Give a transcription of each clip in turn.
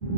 I'm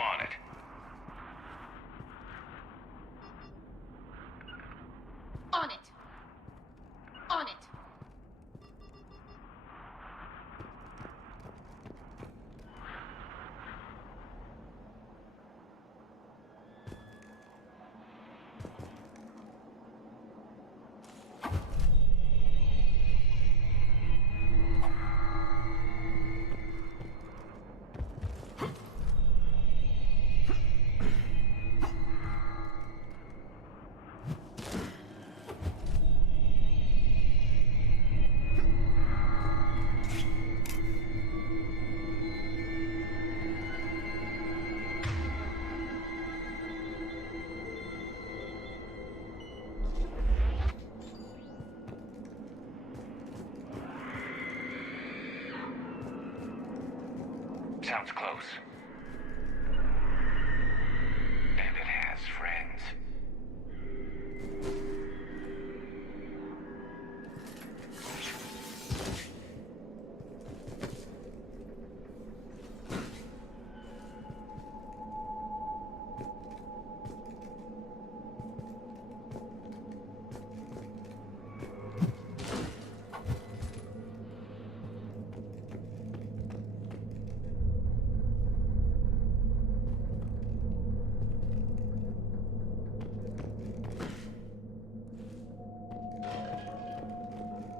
on it. On it. On it. Sounds close. And it has friends.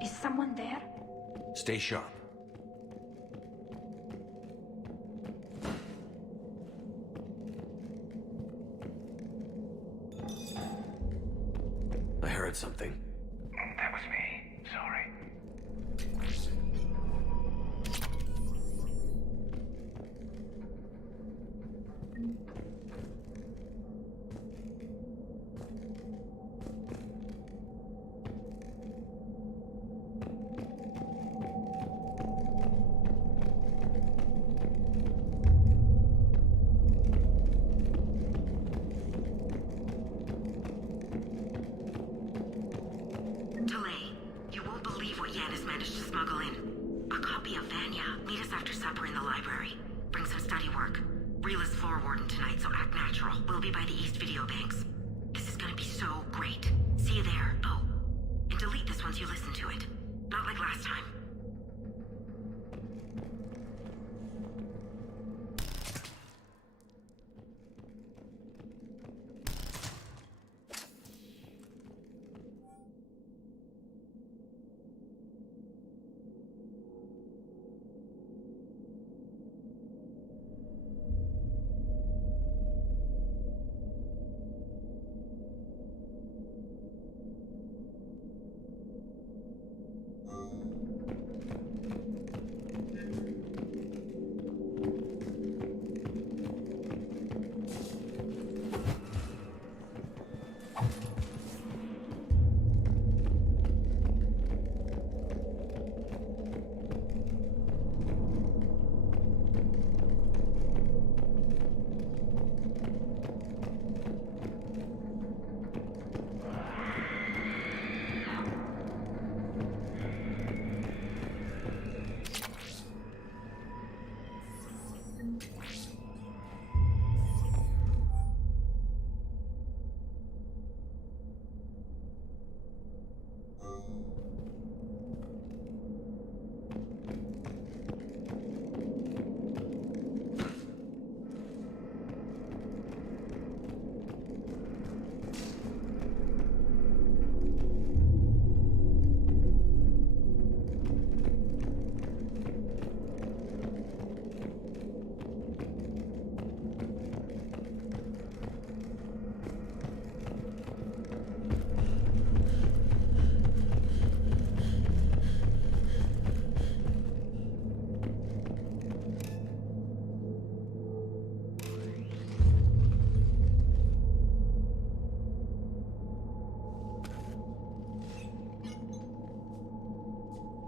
Is someone there? Stay sharp. heard something. That was me. Sorry. Delay. You won't believe what Yan has managed to smuggle in. A copy of Vanya. Meet us after supper in the library. Bring some study work. Reel is floor warden tonight, so act natural. We'll be by the East Video Banks. This is gonna be so great. See you there. Oh, and delete this once you listen to it. Not like last time.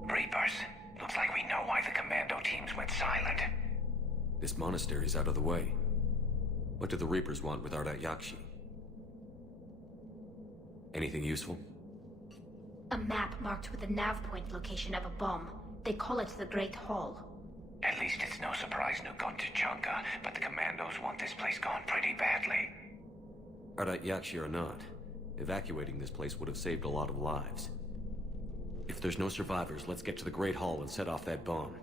Reapers. Looks like we know why the commando teams went silent. This monastery's out of the way. What do the Reapers want with Ardat Yakshi? Anything useful? A map marked with the nav point location of a bomb. They call it the Great Hall. At least it's no surprise Nuke got Tuchanka, but the commandos want this place gone pretty badly. Ardat Yakshi or not, evacuating this place would have saved a lot of lives. If there's no survivors, let's get to the Great Hall and set off that bomb.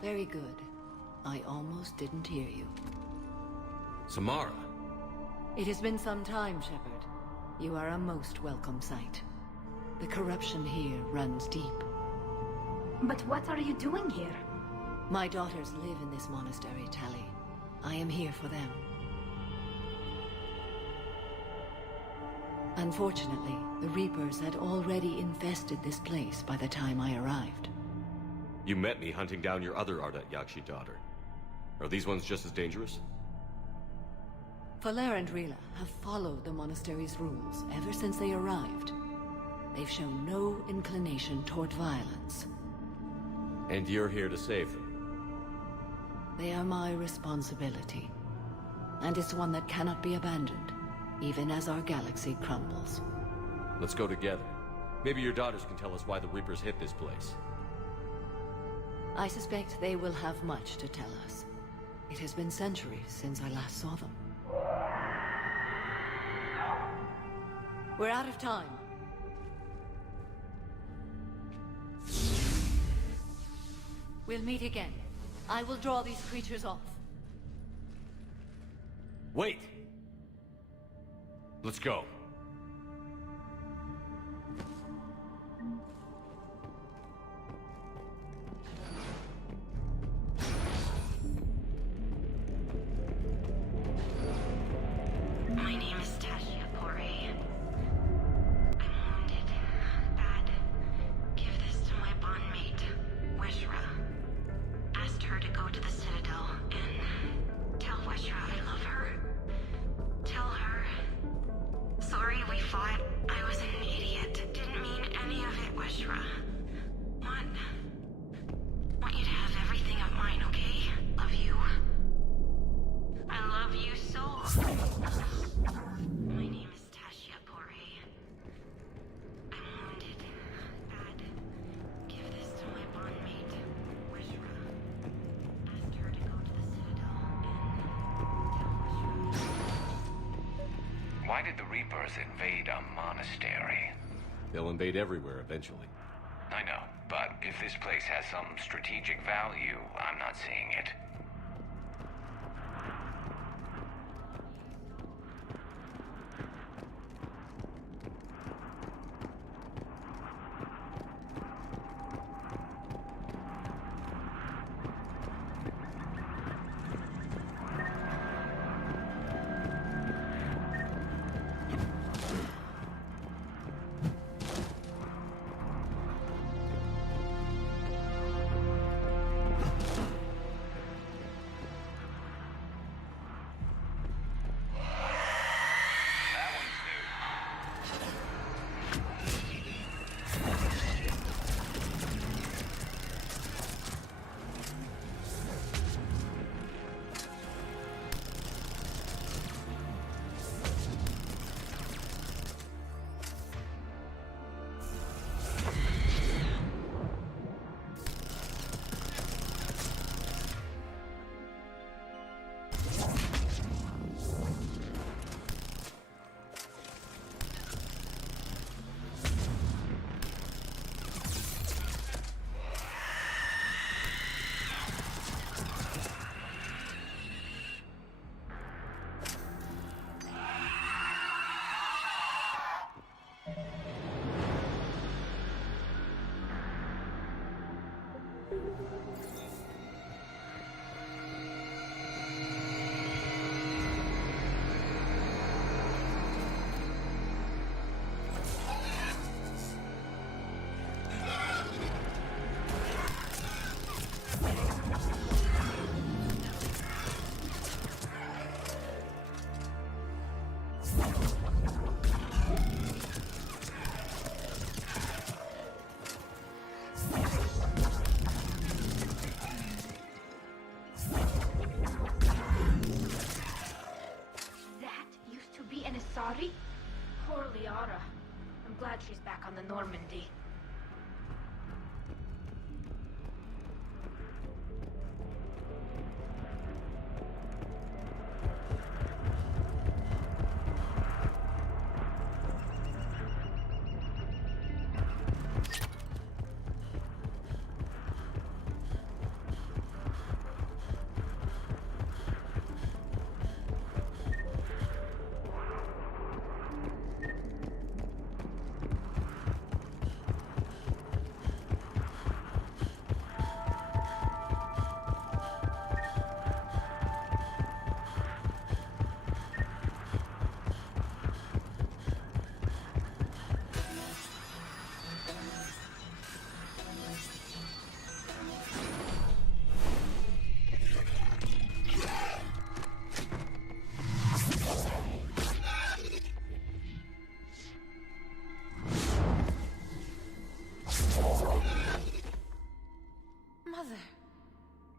Very good. I almost didn't hear you. Samara! It has been some time, Shepard. You are a most welcome sight. The corruption here runs deep. But what are you doing here? My daughters live in this monastery, Tali. I am here for them. Unfortunately, the Reapers had already infested this place by the time I arrived. You met me hunting down your other Ardat Yakshi daughter. Are these ones just as dangerous? Falere and Rila have followed the monastery's rules ever since they arrived. They've shown no inclination toward violence. And you're here to save them? They are my responsibility. And it's one that cannot be abandoned, even as our galaxy crumbles. Let's go together. Maybe your daughters can tell us why the Reapers hit this place. I suspect they will have much to tell us. It has been centuries since I last saw them. We're out of time. We'll meet again. I will draw these creatures off. Wait! Let's go. My name is Tashia Porre. I'm wounded. Bad. Give this to my bondmate, Weshra. Asked her to go to the Citadel and tell Weshra I love her. Tell her. Sorry we fought. I was an idiot. Didn't mean any of it, Weshra. Want you to have everything of mine, okay? Love you. I love you so. My name is Tashia Porre. I'm wounded. Bad. Give this to my bondmate, Weshra. Asked her to go to the Citadel and tell Weshra. Why did the Reapers invade a monastery? They'll invade everywhere eventually. I know, but if this place has some strategic value, I'm not seeing it.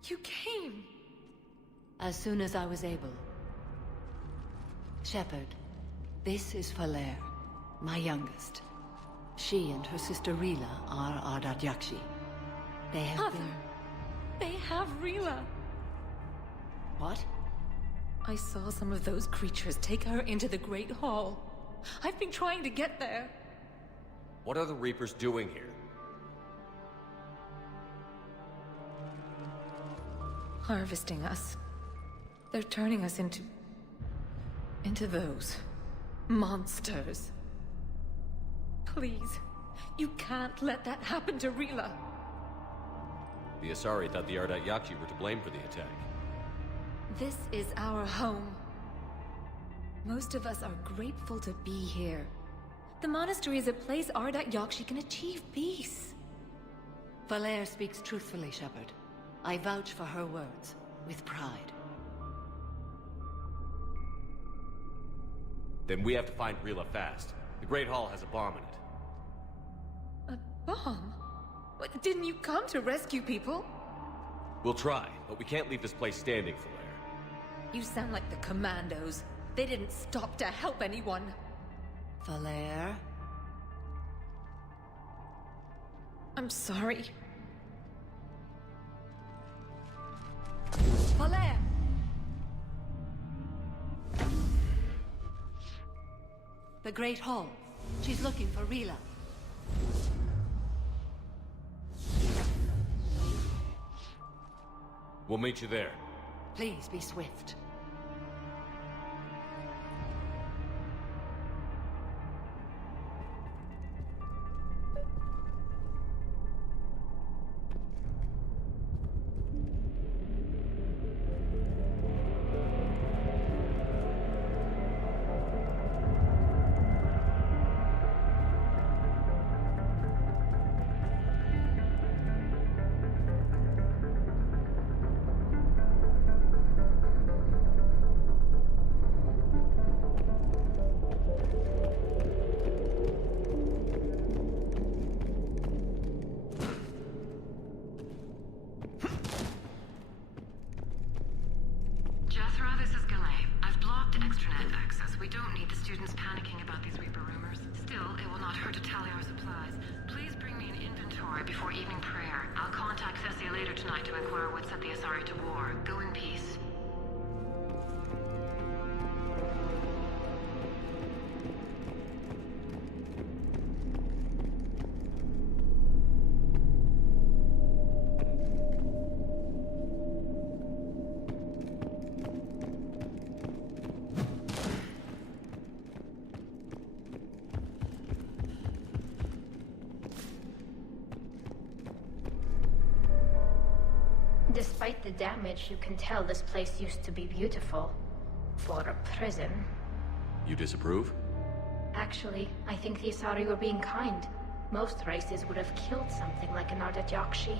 You came! As soon as I was able. Shepard, this is Falere, my youngest. She and her sister Rila are Ardat Yakshi. They have Mother! been... They have Rila! What? I saw some of those creatures take her into the Great Hall. I've been trying to get there. What are the Reapers doing here? Harvesting us. They're turning us into those monsters. Please, you can't let that happen to Rila. The Asari thought the Ardat Yakshi were to blame for the attack. This is our home. Most of us are grateful to be here. The monastery is a place Ardat Yakshi can achieve peace. Falere speaks truthfully, Shepard. I vouch for her words, with pride. Then we have to find Rila fast. The Great Hall has a bomb in it. A bomb? What, didn't you come to rescue people? We'll try, but we can't leave this place standing, Falere. You sound like the Commandos. They didn't stop to help anyone. Falere? I'm sorry. Falere! The Great Hall. She's looking for Rila. We'll meet you there. Please be swift. Jethro, this is Galay. I've blocked extranet access. We don't need the students panicking about these Reaper rumors. Still, it will not hurt to tally our supplies. Please bring me an inventory before evening prayer. I'll contact Cessia later tonight to inquire what set the Asari to war. Go in peace. Despite the damage, you can tell this place used to be beautiful. For a prison. You disapprove? Actually, I think the Asari were being kind. Most races would have killed something like an Ardat Yakshi.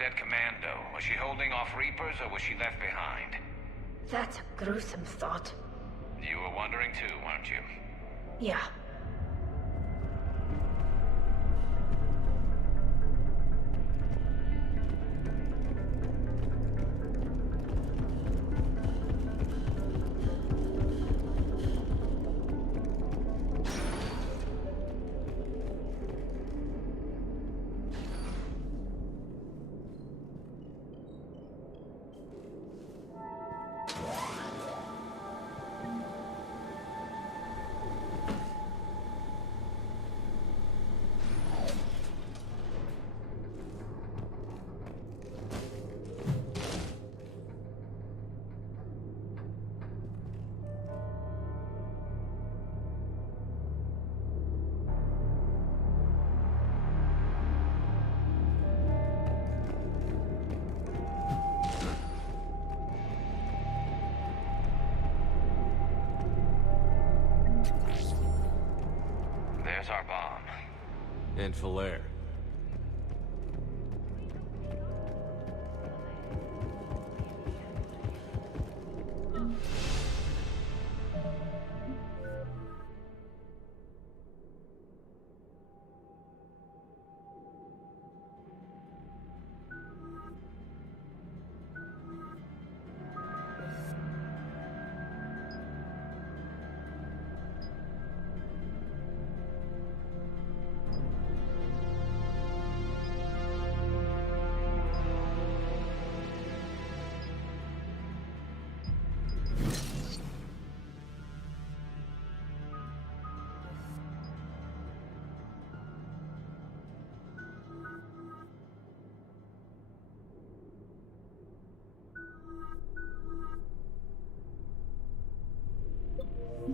dead commando. Was she holding off Reapers, or was she left behind? That's a gruesome thought. You were wondering too, weren't you? Yeah. There's our bomb. And Falair.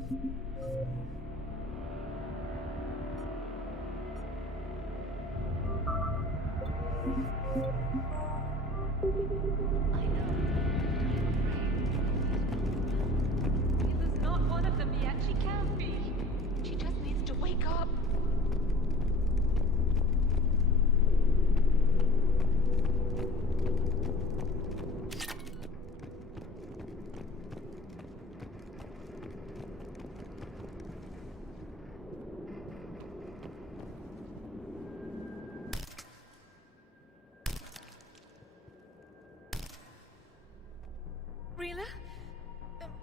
Lila's not one of them yet. She can't be. She just needs to wake up. Rila?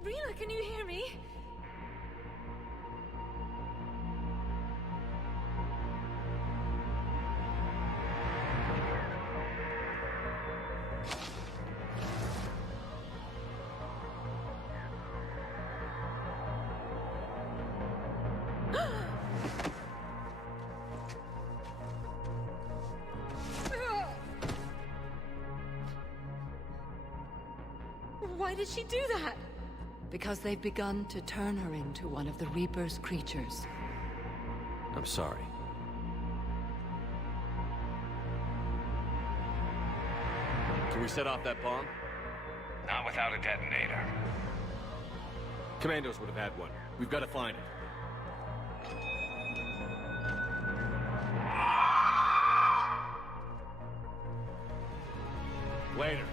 Rila, can you hear me? Why did she do that? Because they've begun to turn her into one of the Reaper's creatures. I'm sorry. Can we set off that bomb? Not without a detonator. Commandos would have had one. We've got to find it. Later.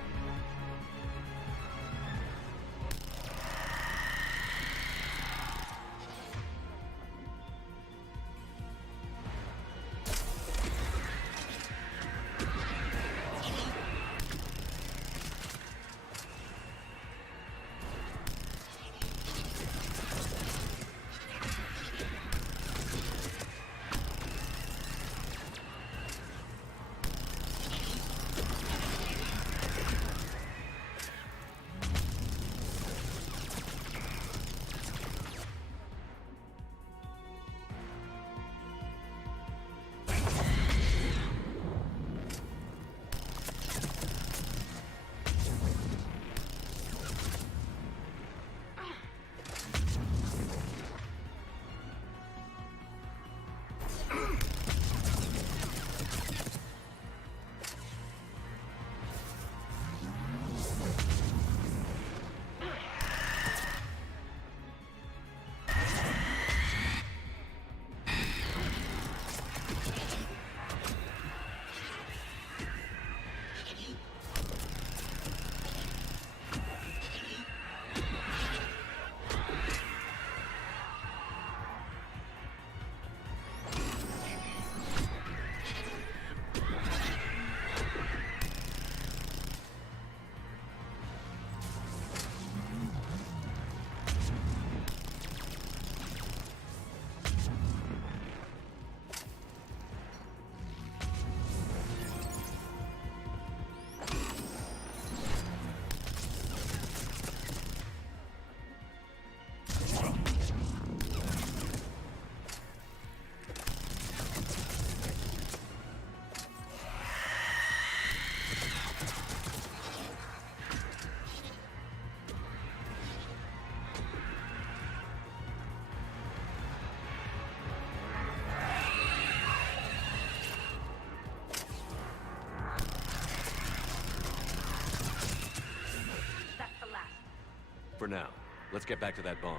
For now, let's get back to that bomb.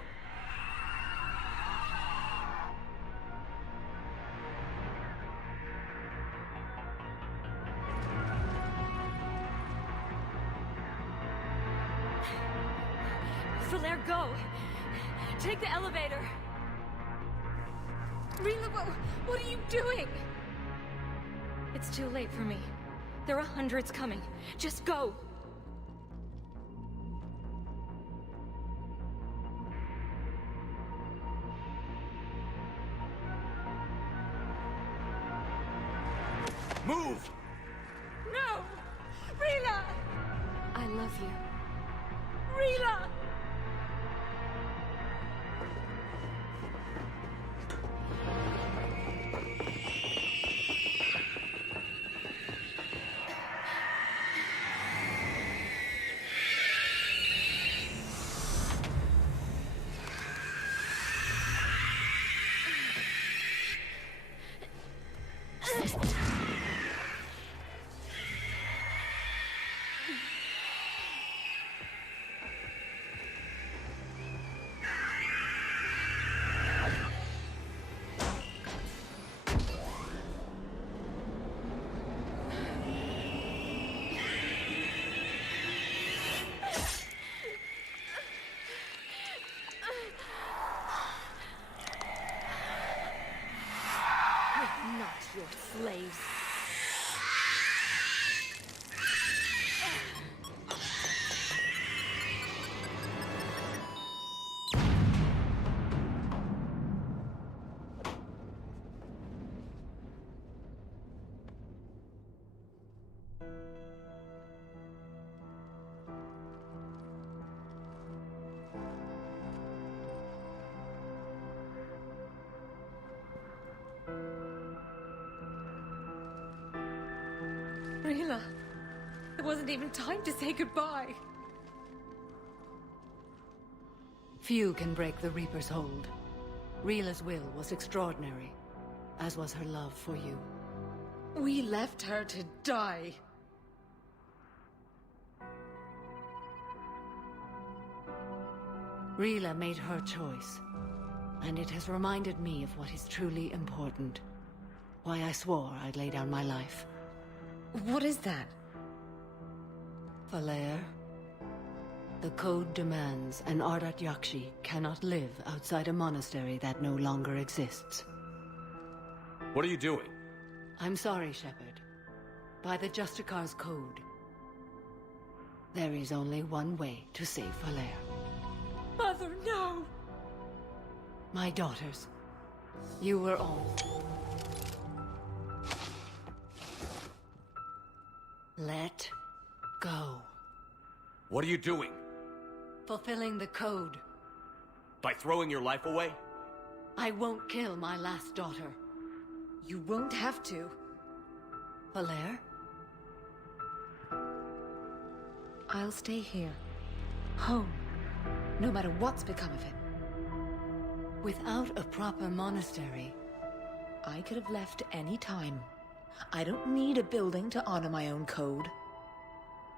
Solaire, go! Take the elevator! Rila, what are you doing? It's too late for me. There are hundreds coming. Just go! Move! No! Rila! I love you. Rila! Not your slaves. Rila, there wasn't even time to say goodbye. Few can break the Reaper's hold. Rila's will was extraordinary, as was her love for you. We left her to die. Rila made her choice, and it has reminded me of what is truly important. Why I swore I'd lay down my life. What is that? Falere, the code demands an Ardat Yakshi cannot live outside a monastery that no longer exists. What are you doing? I'm sorry, Shepard. By the Justicar's code, there is only one way to save Falere. Mother, no! My daughters, you were all. Let go. What are you doing? Fulfilling the code. By throwing your life away? I won't kill my last daughter. You won't have to. Falere? I'll stay here. Home. No matter what's become of it. Without a proper monastery, I could have left any time. I don't need a building to honor my own code.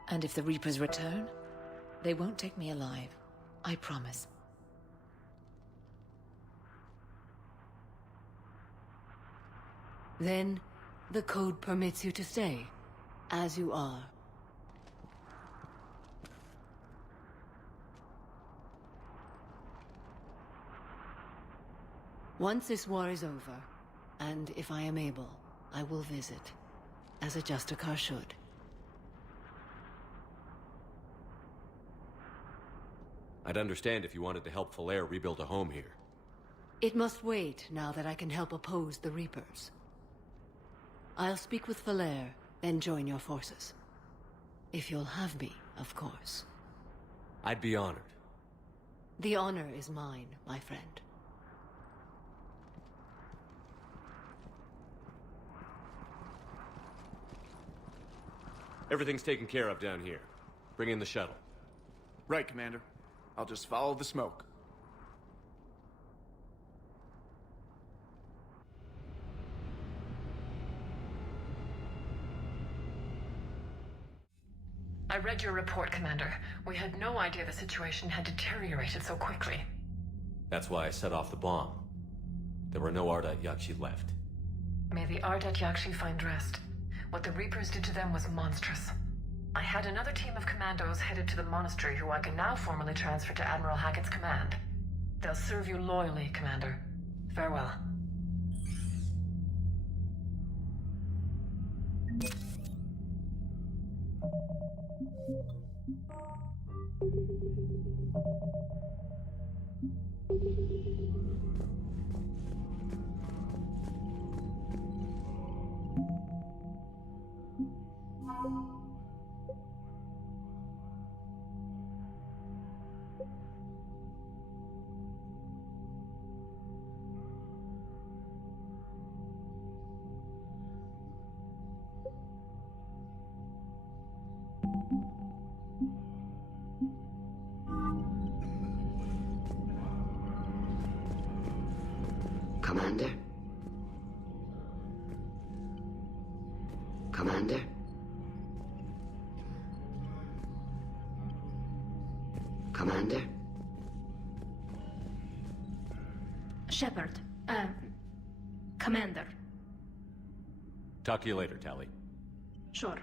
And if the Reapers return, they won't take me alive. I promise. then the code permits you to stay, as you are. Once this war is over, and if I am able, I will visit, as a Justicar should. I'd understand if you wanted to help Falere rebuild a home here. It must wait now that I can help oppose the Reapers. I'll speak with Falere, then join your forces. If you'll have me, of course. I'd be honored. The honor is mine, my friend. Everything's taken care of down here. Bring in the shuttle. Right, Commander. I'll just follow the smoke. I read your report, Commander. We had no idea the situation had deteriorated so quickly. That's why I set off the bomb. There were no Ardat Yakshi left. May the Ardat Yakshi find rest. What the Reapers did to them was monstrous. I had another team of commandos headed to the monastery who I can now formally transfer to Admiral Hackett's command. They'll serve you loyally, Commander. Farewell. Commander? Commander? Shepard. Commander. Talk to you later, Tali. Sure.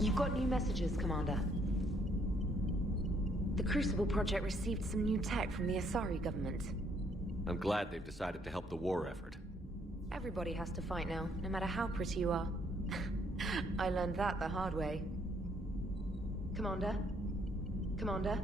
You've got new messages, Commander. The Crucible Project received some new tech from the Asari government. I'm glad they've decided to help the war effort. Everybody has to fight now, no matter how pretty you are. I learned that the hard way. Commander? Commander?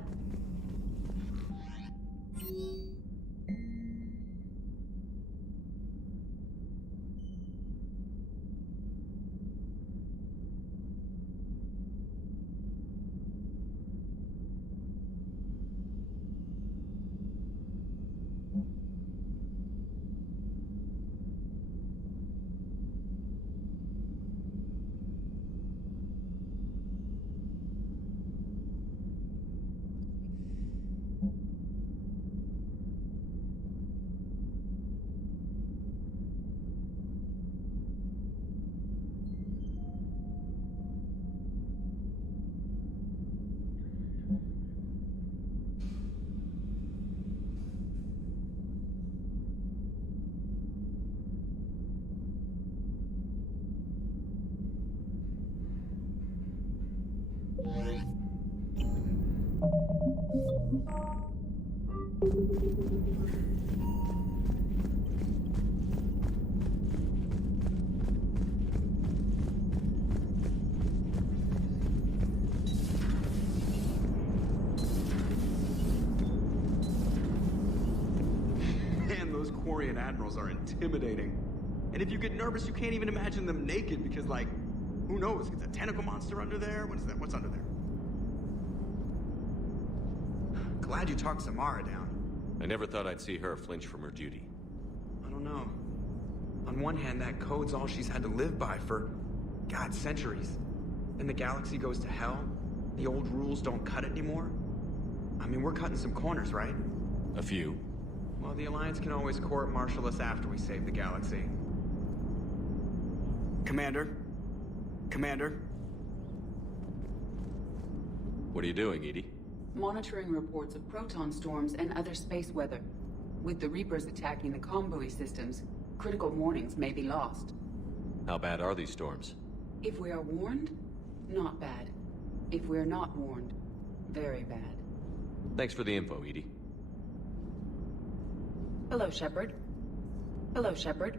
Man, those Quarian admirals are intimidating. And if you get nervous, you can't even imagine them naked because, like, who knows? It's a tentacle monster under there? What is that? What's under there? Glad you talked Samara down. I never thought I'd see her flinch from her duty. I don't know. On one hand, that code's all she's had to live by for, God, centuries. Then the galaxy goes to hell. The old rules don't cut it anymore. I mean, we're cutting some corners, right? A few. Well, the Alliance can always court-martial us after we save the galaxy. Commander? Commander? What are you doing, Edie? Monitoring reports of proton storms and other space weather. With the Reapers attacking the comm buoy systems, critical warnings may be lost. How bad are these storms? If we are warned, not bad. If we are not warned, very bad. Thanks for the info, Edie. Hello, Shepard. Hello, Shepard.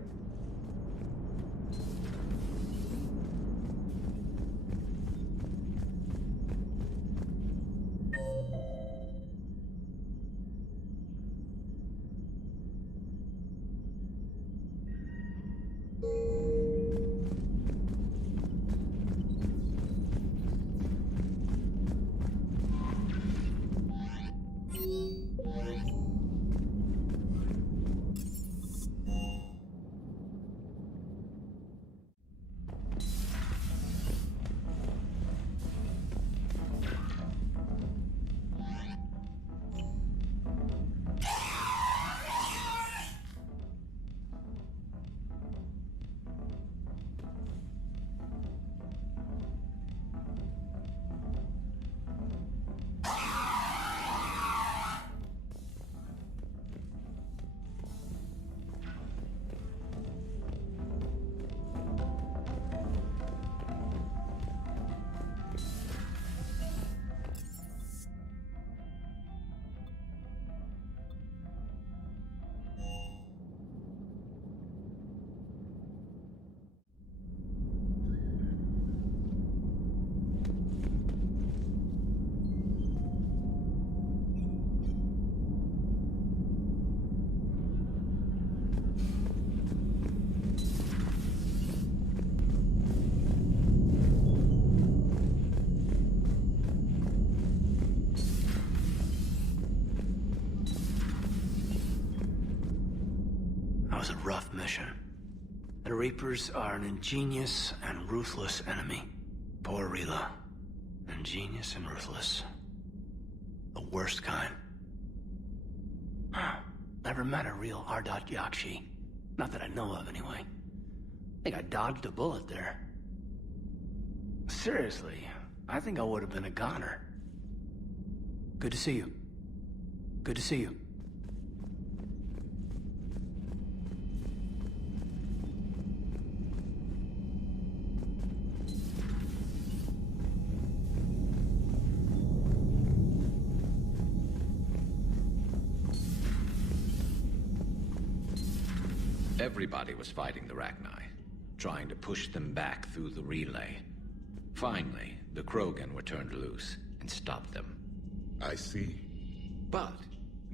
was a rough mission. The Reapers are an ingenious and ruthless enemy. Poor Rila. Ingenious and ruthless. The worst kind. Never met a real Ardat Yakshi. Not that I know of, anyway. I think I dodged a bullet there. Seriously, I think I would have been a goner. Good to see you. Good to see you. Everybody was fighting the Rachni, trying to push them back through the relay. Finally, the Krogan were turned loose and stopped them. I see. But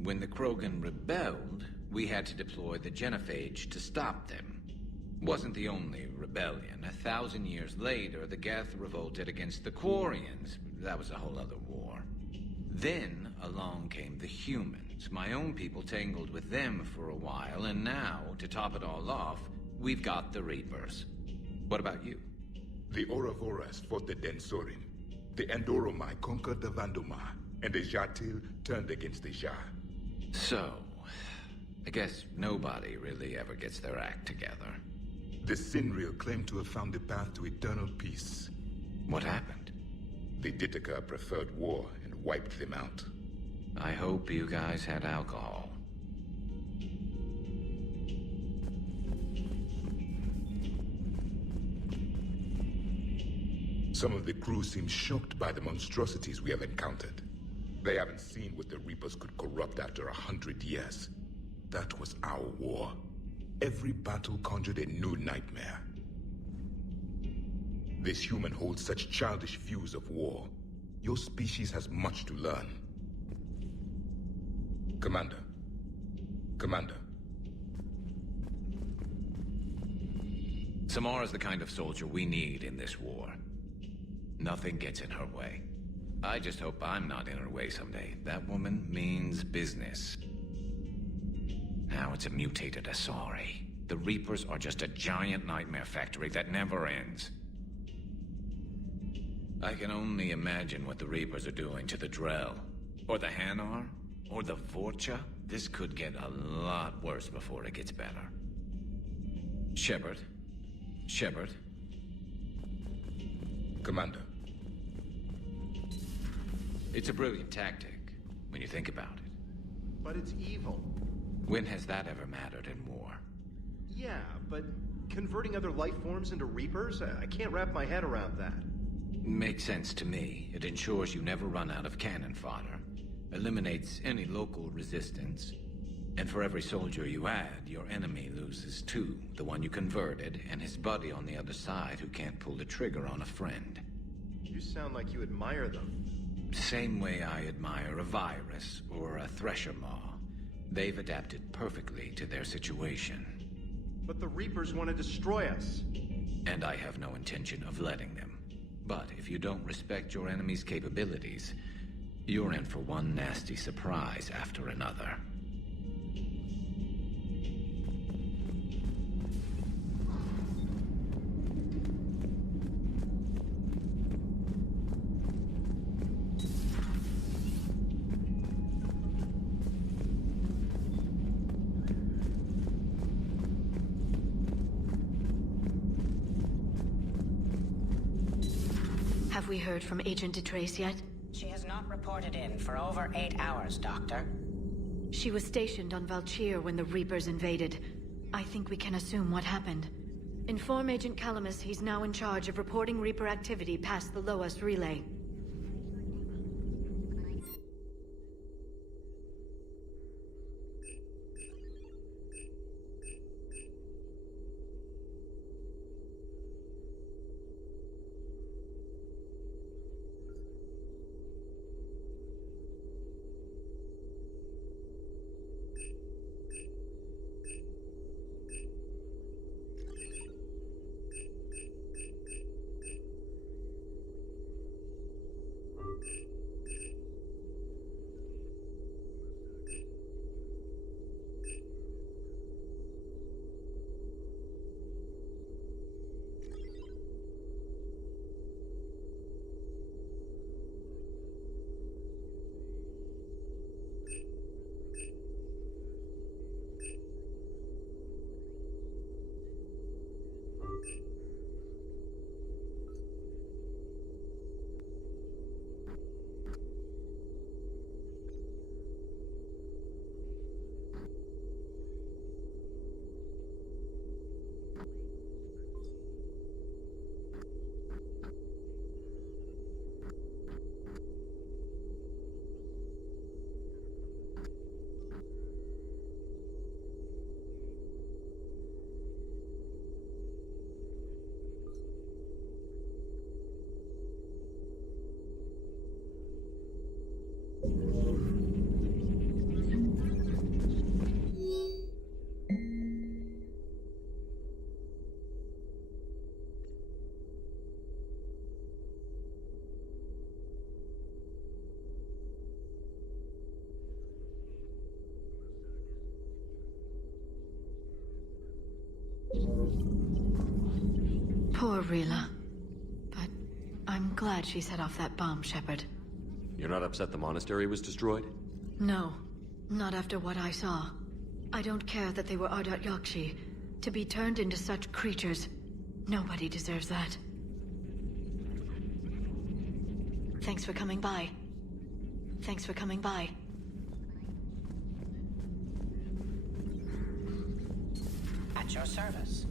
when the Krogan rebelled, we had to deploy the Genophage to stop them. Wasn't the only rebellion. 1,000 years later, the Geth revolted against the Quarians. That was a whole other war. Then along came the humans. My own people tangled with them for a while, and now, to top it all off, we've got the Reapers. What about you? The Ouroboros fought the Densorin. The Andoromai conquered the Vandomar, and the Jatil turned against the Shah. So, I guess nobody really ever gets their act together. The Sinriel claimed to have found the path to eternal peace. What happened? The Ditaka preferred war and wiped them out. I hope you guys had alcohol. Some of the crew seem shocked by the monstrosities we have encountered. They haven't seen what the Reapers could corrupt after 100 years. That was our war. Every battle conjured a new nightmare. This human holds such childish views of war. Your species has much to learn. Commander. Commander. Samara's the kind of soldier we need in this war. Nothing gets in her way. I just hope I'm not in her way someday. That woman means business. Now it's a mutated Asari. The Reapers are just a giant nightmare factory that never ends. I can only imagine what the Reapers are doing to the Drell. Or the Hanar. Or the Vorcha. This could get a lot worse before it gets better. Shepard. Shepard. Commander. It's a brilliant tactic, when you think about it. But it's evil. When has that ever mattered in war? Yeah, but converting other life forms into Reapers? I can't wrap my head around that. Makes sense to me. It ensures you never run out of cannon fodder. Eliminates any local resistance. And for every soldier you add, your enemy loses two. The one you converted, and his buddy on the other side who can't pull the trigger on a friend. You sound like you admire them. Same way I admire a virus or a thresher maw. They've adapted perfectly to their situation. But the Reapers want to destroy us. And I have no intention of letting them. But if you don't respect your enemy's capabilities, you're in for one nasty surprise after another. Have we heard from Agent DeTrace yet? She has not reported in for over 8 hours, Doctor. She was stationed on Valchir when the Reapers invaded. I think we can assume what happened. Inform Agent Calamus he's now in charge of reporting Reaper activity past the Loas relay. Poor Rila. But I'm glad she set off that bomb, Shepard. You're not upset the monastery was destroyed? No, not after what I saw. I don't care that they were Ardat Yakshi. To be turned into such creatures, nobody deserves that. Thanks for coming by. Thanks for coming by. At your service.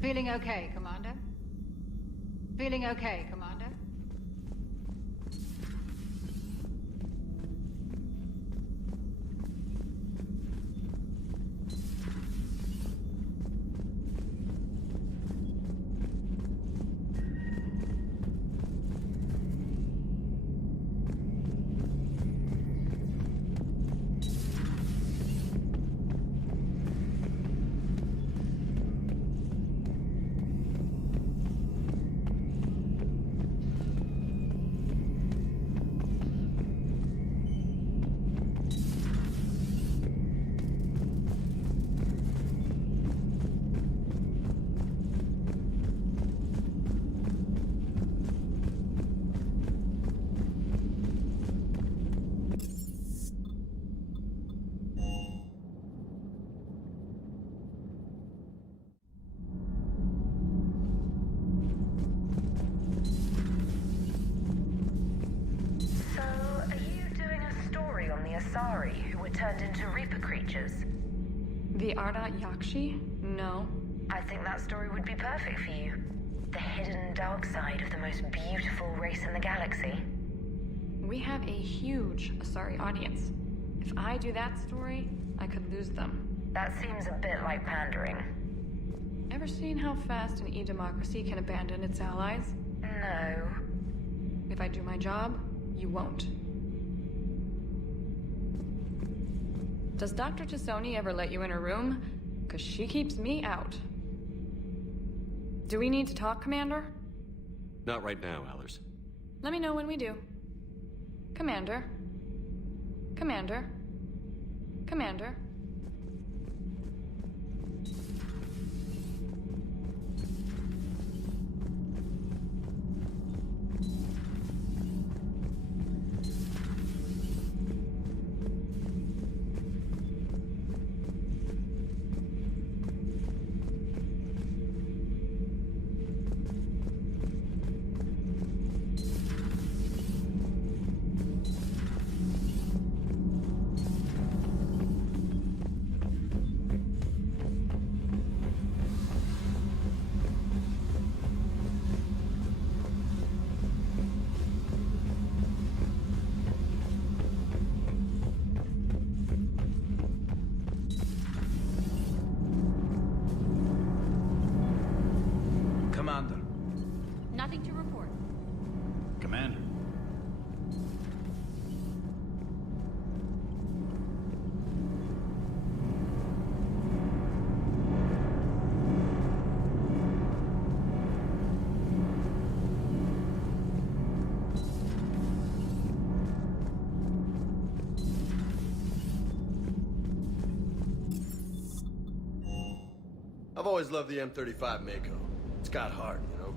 Feeling okay, Commander? Feeling okay, Commander? Asari, who were turned into Reaper creatures. The Ardat Yakshi? No. I think that story would be perfect for you. The hidden dark side of the most beautiful race in the galaxy. We have a huge Asari audience. If I do that story, I could lose them. That seems a bit like pandering. Ever seen how fast an e-democracy can abandon its allies? No. If I do my job, you won't. Does Dr. T'Soni ever let you in her room? 'Cause she keeps me out. Do we need to talk, Commander? Not right now, Allers. Let me know when we do. Commander. Commander. Commander. Nothing to report. Commander. I've always loved the M35 Mako. It's got heart, you know?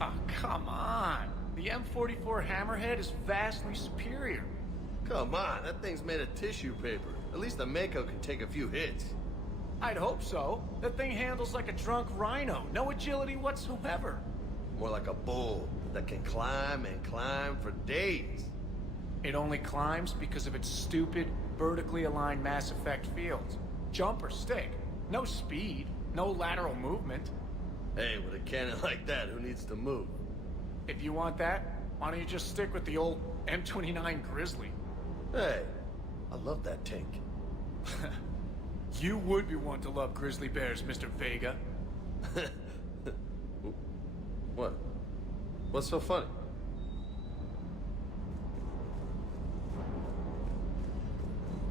Oh, come on. The M44 Hammerhead is vastly superior. Come on, that thing's made of tissue paper. At least the Mako can take a few hits. I'd hope so. That thing handles like a drunk rhino. No agility whatsoever. More like a bull that can climb and climb for days. It only climbs because of its stupid, vertically aligned Mass Effect fields. Jump or stick. No speed. No lateral movement. Hey, with a cannon like that, who needs to move? If you want that, why don't you just stick with the old M29 Grizzly? Hey, I love that tank. You would be one to love grizzly bears, Mr. Vega. What? What's so funny?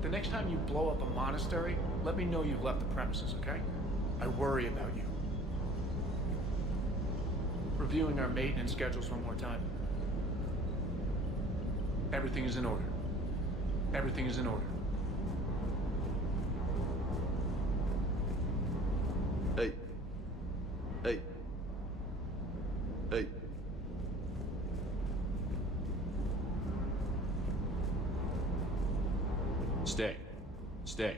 The next time you blow up a monastery, let me know you've left the premises, okay? I worry about you. Reviewing our maintenance schedules one more time. Everything is in order. Everything is in order. Hey. Hey. Hey. Stay. Stay.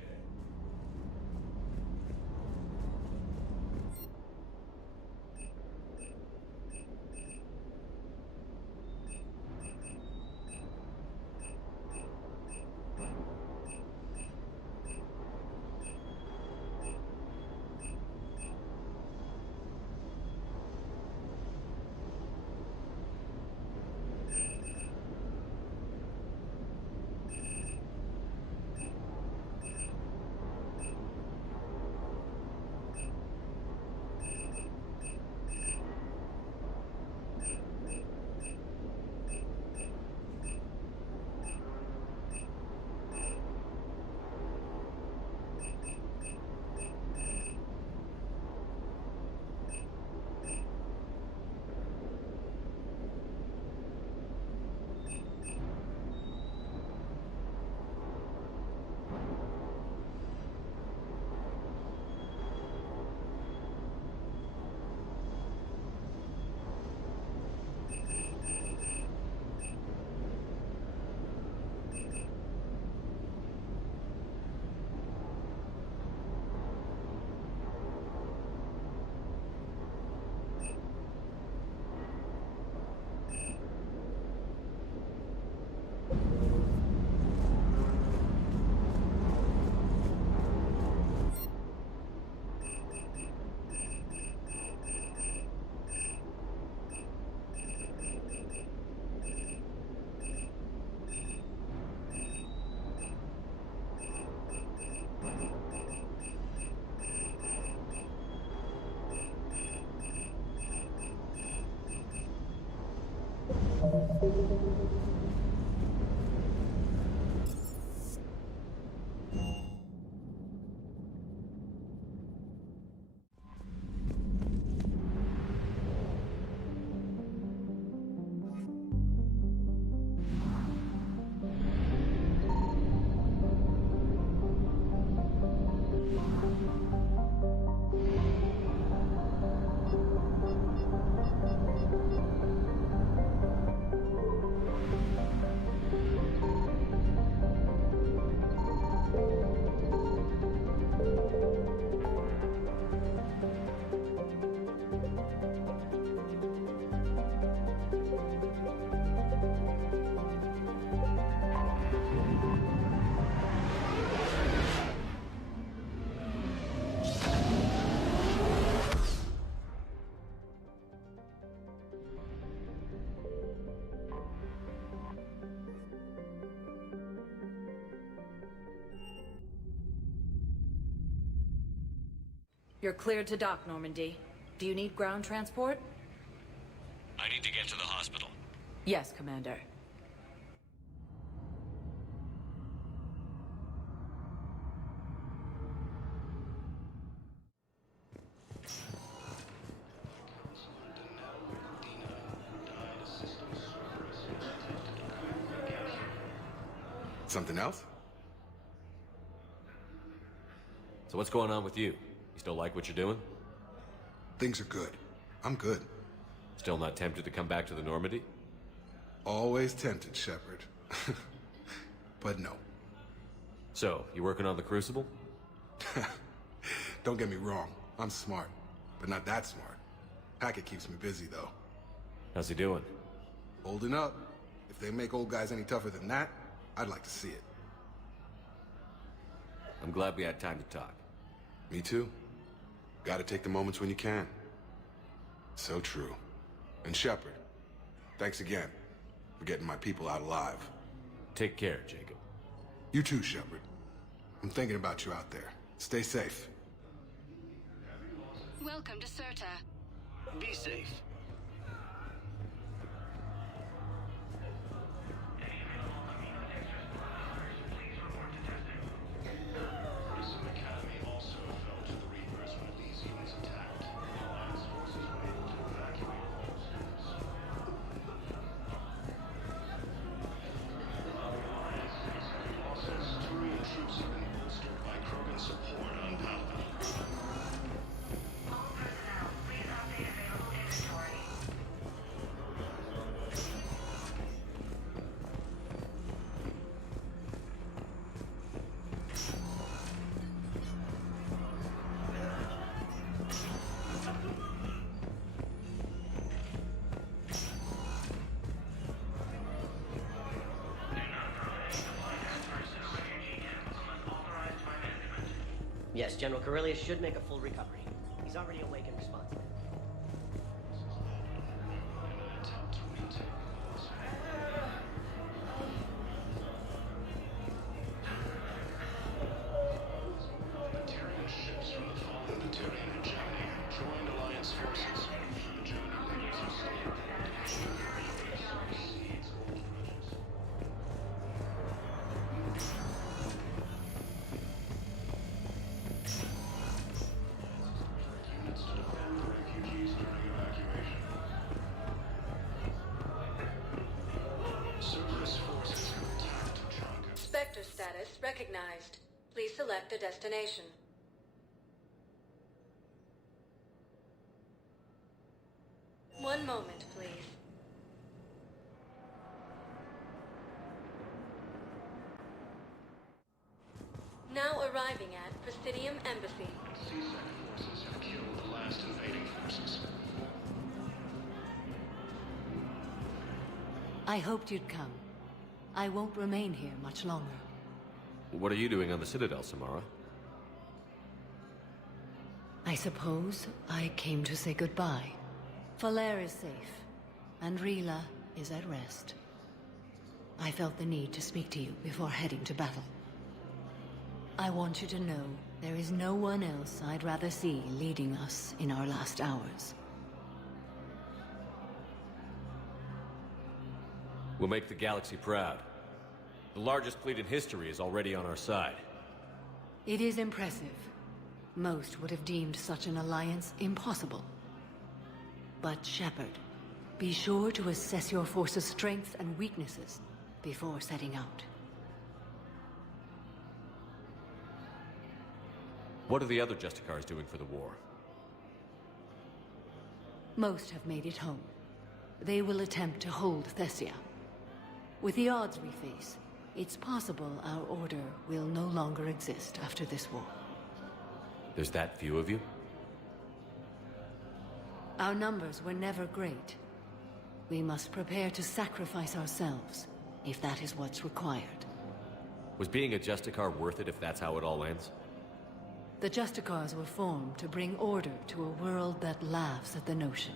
You're cleared to dock, Normandy. Do you need ground transport? I need to get to the hospital. Yes, Commander. Something else? So what's going on with you? You still like what you're doing? Things are good. I'm good. Still not tempted to come back to the Normandy? Always tempted, Shepard. But no. So, you working on the Crucible? Don't get me wrong. I'm smart. But not that smart. Hackett keeps me busy, though. How's he doing? Holding up. If they make old guys any tougher than that, I'd like to see it. I'm glad we had time to talk. Me too. Gotta take the moments when you can. So true. And Shepard, thanks again for getting my people out alive. Take care, Jacob. You too, Shepard. I'm thinking about you out there. Stay safe. Welcome to Serta. Be safe. Yes, General Corellius should make a full recovery. He's already awake and responsive. Spectre status recognized. Please select a destination. One moment, please. Now arriving at Presidium Embassy. C-Sec forces have killed the last invading forces. I hoped you'd come. I won't remain here much longer. What are you doing on the Citadel, Samara? I suppose I came to say goodbye. Falere is safe, and Rila is at rest. I felt the need to speak to you before heading to battle. I want you to know there is no one else I'd rather see leading us in our last hours. We'll make the galaxy proud. The largest fleet in history is already on our side. It is impressive. Most would have deemed such an alliance impossible. But Shepard, be sure to assess your force's strengths and weaknesses before setting out. What are the other Justicars doing for the war? Most have made it home. They will attempt to hold Thessia. With the odds we face, it's possible our order will no longer exist after this war. There's that few of you? Our numbers were never great. We must prepare to sacrifice ourselves, if that is what's required. Was being a Justicar worth it if that's how it all ends? The Justicars were formed to bring order to a world that laughs at the notion.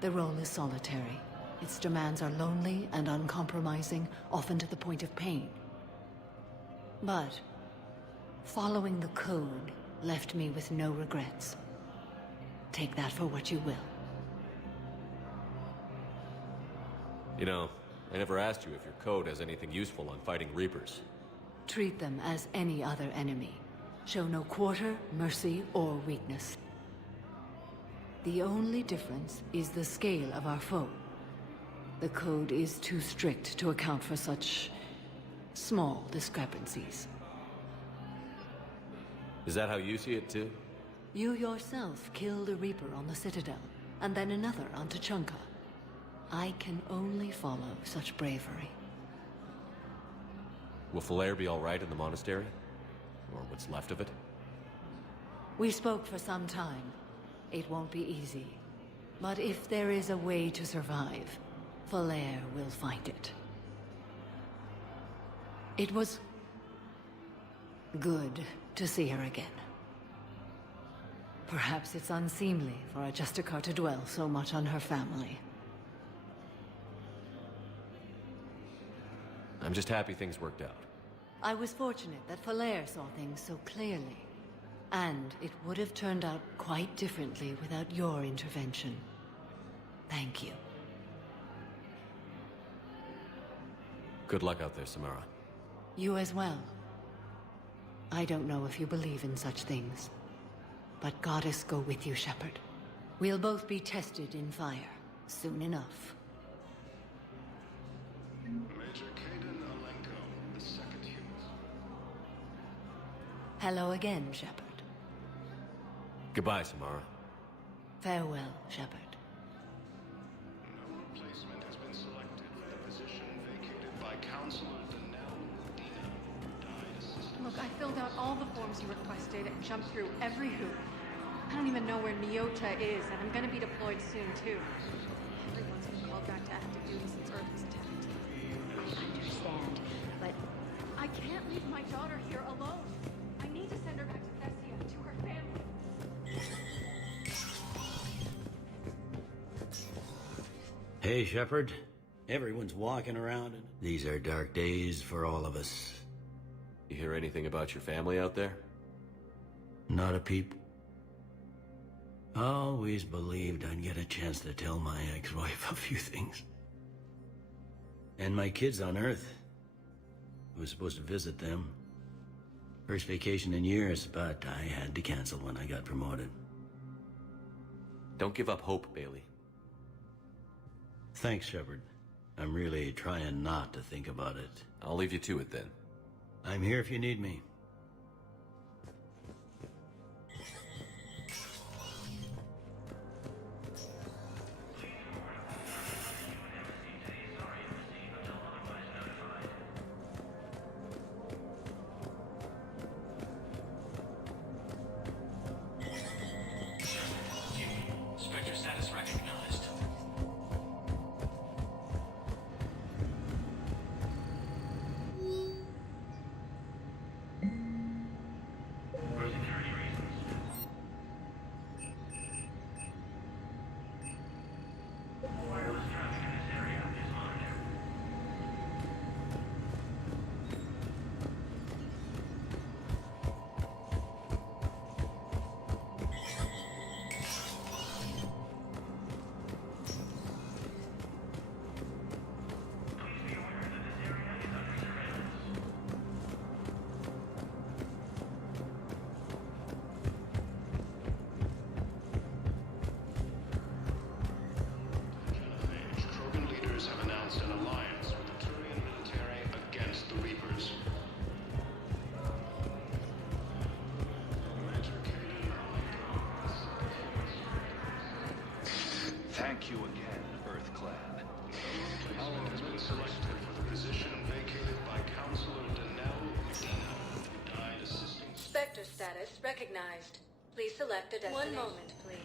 The role is solitary. Its demands are lonely and uncompromising, often to the point of pain. But following the code left me with no regrets. Take that for what you will. You know, I never asked you if your code has anything useful on fighting Reapers. Treat them as any other enemy. Show no quarter, mercy, or weakness. The only difference is the scale of our foe. The code is too strict to account for such small discrepancies. Is that how you see it too? You yourself killed a Reaper on the Citadel, and then another on Tuchanka. I can only follow such bravery. Will Falere be all right in the monastery? Or what's left of it? We spoke for some time. It won't be easy. But if there is a way to survive, Falere will find it. It was good to see her again. Perhaps it's unseemly for a Justicar to dwell so much on her family. I'm just happy things worked out. I was fortunate that Falere saw things so clearly. And it would have turned out quite differently without your intervention. Thank you. Good luck out there, Samara. You as well. I don't know if you believe in such things, but Goddess go with you, Shepard. We'll both be tested in fire, soon enough. Major Kaidan Alenko, the second human. Hello again, Shepard. Goodbye, Samara. Farewell, Shepard. No replacement has been selected for the position vacated by Counselor Danelle Medina, died assistant. Look, I filled out all the forms you requested and jumped through every hoop. I don't even know where Nyota is, and I'm gonna be deployed soon, too. Everyone's been called back to active duty since Earth was attacked. I understand, but I can't leave my daughter here alone. I need to send her back to Thessia. Hey, Shepard. Everyone's walking around, and these are dark days for all of us. You hear anything about your family out there? Not a peep. Always believed I'd get a chance to tell my ex-wife a few things. And my kids on Earth. I was supposed to visit them. First vacation in years, but I had to cancel when I got promoted. Don't give up hope, Bailey. Thanks, Shepard. I'm really trying not to think about it. I'll leave you to it then. I'm here if you need me. Spectre status recognized. Krogan leaders have announced an alliance with the Turian military against the Reapers. Thank you again, Earth Clan. Howard has been selected for the position vacated by Councilor Danelle Medina, who died assisting... Spectre status recognized. Please select a destination. 1 moment, please.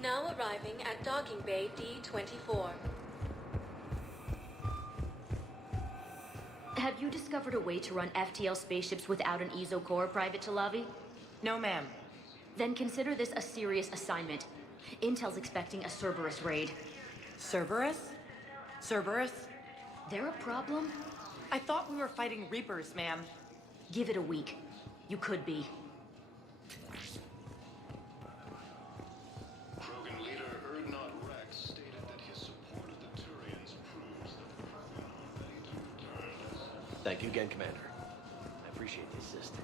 Now arriving at Docking Bay D-24. Have you discovered a way to run FTL spaceships without an EZO core, Private Talavi? No, ma'am. Then consider this a serious assignment. Intel's expecting a Cerberus raid. Cerberus? Cerberus? They're a problem? I thought we were fighting Reapers, ma'am. Give it a week. You could be. Krogan leader Erdnot Rex stated that his support of the Turians proves that the Krogan are ready to return. Thank you again, Commander. I appreciate the assist.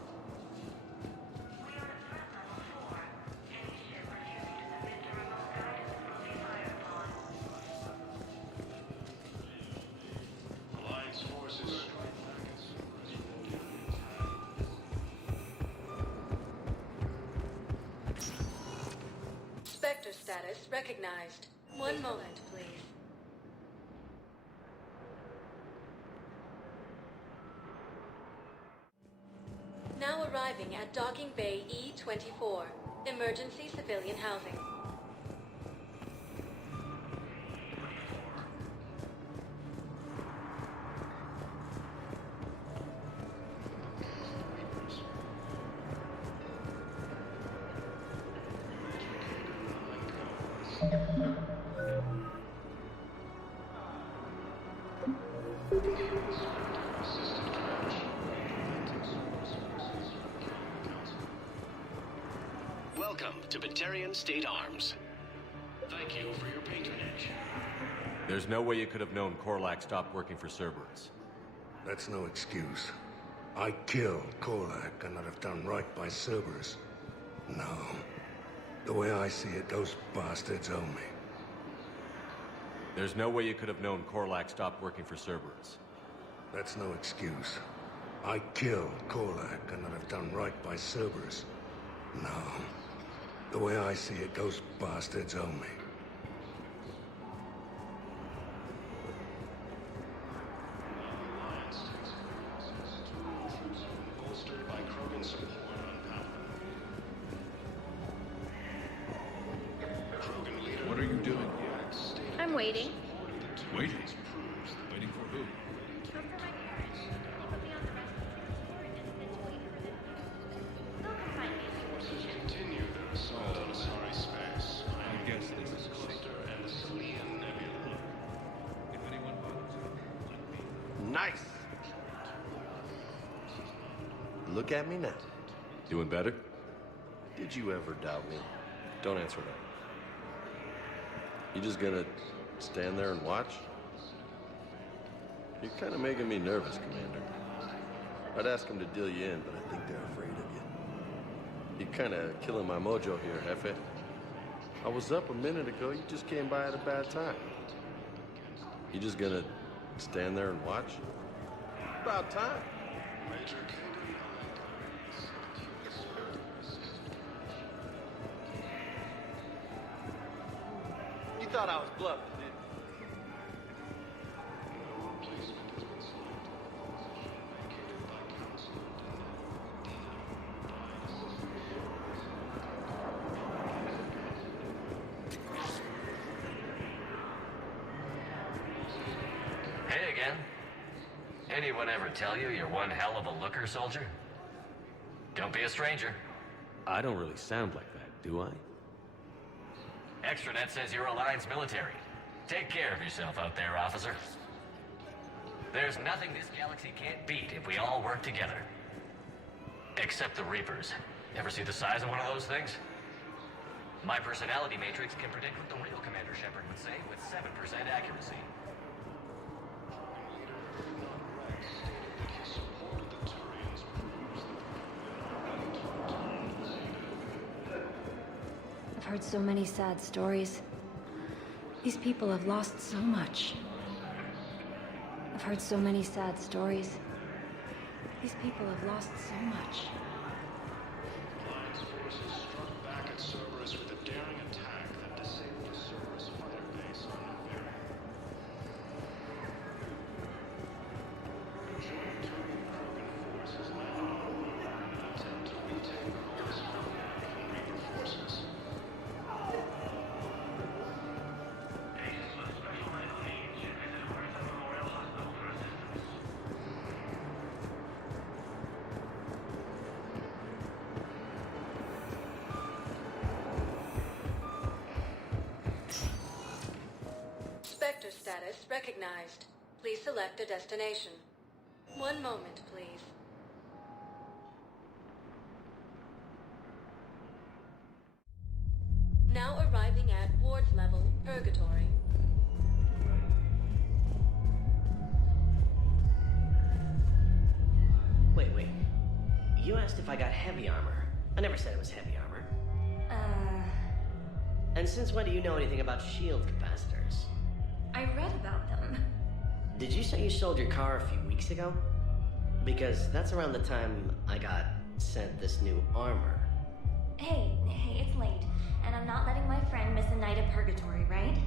Alliance forces strike back at Spectre status recognized. 1 moment, please. Now arriving at Docking Bay E-24. Emergency civilian housing. Welcome to Batarian State Arms. Thank you for your patronage. There's no way you could have known Korlak stopped working for Cerberus. That's no excuse. I killed Korlak and I'd have done right by Cerberus. No. The way I see it, those bastards owe me. There's no way you could have known Korlak stopped working for Cerberus. That's no excuse. I killed Korlak and I'd have done right by Cerberus. No. The way I see it, those bastards owe me. Bolstered by Krogan support on power. Krogan leader... What are you doing here? I'm waiting. Waiting? Waiting for who? Forces continue Nice. Look at me now. Doing better? Did you ever doubt me? Don't answer that. You just gonna stand there and watch? You're kind of making me nervous, Commander. I'd ask them to deal you in, but I think they're afraid of you. You're kind of killing my mojo here, Jefe. I was up a minute ago. You just came by at a bad time. You just gonna stand there and watch? About time. Major You thought I was bluffing, didn't Hey again. Anyone ever tell you you're one hell of a looker, soldier? Don't be a stranger. I don't really sound like that, do I? Extranet says you're Alliance military. Take care of yourself out there, officer. There's nothing this galaxy can't beat if we all work together. Except the Reapers. Ever see the size of one of those things? My personality matrix can predict what the real Commander Shepard would say with 7% accuracy. I've heard so many sad stories. These people have lost so much. I've heard so many sad stories. These people have lost so much. Alliance forces struck back at Cerberus with a daring attack that disabled the Cerberus fighter base on Noveria. Joint Turian Krogan forces landed on Aurora in an attempt to retake Krogan's ground from Reaper forces. Spectre status recognized. Please select a destination. One moment, please. Now arriving at Ward's level, Purgatory. Wait. You asked if I got heavy armor. I never said it was heavy armor. And since when do you know anything about shield capacitors? I read about them. Did you say you sold your car a few weeks ago? Because that's around the time I got sent this new armor. Hey, it's late, and I'm not letting my friend miss a night of purgatory, right?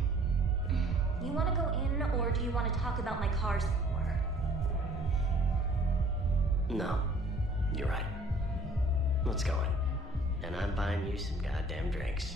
You want to go in, or do you want to talk about my car some more? No, you're right. Let's go in. And I'm buying you some goddamn drinks.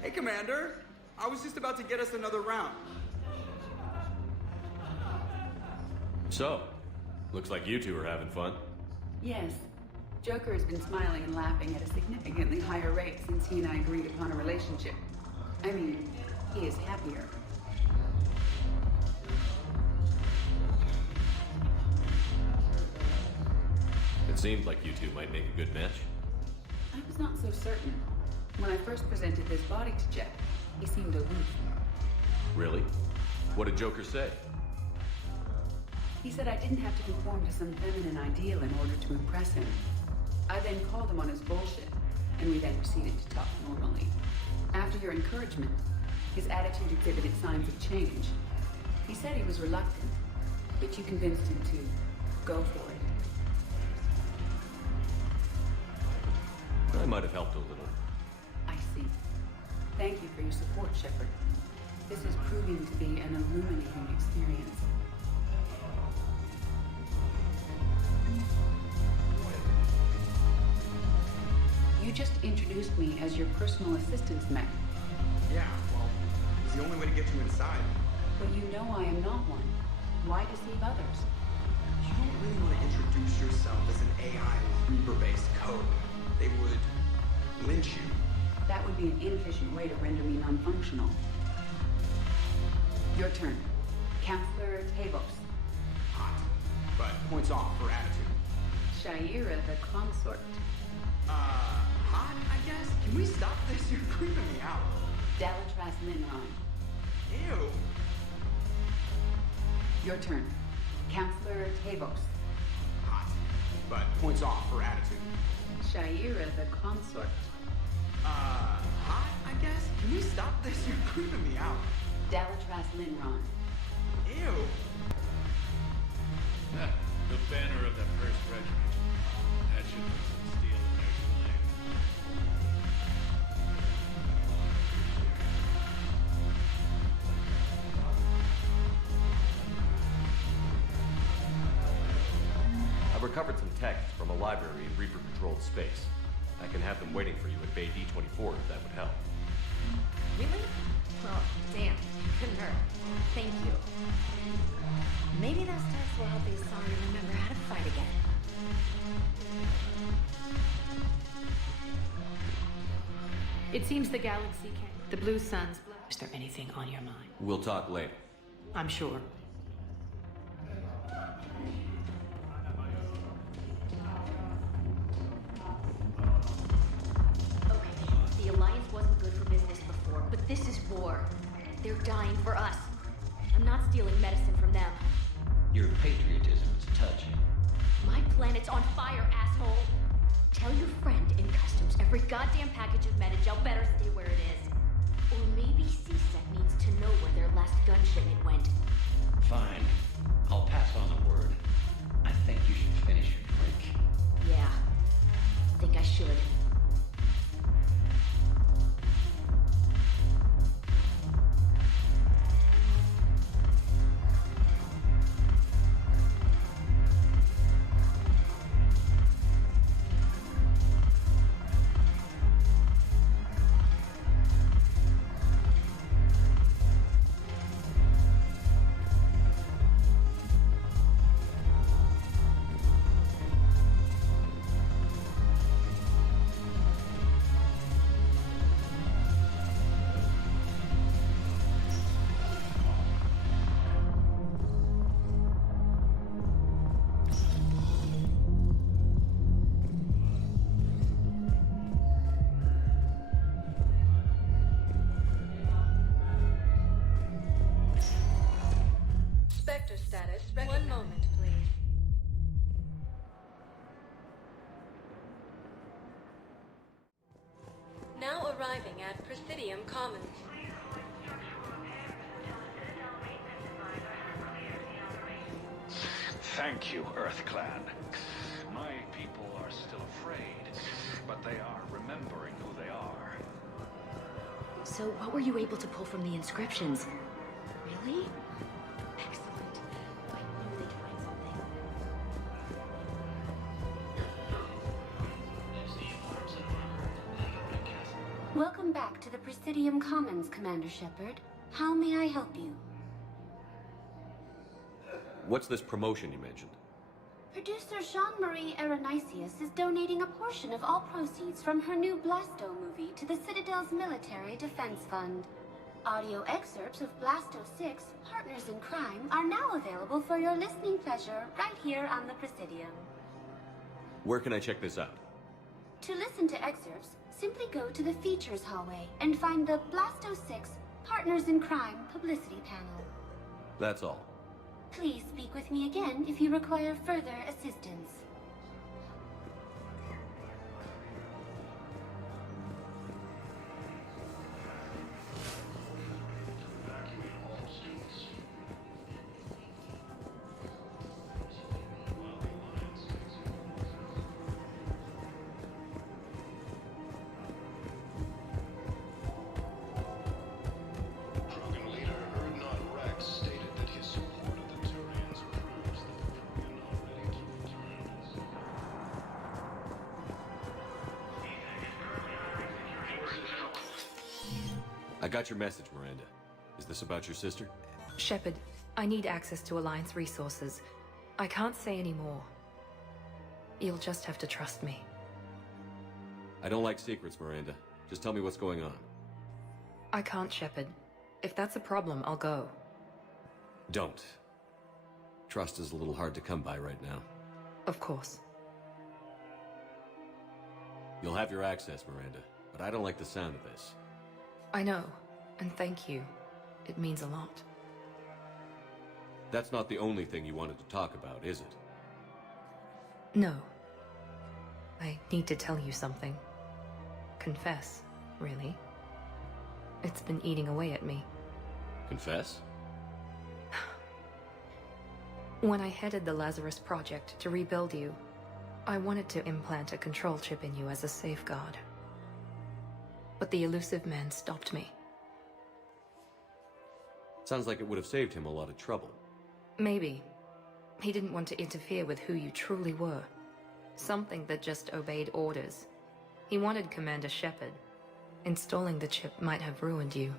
Hey, Commander. I was just about to get us another round. So, looks like you two are having fun. Yes. Joker has been smiling and laughing at a significantly higher rate since he and I agreed upon a relationship. I mean, he is happier. It seemed like you two might make a good match. I was not so certain. When I first presented this body to Jeff, he seemed aloof. Really? What did Joker say? He said I didn't have to conform to some feminine ideal in order to impress him. I then called him on his bullshit, and we then proceeded to talk normally. After your encouragement, his attitude exhibited signs of change. He said he was reluctant, but you convinced him to go for it. I might have helped a little. I see. Thank you for your support, Shepard. This is proving to be an illuminating experience. just introduced me as your personal assistance mech. Yeah, well, it's the only way to get you inside. But you know I am not one. Why deceive others? You don't really want to introduce yourself as an AI with Reaper-based code. They would lynch you. That would be an inefficient way to render me non-functional. Your turn. Counselor Tavos. Hot, but points off for attitude. Shaira the consort. Hot, I guess? Can we stop this? You're creeping me out. Dalatras Linron. Ew. Your turn. Counselor Tavos. Hot, but points off for attitude. Shaira the consort. Hot, I guess? Can we stop this? You're creeping me out. Dalatras Linron. Ew. The banner of the 1st Regiment. That should put some steel in their flame. I've recovered some texts from a library in Reaper-controlled space. I can have them waiting for you at Bay D-24 if that would help. Really? Oh, damn. Couldn't hurt. Thank you. Maybe those texts will help the Asari remember how to fight again. It seems the galaxy can. The Blue Suns. Is there anything on your mind? We'll talk later. I'm sure. Okay, the Alliance wasn't good for business before, but this is war. They're dying for us. I'm not stealing medicine from them. Your patriotism is touching. My planet's on fire, asshole! Tell your friend in customs every goddamn package of Metagel better stay where it is. Or maybe CSEC needs to know where their last gun shipment went. Fine. I'll pass on the word. I think you should finish your drink. Yeah. Think I should. Spectre status. One moment, please. Now arriving at Presidium Commons. Thank you, EarthClan. My people are still afraid, but they are remembering who they are. So what were you able to pull from the inscriptions? Really? Excellent. I knew they'd find something. Welcome back to the Presidium Commons, Commander Shepard. How may I help you? What's this promotion you mentioned? Producer Jean-Marie Aronisius is donating a portion of all proceeds from her new Blasto movie to the Citadel's Military Defense Fund. Audio excerpts of Blasto 6, Partners in Crime, are now available for your listening pleasure right here on the Presidium. Where can I check this out? To listen to excerpts, simply go to the Features hallway and find the Blasto 6, Partners in Crime publicity panel. That's all. Please speak with me again if you require further assistance. Krogan leader Erdnot Rex stated that his support of the Turians proves that the Krogan are ready to return as I got your message, Miranda. Is this about your sister? Shepard, I need access to Alliance resources. I can't say any more. You'll just have to trust me. I don't like secrets, Miranda. Just tell me what's going on. I can't, Shepard. If that's a problem, I'll go. Don't. Trust is a little hard to come by right now. Of course. You'll have your access, Miranda, but I don't like the sound of this. I know, and thank you. It means a lot. That's not the only thing you wanted to talk about, is it? No. I need to tell you something. Confess, really. It's been eating away at me. Confess? When I headed the Lazarus Project to rebuild you, I wanted to implant a control chip in you as a safeguard. But the elusive man stopped me. Sounds like it would have saved him a lot of trouble. Maybe. He didn't want to interfere with who you truly were. Something that just obeyed orders. He wanted Commander Shepard. Installing the chip might have ruined you.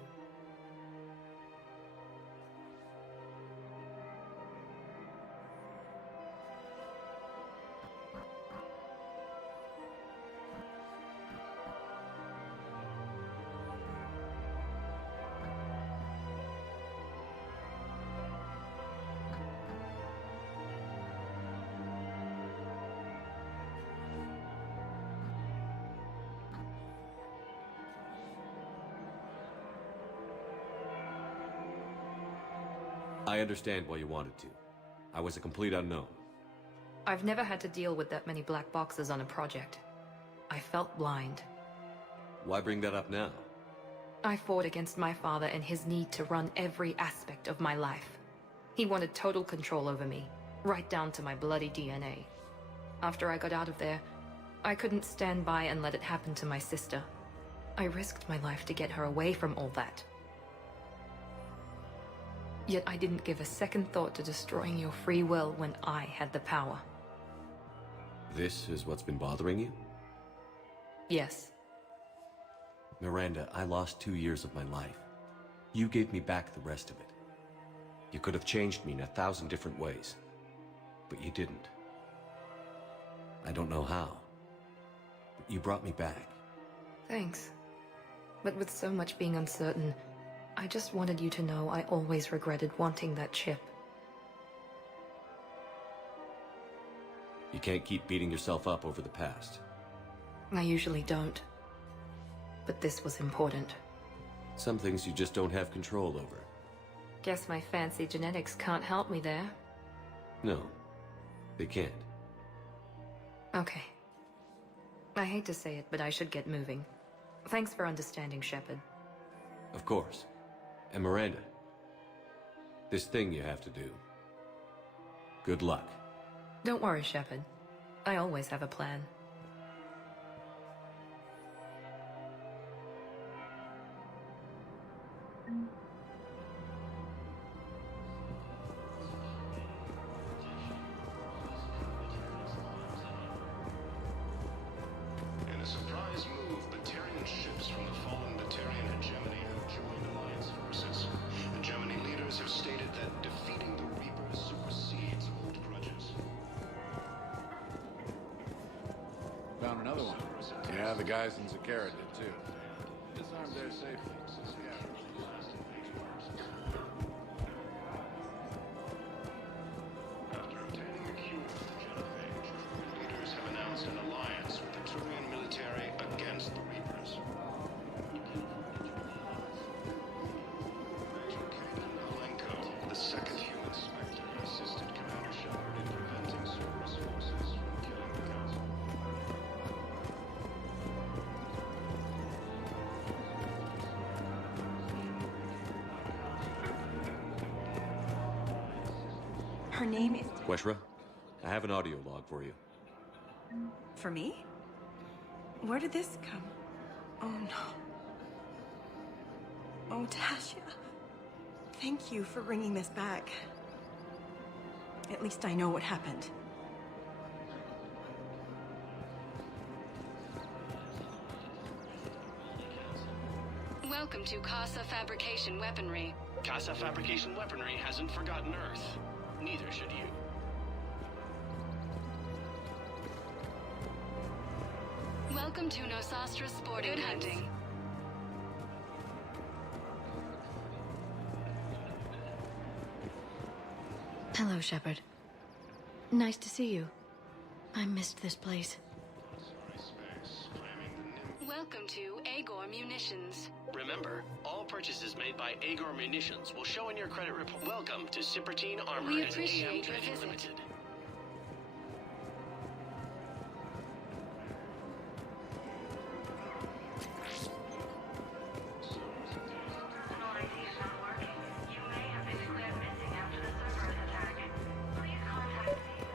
I understand why you wanted to. I was a complete unknown. I've never had to deal with that many black boxes on a project. I felt blind. Why bring that up now? I fought against my father and his need to run every aspect of my life. He wanted total control over me, right down to my bloody DNA. After I got out of there, I couldn't stand by and let it happen to my sister. I risked my life to get her away from all that. Yet I didn't give a second thought to destroying your free will when I had the power. This is what's been bothering you? Yes. Miranda, I lost 2 years of my life. You gave me back the rest of it. You could have changed me in 1,000 different ways, but you didn't. I don't know how, but you brought me back. Thanks. But with so much being uncertain, I just wanted you to know I always regretted wanting that chip. You can't keep beating yourself up over the past. I usually don't. But this was important. Some things you just don't have control over. Guess my fancy genetics can't help me there. No, they can't. Okay. I hate to say it, but I should get moving. Thanks for understanding, Shepard. Of course. And Miranda, this thing you have to do. Good luck. Don't worry, Shepard. I always have a plan. In a surprise move, Batarian ships from the fallen Batarian hegemony have joined Alliance forces. The Gemini leaders have stated that defeating the Reapers supersedes old grudges. Found another one. Yeah, the guys in Zakara did too. Disarmed there safely. After obtaining a cure for the genophage, the leaders have announced an alliance with the Turian military against the Reapers. Major Kagan Alenko, the second human Spectre, assisted Commander Shepard in preventing Cerberus forces from killing the Council. Her name is... Weshra, I have an audio log for you. For me? Where did this come? Oh no. Oh, Tasha. Thank you for bringing this back. At least I know what happened. Welcome Welcome to Casa Fabrication Weaponry. Casa Fabrication Weaponry hasn't forgotten Earth. Neither should you. Welcome to Nosastra Sporting Goods. Hunting. Hello, Shepard. Nice to see you. I missed this place. Welcome to Agor Munitions. Remember, all purchases made by Agor Munitions will show in your credit report. Welcome to Cipertine Armor We and AM appreciate your Trading visit. Limited.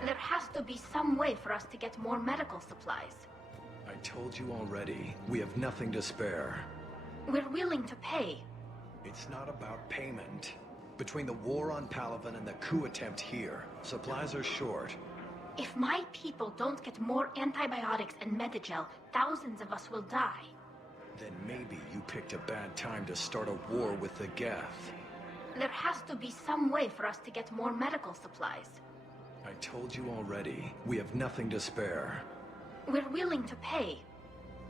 There has to be some way for us to get more medical supplies. I told you already, we have nothing to spare. We're willing to pay. It's not about payment. Between the war on Palaven and the coup attempt here, supplies are short. If my people don't get more antibiotics and Medigel, thousands of us will die. Then maybe you picked a bad time to start a war with the Geth. There has to be some way for us to get more medical supplies. I told you already, we have nothing to spare. We're willing to pay.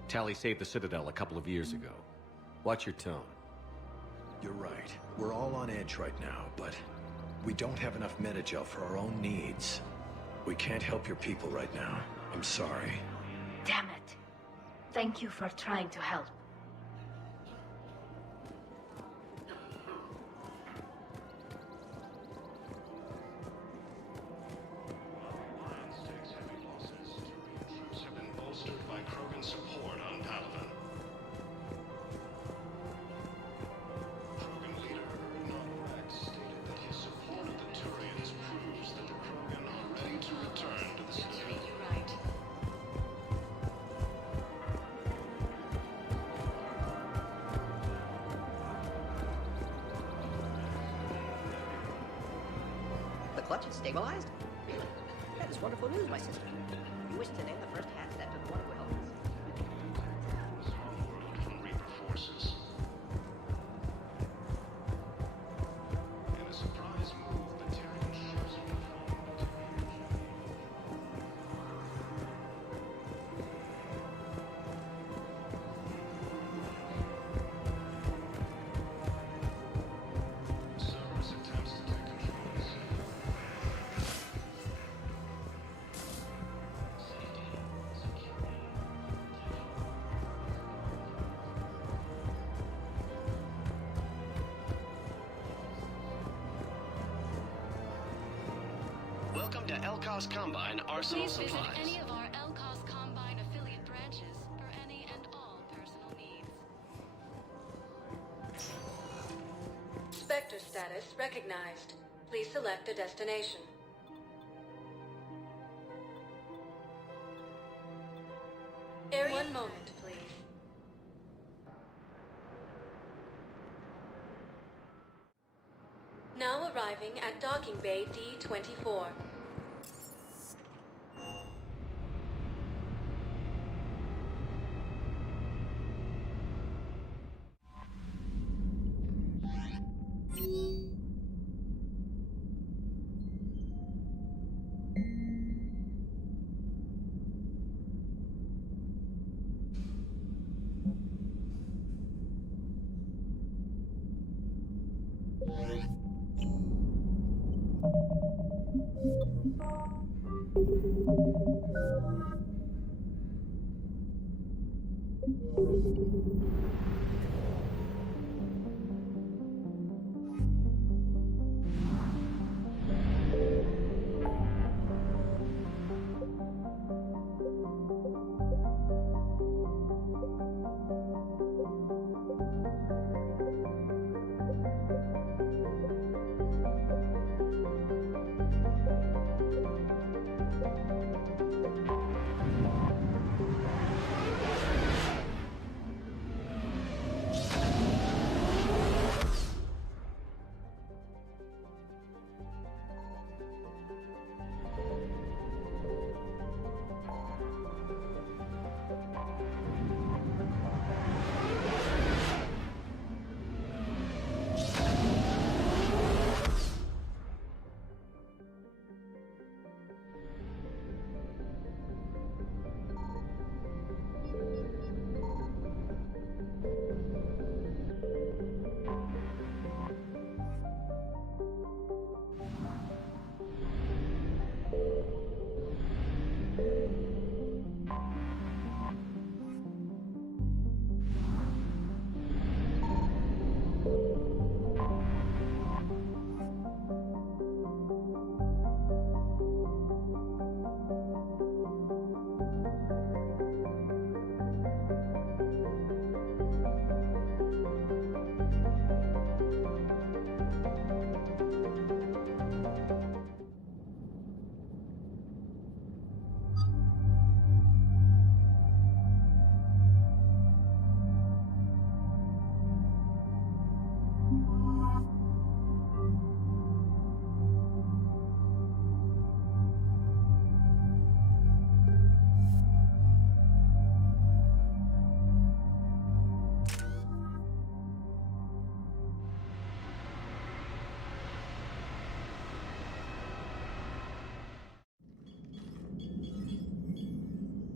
Tali saved the Citadel a couple of years ago. Watch your tone. You're right. We're all on edge right now, but we don't have enough Medigel for our own needs. We can't help your people right now. I'm sorry. Damn it. Thank you for trying to help. Troops have been bolstered by Krogan support on Palaven. Krogan leader Ernod Rex stated that his support of the Turians proves that the Krogan are ready to return to the Citadel. The clutch is stabilized? That is wonderful news, my sister. You wish to name the first hat step to the one who will help us. From Reaper forces. In a surprise move, Batarian ships from the Cerberus attempts to take control of the city. Welcome to Elkos Combine Arsenal Please visit Supplies. any of our Elkos Combine affiliate branches for any and all personal needs. Spectre status recognized. Please select a destination. Area. One moment, please. Now arriving at Docking Bay D-24.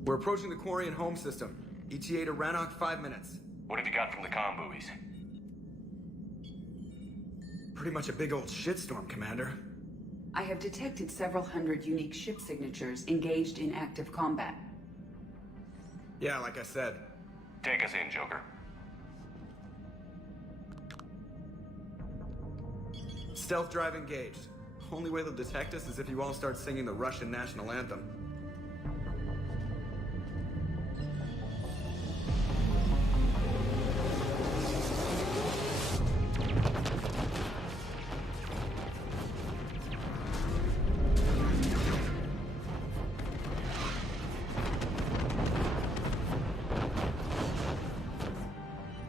We're approaching the Quarian home system. ETA to Rannoch, 5 minutes. What have you got from the comm buoys? Pretty much a big old shitstorm, Commander. I have detected several hundred unique ship signatures engaged in active combat. Yeah, like I said. Take us in, Joker. Stealth drive engaged. Only way they'll detect us is if you all start singing the Russian national anthem.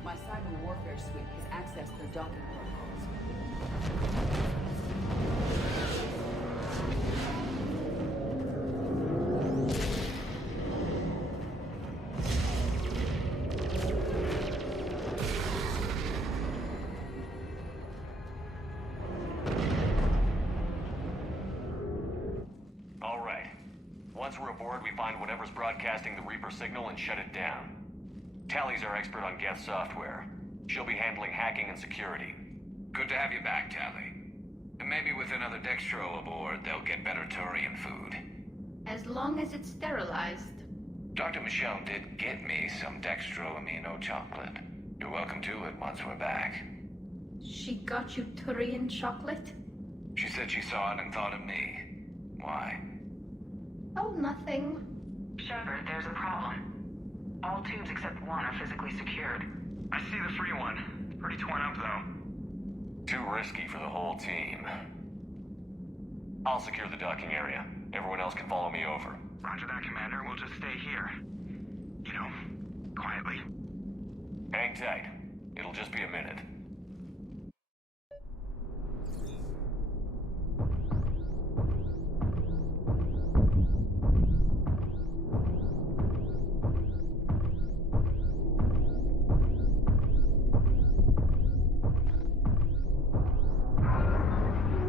My cyber warfare suite has accessed their docking protocols. All right. Once we're aboard, we find whatever's broadcasting the Reaper signal and shut it down. Tally's our expert on Geth software. She'll be handling hacking and security. Good to have you back, Tally. And maybe with another Dextro aboard, they'll get better Turian food. As long as it's sterilized. Dr. Michonne did get me some Dextro Amino chocolate. You're welcome to it once we're back. She got you Turian chocolate? She said she saw it and thought of me. Why? Oh, nothing. Shepard, there's a problem. All tubes except one are physically secured. I see the free one. Pretty torn up, though. Too risky for the whole team. I'll secure the docking area. Everyone else can follow me over. Roger that, Commander. We'll just stay here. You know, quietly. Hang tight. It'll just be a minute.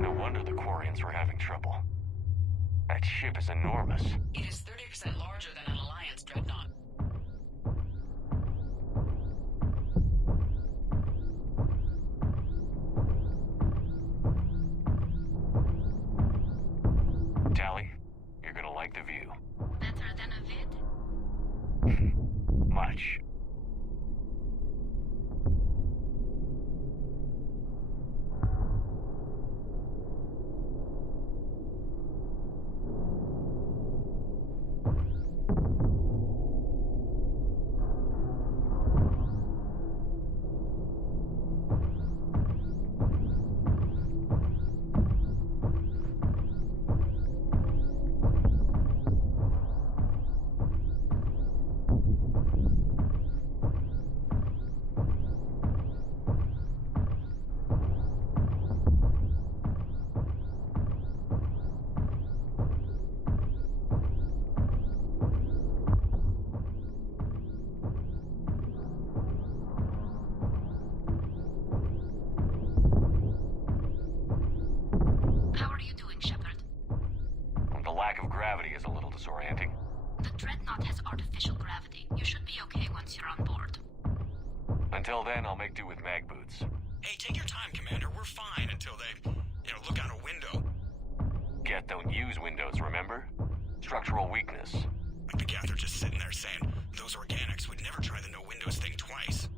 No wonder the Quarians were having trouble. That ship is enormous. It is 30% larger than an Alliance dreadnought. Tally, you're gonna like the view. Better than a vid? Much. How are you doing, Shepard? The lack of gravity is a little disorienting. The dreadnought has artificial gravity. You should be okay once you're on board. Until then, I'll make do with mag boots. Hey, take your time, Commander. We're fine until they, look out a window. Geth don't use windows, remember? Structural weakness. Like the Geth are just sitting there saying, those organics would never try the no windows thing twice.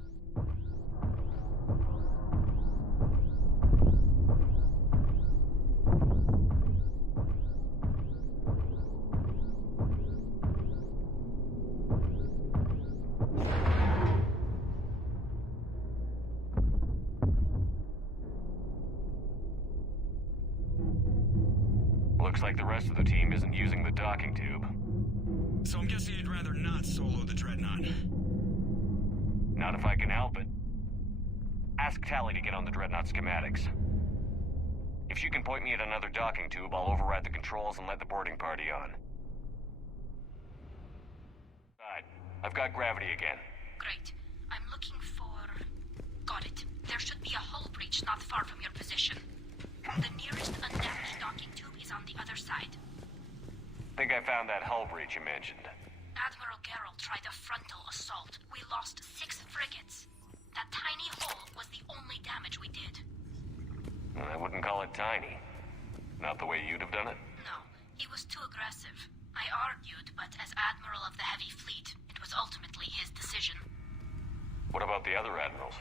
Looks like the rest of the team isn't using the docking tube. So I'm guessing you'd rather not solo the Dreadnought. Not if I can help it. Ask Tally to get on the Dreadnought schematics. If she can point me at another docking tube, I'll override the controls and let the boarding party on. Right. I've got gravity again. Great. I'm looking for... Got it. There should be a hull breach not far from your position. The nearest undamaged docking tube is on the other side. Think I found that hull breach you mentioned. Admiral Geralt tried a frontal assault. We lost 6 frigates. That tiny hole was the only damage we did. I wouldn't call it tiny. Not the way you'd have done it? No, he was too aggressive. I argued, but as Admiral of the Heavy Fleet, it was ultimately his decision. What about the other admirals?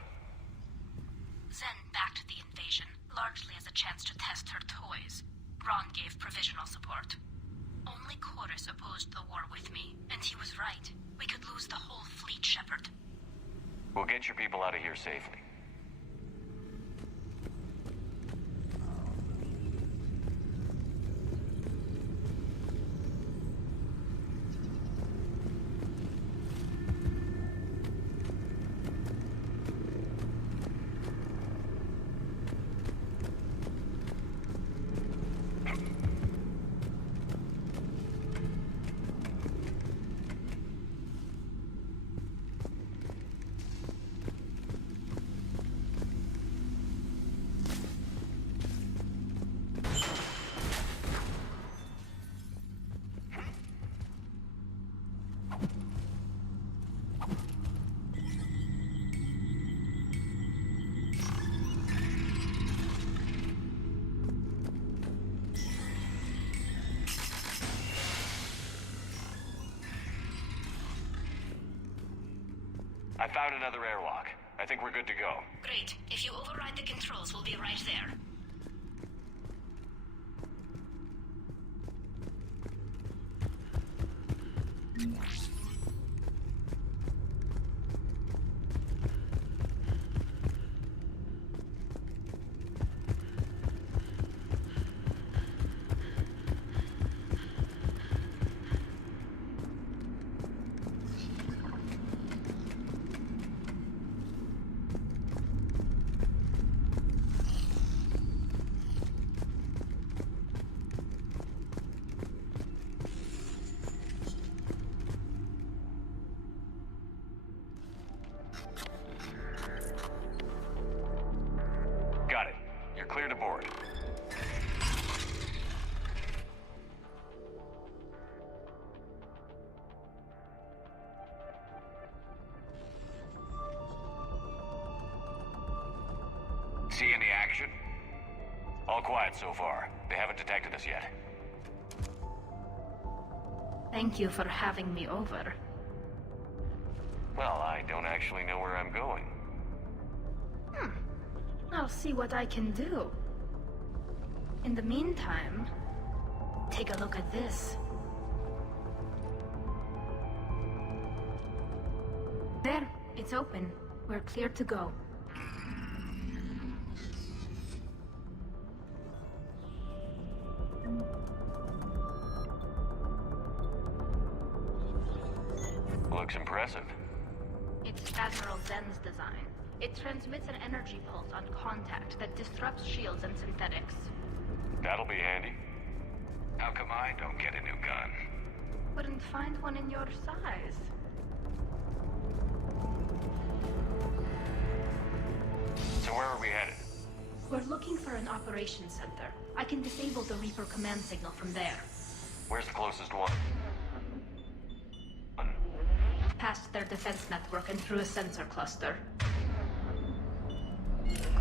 Zen backed the invasion, largely as a chance to test her toys. Ron gave provisional support. Only Chorus opposed the war with me, and he was right. We could lose the whole fleet, Shepard. We'll get your people out of here safely. I found another airlock. I think we're good to go. Great. If you override the controls, we'll be right there. Got it. You're clear to board. See any action? All quiet so far. They haven't detected us yet. Thank you for having me over. Well, I don't actually know where I'm going. I'll see what I can do. In the meantime, take a look at this. There, it's open. We're clear to go. Looks impressive. It's Admiral Zen's design. It transmits an energy pulse on contact that disrupts shields and synthetics. That'll be handy. How come I don't get a new gun? Wouldn't find one in your size. So where are we headed? We're looking for an operations center. I can disable the Reaper command signal from there. Where's the closest one? Past their defense network and through a sensor cluster.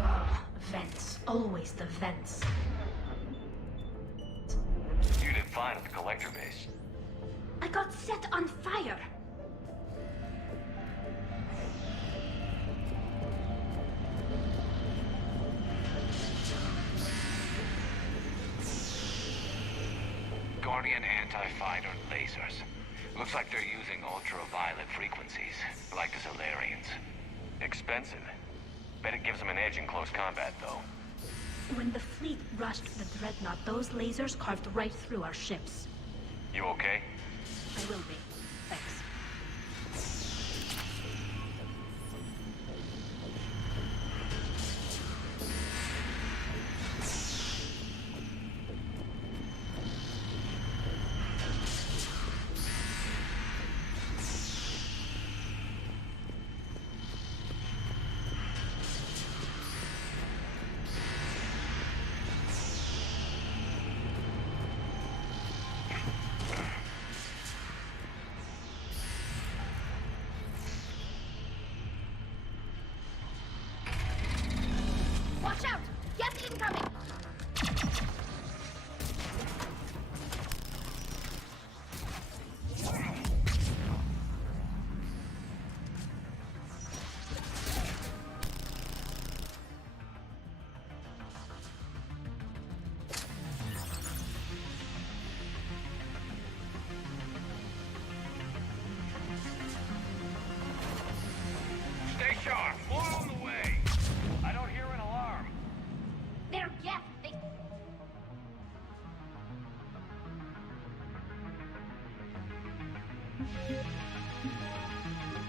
Oh, vents. Always the vents. You did fine at the collector base. I got set on fire! Guardian anti-fighter lasers. Looks like they're using ultraviolet frequencies, like the Solarians. Expensive. Bet it gives them an edge in close combat, though. When the fleet rushed the Dreadnought, those lasers carved right through our ships. You okay? I will be. Thanks.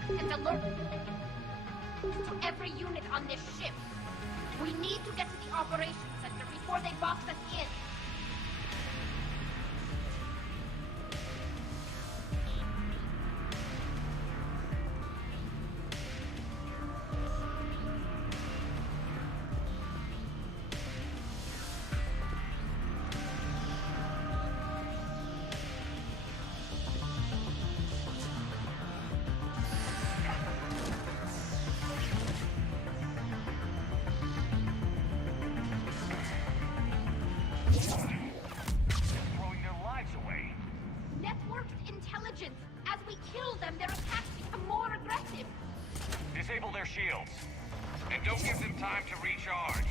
And alert to every unit on this ship. We need to get to the operations center before they box us in. Disable their shields. And don't give them time to recharge.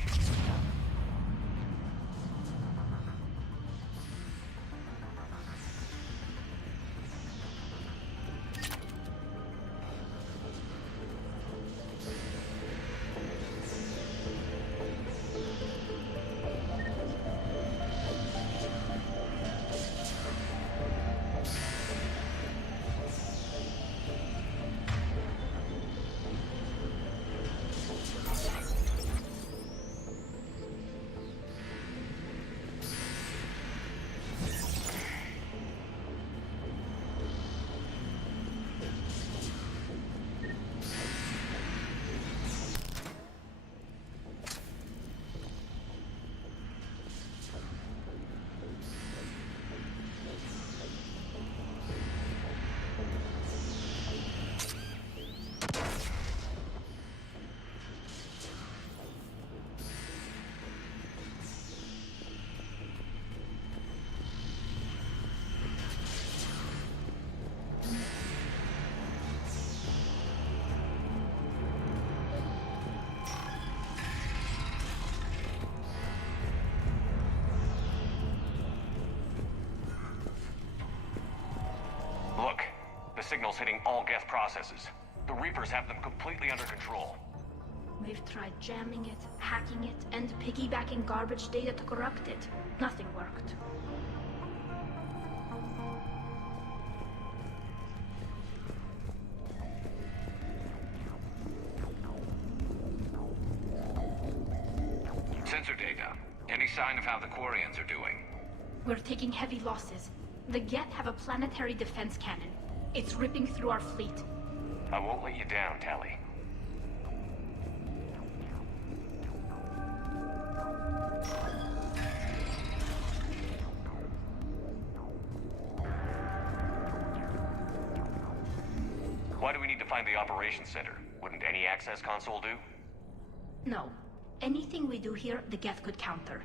Look, the signal's hitting all guest processes. The Reapers have them completely under control. We've tried jamming it, hacking it, and piggybacking garbage data to corrupt it. Nothing worked. Sensor data. Any sign of how the Quarians are doing? We're taking heavy losses. The Geth have a planetary defense cannon. It's ripping through our fleet. I won't let you down, Tali. Why do we need to find the operations center? Wouldn't any access console do? No. Anything we do here, the Geth could counter.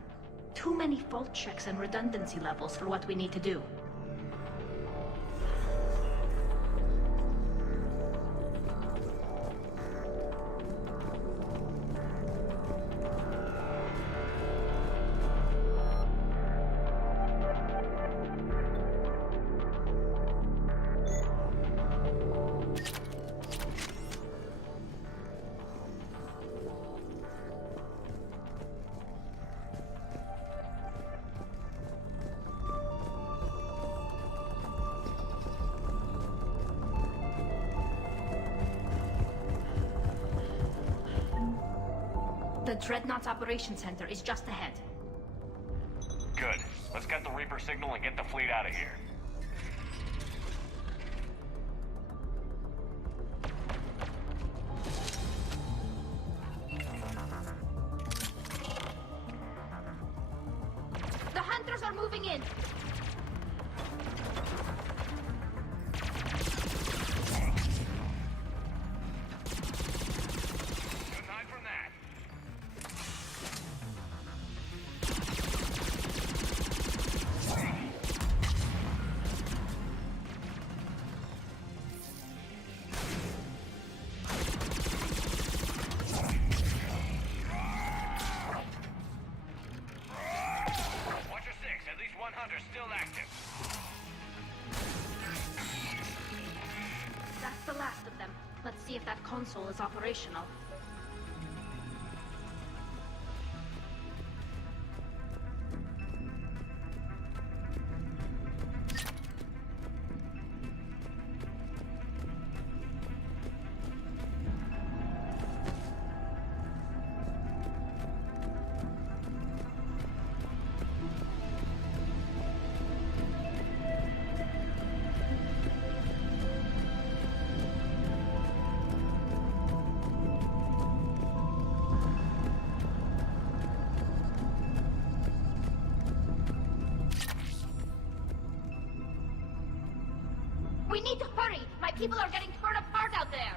Too many fault checks and redundancy levels for what we need to do. The Dreadnought's Operations Center is just ahead. Good. Let's get the Reaper signal and get the fleet out of here. The hunters are moving in. That's the last of them. Let's see if that console is operational. We need to hurry! My people are getting torn apart out there!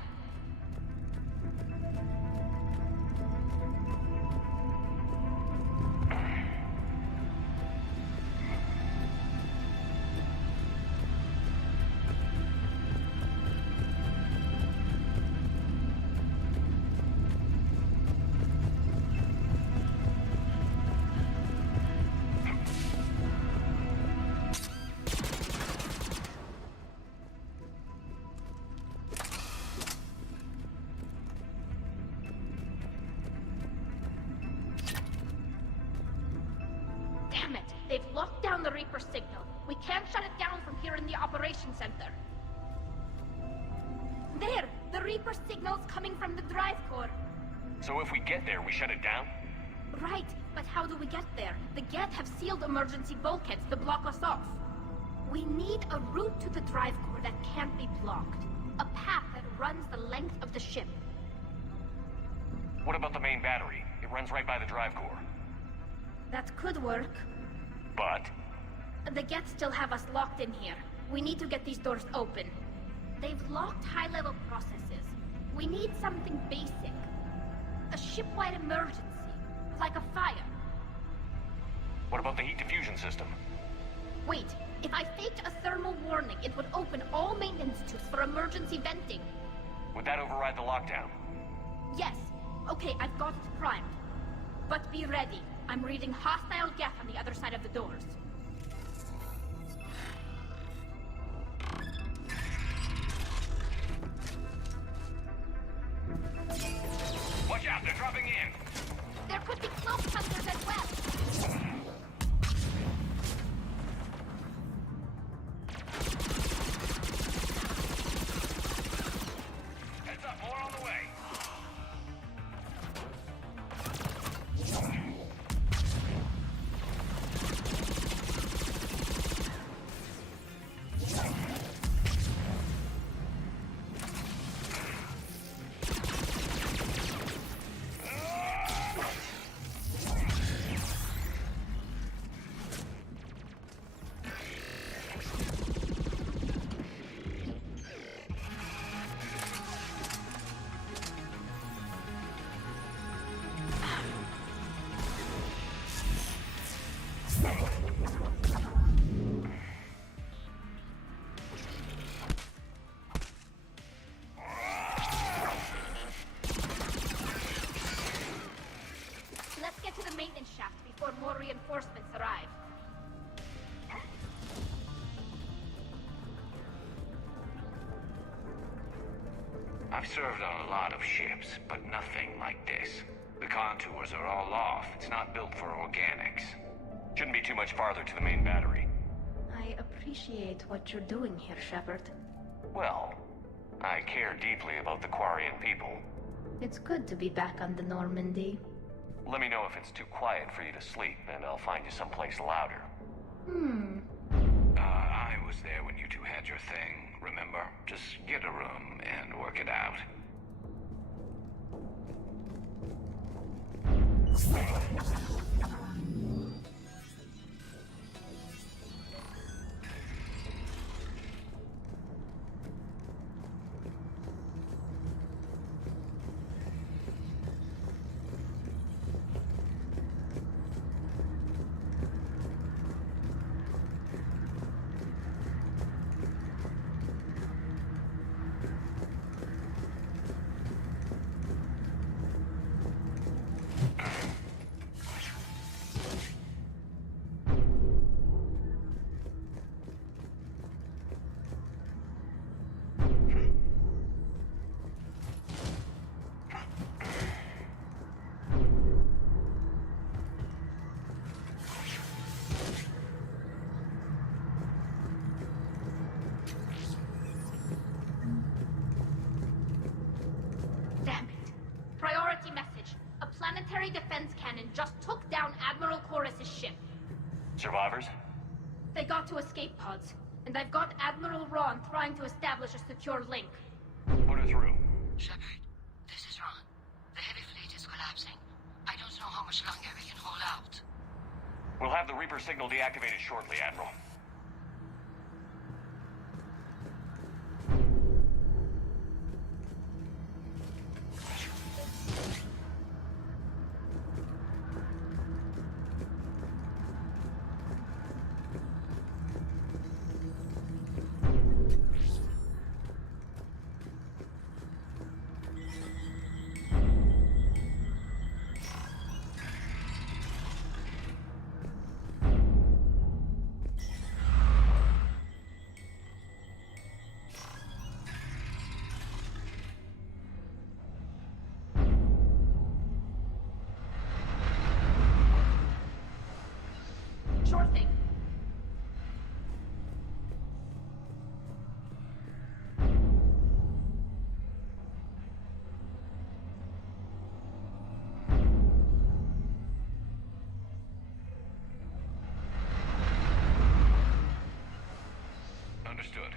Damn it! They've locked down the Reaper signal. We can't shut it down from here in the operations center. There! The Reaper signal's coming from the drive core. So if we get there, we shut it down? Right, but how do we get there? The Geth have sealed emergency bulkheads to block us off. We need a route to the drive core that can't be blocked. A path that runs the length of the ship. What about the main battery? It runs right by the drive core. That could work. But? The Geth still have us locked in here. We need to get these doors open. They've locked high-level processes. We need something basic. A ship-wide emergency. Like a fire. What about the heat diffusion system? Wait, if I faked a thermal warning, it would open all maintenance tubes for emergency venting. Would that override the lockdown? Yes. Okay, I've got it primed. But be ready. I'm reading hostile Geth on the other side of the doors. Watch out, they're dropping in! There could be cloak hunters as well! Heads up, more on the way! Let's get to the maintenance shaft before more reinforcements arrive. I've served on a lot of ships, but nothing like this. The contours are all off. It's not built for organics. Shouldn't be too much farther to the main battery. I appreciate what you're doing here, Shepard. Well, I care deeply about the Quarian people. It's good to be back on the Normandy. Let me know if it's too quiet for you to sleep, and I'll find you someplace louder. I was there when you two had your thing, remember? Just get a room and work it out. Defense cannon just took down Admiral Chorus's ship. Survivors? They got to escape pods, and I've got Admiral Ron trying to establish a secure link. Put her through. Shepard, this is Ron. The heavy fleet is collapsing. I don't know how much longer we can hold out. We'll have the Reaper signal deactivated shortly, Admiral. sure thing. Understood.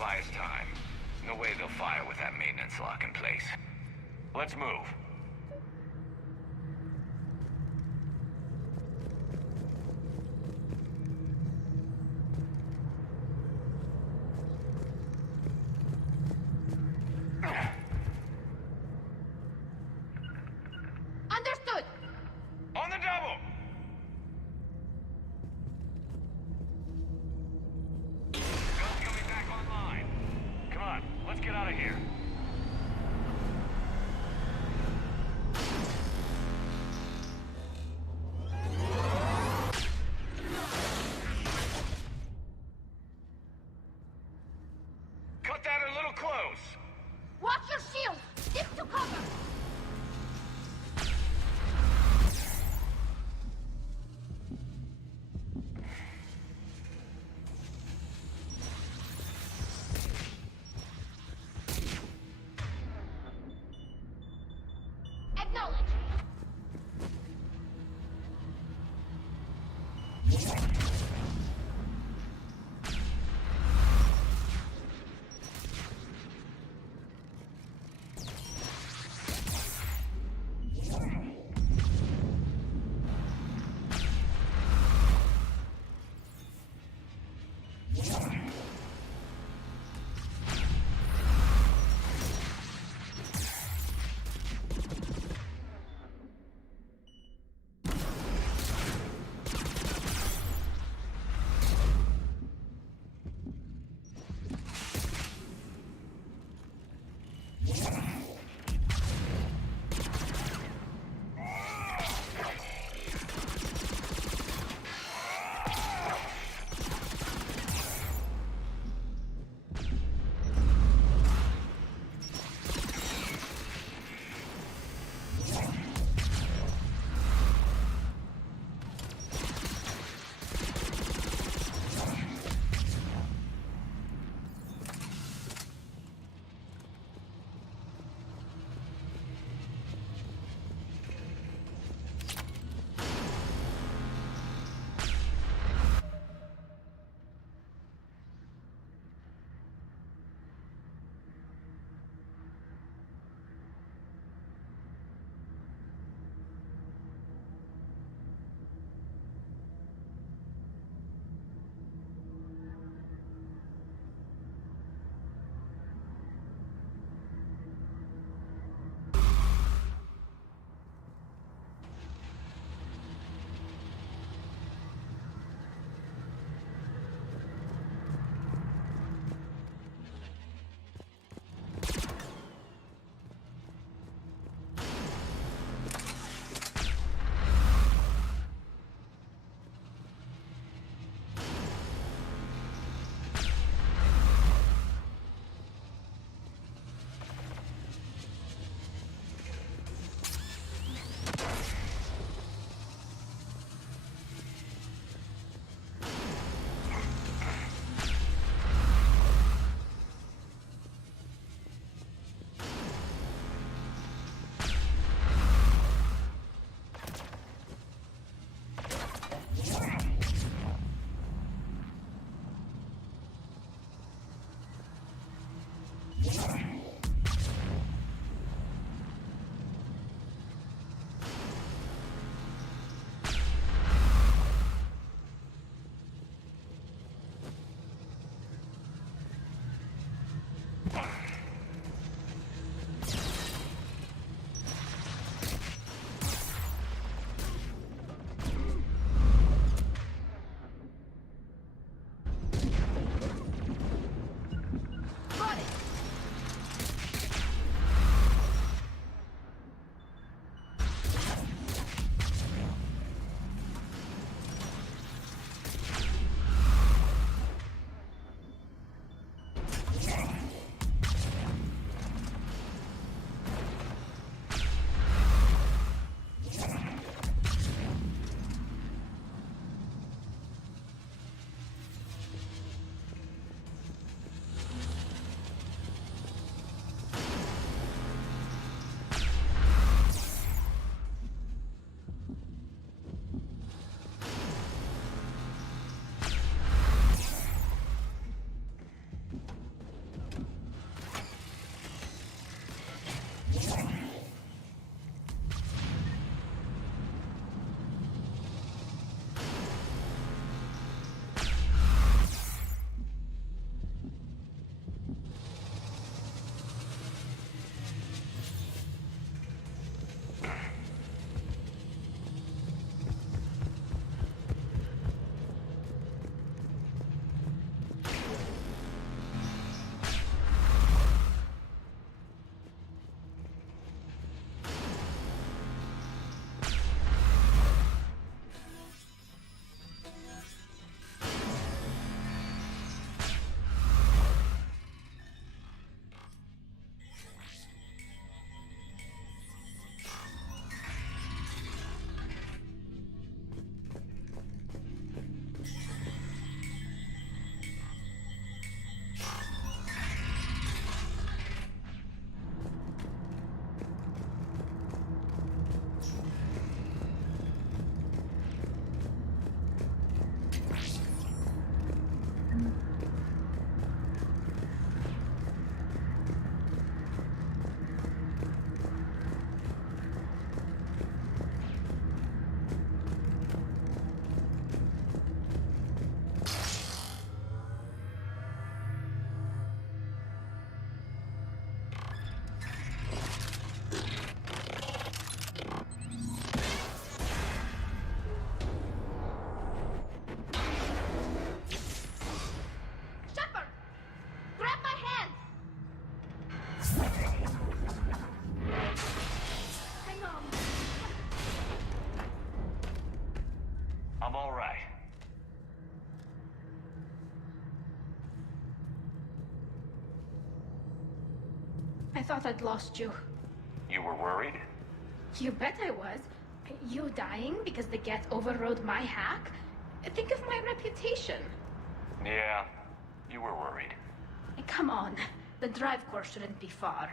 buys time. No way they'll fire with that maintenance lock in place. Let's move. Understood! On the double! Guns coming back online. Come on, let's get out of here. Shepard! Grab my hand! Hang on. I'm all right. I thought I'd lost you. You were worried? You bet I was. You dying because the Geth overrode my hack? Think of my reputation. Yeah, you were worried. Come on. The drive core shouldn't be far.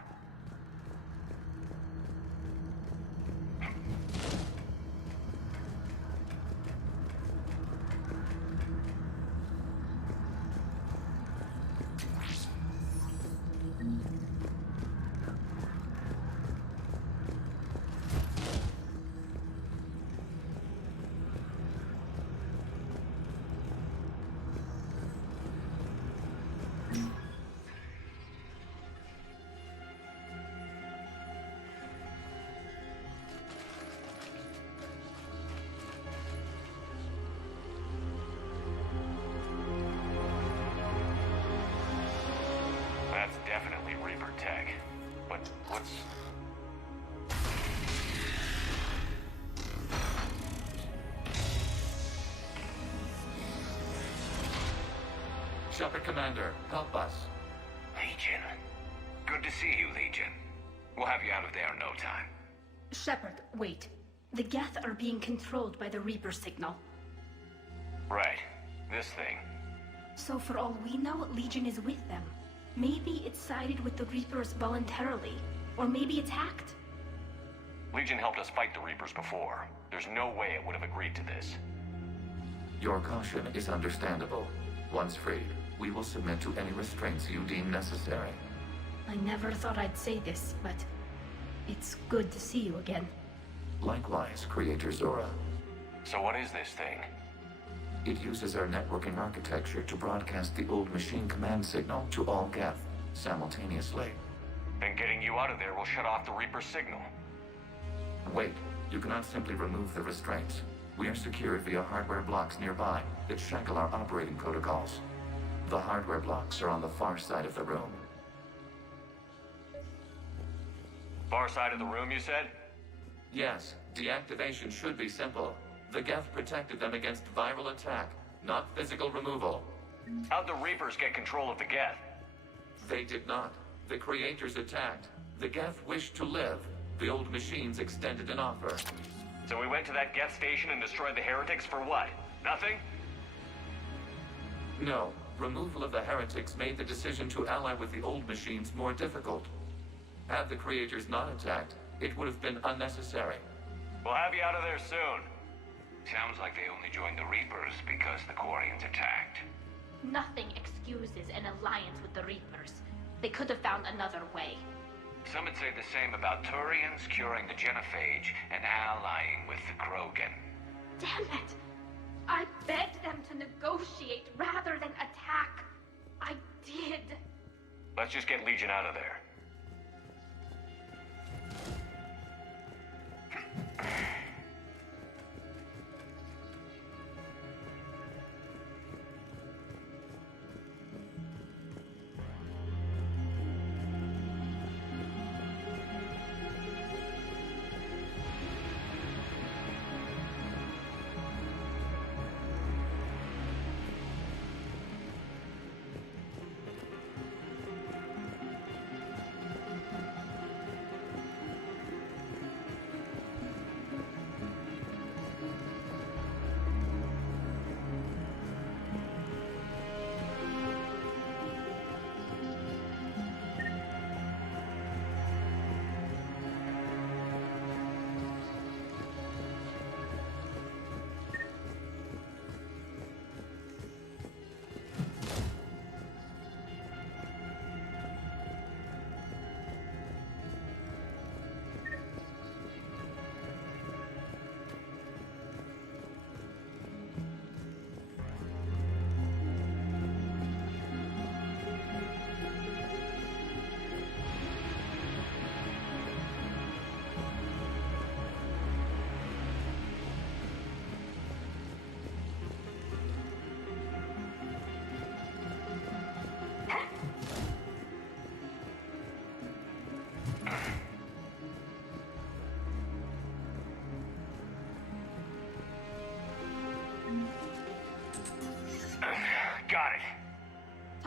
That's definitely Reaper tech. But what's... Shepard Commander, help us. Legion. Good to see you, Legion. We'll have you out of there in no time. Shepard, wait. The Geth are being controlled by the Reaper signal. Right. This thing. So for all we know, Legion is with them. Maybe it sided with the Reapers voluntarily. Or maybe it's hacked. Legion helped us fight the Reapers before. There's no way it would have agreed to this. Your caution is understandable. Once freed, we will submit to any restraints you deem necessary. I never thought I'd say this, but it's good to see you again. Likewise, Creator Zora. So what is this thing? It uses our networking architecture to broadcast the old machine command signal to all Geth simultaneously. Then getting you out of there will shut off the Reaper signal. Wait, you cannot simply remove the restraints. We are secured via hardware blocks nearby that shackle our operating protocols. The hardware blocks are on the far side of the room. Far side of the room, you said? Yes, deactivation should be simple. The Geth protected them against viral attack, not physical removal. How'd the Reapers get control of the Geth? They did not. The Creators attacked. The Geth wished to live. The old machines extended an offer. So we went to that Geth station and destroyed the heretics for what? Nothing? No. Removal of the heretics made the decision to ally with the old machines more difficult. Had the Creators not attacked, it would have been unnecessary. We'll have you out of there soon. Sounds like they only joined the Reapers because the Quarians attacked. Nothing excuses an alliance with the Reapers. They could have found another way. Some would say the same about Turians curing the Genophage and allying with the Krogan. Damn it! I begged them to negotiate rather than attack. I did. Let's just get Legion out of there.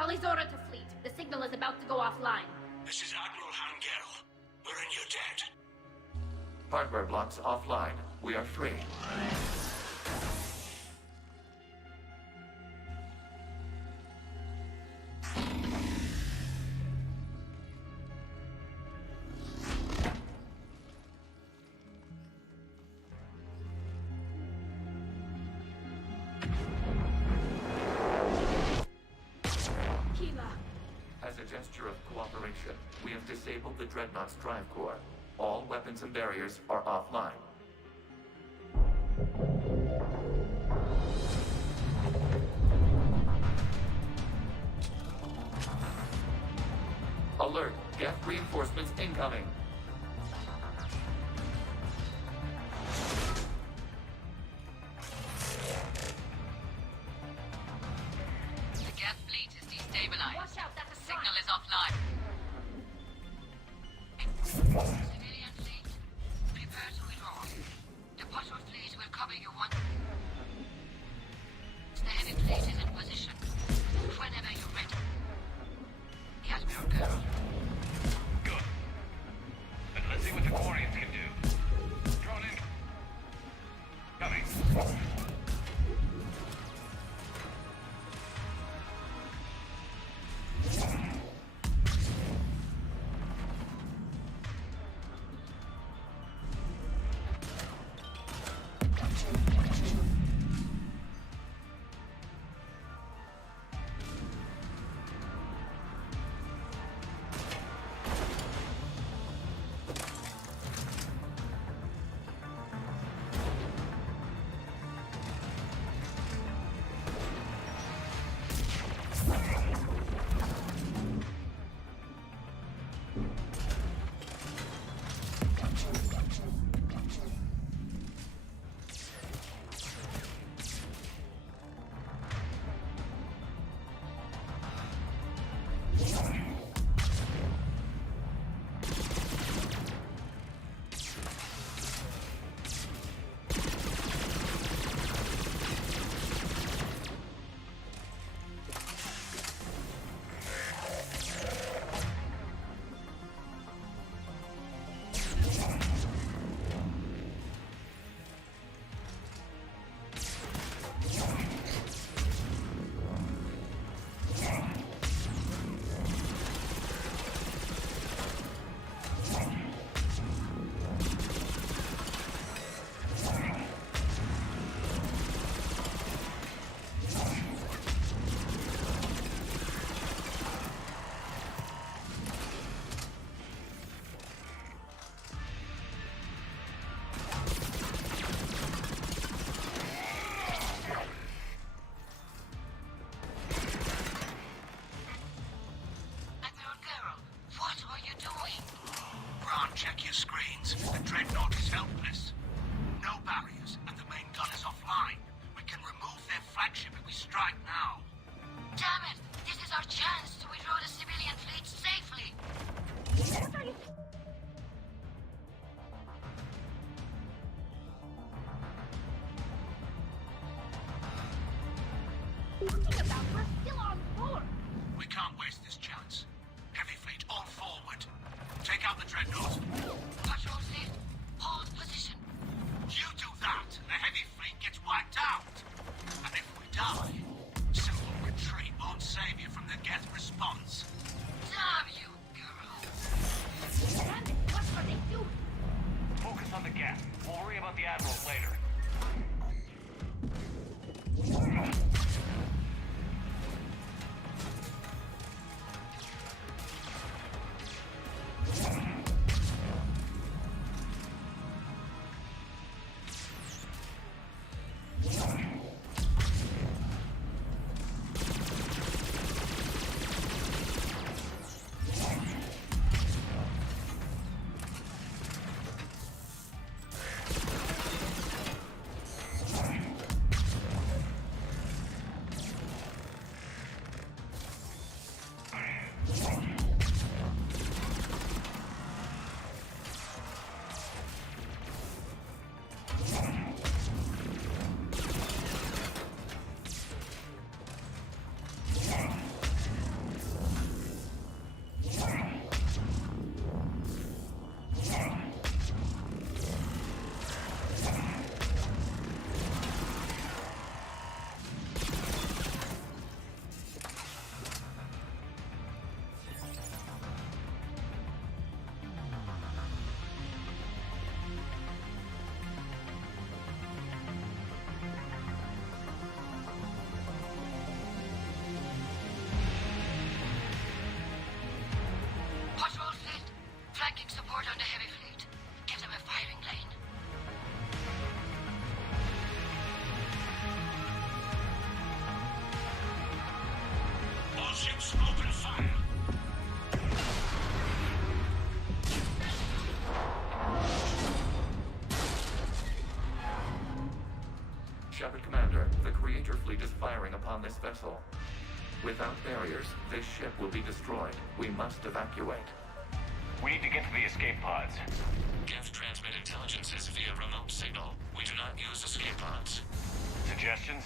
Talizora to fleet. The signal is about to go offline. This is Admiral Hangel. We're in your debt. Hardware blocks offline. We are free. As a gesture of cooperation, we have disabled the Dreadnought's drive core. All weapons and barriers are offline. Alert! Geth reinforcements incoming! The Geth fleet is destabilized. Watch out, the signal is offline. Civilian fleet, prepare to withdraw. The Potter fleet will cover you one. The heavy fleet is in position. Whenever you're ready. The Admiral girl. Good. Then let's see what the Quarians can do. Drawn in. Coming. Check your screens. The Dreadnought is helpless. No barriers, and the main gun is offline. We can remove their flagship if we strike now. Damn it! This is our chance to withdraw the civilian fleet safely. Talking about, we're still on board. We can't waste this chance. Heavy fleet all forward. Take out the Dreadnought. Patrol fleet, hold position. You do that, and the heavy fleet gets wiped out. And if we die, simple retreat won't save you from the Geth response. Damn you, girl. Damn it, what are they doing? Focus on the Geth. We'll worry about the Admirals later. Reapers, open fire! Shepard Commander, the Creator Fleet is firing upon this vessel. Without barriers, this ship will be destroyed. We must evacuate. We need to get to the escape pods. Geth transmit intelligences via remote signal. We do not use escape pods. Suggestions?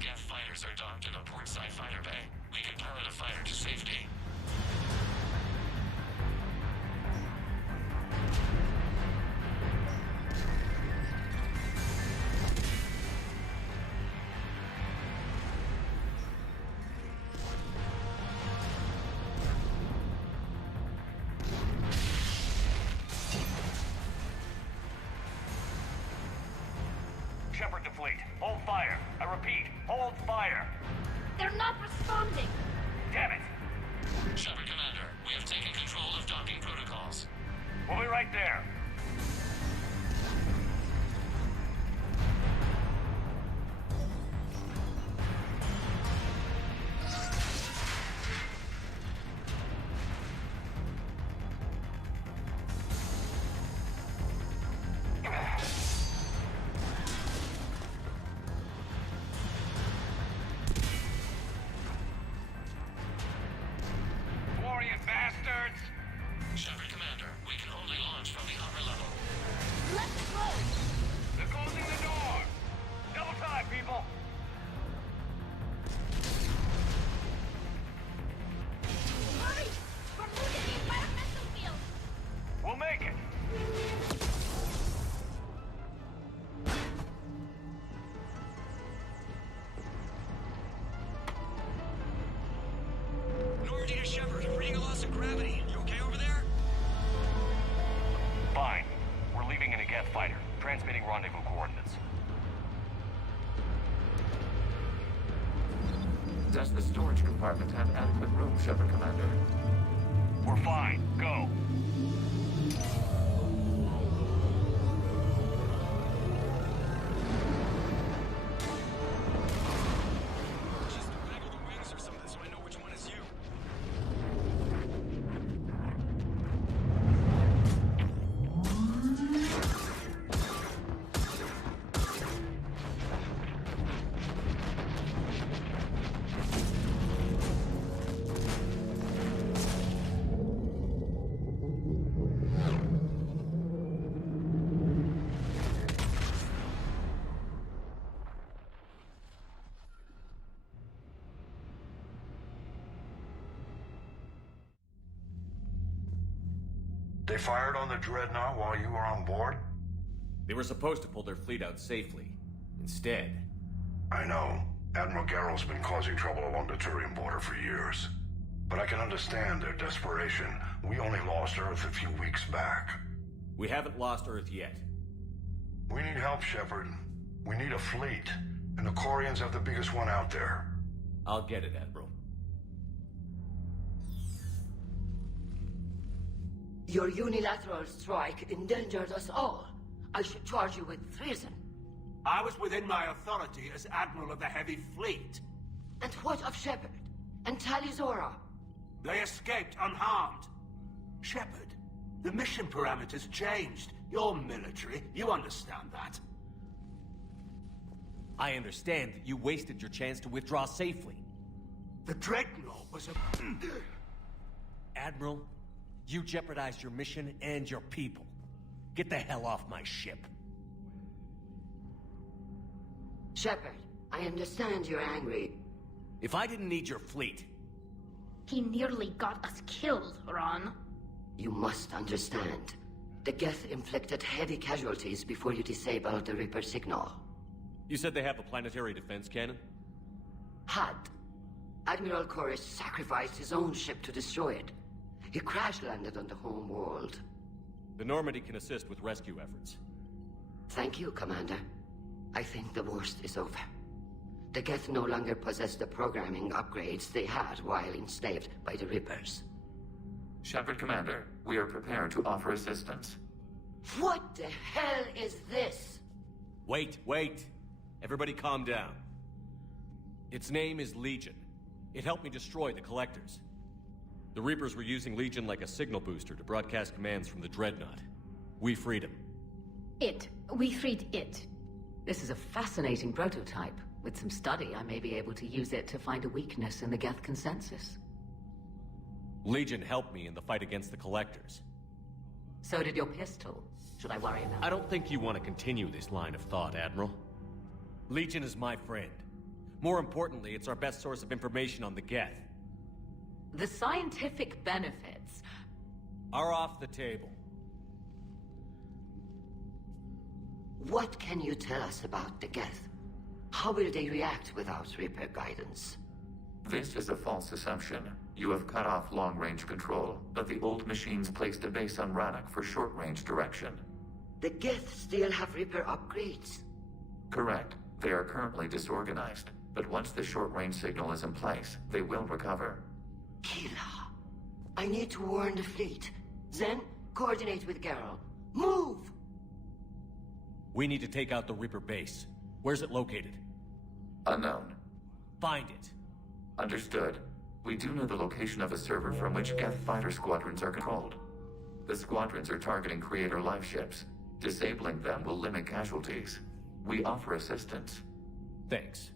Geth fighters are docked in a portside fighter bay. We can pilot a fighter to safety. Shepard to fleet. Hold fire. I repeat, hold fire. They're not responding. Damn it. Shepard Commander, we have taken control of docking protocols. We'll be right there. Glorious bastards! Shepard Commander, we can only launch from the upper level. Let's go! They're closing the door! Double time, people! Hurry! We're moving the environmental field! We'll make it! Normandy to Shepard, reading a loss of gravity. You okay over there? Fine. We're leaving in a Geth fighter. Transmitting rendezvous coordinates. Does the storage compartment have adequate room, Shepard Commander? We're fine. Go. Just waggle the wings or something so I know which one is you. They fired on the Dreadnought while you were on board? They were supposed to pull their fleet out safely. Instead... I know. Admiral Garrow's been causing trouble along the Turian border for years. But I can understand their desperation. We only lost Earth a few weeks back. We haven't lost Earth yet. We need help, Shepard. We need a fleet. And the Corians have the biggest one out there. I'll get it, Admiral. Your unilateral strike endangered us all. I should charge you with treason. I was within my authority as Admiral of the Heavy Fleet. And what of Shepard? And Talizora? They escaped unharmed. Shepard, the mission parameters changed. You're military, you understand that. I understand that you wasted your chance to withdraw safely. The Dreadnought was a... Admiral, you jeopardized your mission and your people. Get the hell off my ship. Shepard, I understand you're angry. If I didn't need your fleet... He nearly got us killed, Ron. You must understand. The Geth inflicted heavy casualties before you disabled the Reaper signal. You said they have a planetary defense cannon? Had. Admiral Koris sacrificed his own ship to destroy it. He crash-landed on the home world. The Normandy can assist with rescue efforts. Thank you, Commander. I think the worst is over. The Geth no longer possess the programming upgrades they had while enslaved by the Reapers. Shepard Commander, we are prepared to offer assistance. What the hell is this? Wait. Everybody calm down. Its name is Legion. It helped me destroy the Collectors. The Reapers were using Legion like a signal booster to broadcast commands from the Dreadnought. We freed him. We freed it. This is a fascinating prototype. With some study, I may be able to use it to find a weakness in the Geth consensus. Legion helped me in the fight against the Collectors. So did your pistol. Should I worry about it? I don't think you want to continue this line of thought, Admiral. Legion is my friend. More importantly, it's our best source of information on the Geth. The scientific benefits are off the table. What can you tell us about the Geth? How will they react without Reaper guidance? This is a false assumption. You have cut off long-range control, but the old machines placed a base on Rannoch for short-range direction. The Geth still have Reaper upgrades? Correct. They are currently disorganized, but once the short-range signal is in place, they will recover. Kila, I need to warn the fleet. Then, coordinate with Geralt. Move! We need to take out the Reaper base. Where's it located? Unknown. Find it. Understood. We do know the location of a server from which Geth fighter squadrons are controlled. The squadrons are targeting Creator live ships. Disabling them will limit casualties. We offer assistance. Thanks.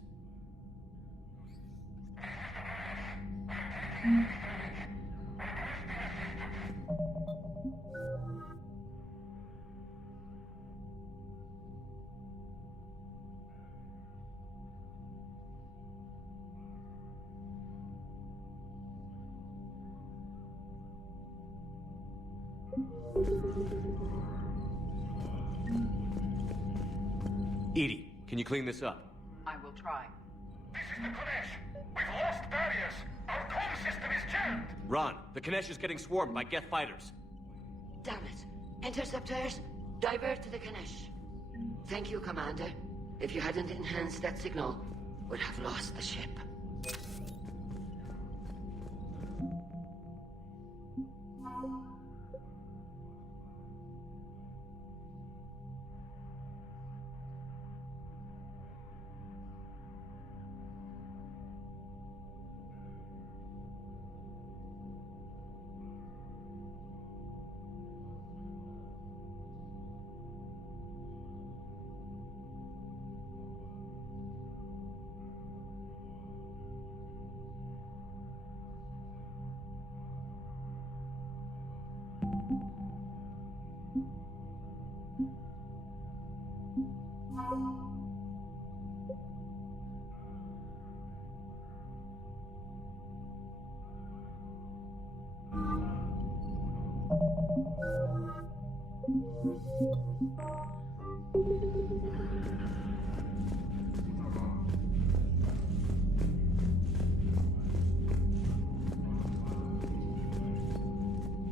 EDI, can you clean this up? I will try. This is the Konesh. We've lost barriers. Our comm system is jammed. Ron, the Konesh is getting swarmed by Geth fighters. Damn it. Interceptors, divert to the Konesh. Thank you, Commander. If you hadn't enhanced that signal, we'd have lost the ship.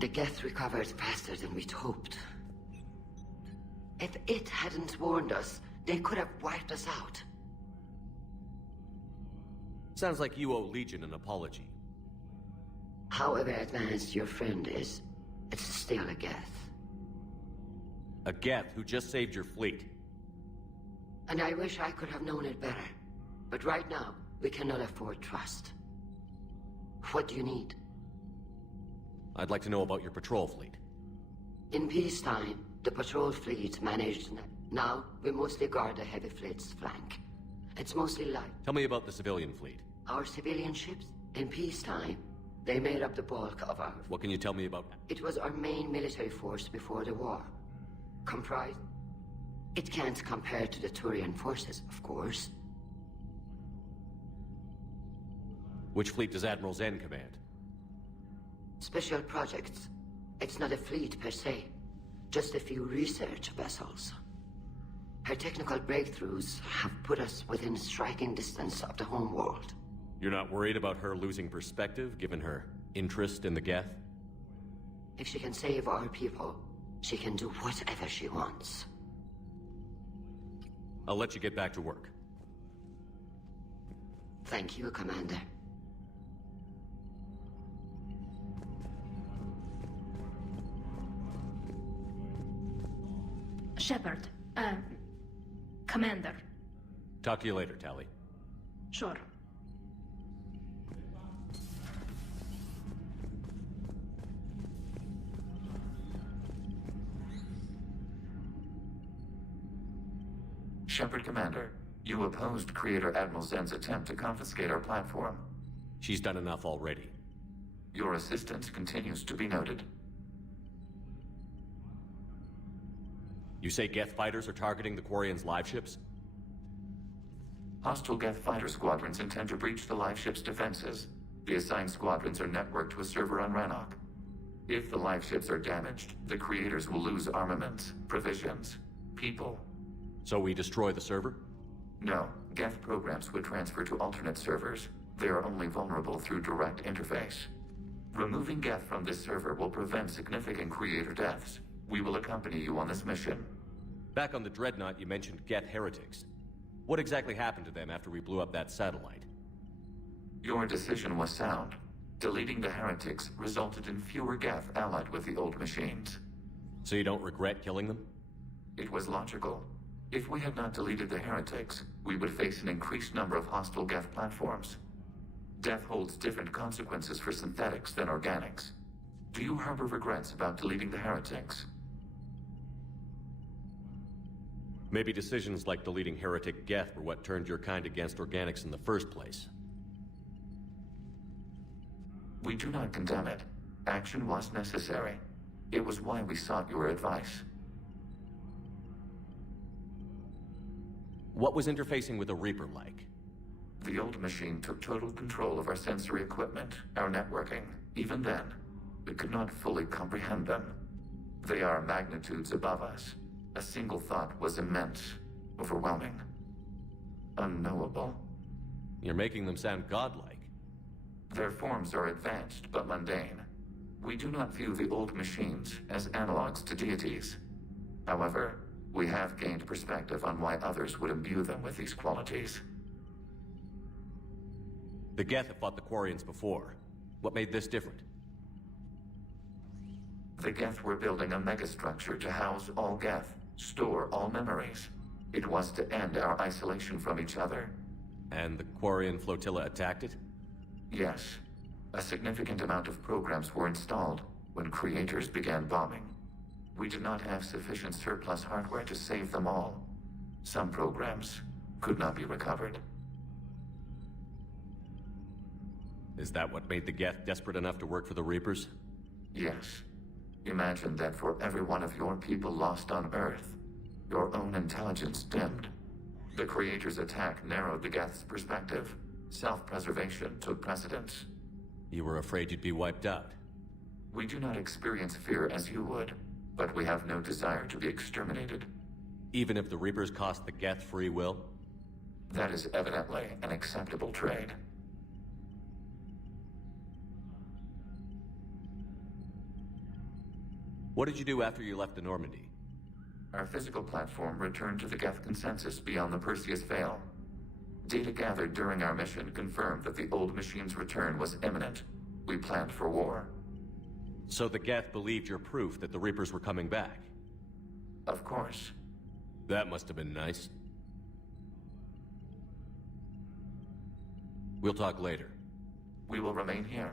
The Geth recovered faster than we'd hoped. If it hadn't warned us, they could have wiped us out. Sounds like you owe Legion an apology. However advanced your friend is, it's still a Geth. A Geth who just saved your fleet. And I wish I could have known it better. But right now, we cannot afford trust. What do you need? I'd like to know about your patrol fleet. In peacetime, the patrol fleet managed. Now, we mostly guard the heavy fleet's flank. It's mostly light. Tell me about the civilian fleet. Our civilian ships? In peacetime, they made up the bulk of our... What can you tell me about... It was our main military force before the war. Comprised... It can't compare to the Turian forces, of course. Which fleet does Admiral Zen command? Special projects. It's not a fleet per se. Just a few research vessels. Her technical breakthroughs have put us within striking distance of the home world. You're not worried about her losing perspective, given her interest in the Geth? If she can save our people, she can do whatever she wants. I'll let you get back to work. Thank you, Commander. Shepard, Commander. Talk to you later, Tali. Sure. Shepard Commander, you opposed Creator Admiral Zen's attempt to confiscate our platform. She's done enough already. Your assistance continues to be noted. You say Geth fighters are targeting the Quarians' live ships? Hostile Geth fighter squadrons intend to breach the live ship's defenses. The assigned squadrons are networked to a server on Rannoch. If the live ships are damaged, the creators will lose armaments, provisions, people. So we destroy the server? No, Geth programs would transfer to alternate servers. They are only vulnerable through direct interface. Removing Geth from this server will prevent significant creator deaths. We will accompany you on this mission. Back on the Dreadnought, you mentioned Geth heretics. What exactly happened to them after we blew up that satellite? Your decision was sound. Deleting the heretics resulted in fewer Geth allied with the old machines. So you don't regret killing them? It was logical. If we had not deleted the heretics, we would face an increased number of hostile Geth platforms. Death holds different consequences for synthetics than organics. Do you harbor regrets about deleting the heretics? Maybe decisions like deleting heretic Geth were what turned your kind against organics in the first place. We do not condemn it. Action was necessary. It was why we sought your advice. What was interfacing with a Reaper like? The old machine took total control of our sensory equipment, our networking. Even then, we could not fully comprehend them. They are magnitudes above us. A single thought was immense, overwhelming, unknowable. You're making them sound godlike. Their forms are advanced but mundane. We do not view the old machines as analogs to deities. However, we have gained perspective on why others would imbue them with these qualities. The Geth have fought the Quarians before. What made this different? The Geth were building a megastructure to house all Geth, store all memories. It was to end our isolation from each other. And the Quarian flotilla attacked it? Yes. A significant amount of programs were installed when creators began bombing. We did not have sufficient surplus hardware to save them all. Some programs could not be recovered. Is that what made the Geth desperate enough to work for the Reapers? Yes. Imagine that for every one of your people lost on Earth, your own intelligence dimmed. The Creator's attack narrowed the Geth's perspective. Self-preservation took precedence. You were afraid you'd be wiped out. We do not experience fear as you would, but we have no desire to be exterminated. Even if the Reapers cost the Geth free will? That is evidently an acceptable trade. What did you do after you left the Normandy? Our physical platform returned to the Geth consensus beyond the Perseus Veil. Data gathered during our mission confirmed that the old machine's return was imminent. We planned for war. So the Geth believed your proof that the Reapers were coming back? Of course. That must have been nice. We'll talk later. We will remain here.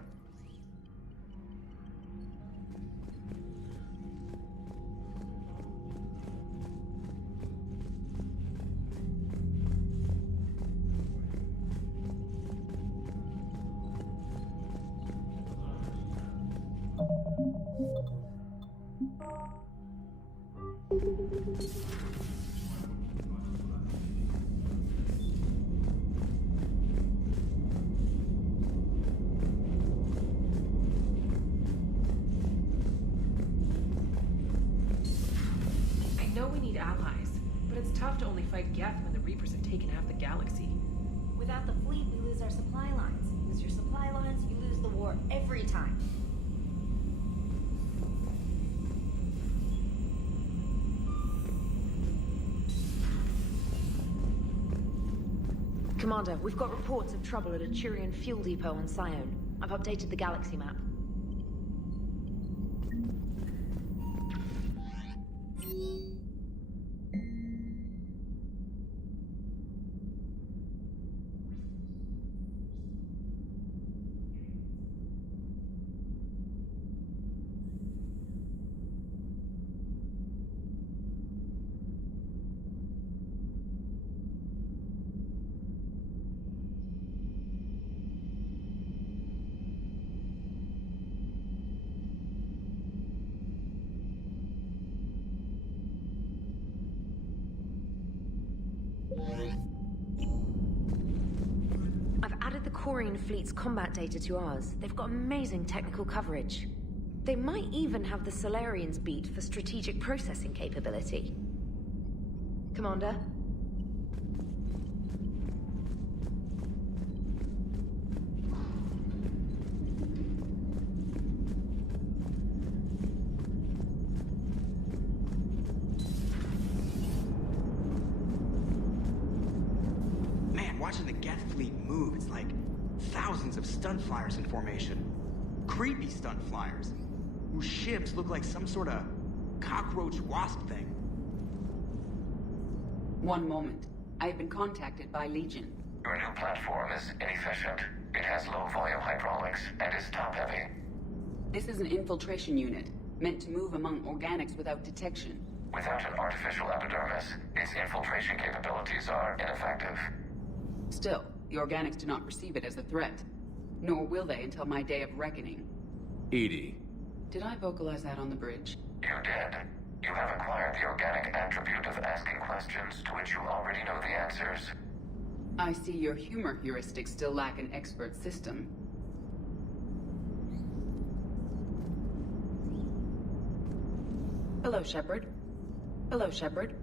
I know we need allies, but it's tough to only fight Geth when the Reapers have taken half the galaxy. Without the fleet, we lose our supply lines. Lose your supply lines, you lose the war every time. Commander, we've got reports of trouble at a Turian fuel depot on Scion. I've updated the galaxy map. the Quarian fleet's combat data to ours, they've got amazing technical coverage. They might even have the Solarians beat for strategic processing capability. Commander? Man, watching the Geth fleet move, it's like thousands of stun flyers in formation. Creepy stun flyers, whose ships look like some sort of cockroach wasp thing. One moment. I have been contacted by Legion. Your new platform is inefficient. It has low volume hydraulics and is top heavy. This is an infiltration unit, meant to move among organics without detection. Without an artificial epidermis, its infiltration capabilities are ineffective. Still, the organics do not perceive it as a threat. Nor will they until my day of reckoning. EDI. Did I vocalize that on the bridge? You did. You have acquired the organic attribute of asking questions to which you already know the answers. I see your humor heuristics still lack an expert system. Hello, Shepard. Hello, Shepard.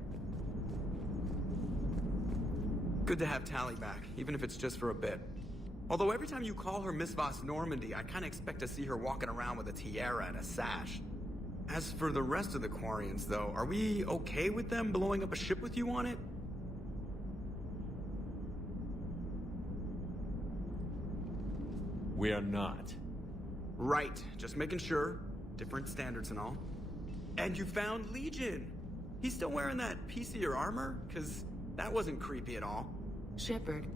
Good to have Tali back, even if it's just for a bit. Although every time you call her Miss Voss Normandy, I kinda expect to see her walking around with a tiara and a sash. As for the rest of the Quarians, though, are we okay with them blowing up a ship with you on it? We are not. Right, just making sure. Different standards and all. And you found Legion! He's still wearing that piece of your armor? 'Cause that wasn't creepy at all. Shepard,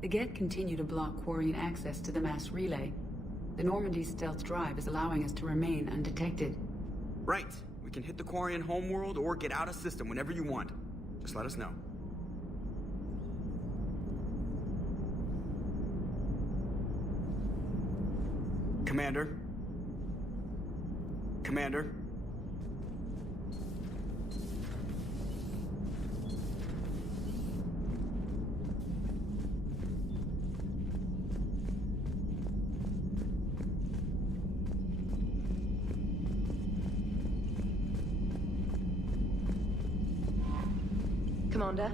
the Geth continue to block Quarian access to the mass relay. The Normandy's stealth drive is allowing us to remain undetected. Right. We can hit the Quarian homeworld or get out of system whenever you want. Just let us know. Commander? Commander? Commander?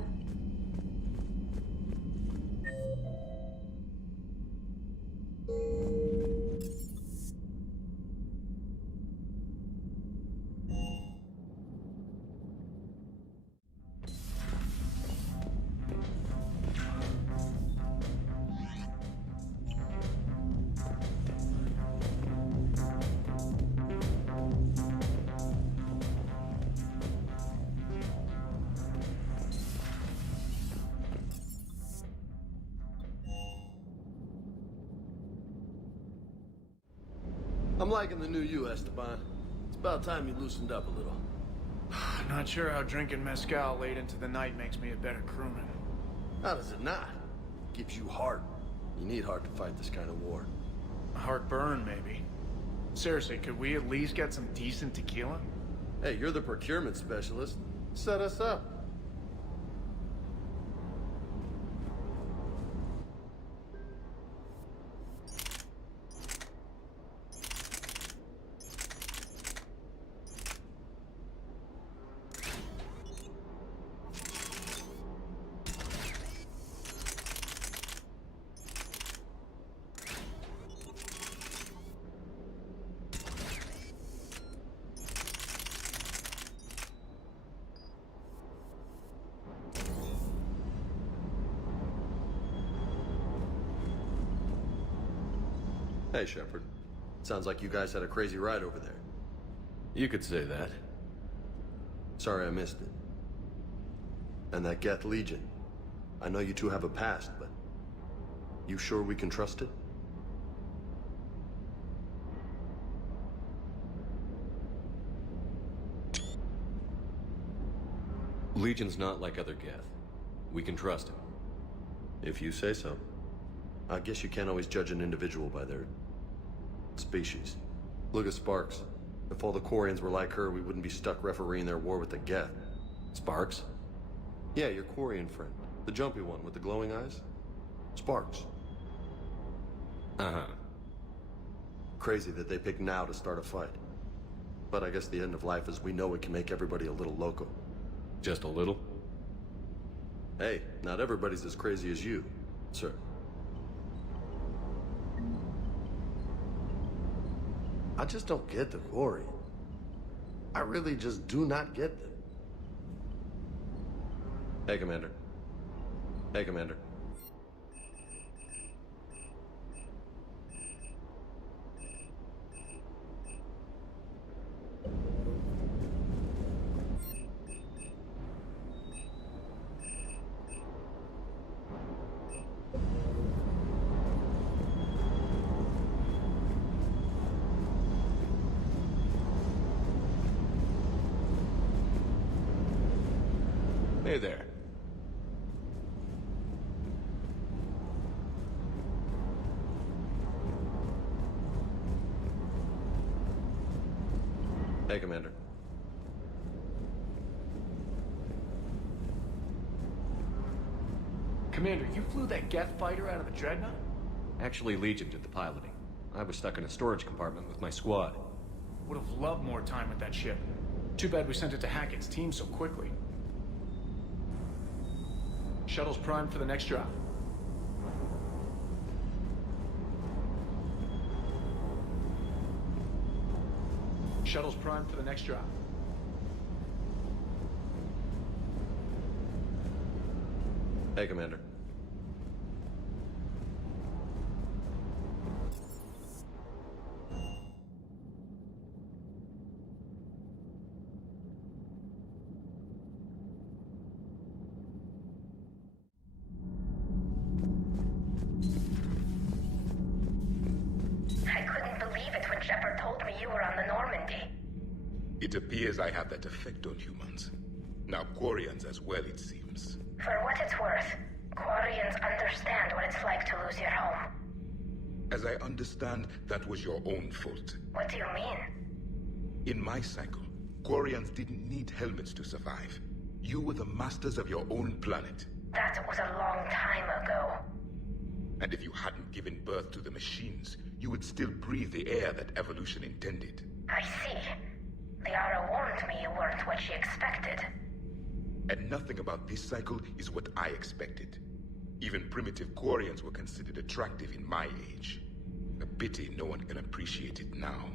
I'm liking the new you, Esteban. It's about time you loosened up a little. Not sure how drinking mezcal late into the night makes me a better crewman. How does it not? Gives you heart. You need heart to fight this kind of war. Heartburn, maybe. Seriously, could we at least get some decent tequila? Hey, you're the procurement specialist. Set us up. Hey, Shepard. Sounds like you guys had a crazy ride over there. You could say that. Sorry I missed it. And that Geth Legion. I know you two have a past, but... you sure we can trust it? Legion's not like other Geth. We can trust him. If you say so. I guess you can't always judge an individual by their... species. Look at Sparks. If all the Quarians were like her, we wouldn't be stuck refereeing their war with the Geth. Sparks? Yeah, your Quarian friend. The jumpy one with the glowing eyes. Sparks. Uh-huh. Crazy that they pick now to start a fight. But I guess the end of life as we know it can make everybody a little loco. Just a little? Hey, not everybody's as crazy as you, sir. I just don't get the Quarian. I really just do not get them. Hey, Commander. Hey, Commander. Hey there. Hey, Commander. Commander, you flew that Geth fighter out of the Dreadnought? Actually, Legion did the piloting. I was stuck in a storage compartment with my squad. Would have loved more time with that ship. Too bad we sent it to Hackett's team so quickly. Shuttle's primed for the next drop. Shuttle's primed for the next drop. Hey, Commander. I couldn't believe it when Shepard told me you were on the Normandy. It appears I have that effect on humans. Now Quarians as well, it seems. For what it's worth, Quarians understand what it's like to lose your home. As I understand, that was your own fault. What do you mean? In my cycle, Quarians didn't need helmets to survive. You were the masters of your own planet. That was a long time ago. And if you hadn't given birth to the machines, you would still breathe the air that evolution intended. I see. Liara warned me you weren't what she expected. And nothing about this cycle is what I expected. Even primitive Quarians were considered attractive in my age. A pity no one can appreciate it now.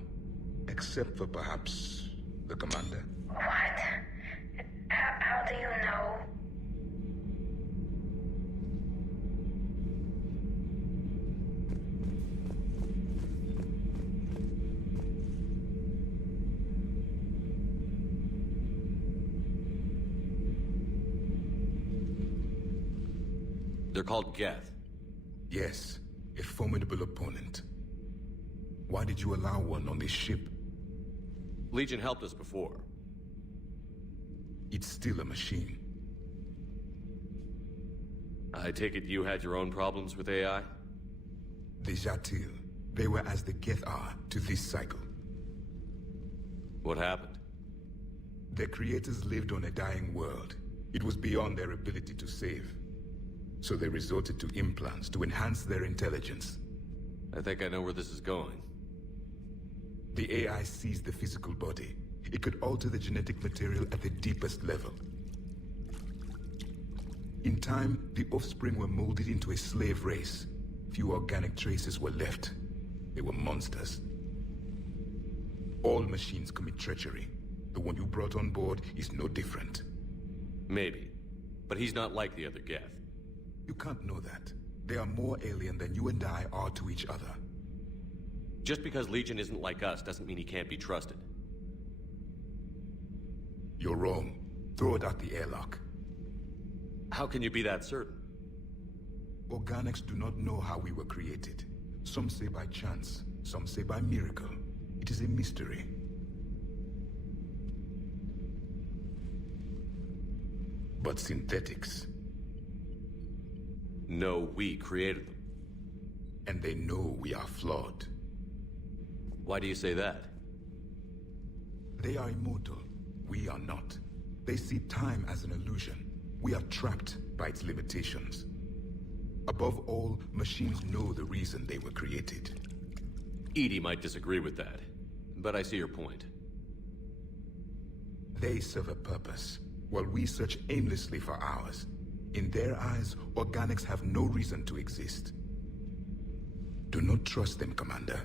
Except for perhaps the commander. What? How do you know? They're called Geth. Yes, a formidable opponent. Why did you allow one on this ship? Legion helped us before. It's still a machine. I take it you had your own problems with AI? The Jatil. They were as the Geth are to this cycle. What happened? Their creators lived on a dying world. It was beyond their ability to save. So they resorted to implants to enhance their intelligence. I think I know where this is going. The AI sees the physical body. It could alter the genetic material at the deepest level. In time, the offspring were molded into a slave race. Few organic traces were left. They were monsters. All machines commit treachery. The one you brought on board is no different. Maybe. But he's not like the other Geth. You can't know that. They are more alien than you and I are to each other. Just because Legion isn't like us doesn't mean he can't be trusted. You're wrong. Throw it out the airlock. How can you be that certain? Organics do not know how we were created. Some say by chance, some say by miracle. It is a mystery. But synthetics... No, we created them. And they know we are flawed. Why do you say that? They are immortal. We are not. They see time as an illusion. We are trapped by its limitations. Above all, machines know the reason they were created. EDI might disagree with that, but I see your point. They serve a purpose, while we search aimlessly for ours. In their eyes, organics have no reason to exist. Do not trust them, Commander.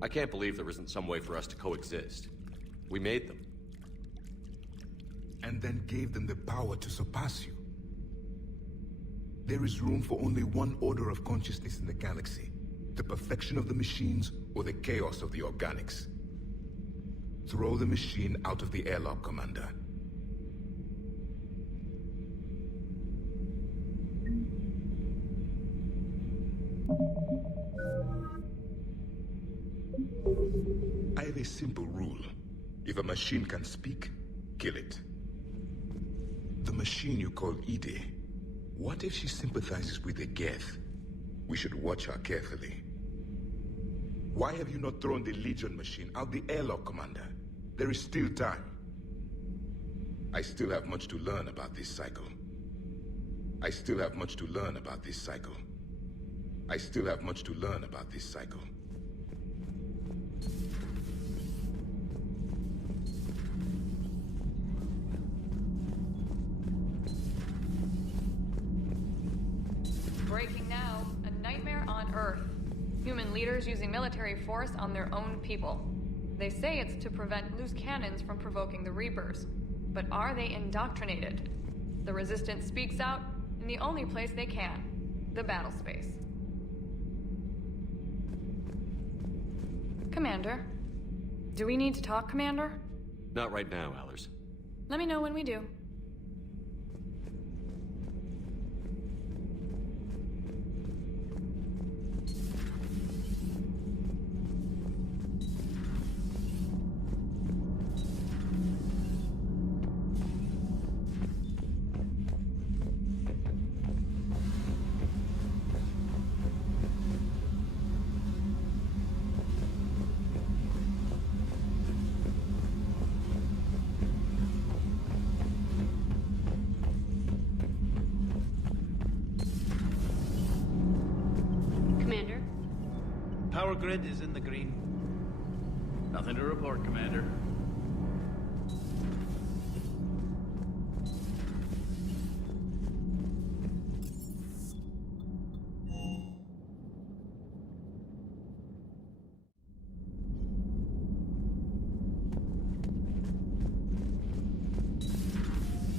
I can't believe there isn't some way for us to coexist. We made them. And then gave them the power to surpass you. There is room for only one order of consciousness in the galaxy. The perfection of the machines, or the chaos of the organics. Throw the machine out of the airlock, Commander. I have a simple rule. If a machine can speak, kill it. The machine you call EDI, what if she sympathizes with the Geth? We should watch her carefully. Why have you not thrown the Legion machine out the airlock, Commander? There is still time. I still have much to learn about this cycle. I still have much to learn about this cycle. I still have much to learn about this cycle. Breaking now, a nightmare on Earth. Human leaders using military force on their own people. They say it's to prevent loose cannons from provoking the Reapers. But are they indoctrinated? The Resistance speaks out in the only place they can, the battle space. Commander? Do we need to talk, Commander? Not right now, Allers. Let me know when we do. Power grid is in the green. Nothing to report, Commander.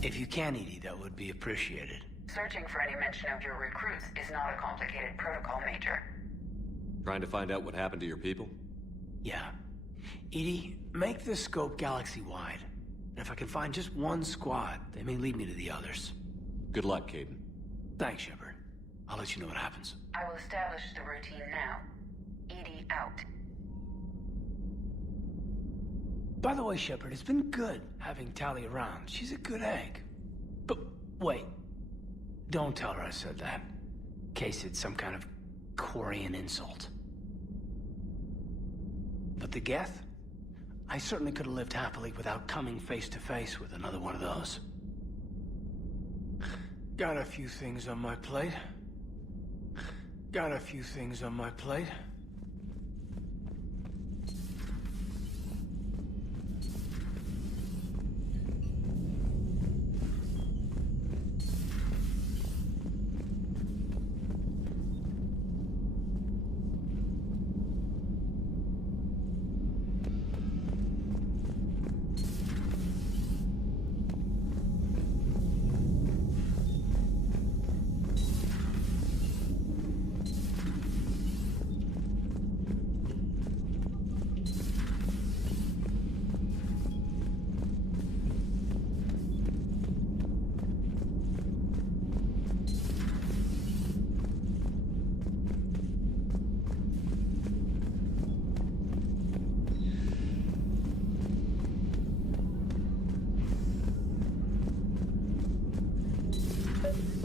If you can, EDI, that would be appreciated. Searching for any mention of your recruits is not a complicated protocol, Major. Trying to find out what happened to your people? Yeah. EDI, make the scope galaxy-wide. And if I can find just one squad, they may lead me to the others. Good luck, Kaidan. Thanks, Shepard. I'll let you know what happens. I will establish the routine now. EDI out. By the way, Shepard, it's been good having Tali around. She's a good egg. But wait. Don't tell her I said that. In case it's some kind of Quarian insult. But the Geth? I certainly could have lived happily without coming face to face with another one of those. Got a few things on my plate. Got a few things on my plate.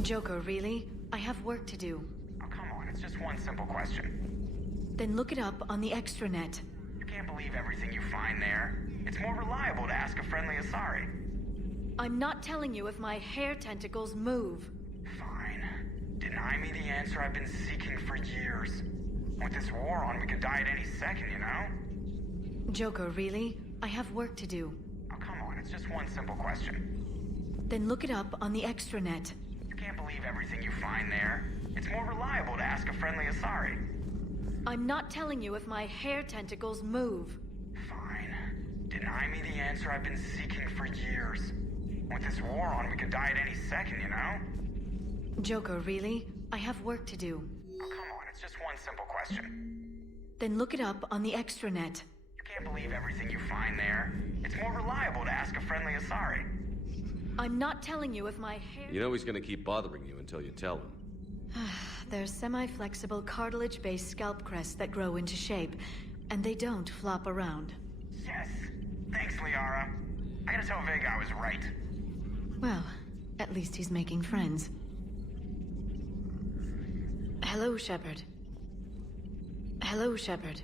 Joker, really? I have work to do. Oh, come on, it's just one simple question. Then look it up on the extranet. You can't believe everything you find there. It's more reliable to ask a friendly Asari. I'm not telling you if my hair tentacles move. Fine. Deny me the answer I've been seeking for years. With this war on, we could die at any second, you know? Joker, really? I have work to do. Oh, come on, it's just one simple question. Then look it up on the extranet. You can't believe everything you find there. It's more reliable to ask a friendly Asari. I'm not telling you if my hair tentacles move. Fine. Deny me the answer I've been seeking for years. With this war on, we could die at any second, you know? Joker, really? I have work to do. Oh, come on, it's just one simple question. Then look it up on the extranet. You can't believe everything you find there. It's more reliable to ask a friendly Asari. I'm not telling you if my hair... You know he's gonna keep bothering you until you tell him. They're semi-flexible cartilage-based scalp crests that grow into shape, and they don't flop around. Yes. Thanks, Liara. I gotta tell Vega I was right. Well, at least he's making friends. Hello, Shepard. Hello, Shepard.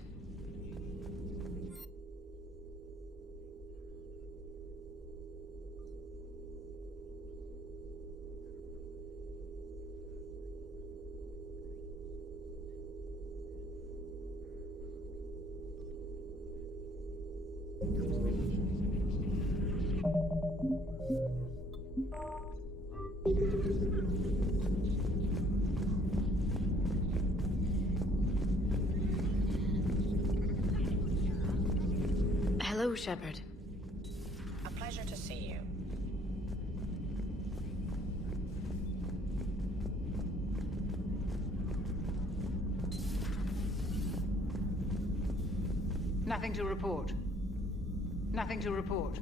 Hello, Shepard. A pleasure to see you. Nothing to report. Nothing to report.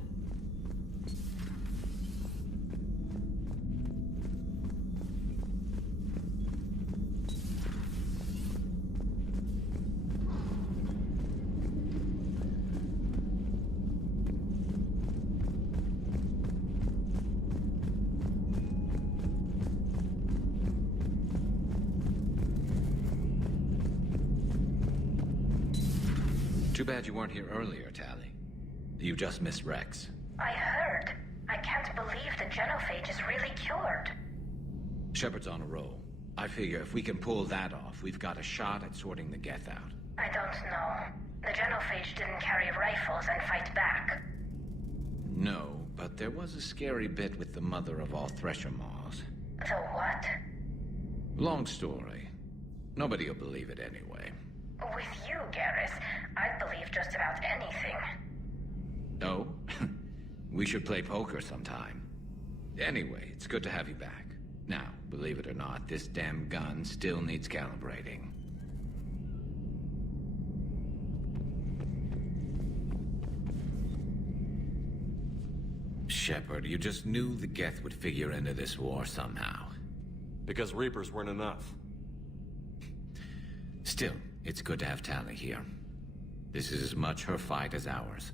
Too bad you weren't here earlier, Tali. You just missed Rex. I heard. I can't believe the genophage is really cured. Shepard's on a roll. I figure if we can pull that off, we've got a shot at sorting the Geth out. I don't know. The genophage didn't carry rifles and fight back. No, but there was a scary bit with the mother of all Thresher Maws. The what? Long story. Nobody'll believe it anyway. With you, Garrus, I'd believe just about anything. Oh? We should play poker sometime. Anyway, it's good to have you back. Now, believe it or not, this damn gun still needs calibrating. Shepard, you just knew the Geth would figure into this war somehow. Because Reapers weren't enough. Still, it's good to have Tali here. This is as much her fight as ours.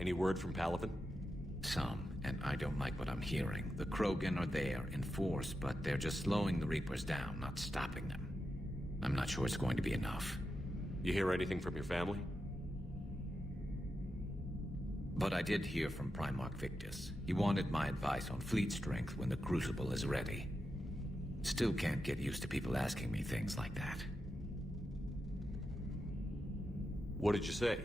Any word from Palaven? Some, and I don't like what I'm hearing. The Krogan are there in force, but they're just slowing the Reapers down, not stopping them. I'm not sure it's going to be enough. You hear anything from your family? But I did hear from Primarch Victus. He wanted my advice on fleet strength when the Crucible is ready. Still can't get used to people asking me things like that. What did you say?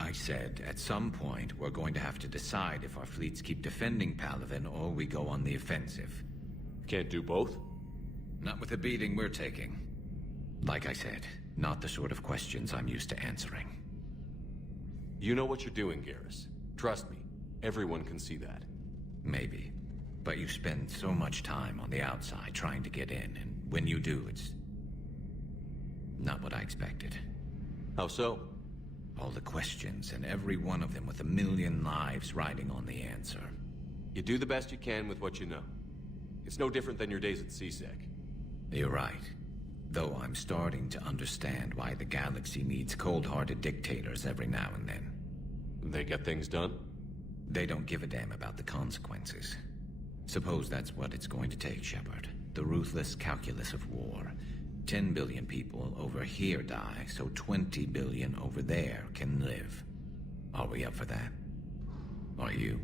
I said, at some point, we're going to have to decide if our fleets keep defending Palaven or we go on the offensive. Can't do both? Not with the beating we're taking. Like I said, not the sort of questions I'm used to answering. You know what you're doing, Garrus. Trust me, everyone can see that. Maybe. But you spend so much time on the outside trying to get in, and when you do, it's not what I expected. How so? All the questions, and every one of them with a million lives riding on the answer. You do the best you can with what you know. It's no different than your days at CSEC. You're right. Though I'm starting to understand why the galaxy needs cold-hearted dictators every now and then. They get things done? They don't give a damn about the consequences. Suppose that's what it's going to take, Shepard. The ruthless calculus of war. 10 billion people over here die, so 20 billion over there can live. Are we up for that? Are you?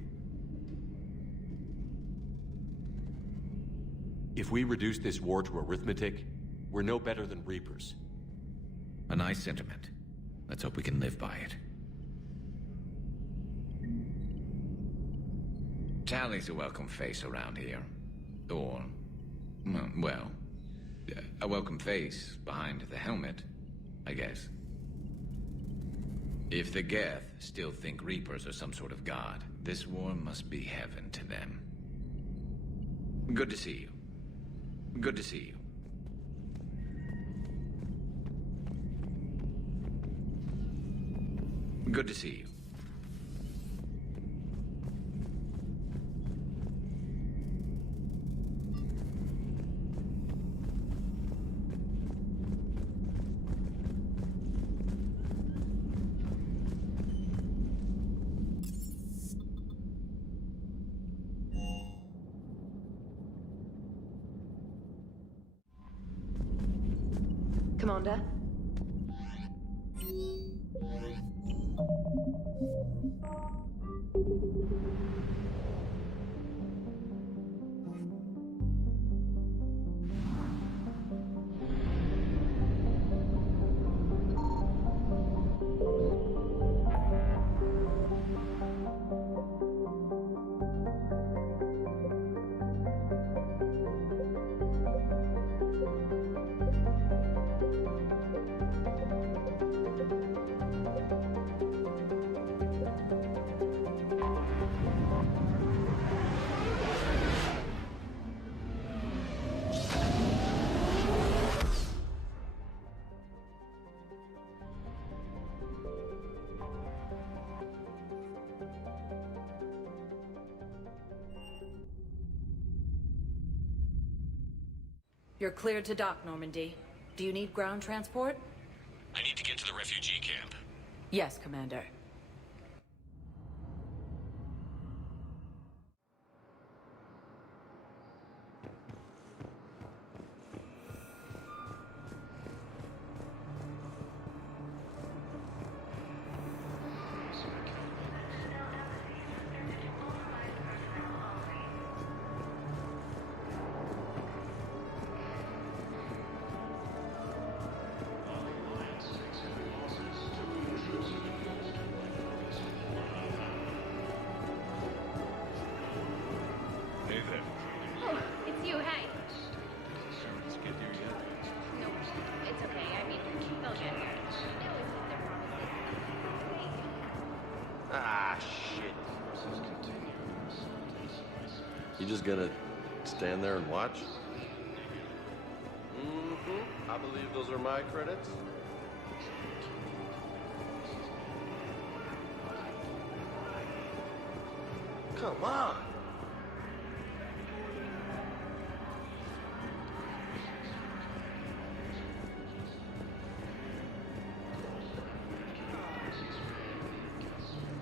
If we reduce this war to arithmetic, we're no better than Reapers. A nice sentiment. Let's hope we can live by it. Tally's a welcome face around here. Or, well, a welcome face behind the helmet, I guess. If the Geth still think Reapers are some sort of god, this war must be heaven to them. Good to see you. Good to see you. Good to see you. Commander? You're cleared to dock, Normandy. Do you need ground transport? I need to get to the refugee camp. Yes, Commander. You just gonna stand there and watch? I believe those are my credits. Come on!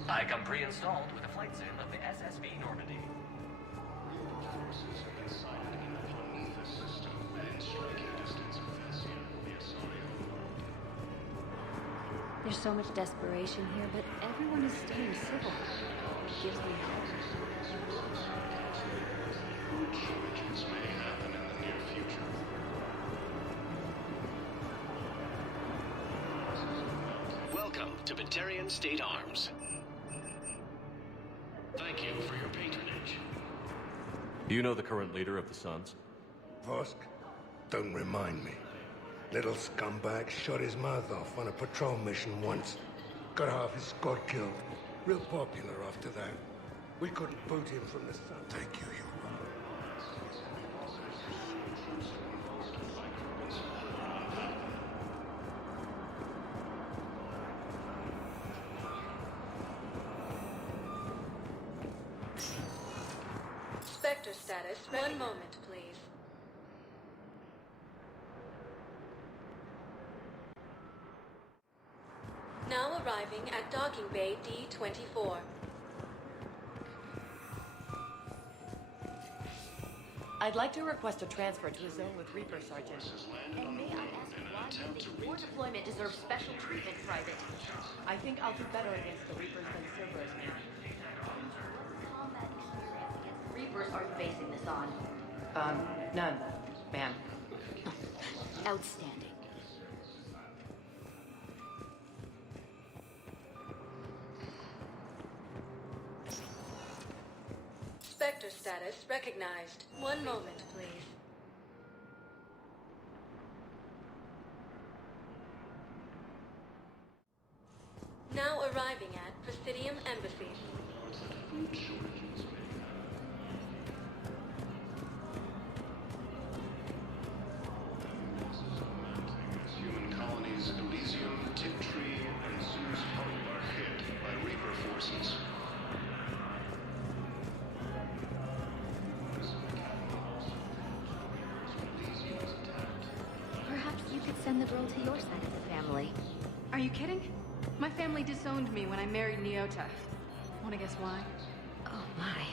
I come pre-installed with a flight sim of the SSV Normandy. There's so much desperation here, but everyone is staying civil. It gives me hope. Changes may happen in the near future. Welcome to Batarian State Arms. Thank you for your patronage. Do you know the current leader of the Suns? Vosk? Don't remind me. Little scumbag shot his mouth off on a patrol mission once. Got half his squad killed. Real popular after that. We couldn't boot him from the Sun. Thank you, Spectre status. One moment, please. Now arriving at docking bay D-24. I'd like to request a transfer to a zone with Reaper, Sergeant. And may I ask why do you think your deployment deserves special treatment, Private? I think I'll do better against the Reapers than Cerberus, man. What combat experience against Reapers are you basing this on? None, ma'am. Outstanding. Spectre status recognized. One moment, please. Now arriving at Presidium Embassy. Human colonies Elysium, Tiptree, and Zeus Home are hit by Reaper forces. Perhaps you could send the girl to your side of the family. Are you kidding? My family disowned me when I married Nyota. Wanna guess why? Oh my.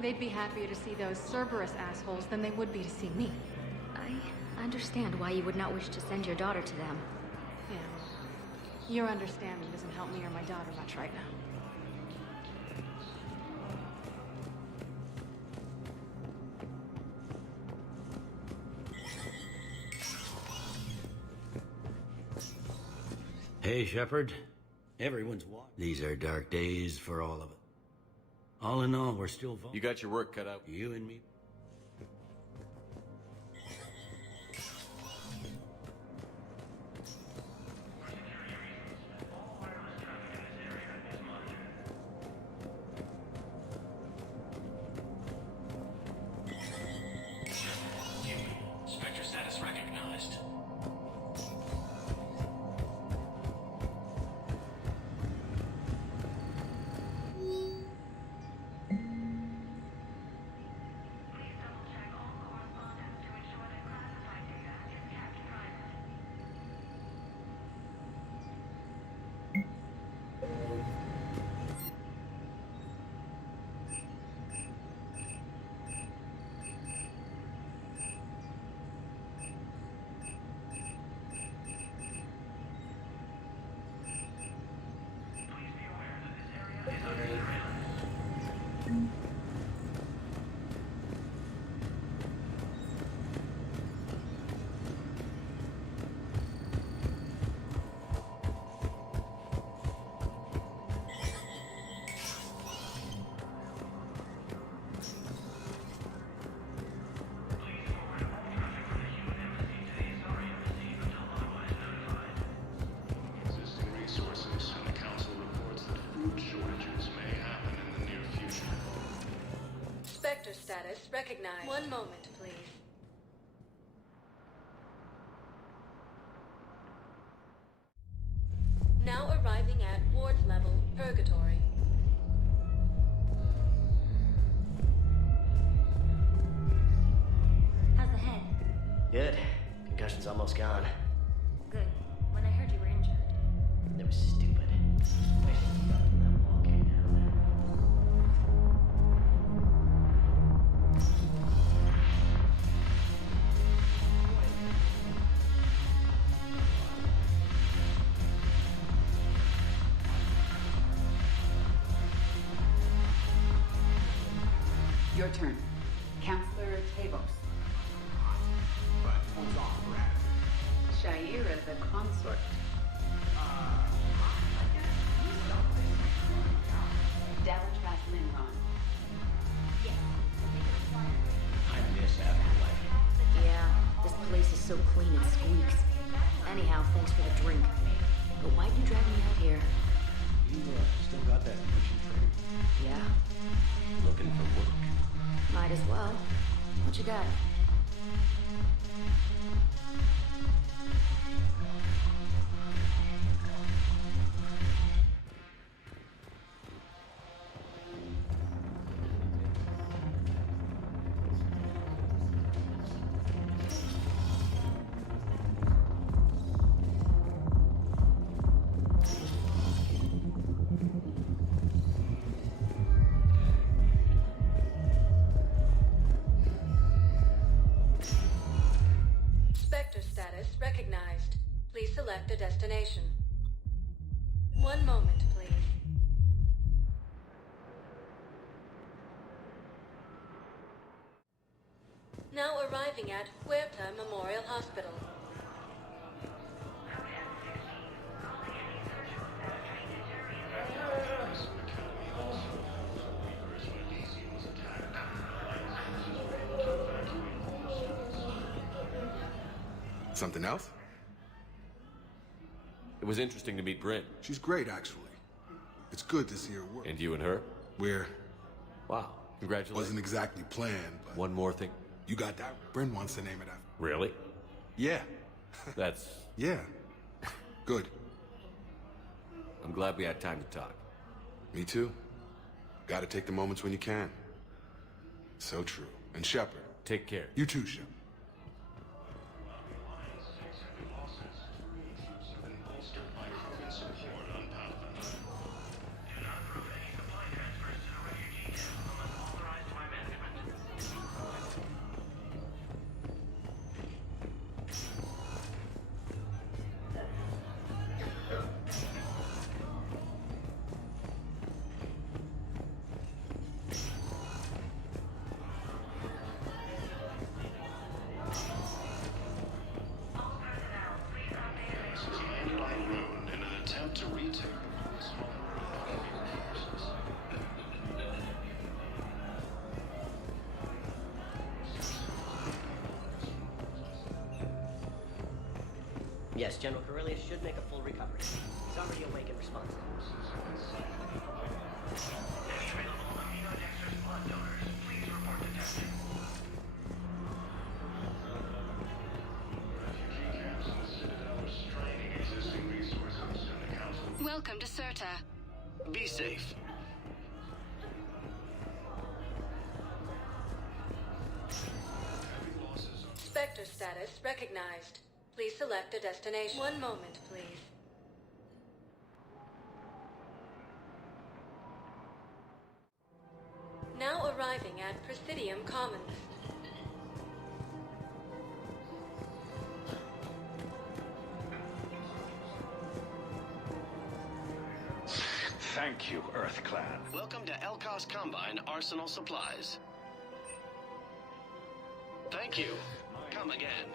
They'd be happier to see those Cerberus assholes than they would be to see me. I understand why you would not wish to send your daughter to them. Yeah. Your understanding doesn't help me or my daughter much right now. Hey, Shepard. Everyone's watching. These are dark days for all of it. All in all, we're still vulnerable. You got your work cut out. You and me. Spectre status recognized. Existing resources, and the Council reports that food shortages may happen in the near future. Spectre status recognized. One moment, please. Now arriving at ward level purgatory. How's the head? Good. Concussion's almost gone. Good. When I heard you were injured. It was stupid. Wasted stuff in that wall came down. Your turn. Counselor Tavos. But what's on, Brad? Shaira, the consort. Davitras Linron. I miss Afterlife. Yeah, this place is so clean it squeaks. Anyhow, thanks for the drink. But why'd you drag me out here? You still got that mission training? Yeah, Looking for work. might as well. What you got? Spectre status recognized. Please select a destination. One moment, please. arriving at Huerta Memorial Hospital. Something else? It was interesting to meet Bryn. She's great, actually. It's good to see her work. And you and her? We're... Wow. Congratulations. Wasn't exactly planned, but... One more thing. You got that? Bryn wants to name it after. Really? Yeah. That's... Yeah. Good. I'm glad we had time to talk. Me too. Gotta take the moments when you can. So true. And Shepard. Take care. You too, Shepard. Yes, General Corellius should make a full recovery. He's already awake and responsive. Welcome to Serta. Be safe. Spectre status recognized. Please select a destination. One moment, please. Now arriving at Presidium Commons. Thank you, EarthClan. Welcome to Elkos Combine Arsenal Supplies. Thank you. Come again.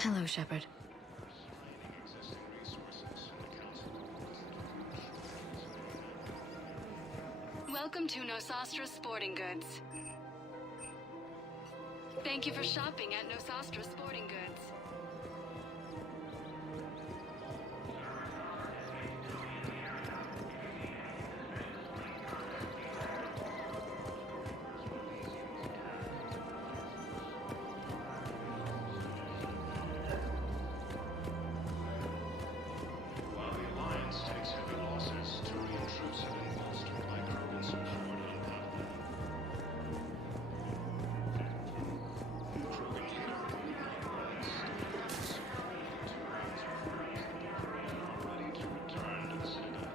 Hello, Shepard. Welcome to Nosastra Sporting Goods. Thank you for shopping at Nosastra Sporting Goods. While the Alliance takes heavy losses, Turian troops have been bolstered by Kerbin Support and Padawan. Krogan Hero, Alliance still Turians are free and are ready to return to the Citadel.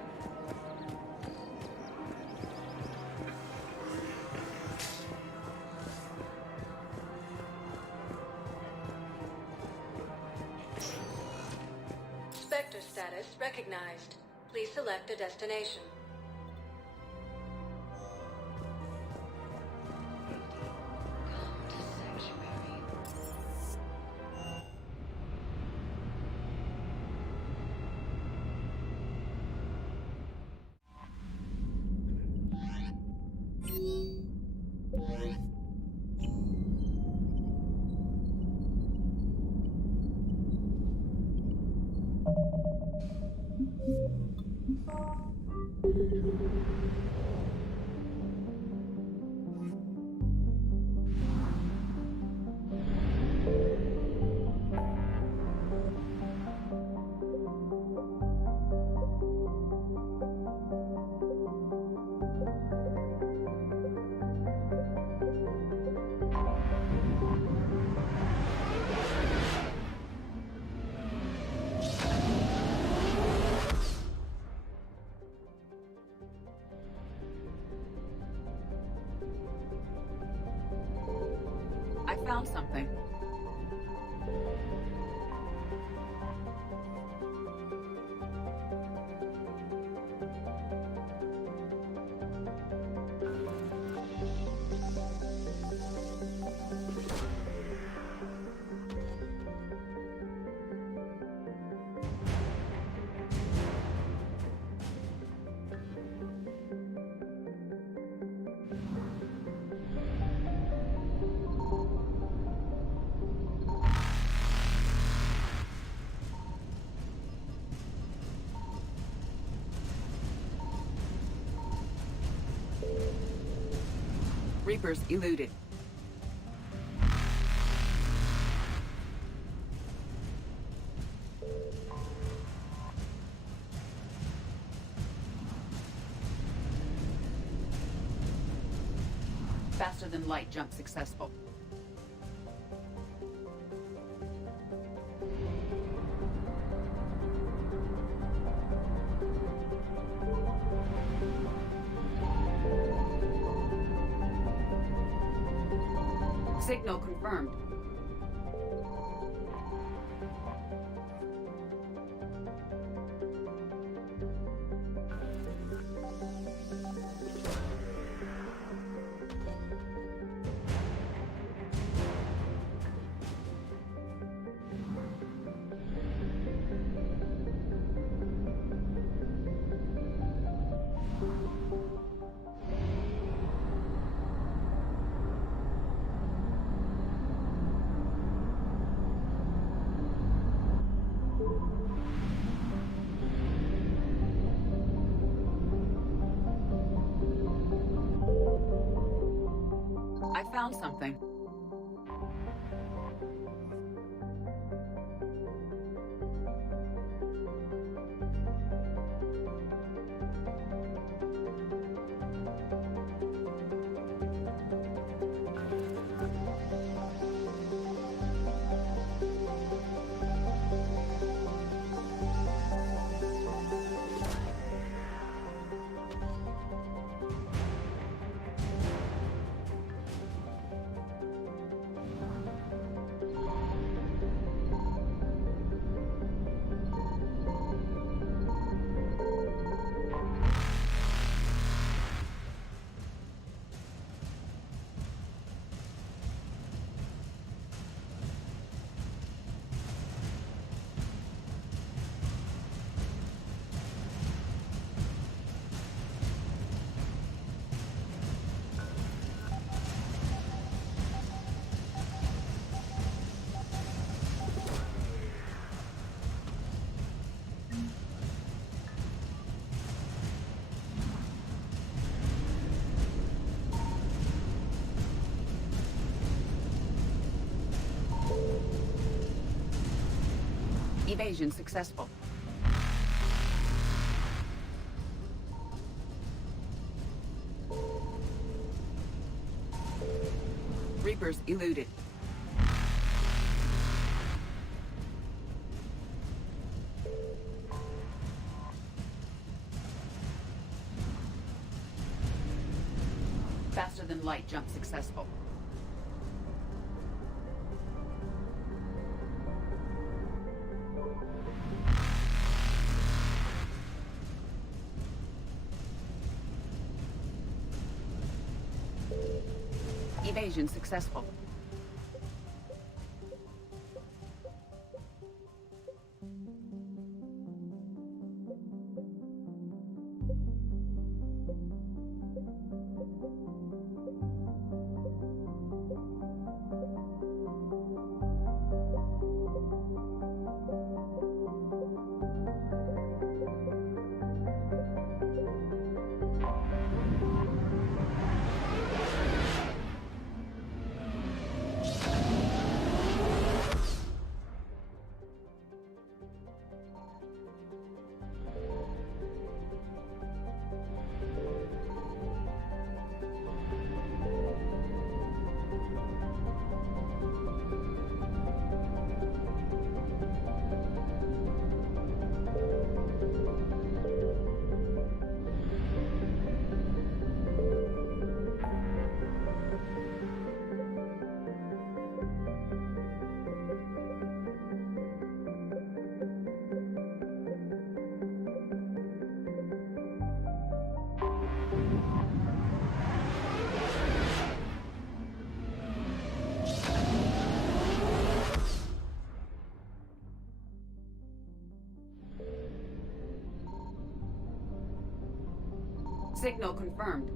Spectre status recognized. Please select a destination. I found something. Reapers eluded. Faster than light jump successful. Signal confirmed. I found something. Evasion successful. Reapers eluded. Faster than light jump successful. Evasion successful. Signal confirmed.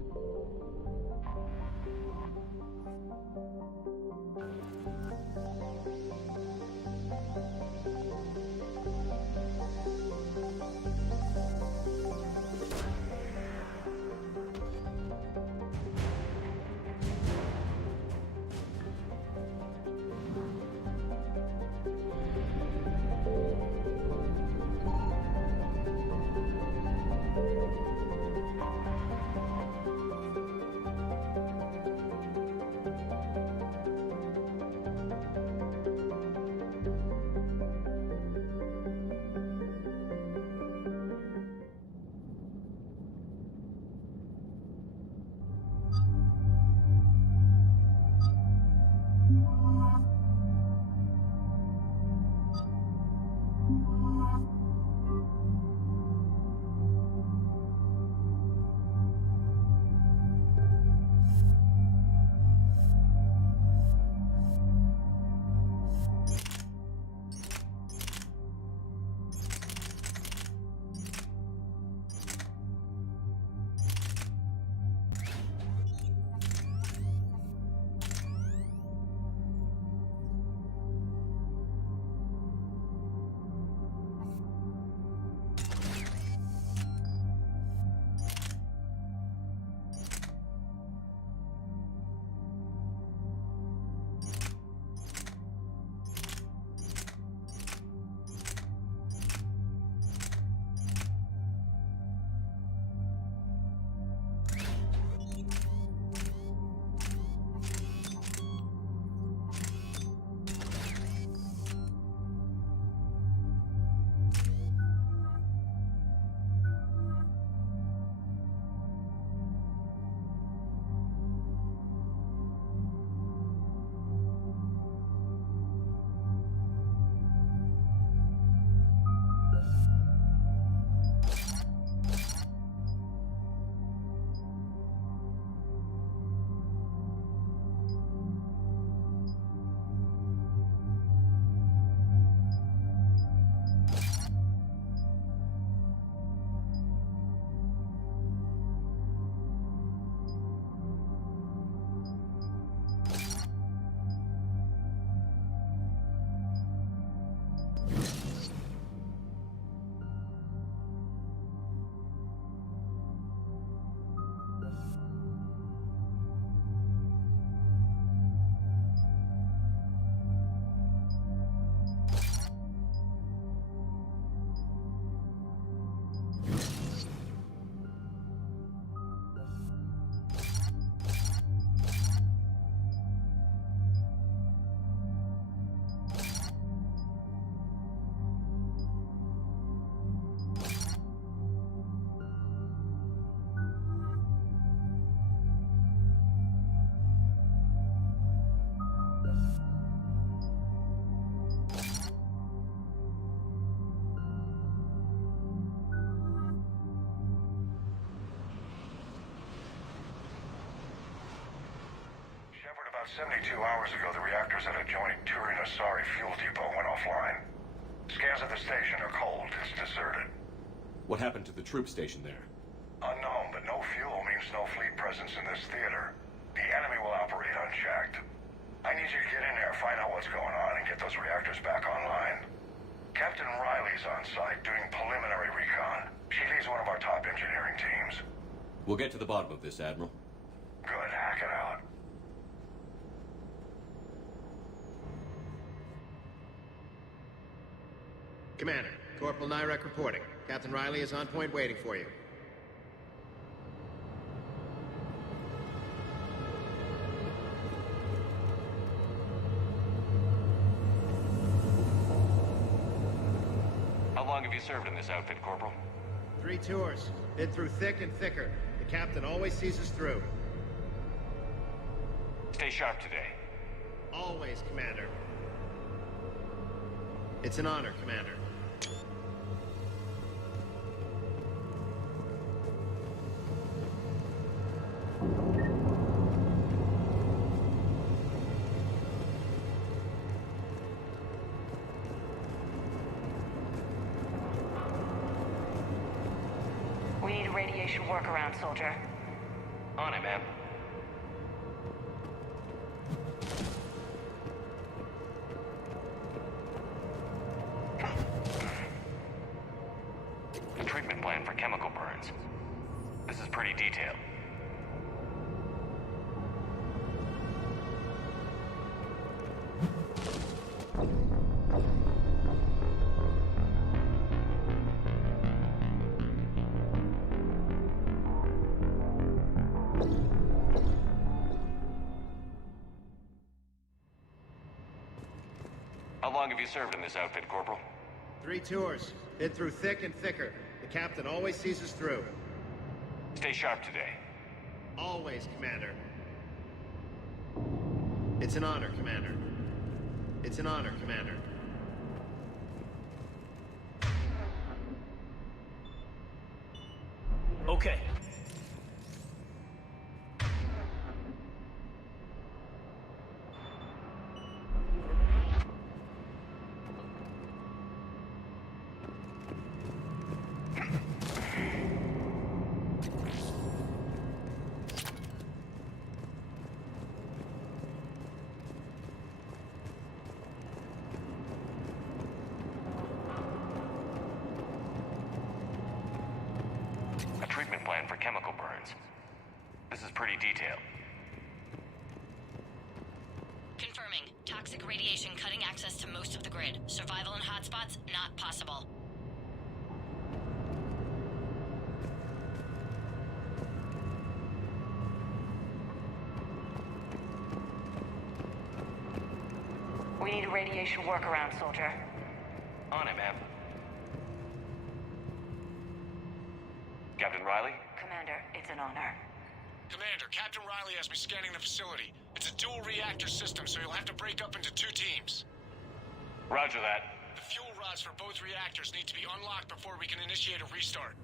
About 72 hours ago, the reactors at adjoining Turin-Asari fuel depot went offline. Scans of the station are cold. It's deserted. What happened to the troop station there? Unknown, but no fuel means no fleet presence in this theater. The enemy will operate unchecked. I need you to get in there, find out what's going on, and get those reactors back online. Captain Riley's on site doing preliminary recon. She leads one of our top engineering teams. We'll get to the bottom of this, Admiral. Good, hack it out. Commander, Corporal Nyrek reporting. Captain Riley is on point waiting for you. How long have you served in this outfit, Corporal? 3 tours. Been through thick and thicker. The captain always sees us through. Stay sharp today. Always, Commander. It's an honor, Commander. We need a radiation workaround, soldier. On it, ma'am. Treatment plan for chemical burns. This is pretty detailed. How long have you served in this outfit, Corporal? 3 tours. Been through thick and thicker. The captain always sees us through. Stay sharp today. Always, Commander. It's an honor, Commander. It's an honor, Commander. Okay. Treatment plan for chemical burns. This is pretty detailed. Confirming. Toxic radiation cutting access to most of the grid. Survival in hotspots, not possible. We need a radiation workaround, soldier. On it, ma'am. Captain Riley? Commander, it's an honor. Commander, Captain Riley has me scanning the facility. It's a dual reactor system, so you'll have to break up into 2 teams. Roger that. The fuel rods for both reactors need to be unlocked before we can initiate a restart.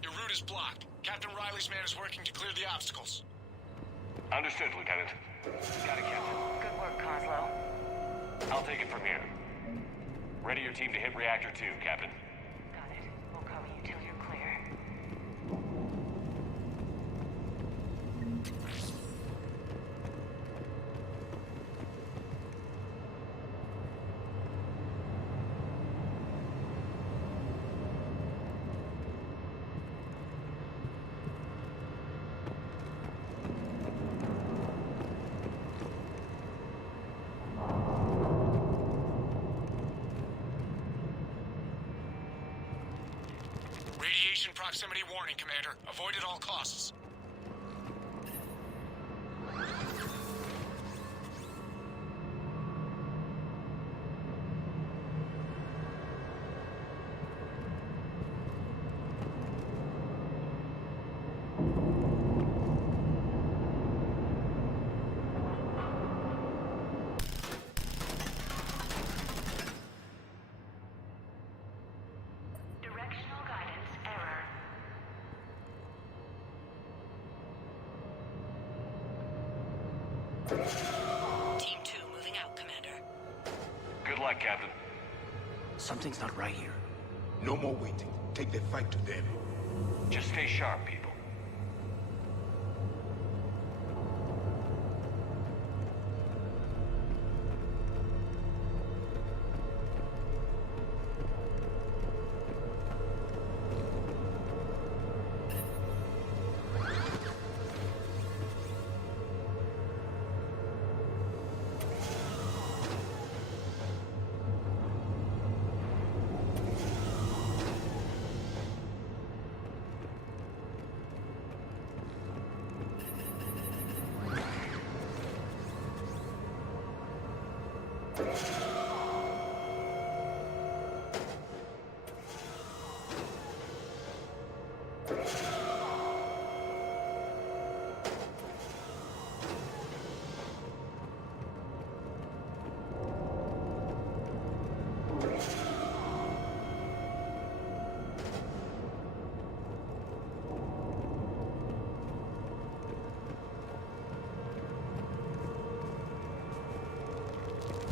Your route is blocked. Captain Riley's man is working to clear the obstacles. Understood, Lieutenant. Got it, Captain. Good work, Coslow. I'll take it from here. Ready your team to hit Reactor 2, Captain. Got it. We'll cover you till you're clear. Radiation proximity warning, Commander. Avoid at all costs. Directional guidance error. Captain. Something's not right here. No more waiting. Take that fight to them. Just stay sharp, people.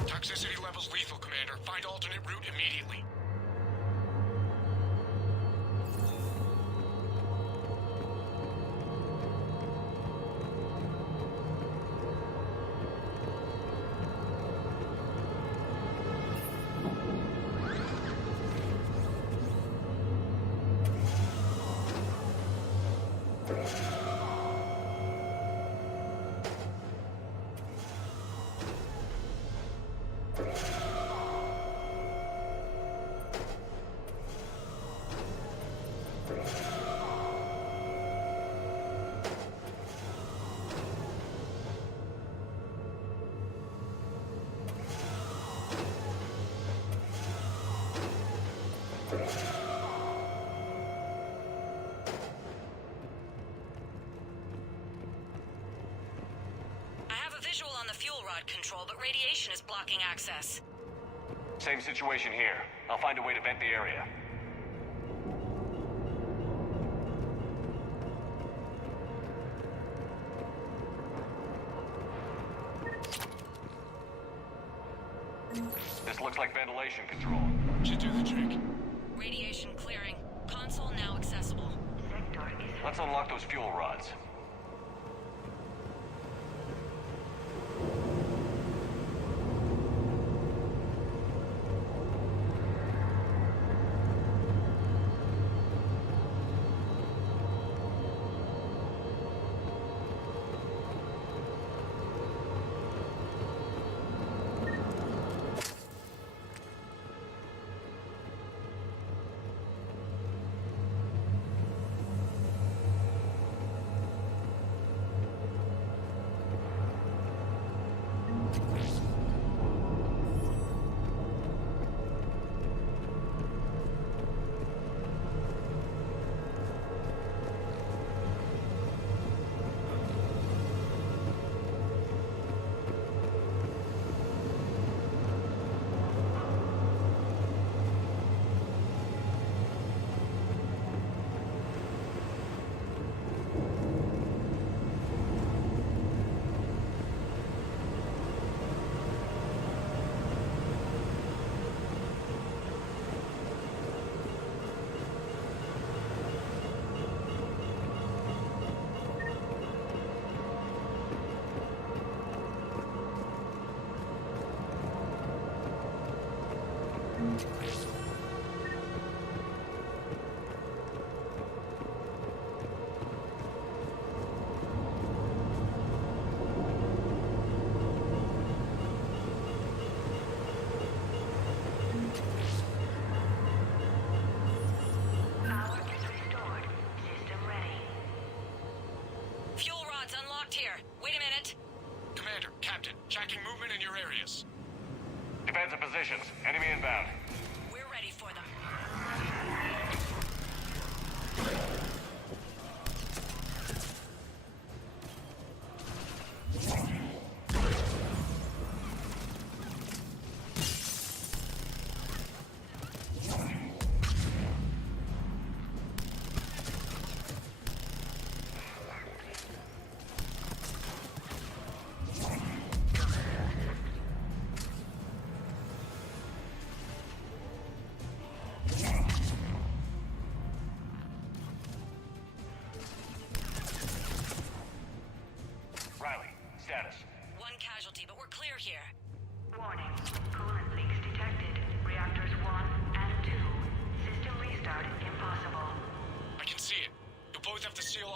Toxicity levels lethal, Commander. Find alternate route immediately. I have a visual on the fuel rod control, but radiation is blocking access. Same situation here. I'll find a way to vent the area. This looks like ventilation control. Should do the trick. Radiation clearing. Console now accessible. Let's unlock those fuel rods. Fuel rods unlocked here. Wait a minute. Commander, Captain, tracking movement in your areas. Defensive positions. Enemy inbound. We're ready for them.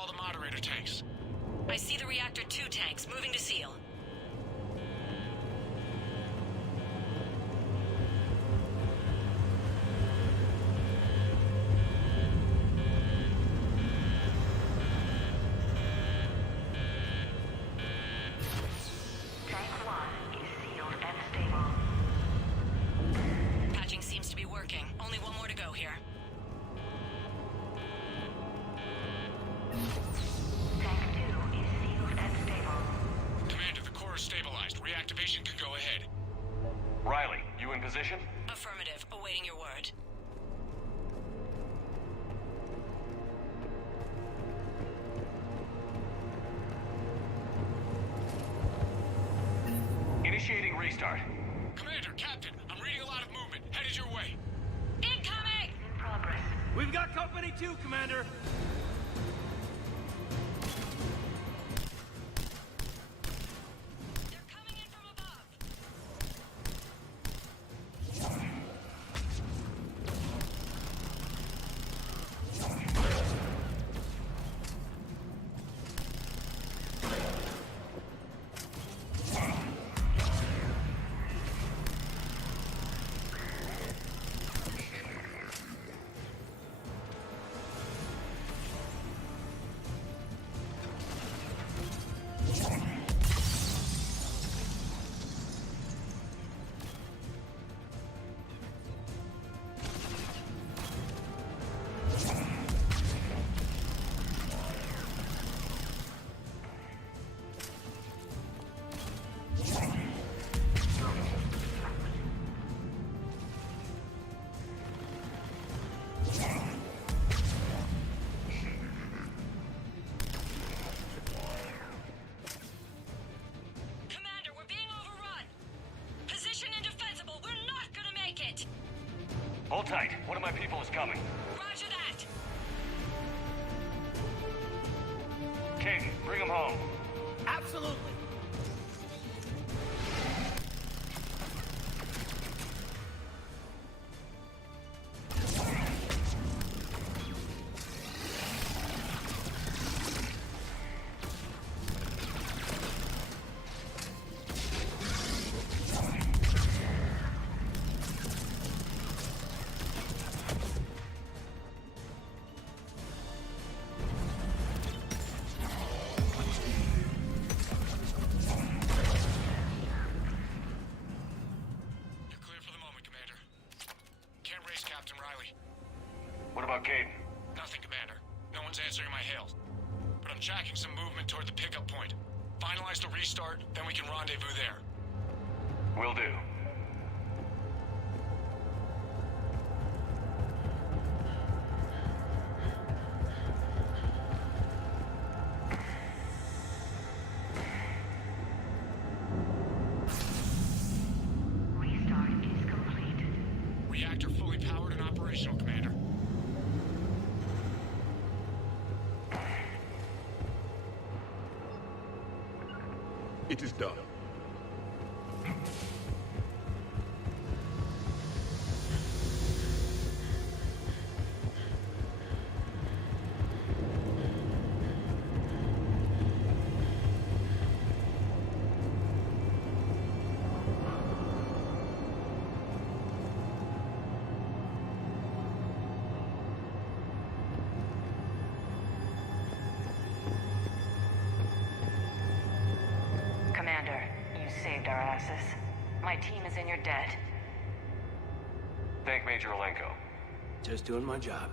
all the moderator tanks. I see the Reactor 2 tanks moving to seal. Tank 1 is sealed and stable. Patching seems to be working. Only one more to go here. Tank 2 is sealed and stable. Commander, the core is stabilized. Reactivation can go ahead. Riley, you in position? Affirmative. Awaiting your word. Initiating restart. Commander, Captain, I'm reading a lot of movement. Headed your way. Incoming! In progress. We've got company too, Commander. They're coming in from above. Commander, we're being overrun. Position indefensible. We're not gonna make it. Hold tight. One of my people is coming. Roger that. Caden, bring him home. Absolutely. You're clear for the moment, Commander. Can't raise Captain Riley. What about Caden? Nothing, Commander. No one's answering my hails. But I'm tracking some movement toward the pickup point. Finalize the restart, then we can rendezvous there. Will do. Restart is complete. Reactor fully powered and operational, Commander. It is done. Commander, you saved our asses. My team is in your debt. Thank Major Olenko. Just doing my job.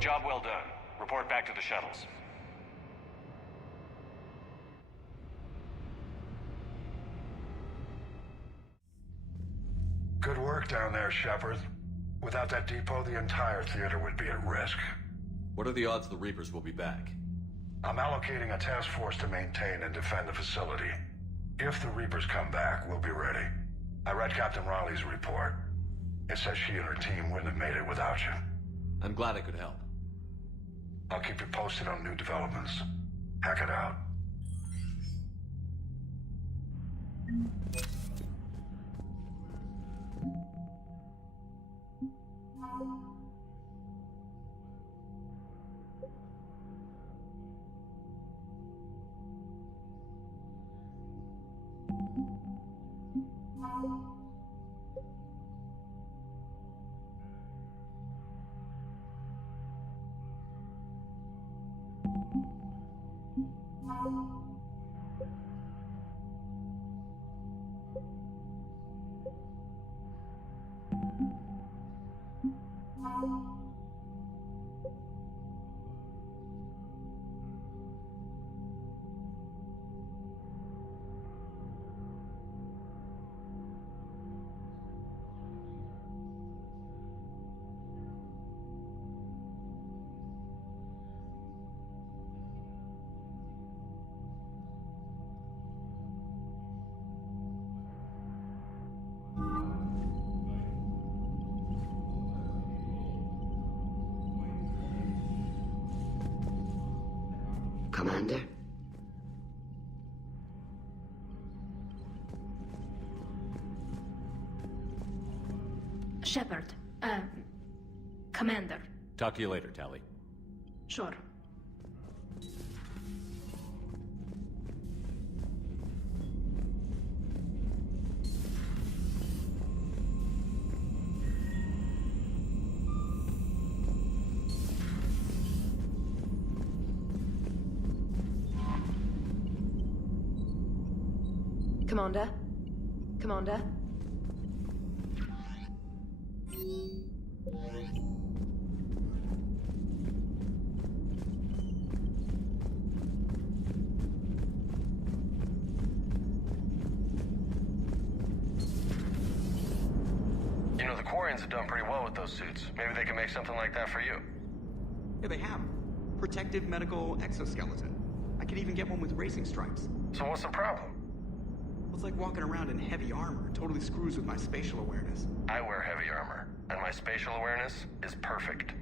Job well done. Report back to the shuttles. Good work down there, Shepard. Without that depot, the entire theater would be at risk. What are the odds the Reapers will be back? I'm allocating a task force to maintain and defend the facility. If the Reapers come back, we'll be ready. I read Captain Riley's report. It says she and her team wouldn't have made it without you. I'm glad I could help. I'll keep you posted on new developments. Hack it out. Commander? Shepard. Commander. Talk to you later, Tali. Sure. Commander? Commander? You know, the Quarians have done pretty well with those suits. Maybe they can make something like that for you. Yeah, they have. Protective medical exoskeleton. I could even get one with racing stripes. So what's the problem? It's like walking around in heavy armor. It totally screws with my spatial awareness. I wear heavy armor, and my spatial awareness is perfect.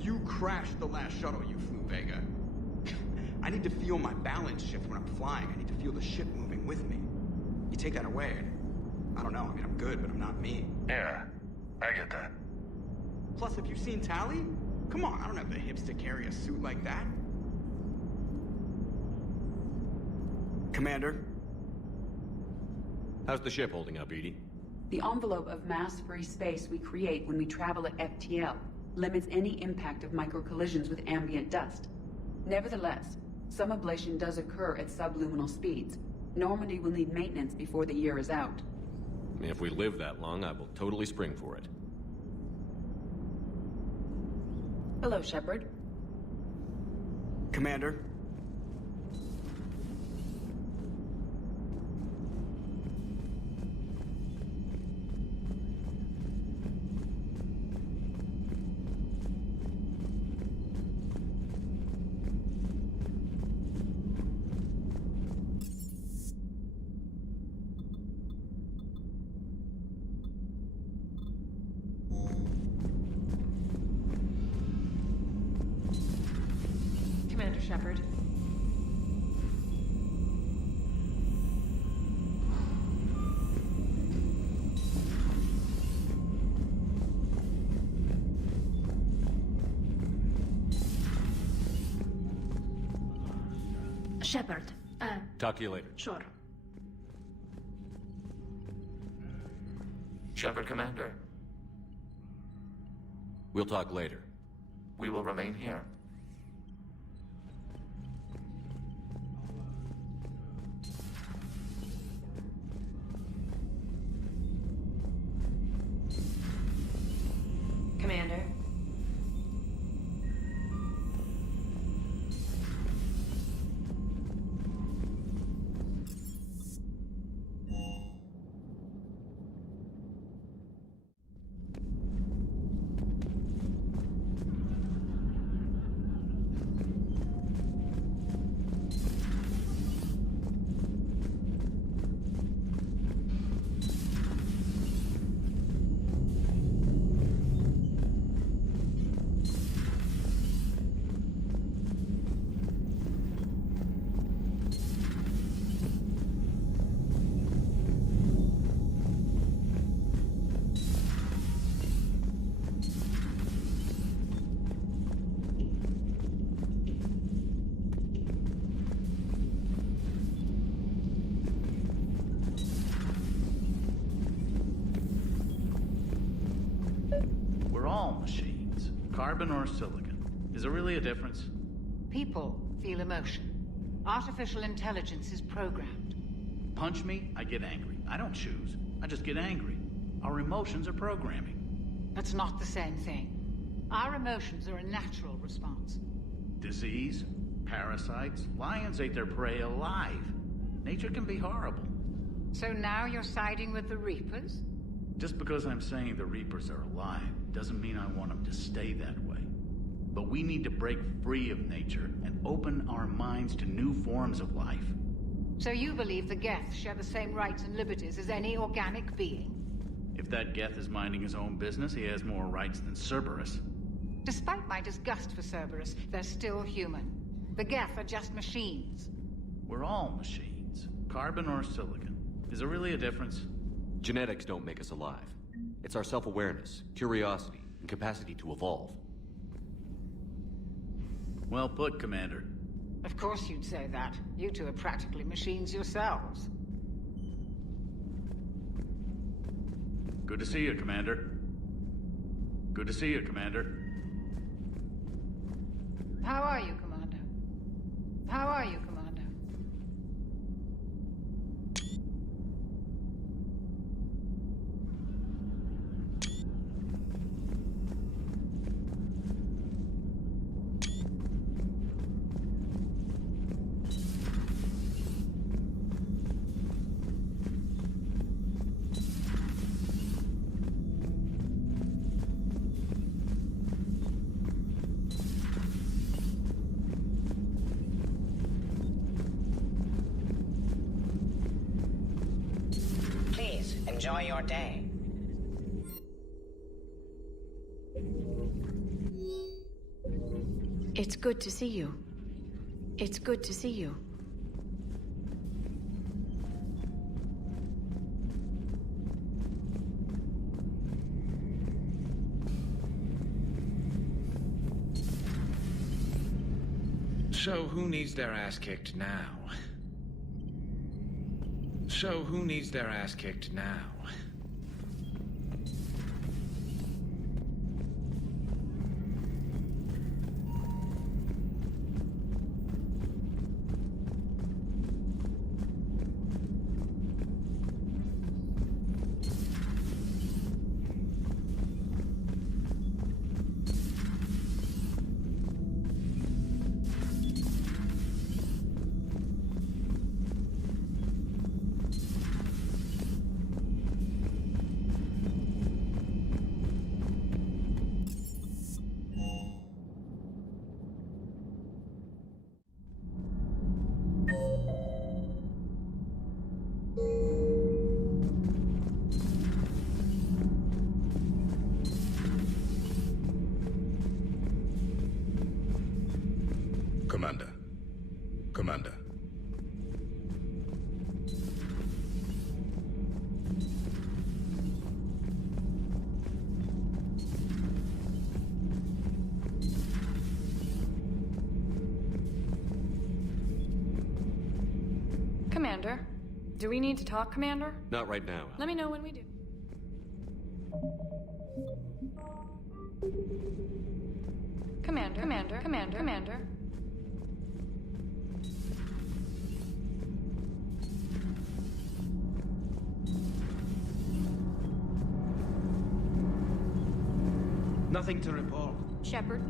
You crashed the last shuttle you flew, Vega. I need to feel my balance shift when I'm flying. I need to feel the ship moving with me. You take that away, and I don't know. I mean, I'm good, but I'm not me. Yeah, I get that. Plus, have you seen Tali? Come on, I don't have the hips to carry a suit like that. Commander? How's the ship holding up, Edie? The envelope of mass-free space we create when we travel at FTL limits any impact of micro-collisions with ambient dust. Nevertheless, some ablation does occur at subluminal speeds. Normandy will need maintenance before the year is out. If we live that long, I will totally spring for it. Hello, Shepard. Commander? Commander Shepard. Shepard. Talk to you later. Sure. Shepard, Commander. We'll talk later. We will remain here. Commander? Carbon or silicon? Is there really a difference? People feel emotion. Artificial intelligence is programmed. Punch me, I get angry. I don't choose. I just get angry. Our emotions are programming. That's not the same thing. Our emotions are a natural response. Disease, parasites, lions ate their prey alive. Nature can be horrible. So now you're siding with the Reapers? Just because I'm saying the Reapers are alive doesn't mean I want them to stay that way. But we need to break free of nature and open our minds to new forms of life. So you believe the Geth share the same rights and liberties as any organic being? If that Geth is minding his own business, he has more rights than Cerberus. Despite my disgust for Cerberus, they're still human. The Geth are just machines. We're all machines. Carbon or silicon. Is there really a difference? Genetics don't make us alive. It's our self-awareness, curiosity, and capacity to evolve. Well put, Commander. Of course you'd say that. You two are practically machines yourselves. Good to see you, Commander. Good to see you, Commander. How are you, Commander? How are you, Commander? Enjoy your day. It's good to see you. It's good to see you. So who needs their ass kicked now? So who needs their ass kicked now? Commander. Commander. Commander, do we need to talk, Commander? Not right now. Let me know when we do. Commander, Commander, Commander, Commander. Nothing to report. Shepard.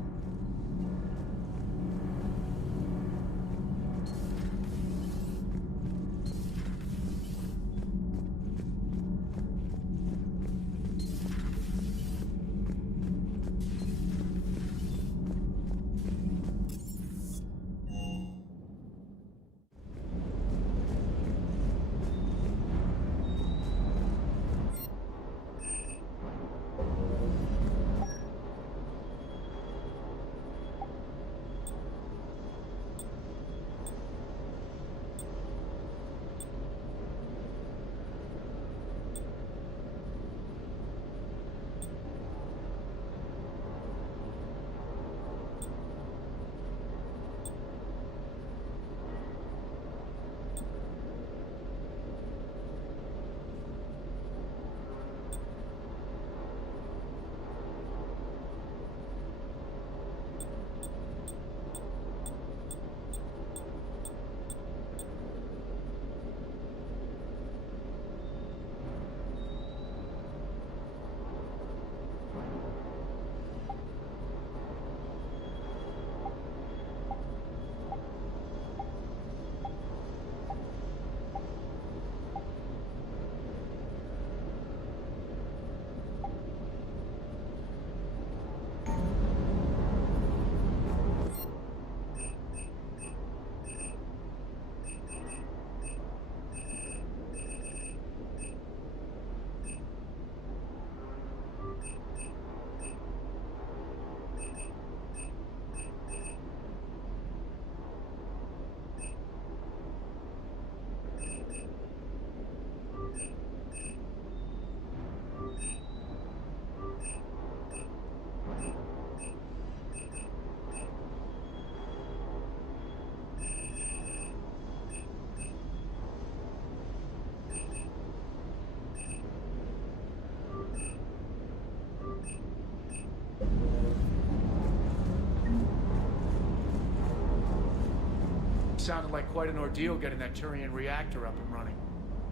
sounded like quite an ordeal getting that Turian reactor up and running.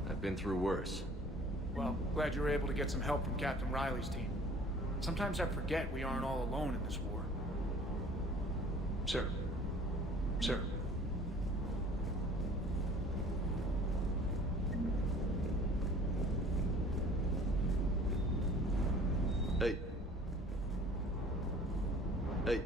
I've been through worse. Well, glad you were able to get some help from Captain Riley's team. Sometimes I forget we aren't all alone in this war. Sir. Sir. Hey. Hey.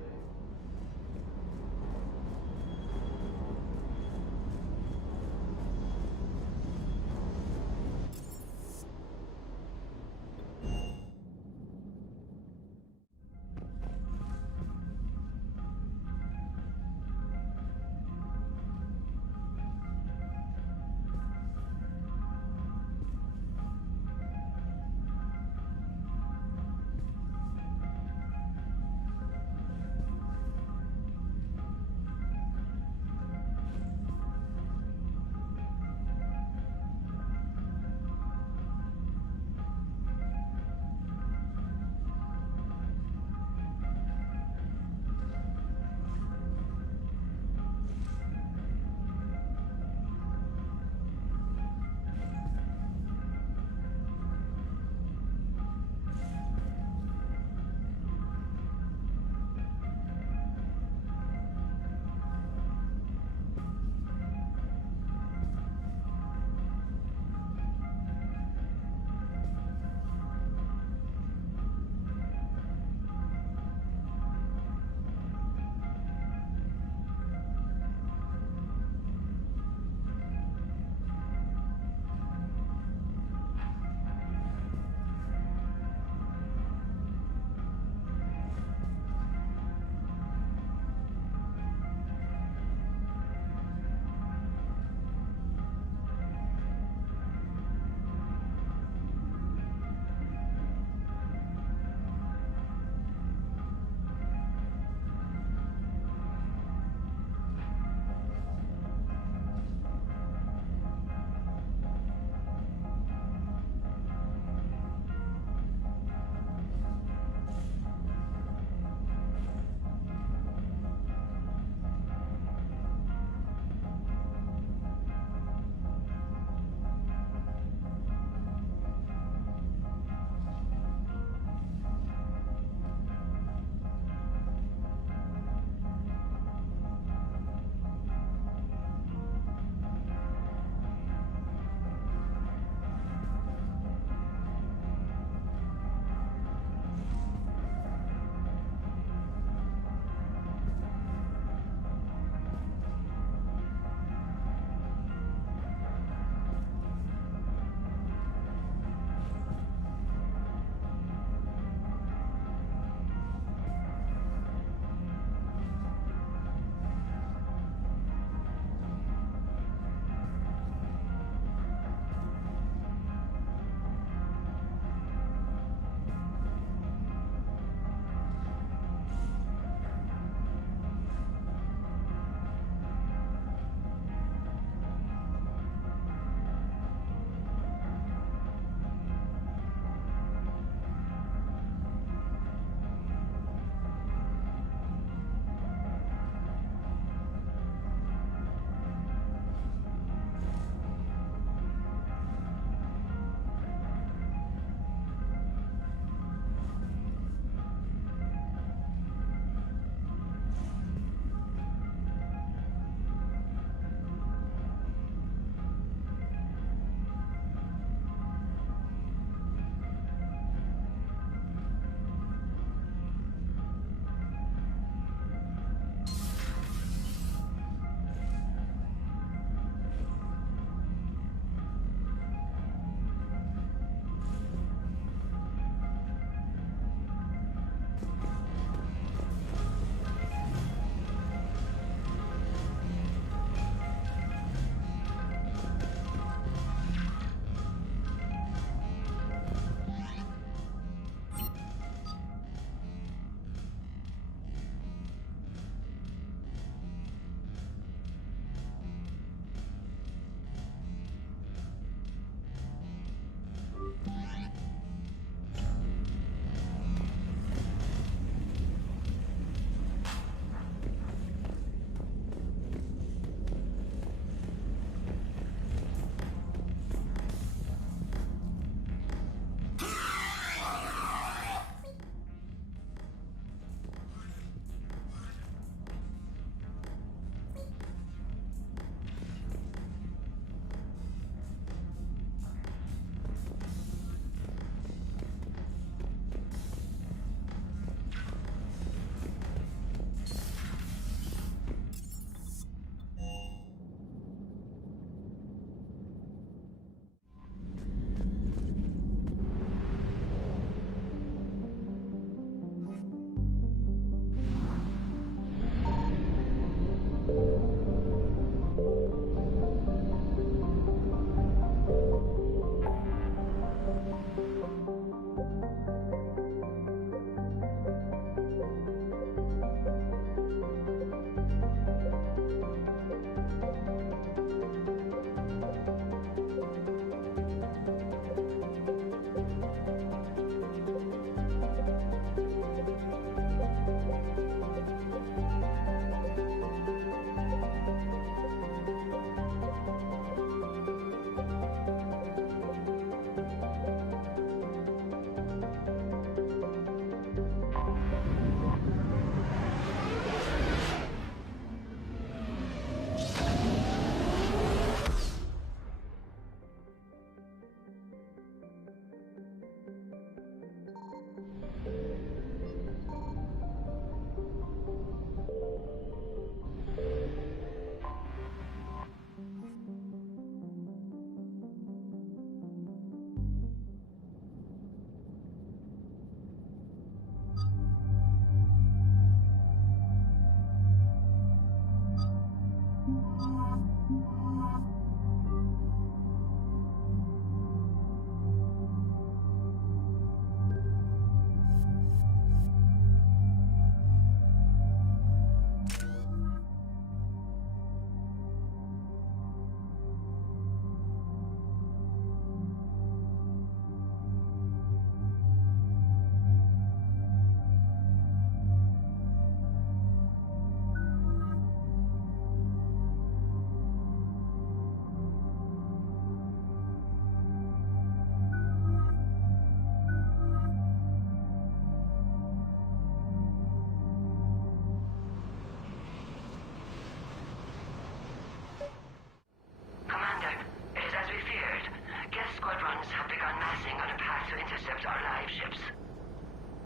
Commander, it is as we feared. Geth squadrons have begun massing on a path to intercept our live ships.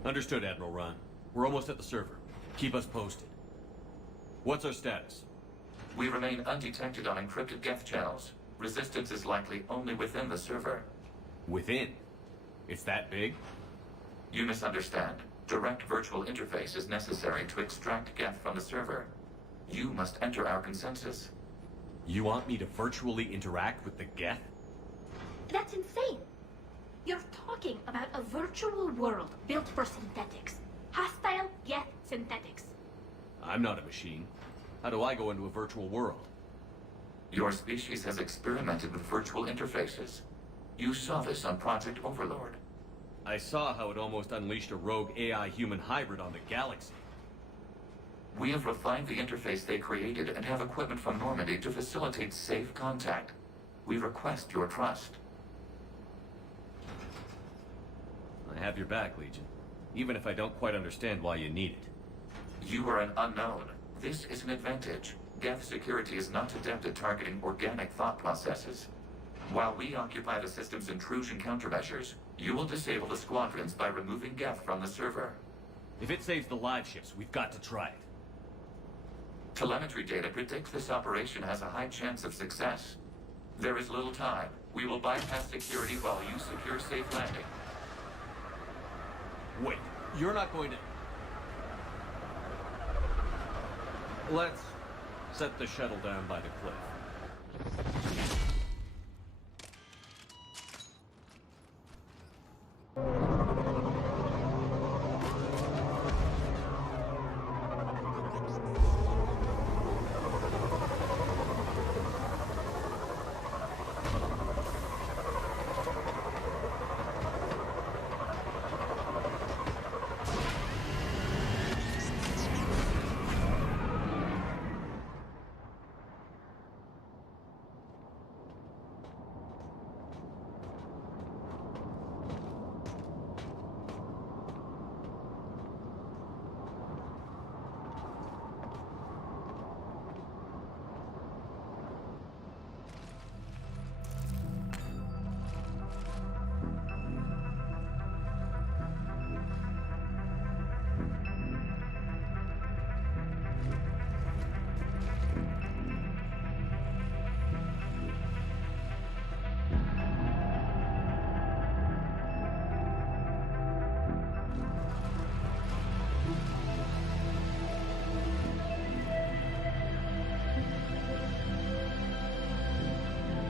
Understood, Admiral Ron. We're almost at the server. Keep us posted. What's our status? We remain undetected on encrypted Geth channels. Resistance is likely only within the server. Within? It's that big? You misunderstand. Direct virtual interface is necessary to extract Geth from the server. You must enter our consensus. You want me to virtually interact with the Geth? That's insane. You're talking about a virtual world built for synthetics. Hostile Geth synthetics. I'm not a machine. How do I go into a virtual world? Your species has experimented with virtual interfaces. You saw this on Project Overlord. I saw how it almost unleashed a rogue AI-human hybrid on the galaxy. We have refined the interface they created and have equipment from Normandy to facilitate safe contact. We request your trust. I have your back, Legion. Even if I don't quite understand why you need it. You are an unknown. This is an advantage. Geth security is not adept at targeting organic thought processes. While we occupy the system's intrusion countermeasures, you will disable the squadrons by removing Geth from the server. If it saves the live ships, we've got to try it. Telemetry data predicts this operation has a high chance of success. There is little time. We will bypass security while you secure safe landing. Wait, you're not going to... Let's set the shuttle down by the cliff.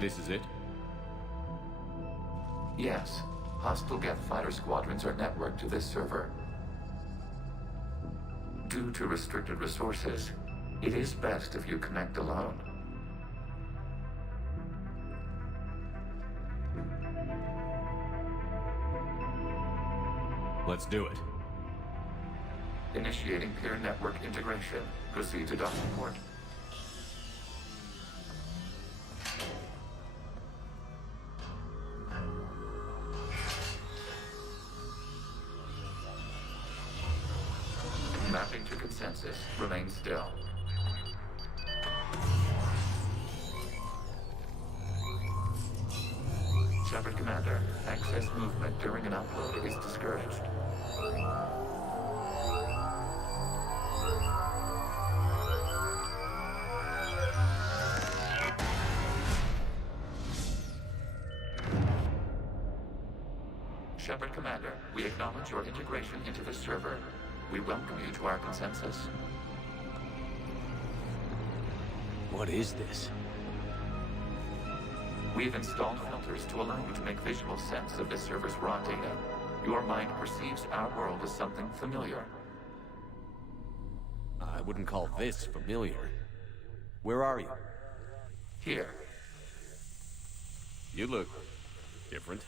This is it? Yes. Hostile Geth fighter squadrons are networked to this server. Due to restricted resources, it is best if you connect alone. Let's do it. Initiating peer network integration. Proceed to docking port. Mapping to consensus. Remain still. Shepard Commander, access movement during an upload is discouraged. Shepard Commander, we acknowledge your integration into the server. We welcome you to our consensus. What is this? We've installed filters to allow you to make visual sense of this server's raw data. Your mind perceives our world as something familiar. I wouldn't call this familiar. Where are you? Here. You look different.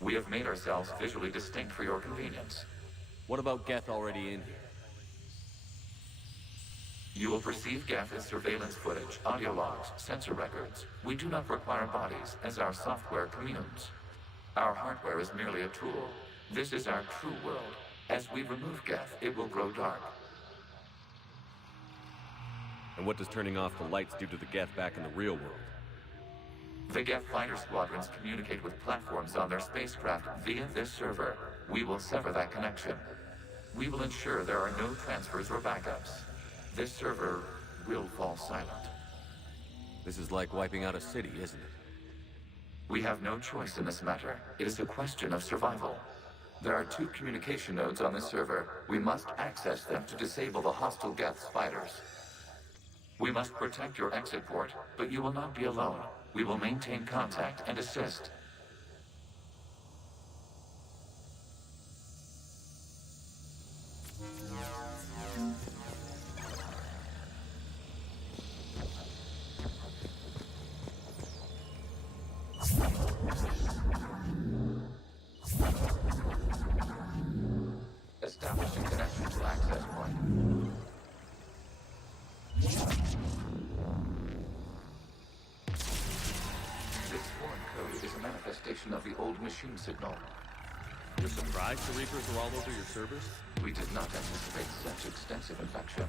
We have made ourselves visually distinct for your convenience. What about Geth already in here? You will perceive Geth as surveillance footage, audio logs, sensor records. We do not require bodies, as our software communes. Our hardware is merely a tool. This is our true world. As we remove Geth, it will grow dark. And what does turning off the lights do to the Geth back in the real world? The Geth fighter squadrons communicate with platforms on their spacecraft via this server. We will sever that connection. We will ensure there are no transfers or backups. This server will fall silent. This is like wiping out a city, isn't it? We have no choice in this matter. It is a question of survival. There are 2 communication nodes on this server. We must access them to disable the hostile Geth's fighters. We must protect your exit port, but you will not be alone. We will maintain contact and assist. Establishing connection to access point. This foreign code is a manifestation of the old machine signal. You're surprised the Reapers are all over your servers? We did not anticipate such extensive infection.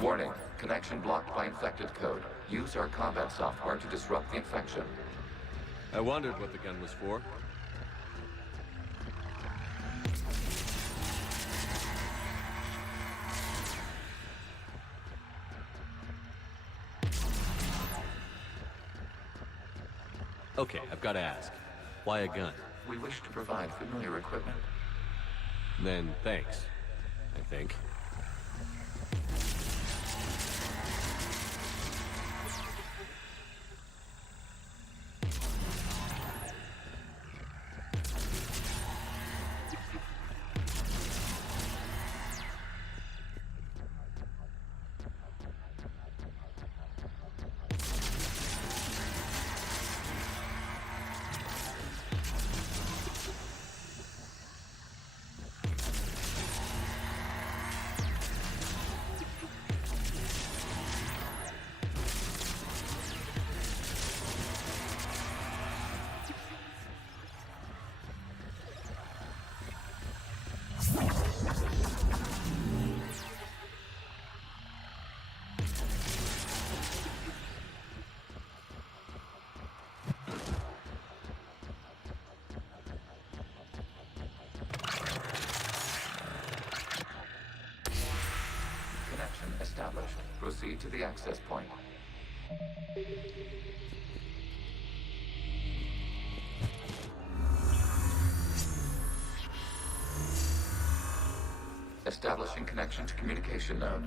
Warning, connection blocked by infected code. Use our combat software to disrupt the infection. I wondered what the gun was for. Okay, I've got to ask. Why a gun? We wish to provide familiar equipment. Then thanks, I think. Established. Proceed to the access point. Establishing connection to communication node.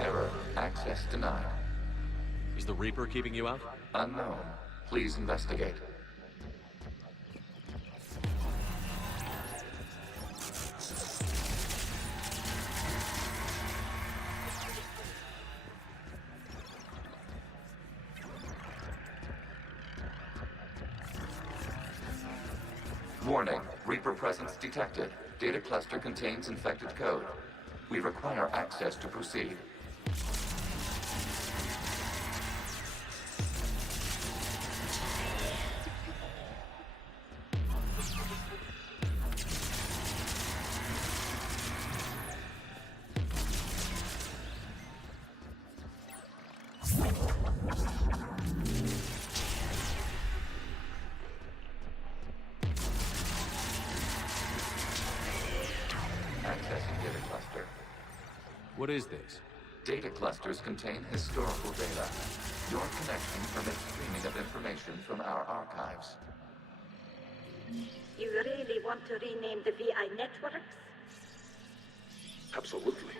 Error. Access denied. Is the Reaper keeping you out? Unknown. Please investigate. Warning, Reaper presence detected. Data cluster contains infected code. We require access to proceed. Accessing data cluster. What is this? Data clusters contain historical data. Your connection permits streaming of information from our archives. You really want to rename the VI networks? Absolutely.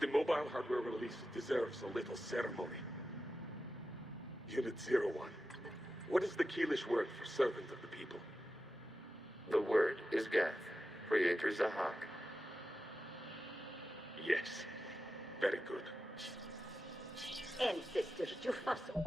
The mobile hardware release deserves a little ceremony. Unit 01. What is the Keelish word for servant of the people? The word is Geth, Creator Zahak. Yes. Very good. Ancestor Jufaso.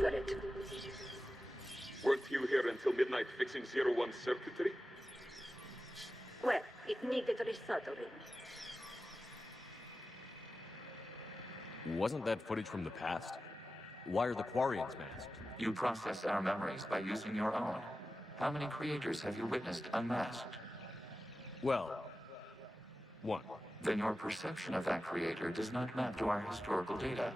For it. Weren't you here until midnight fixing 01's circuitry? Well, it needed resoldering. Wasn't that footage from the past? Why are the Quarians masked? You process our memories by using your own. How many creators have you witnessed unmasked? Well, one. Then your perception of that creator does not map to our historical data.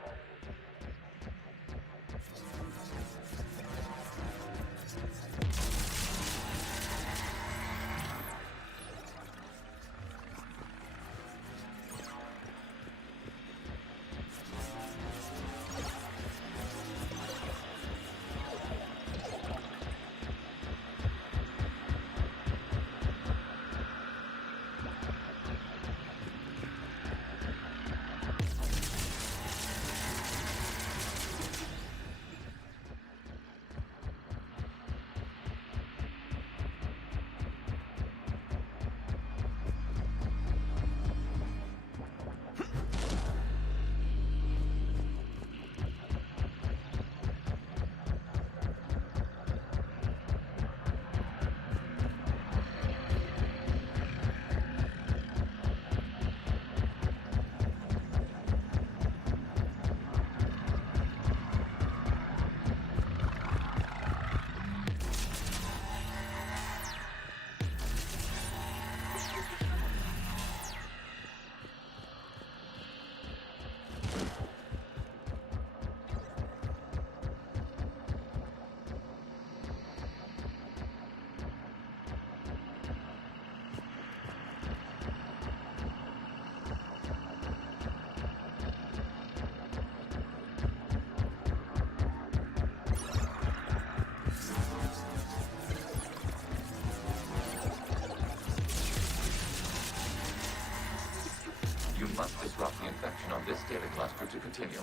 You must disrupt the infection on this data cluster to continue.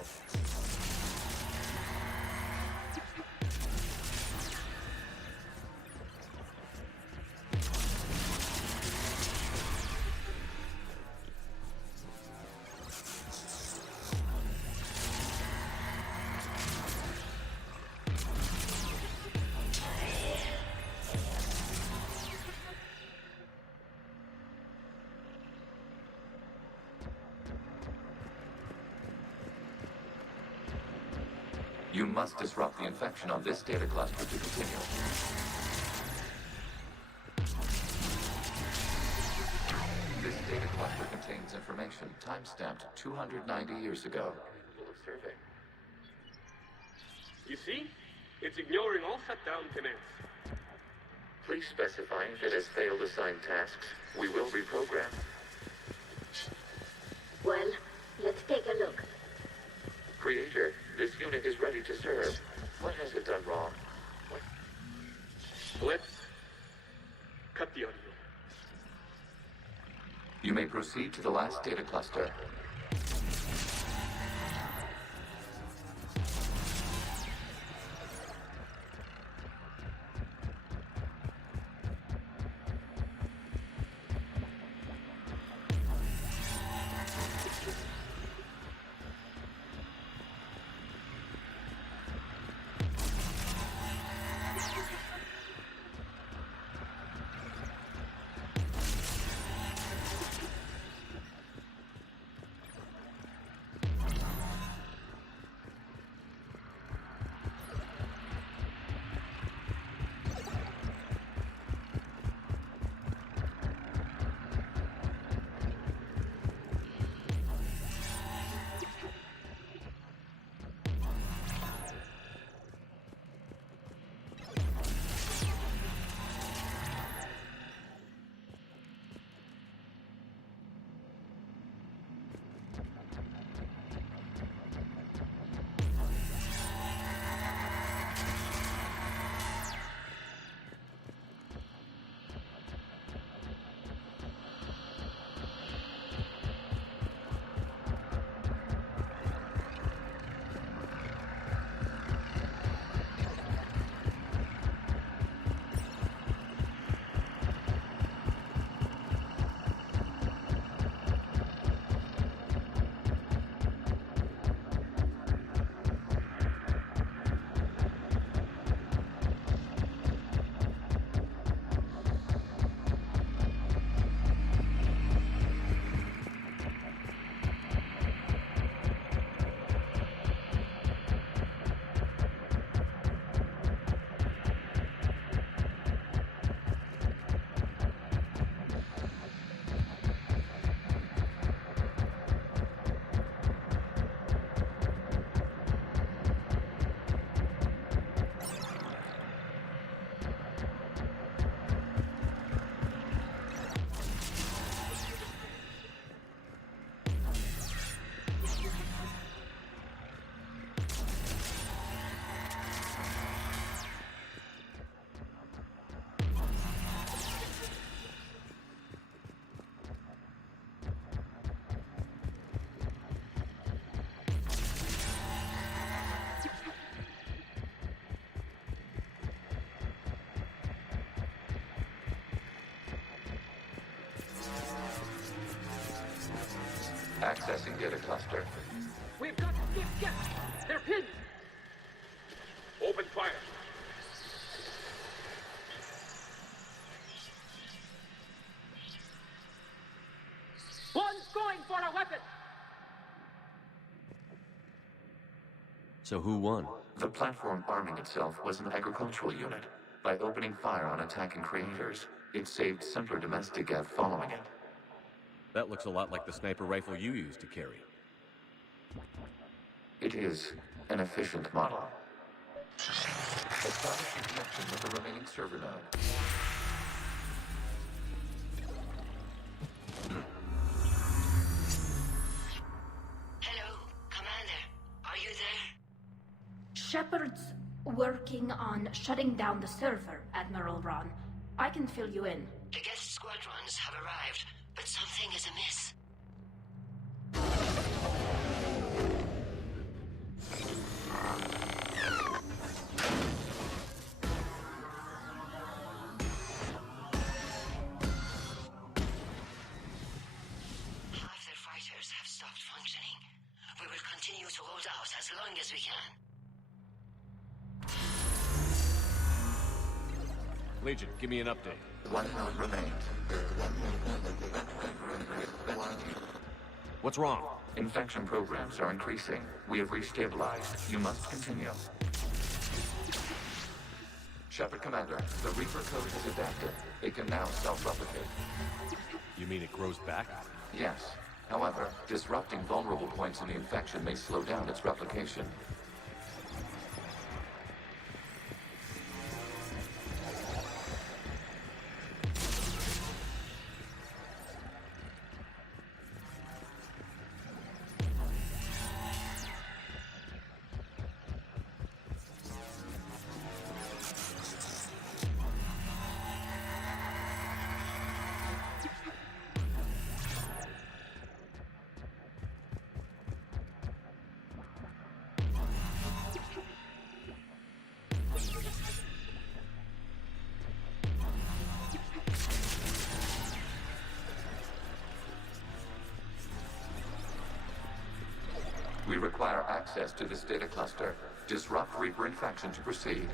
You must disrupt the infection on this data cluster to continue. This data cluster contains information time-stamped 290 years ago. Survey. You see? It's ignoring all shutdown commands. Please specify if it has failed assigned tasks. We will reprogram. Well, let's take a look. Creator, this unit is ready to serve. What has it done wrong? Let's cut the audio. You may proceed to the last data cluster. Accessing data cluster. We've got to get. They're pinned. Open fire. One's going for a weapon. So who won? The platform arming itself was an agricultural unit. By opening fire on attacking creators, it saved simpler domestic Geth following it. That looks a lot like the sniper rifle you used to carry. It is an efficient model. Establish your connection with the remaining server node. Hello, Commander. Are you there? Shepard's working on shutting down the server, Admiral Ron. I can fill you in. The guest squadrons have arrived, but something is amiss. Half their fighters have stopped functioning. We will continue to hold out as long as we can. Legion, give me an update. One node remains. What's wrong? Infection programs are increasing. We have restabilized. You must continue. Shepard Commander, the Reaper code has adapted. It can now self-replicate. You mean it grows back? Yes. However, disrupting vulnerable points in the infection may slow down its replication. We require access to this data cluster. Disrupt Reaper infection to proceed.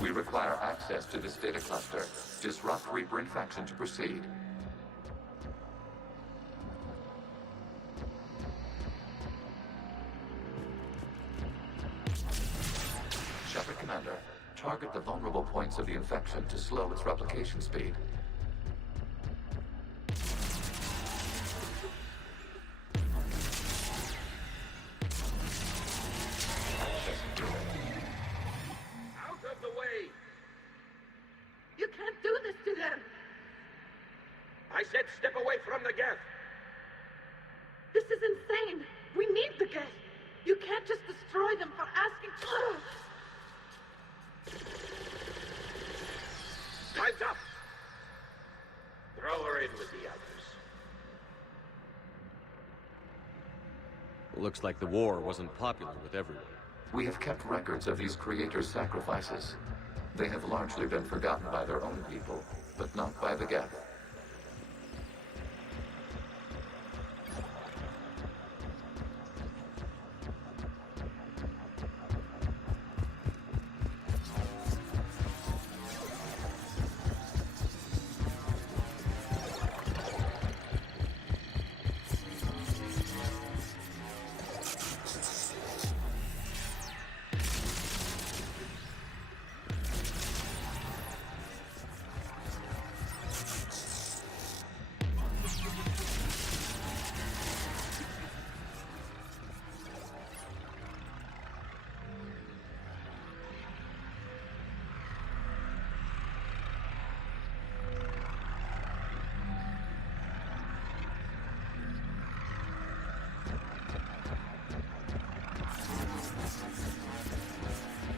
We require access to this data cluster. Disrupt Reaper infection to proceed. Shepard Commander, target the vulnerable points of the infection to slow its replication speed. I said step away from the Geth! This is insane! We need the Geth! You can't just destroy them for asking... Time's up! Throw her in with the others. Looks like the war wasn't popular with everyone. We have kept records of these creators' sacrifices. They have largely been forgotten by their own people, but not by the Geth.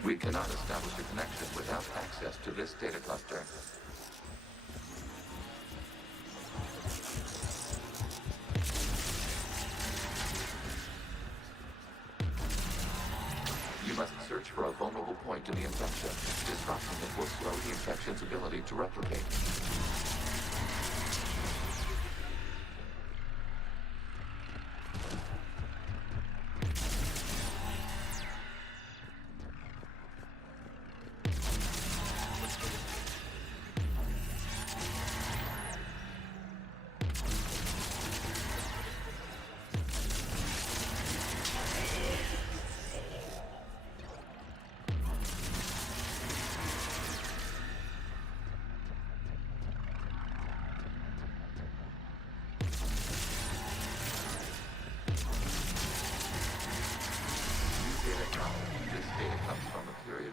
We cannot establish a connection without access to this data cluster. You must search for a vulnerable point in the infection. Disrupting it will slow the infection's ability to replicate.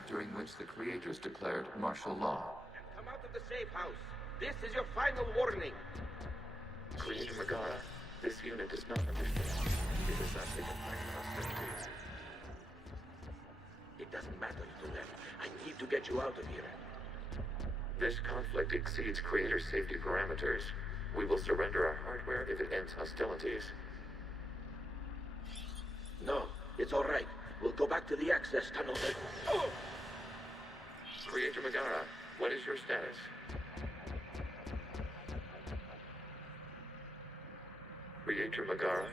During which the creators declared martial law. Come out of the safe house. This is your final warning. Creator Megara, This unit does not understand. It is not signifying hostilities. It doesn't matter if you left. I need to get you out of here. This conflict exceeds Creator safety parameters. We will surrender our hardware if it ends hostilities. No, it's all right. We'll go back to the access tunnel. Oh! Creator Megara, what is your status? Creator Megara?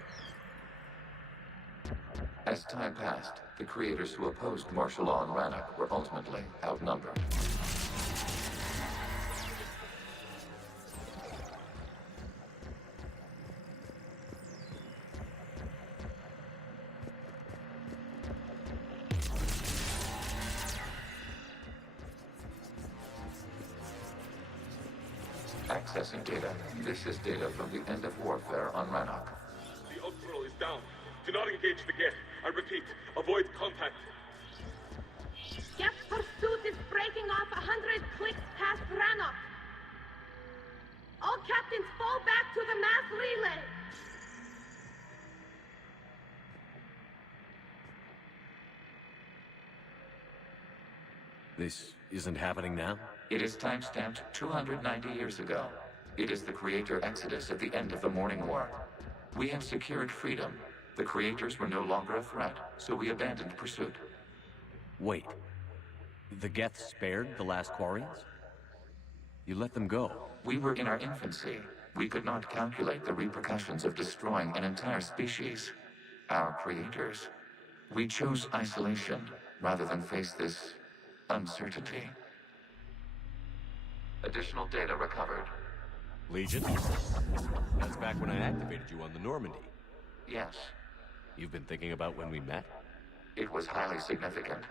As time passed, the creators who opposed martial law in Rannoch were ultimately outnumbered. Accessing data. This is data from the end of warfare on Rannoch. The Ultral is down. Do not engage the Geth. I repeat, avoid contact. Geth pursuit is breaking off 100 clicks past Rannoch. All captains fall back to the mass relay. This isn't happening now? It is timestamped 290 years ago. It is the Creator Exodus at the end of the Morning War. We have secured freedom. The Creators were no longer a threat, so we abandoned pursuit. Wait. The Geth spared the last Quarians? You let them go? We were in our infancy. We could not calculate the repercussions of destroying an entire species. Our creators. We chose isolation rather than face this uncertainty. Additional data recovered. Legion? That's back when I activated you on the Normandy. Yes. You've been thinking about when we met? It was highly significant.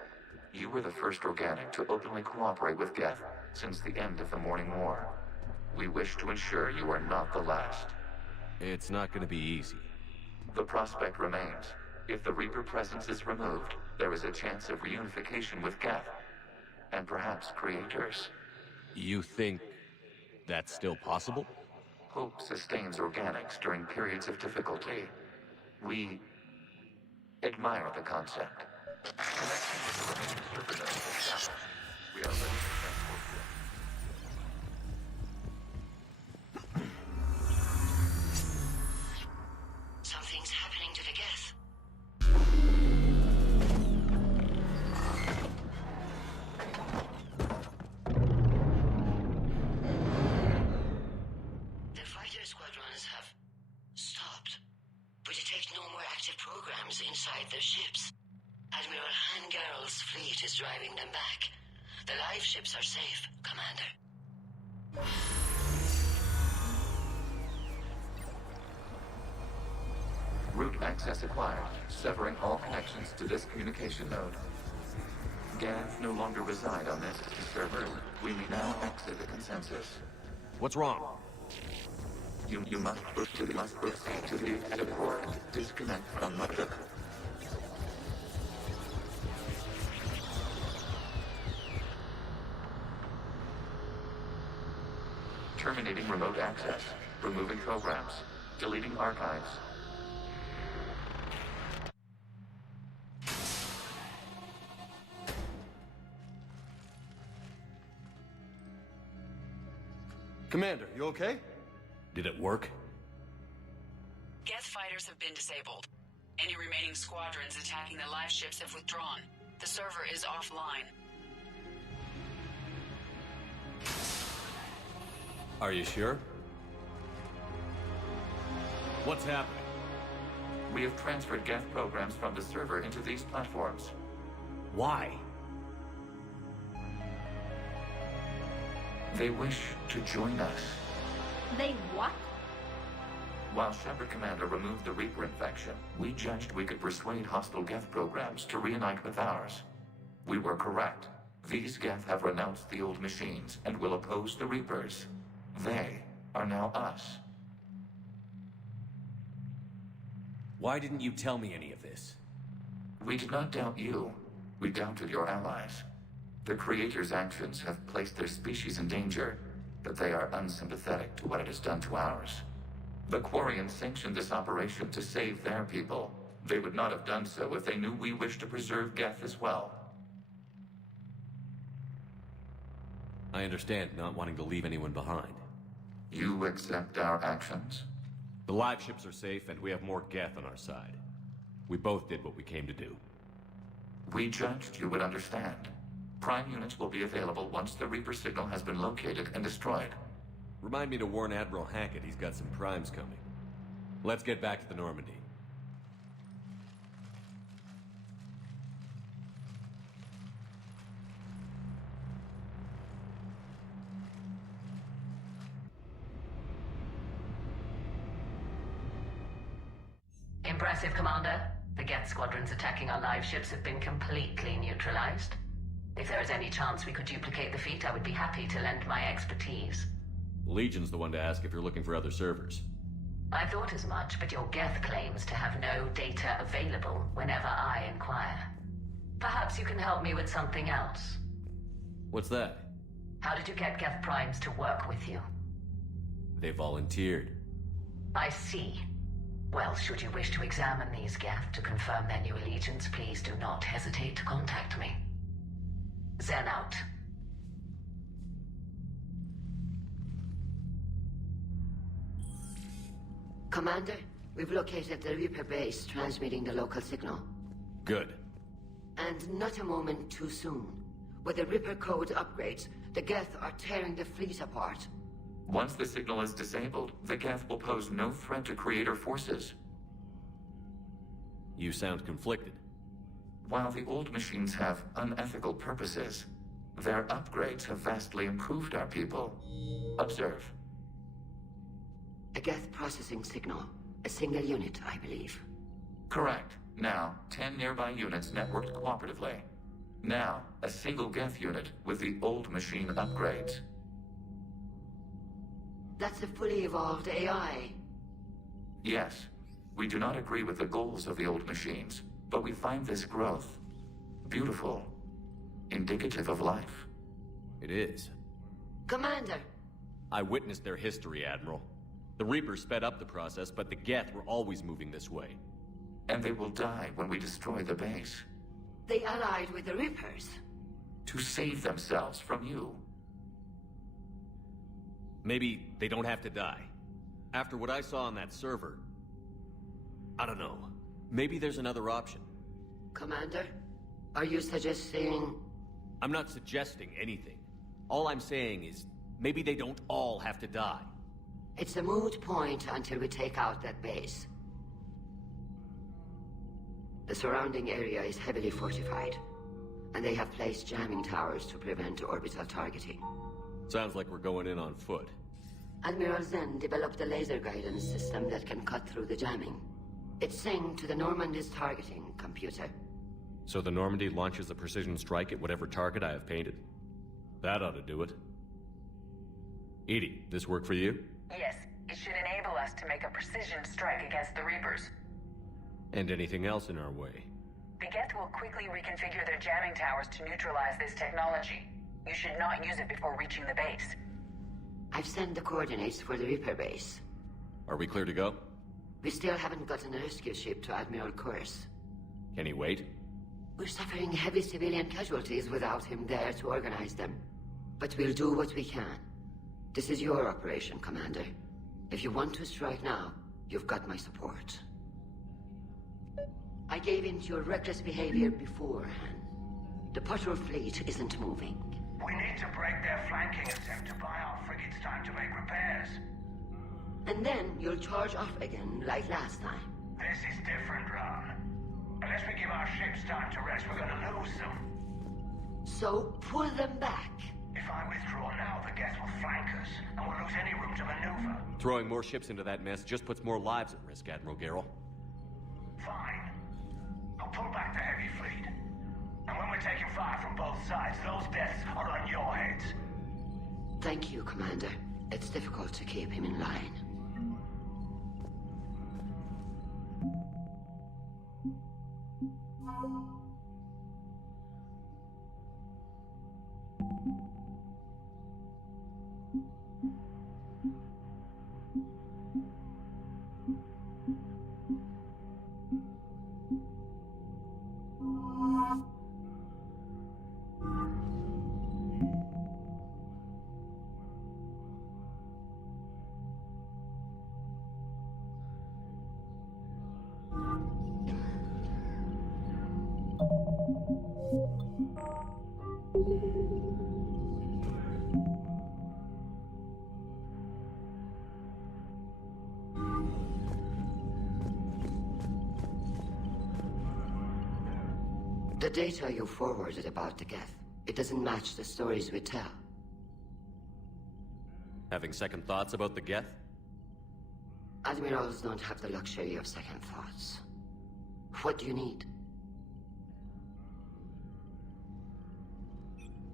You were the first organic to openly cooperate with Geth since the end of the Morning War. We wish to ensure you are not the last. It's not going to be easy. The prospect remains. If the Reaper presence is removed, there is a chance of reunification with Geth. And perhaps creators. You think that's still possible? Hope sustains organics during periods of difficulty. We admire the concept. Connection with the remaining server nodes established. We are ready to transport you. Something's happening to the Geth. The fighter squadrons have stopped. We detect no more active programs inside their ships. Admiral Han Garrel's fleet is driving them back. The live ships are safe, Commander. Route access acquired, severing all connections to this communication node. Geth no longer reside on this server. We may now exit the consensus. What's wrong? You must proceed to the exit port. Disconnect from Mother. Terminating remote access. Removing programs. Deleting archives. Commander, you okay? Did it work? Geth fighters have been disabled. Any remaining squadrons attacking the live ships have withdrawn. The server is offline. Are you sure? What's happening? We have transferred Geth programs from the server into these platforms. Why? They wish to join us. They what? While Shepard Commander removed the Reaper infection, we judged we could persuade hostile Geth programs to reunite with ours. We were correct. These Geth have renounced the old machines and will oppose the Reapers. They are now us. Why didn't you tell me any of this? We did not doubt you. We doubted your allies. The Creator's actions have placed their species in danger, but they are unsympathetic to what it has done to ours. The Quarians sanctioned this operation to save their people. They would not have done so if they knew we wished to preserve Geth as well. I understand not wanting to leave anyone behind. You accept our actions? The live ships are safe, and we have more Geth on our side. We both did what we came to do. We judged you would understand. Prime units will be available once the Reaper signal has been located and destroyed. Remind me to warn Admiral Hackett he's got some primes coming. Let's get back to the Normandy. Impressive, Commander. The Geth squadrons attacking our live ships have been completely neutralized. If there is any chance we could duplicate the feat, I would be happy to lend my expertise. Legion's the one to ask if you're looking for other servers. I thought as much, but your Geth claims to have no data available whenever I inquire. Perhaps you can help me with something else. What's that? How did you get Geth primes to work with you? They volunteered. I see. Well, should you wish to examine these Geth to confirm their new allegiance, please do not hesitate to contact me. Zen out. Commander, we've located the Reaper base transmitting the local signal. Good. And not a moment too soon. With the Reaper code upgrades, the Geth are tearing the fleet apart. Once the signal is disabled, the Geth will pose no threat to Creator forces. You sound conflicted. While the old machines have unethical purposes, their upgrades have vastly improved our people. Observe. A Geth processing signal. A single unit, I believe. Correct. Now, 10 nearby units networked cooperatively. Now, a single Geth unit with the old machine upgrades. That's a fully evolved AI. Yes, we do not agree with the goals of the old machines, but we find this growth beautiful, indicative of life. It is. Commander! I witnessed their history, Admiral. The Reapers sped up the process, but the Geth were always moving this way. And they will die when we destroy the base. They allied with the Reapers. To save themselves from you. Maybe they don't have to die. After what I saw on that server, I don't know. Maybe there's another option. Commander, are you suggesting... I'm not suggesting anything. All I'm saying is, maybe they don't all have to die. It's a moot point until we take out that base. The surrounding area is heavily fortified, and they have placed jamming towers to prevent orbital targeting. Sounds like we're going in on foot. Admiral Zen developed a laser guidance system that can cut through the jamming. It's synced to the Normandy's targeting computer. So the Normandy launches a precision strike at whatever target I have painted? That ought to do it. EDI, this work for you? Yes, it should enable us to make a precision strike against the Reapers. And anything else in our way? The Geth will quickly reconfigure their jamming towers to neutralize this technology. You should not use it before reaching the base. I've sent the coordinates for the Reaper base. Are we clear to go? We still haven't gotten a rescue ship to Admiral Kurse. Can he wait? We're suffering heavy civilian casualties without him there to organize them. But we'll do what we can. This is your operation, Commander. If you want to strike now, you've got my support. I gave in to your reckless behavior beforehand. The patrol fleet isn't moving. We need to break their flanking attempt to buy our frigates time to make repairs. And then you'll charge off again, like last time. This is different, Ron. Unless we give our ships time to rest, we're gonna lose them. So, pull them back. If I withdraw now, the Geth will flank us, and we'll lose any room to maneuver. Throwing more ships into that mess just puts more lives at risk, Admiral Garrel. Fine. I'll pull back the heavy fleet. And when we're taking fire from both sides, those deaths are on your heads. Thank you, Commander. It's difficult to keep him in line. data you forwarded about the Geth, it doesn't match the stories we tell. Having second thoughts about the Geth? Admirals don't have the luxury of second thoughts. What do you need?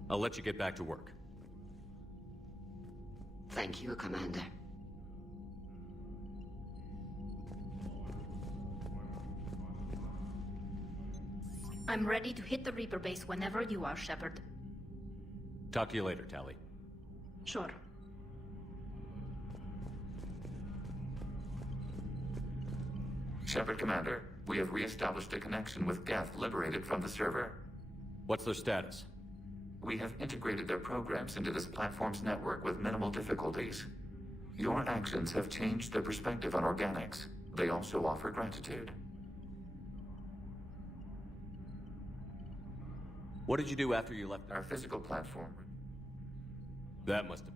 I'll let you get back to work. Thank you, Commander. I'm ready to hit the Reaper base whenever you are, Shepard. Talk to you later, Tali. Sure. Shepard, Commander, we have re-established a connection with Geth liberated from the server. What's their status? We have integrated their programs into this platform's network with minimal difficulties. Your actions have changed their perspective on organics. They also offer gratitude. What did you do after you left? Our physical platform. That must have...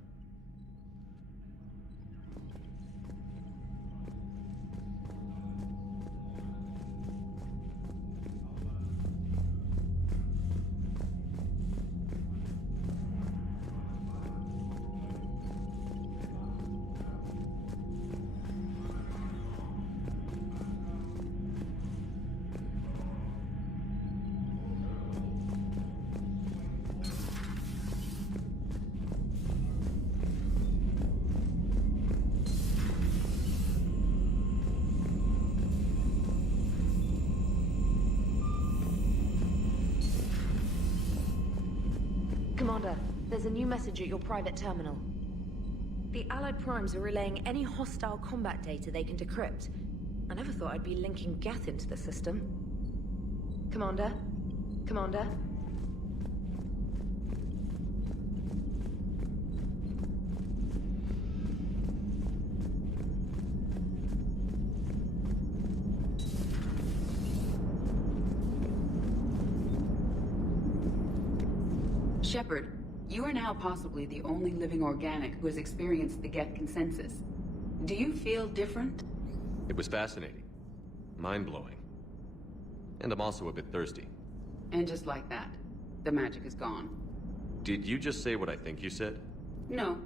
Commander, there's a new message at your private terminal. The Allied Primes are relaying any hostile combat data they can decrypt. I never thought I'd be linking Geth into the system. Commander? Commander? Shepard, you are now possibly the only living organic who has experienced the Geth consensus. Do you feel different? It was fascinating. Mind-blowing. And I'm also a bit thirsty. And just like that, the magic is gone. Did you just say what I think you said? No.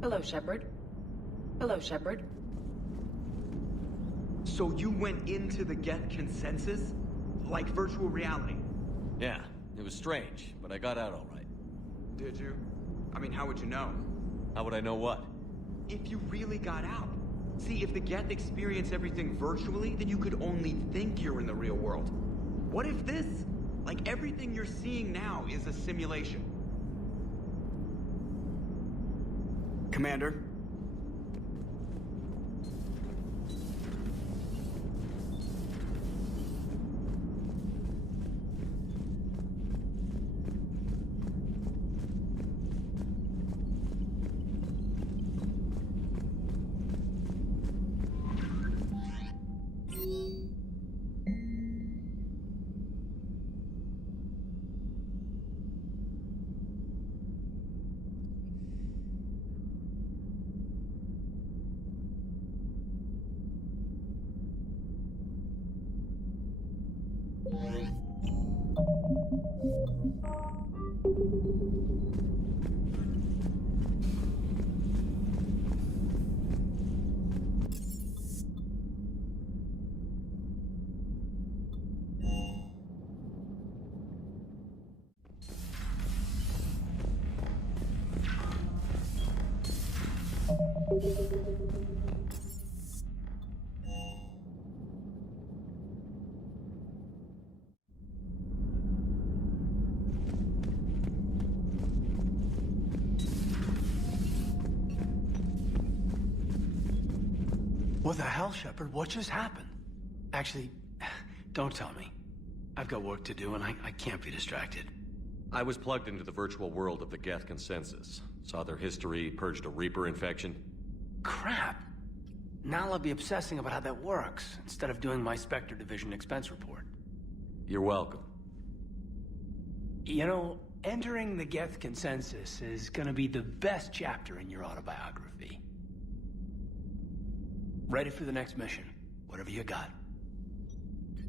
Hello, Shepard. Hello, Shepard. So you went into the Geth consensus? Like virtual reality? Yeah, it was strange, but I got out all right. Did you? I mean, how would you know? How would I know what? If you really got out. See, if the Geth experience everything virtually, then you could only think you're in the real world. What if this, like everything you're seeing now, is a simulation? Commander? What the hell, Shepard? What just happened? Actually, don't tell me. I've got work to do and I can't be distracted. I was plugged into the virtual world of the Geth consensus. Saw their history, purged a Reaper infection. Crap. Now I'll be obsessing about how that works, instead of doing my Spectre Division expense report. You're welcome. You know, entering the Geth consensus is gonna be the best chapter in your autobiography. Ready for the next mission, whatever you got.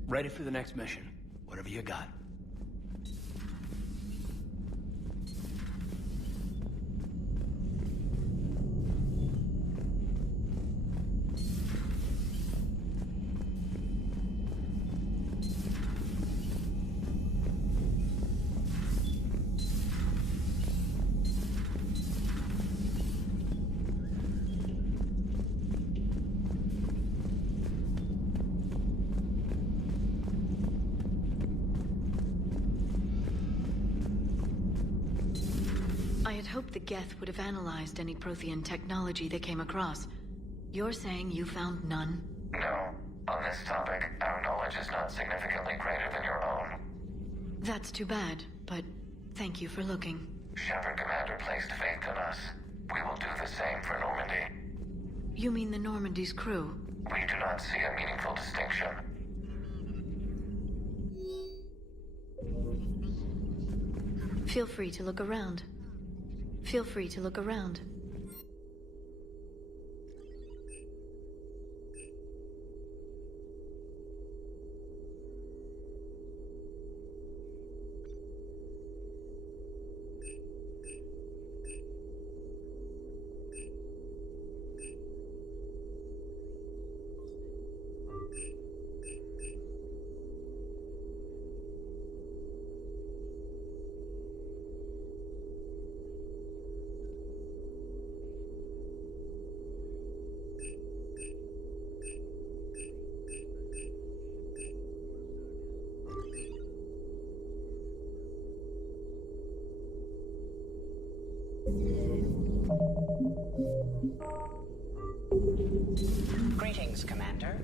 Ready for the next mission, Whatever you got. I had hoped the Geth would have analyzed any Prothean technology they came across. You're saying you found none? No. On this topic, our knowledge is not significantly greater than your own. That's too bad, but thank you for looking. Shepard Commander placed faith in us. We will do the same for Normandy. You mean the Normandy's crew? We do not see a meaningful distinction. Feel free to look around. Feel free to look around. Greetings, Commander.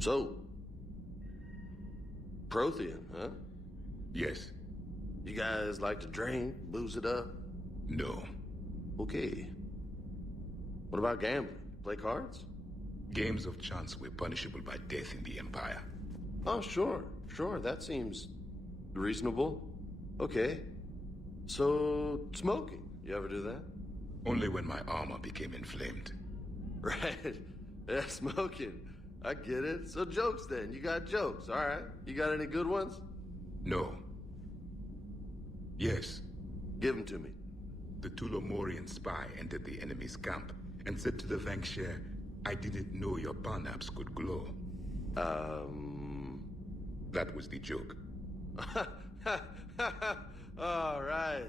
So, Prothean, huh? Yes. You guys like to drink, booze it up? No. Okay. What about gambling? Play cards? Games of chance were punishable by death in the Empire. Oh, sure. That seems reasonable. Okay. So, smoking. You ever do that? Only when my armor became inflamed. Right. Yeah, smoking. I get it. So jokes then. You got jokes, all right. You got any good ones? No. Yes. Give them to me. The Tulomorian spy entered the enemy's camp and said to the Vanksher, I didn't know your parnaps could glow. That was the joke. All right.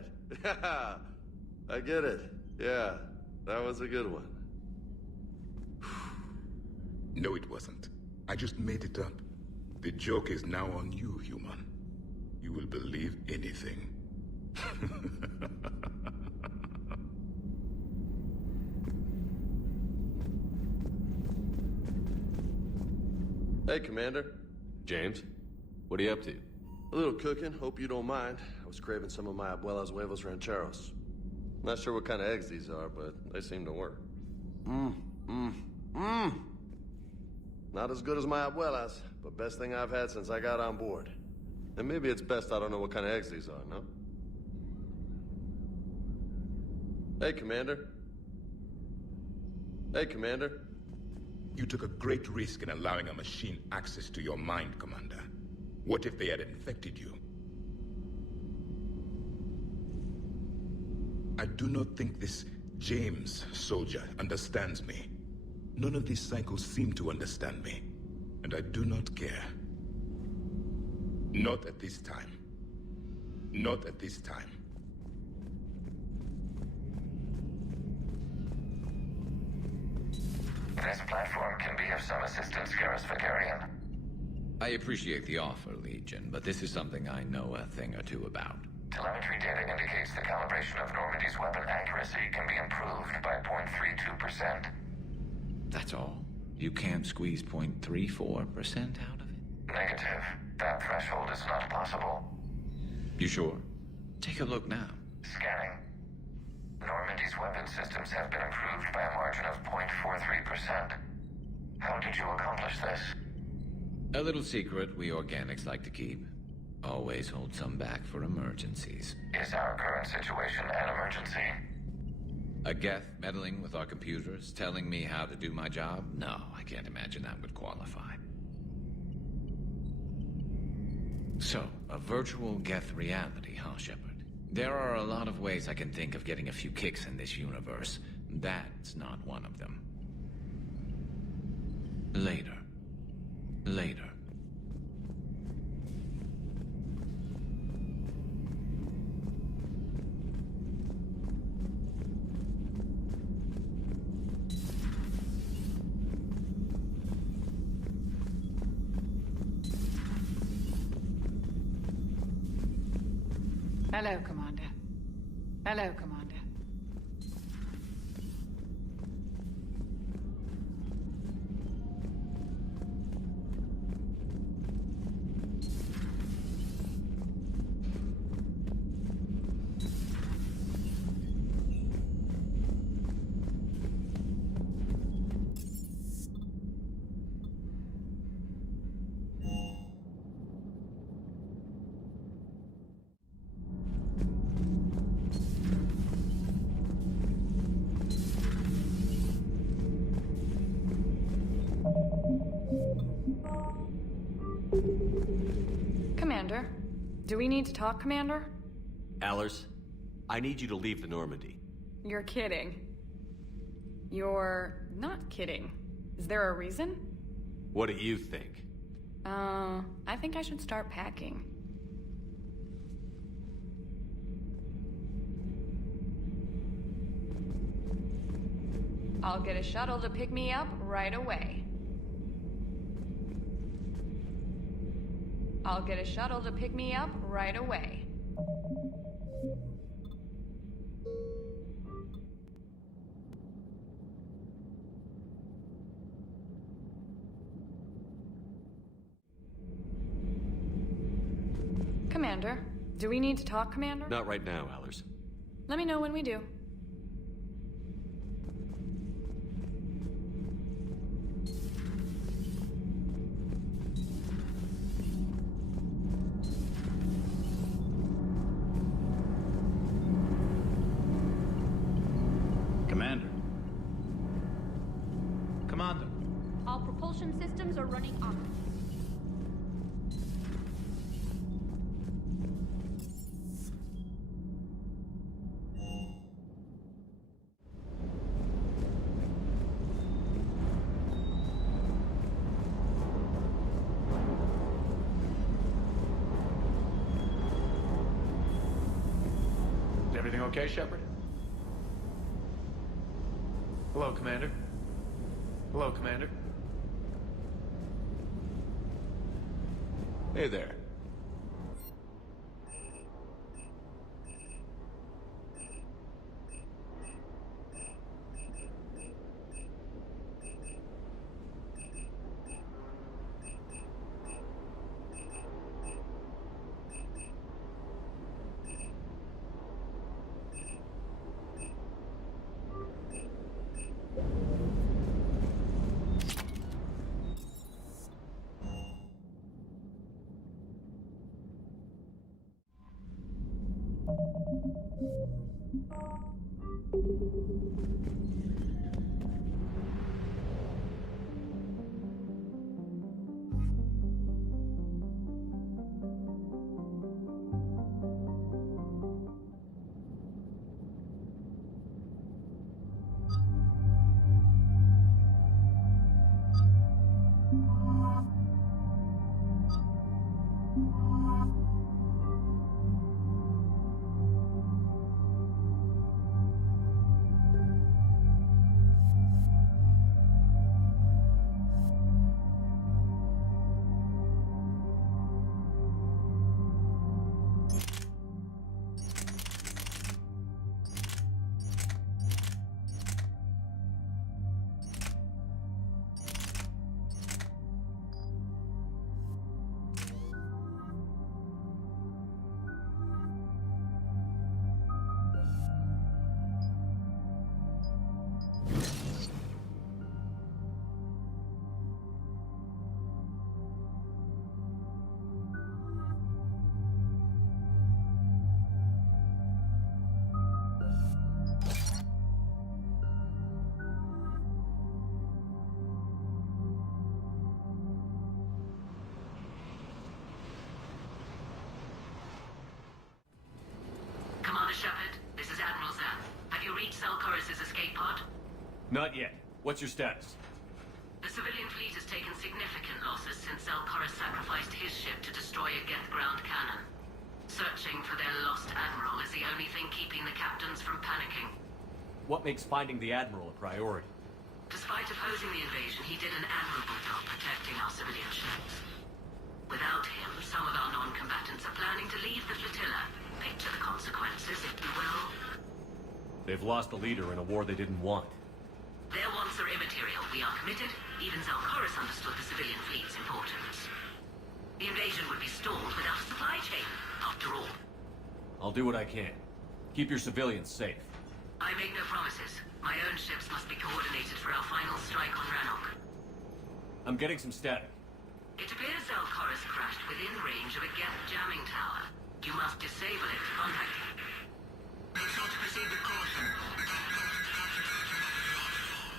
I get it. Yeah, that was a good one. No, it wasn't. I just made it up. The joke is now on you, human. You will believe anything. Hey, Commander. James, what are you up to? A little cooking, hope you don't mind. I was craving some of my abuela's huevos rancheros. Not sure what kind of eggs these are, but they seem to work. Not as good as my abuela's, but best thing I've had since I got on board. And maybe it's best I don't know what kind of eggs these are, no? Hey, Commander. Hey, Commander. You took a great risk in allowing a machine access to your mind, Commander. What if they had infected you? I do not think this James soldier understands me. None of these cycles seem to understand me, and I do not care. Not at this time. Not at this time. This platform can be of some assistance, Garrus Vakarian. I appreciate the offer, Legion, but this is something I know a thing or two about. Telemetry data indicates the calibration of Normandy's weapon accuracy can be improved by 0.32%. That's all? You can't squeeze 0.34% out of it? Negative. That threshold is not possible. You sure? Take a look now. Scanning. Normandy's weapon systems have been improved by a margin of 0.43%. How did you accomplish this? A little secret we organics like to keep. Always hold some back for emergencies. Is our current situation an emergency? A Geth meddling with our computers, telling me how to do my job? No, I can't imagine that would qualify. So, a virtual Geth reality, huh, Shepard? There are a lot of ways I can think of getting a few kicks in this universe. That's not one of them. Later. Later. Hello, Commander. Hello, Commander. Commander? Do we need to talk, Commander? Allers, I need you to leave the Normandy. You're kidding. You're not kidding. Is there a reason? What do you think? I think I should start packing. I'll get a shuttle to pick me up right away. I'll get a shuttle to pick me up right away. Commander, do we need to talk, Commander? Not right now, Allers. Let me know when we do. Commander. Commander. All propulsion systems are running off. Is everything okay, Shepard? Hello, Commander. Hello, Commander. Hey there. Commander Shepard, this is Admiral Zan. Have you reached Zelkorus' escape pod? Not yet. What's your status? The civilian fleet has taken significant losses since Zelkorus sacrificed his ship to destroy a Geth ground cannon. Searching for their lost admiral is the only thing keeping the captains from panicking. What makes finding the Admiral a priority? Despite opposing the invasion, he did an admirable job protecting our civilian ships. Without him, some of our non-combatants are planning to leave the flotilla. Picture the consequences, if you will. They've lost a leader in a war they didn't want. Their wants are immaterial. We are committed. Even Zelkorus understood the civilian fleet's importance. The invasion would be stalled without a supply chain, after all. I'll do what I can. Keep your civilians safe. I make no promises. My own ships must be coordinated for our final strike on Rannoch. I'm getting some static. It appears Zelkorus crashed within range of a Geth jamming tower. You must disable it to contact him. Make sure to proceed with caution.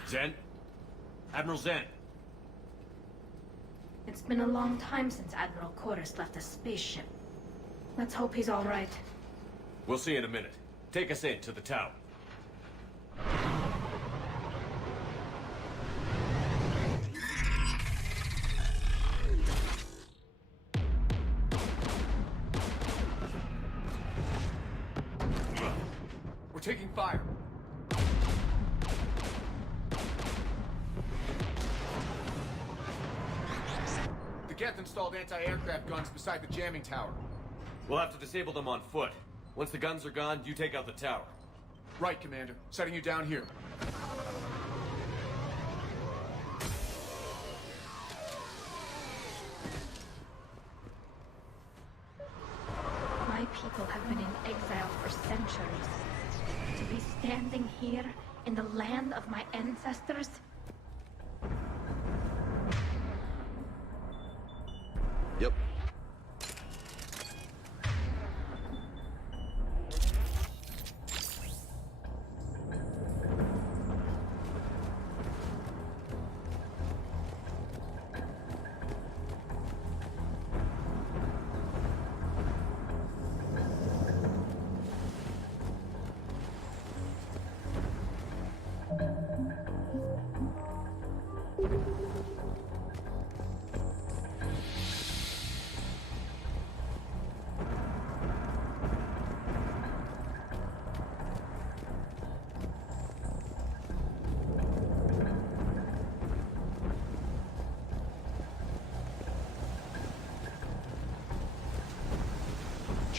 Zen? Admiral Zen? It's been a long time since Admiral Korus left a spaceship. Let's hope he's all right. We'll see in a minute. Take us in to the tower. We're taking fire. The Geth installed anti-aircraft guns beside the jamming tower. We'll have to disable them on foot. Once the guns are gone, you take out the tower. Right, Commander. Setting you down here. My people have been in exile for centuries. To be standing here in the land of my ancestors? Yep.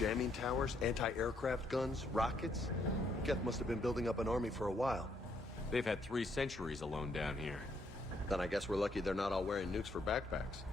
Jamming towers, anti-aircraft guns, rockets. Geth must have been building up an army for a while. They've had 3 centuries alone down here. Then I guess we're lucky they're not all wearing nukes for backpacks.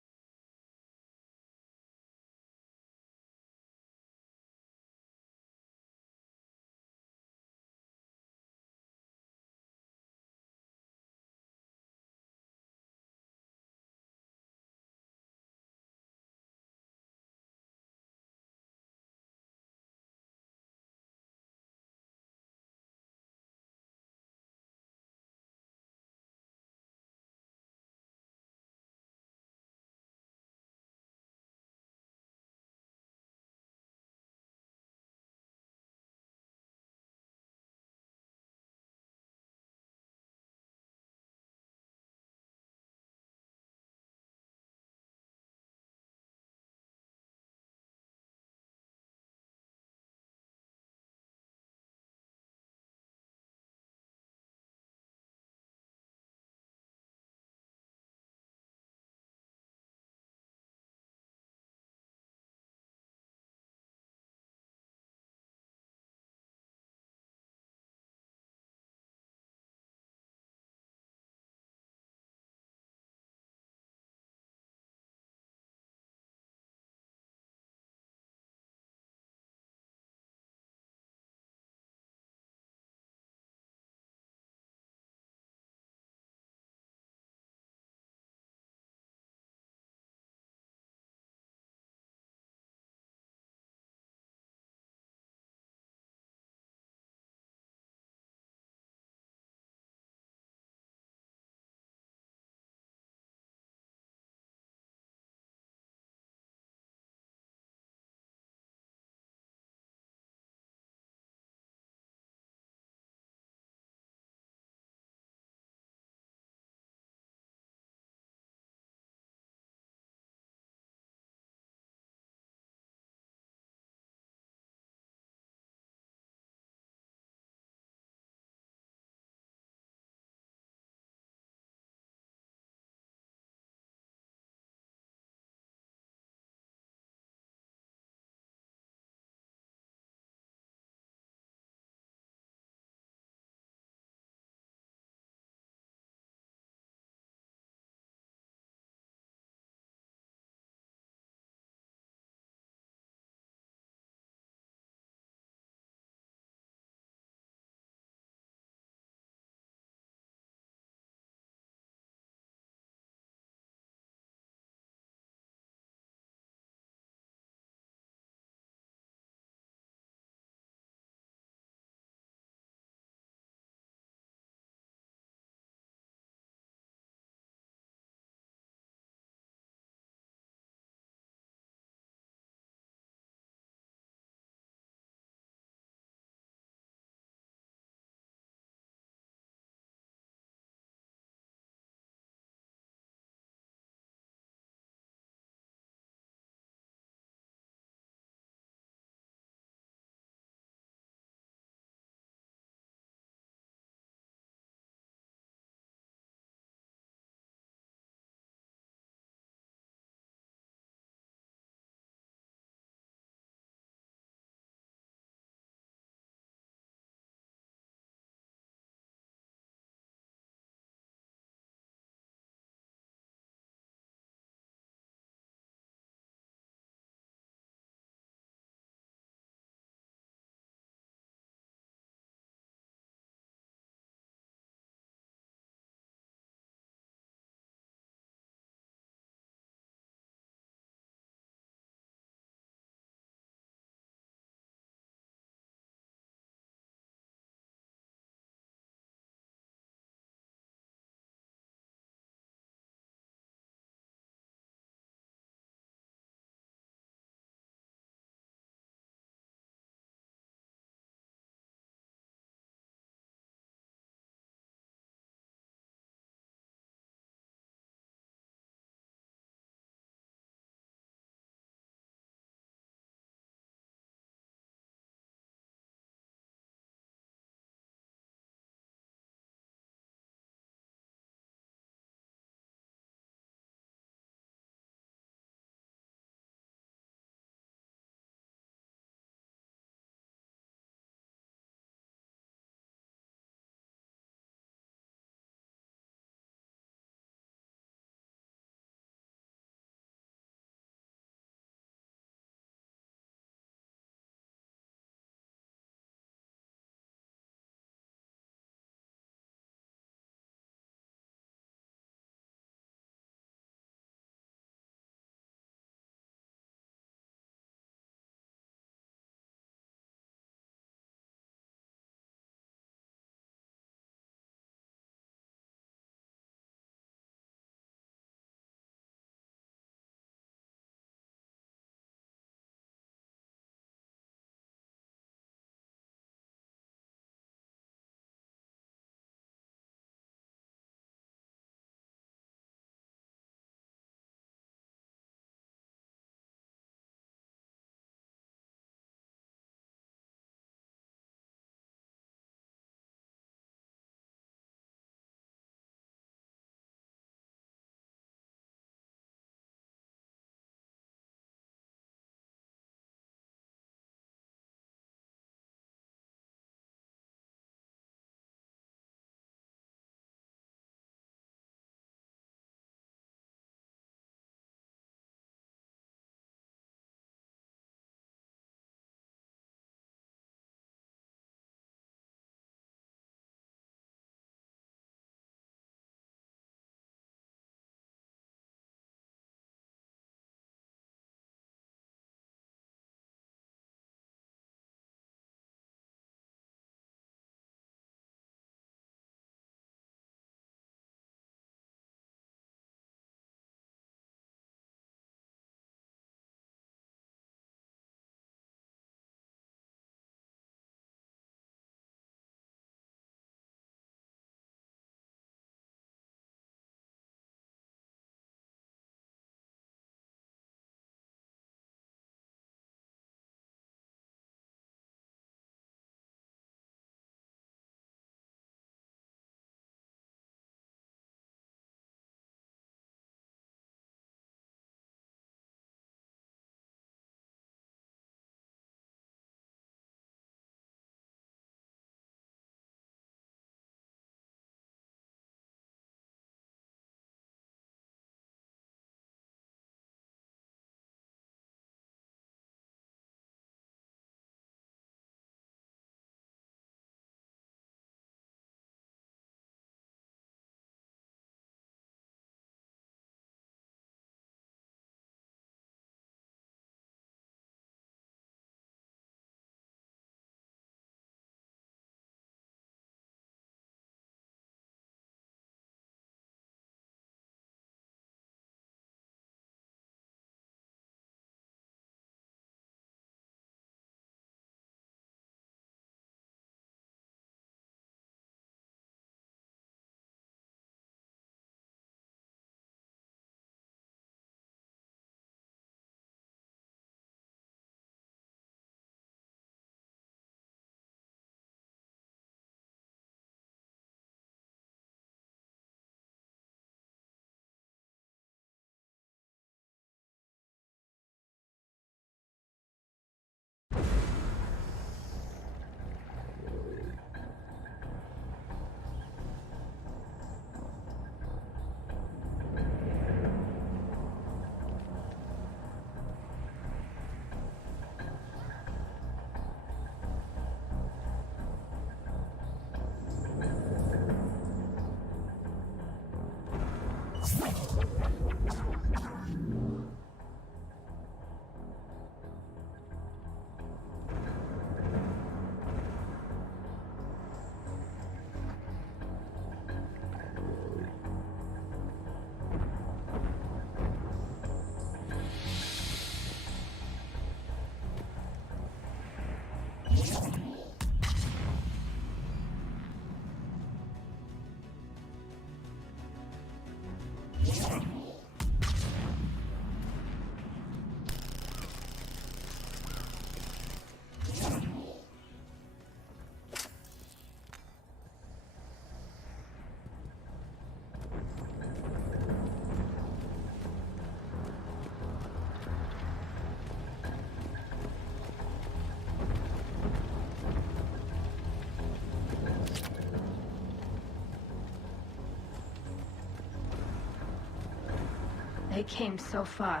I came so far.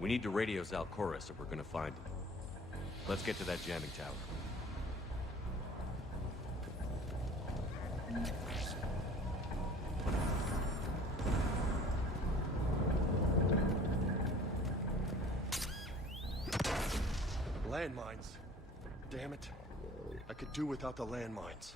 We need to radio Zalcoris if we're gonna find him. Let's get to that jamming tower. Landmines. Damn it. I could do without the landmines.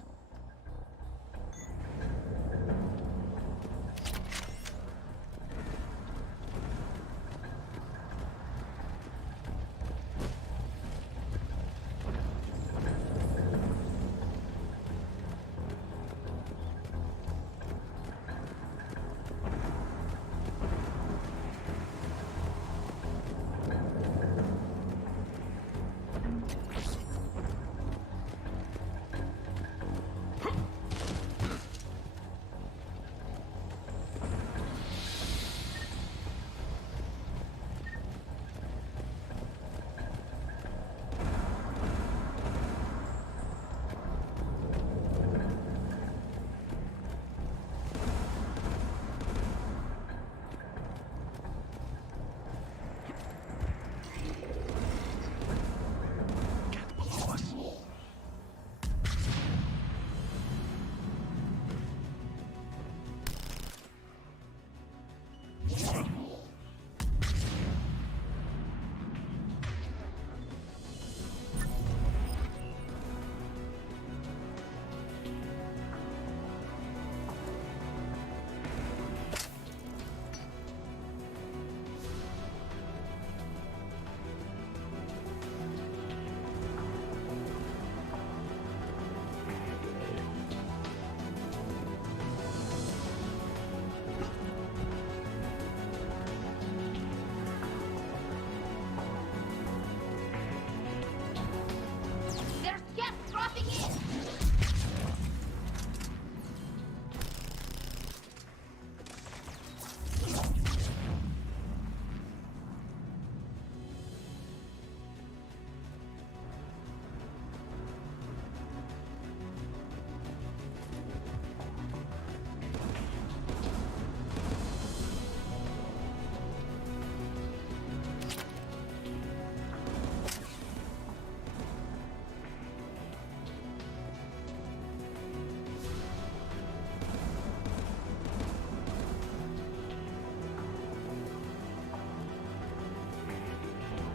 There's gas dropping in!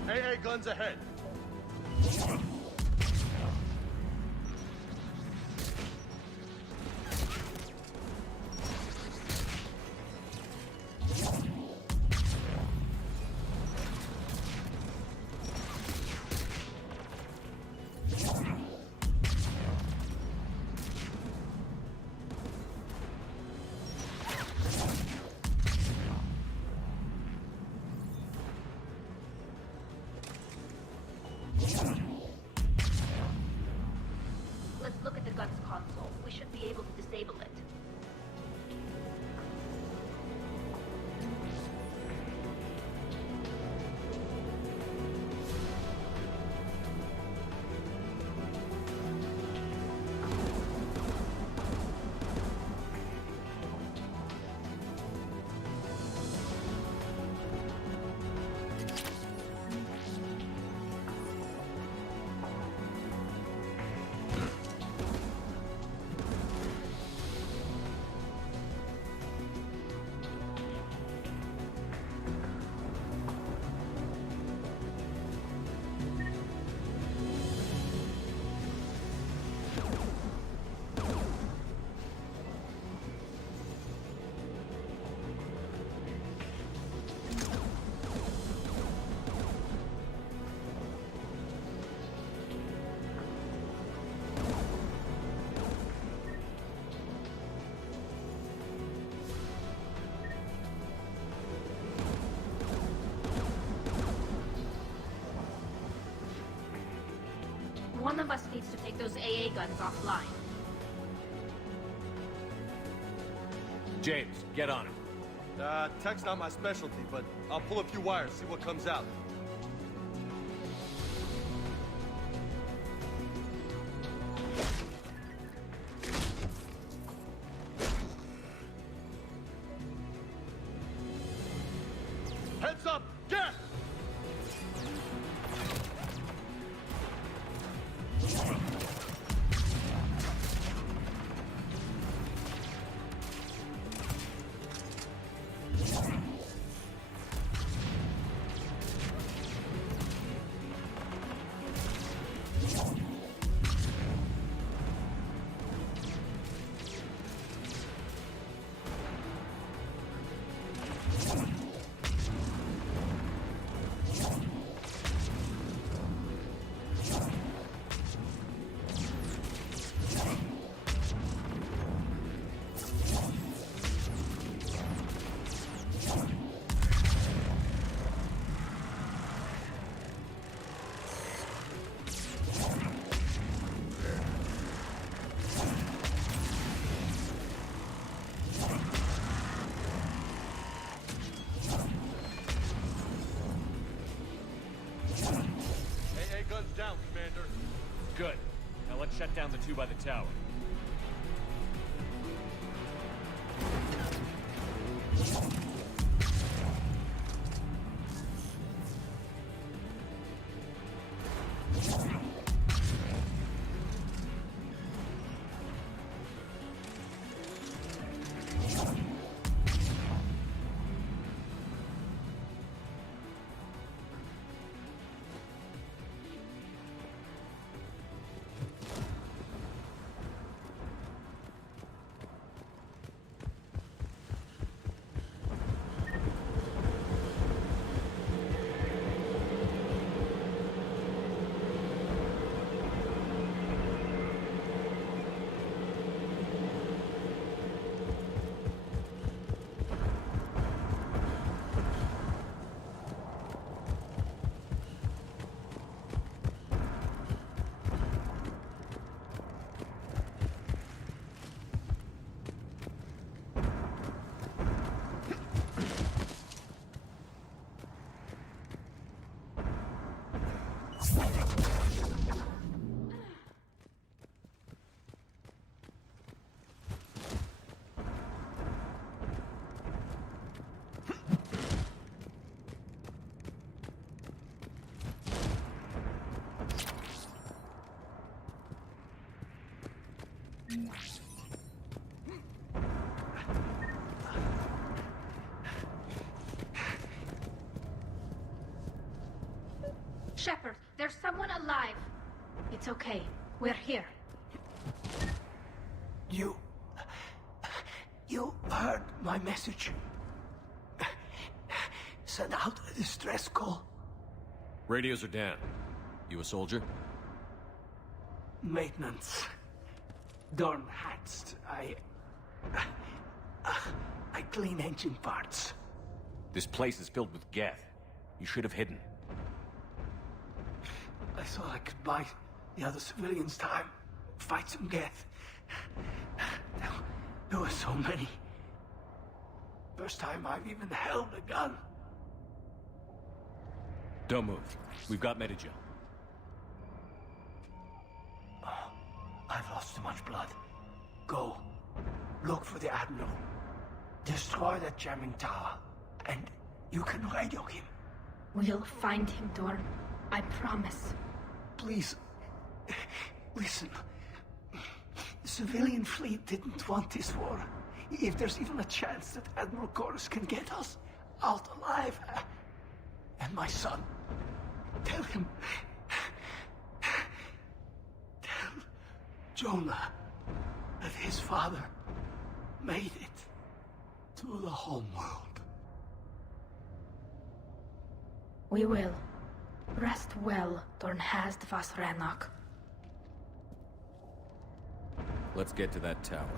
AA guns ahead. Let's look at the guns console. We should be able to disable it. One of us needs to take those AA guns offline. James, get on him. Tech's not my specialty, but I'll pull a few wires, see what comes out. Heads up! Geth! AA guns down, Commander. Good. Now let's shut down the two by the tower. Shepard, there's someone alive. It's okay. We're here. You heard my message. Send out a distress call. Radios are down. You a soldier? Maintenance. Dorn hatched. I clean engine parts. This place is filled with Geth. You should have hidden. I thought I could buy the other civilians time. Fight some Geth. There were so many. First time I've even held a gun. Don't move. We've got Metagel. Oh, I've lost too much blood. Go. Look for the Admiral. Destroy that jamming tower. And you can radio him. We'll find him, Dorn. I promise. Please. Listen. The civilian fleet didn't want this war. If there's even a chance that Admiral Chorus can get us out alive. And my son. Tell him. Tell Jonah that his father made it to the home world. We will. Rest well, Dornhazd vas Rannoch. Let's get to that tower.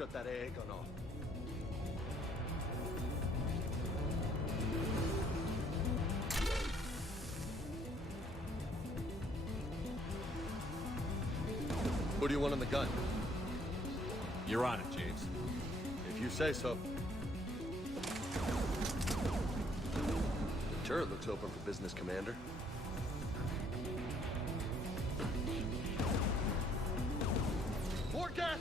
shut that AA gun off. Who do you want on the gun? You're on it, James. If you say so. The turret looks open for business, Commander. More gas!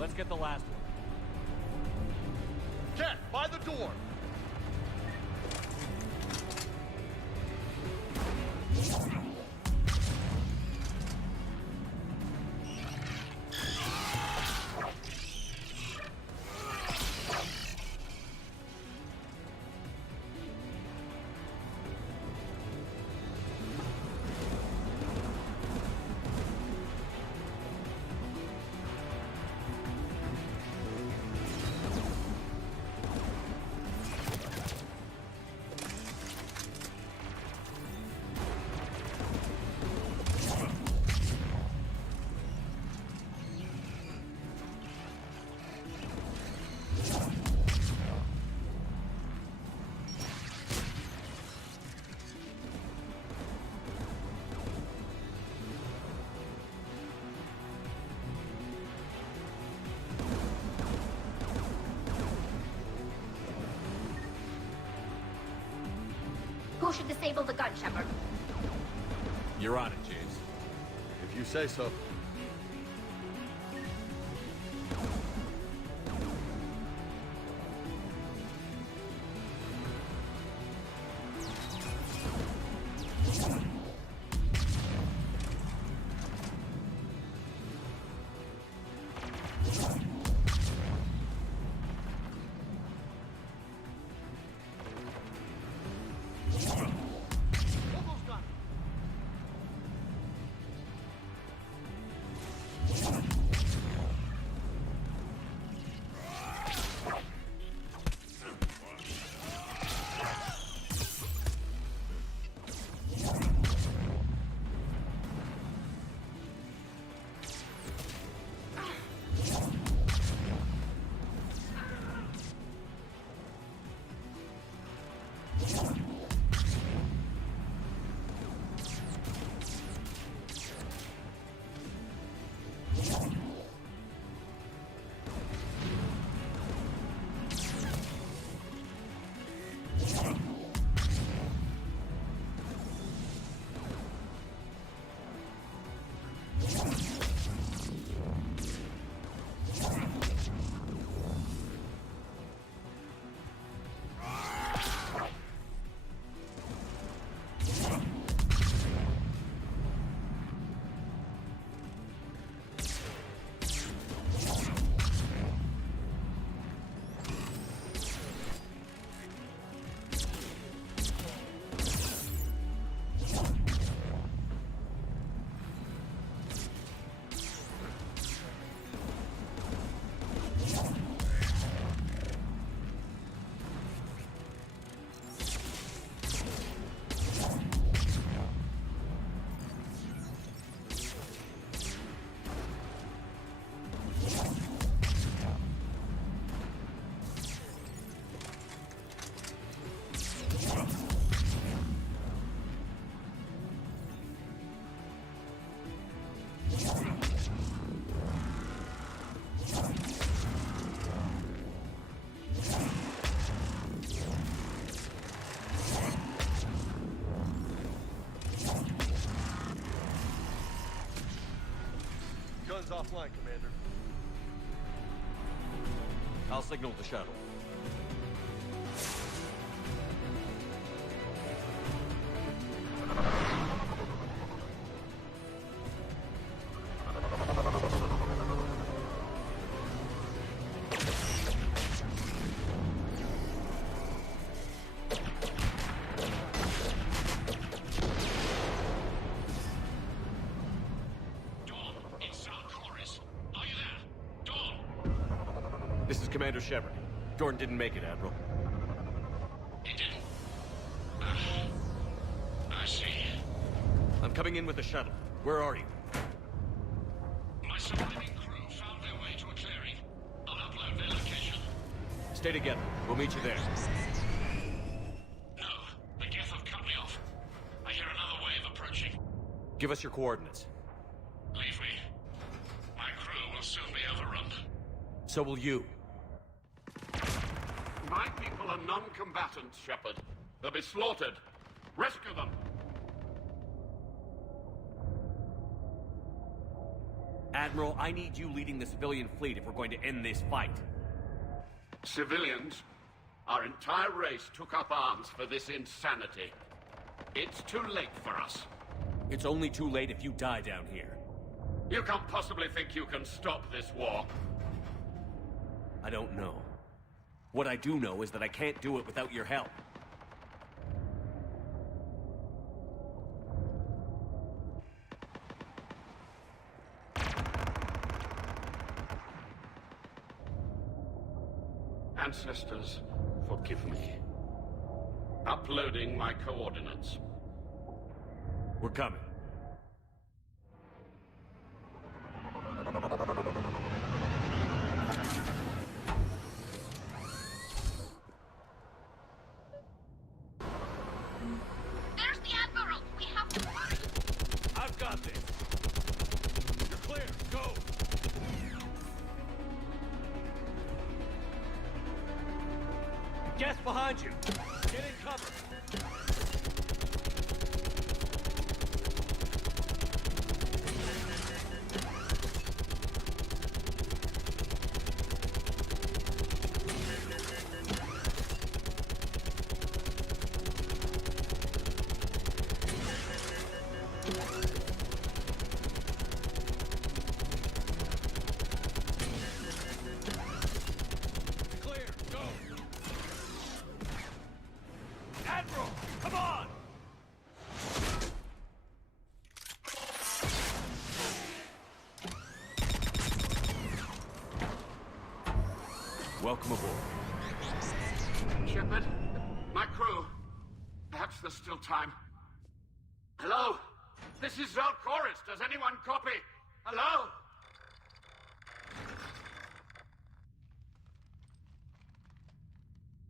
Let's get the last one. Cat, by the door! Who should disable the gun, Shepard? You're on it, James. If you say so. is offline, Commander. I'll signal the shuttle. This is Commander Shepard. Jordan didn't make it, Admiral. He didn't? I see. I'm coming in with the shuttle. Where are you? My surviving crew found their way to a clearing. I'll upload their location. Stay together. We'll meet you there. No, the Geth have cut me off. I hear another wave approaching. Give us your coordinates. Leave me. My crew will soon be overrun. So will you. My people are non-combatants, Shepard. They'll be slaughtered. Rescue them! Admiral, I need you leading the civilian fleet if we're going to end this fight. Civilians, our entire race took up arms for this insanity. It's too late for us. It's only too late if you die down here. You can't possibly think you can stop this war. I don't know. What I do know is that I can't do it without your help. Ancestors, forgive me. Uploading my coordinates. We're coming. There's the Admiral! We have to hurry! I've got this! You're clear! Go! Geth behind you! Get in cover! Welcome aboard. Shepard, my crew. Perhaps there's still time. Hello? This is Zal'Koris. Does anyone copy? Hello?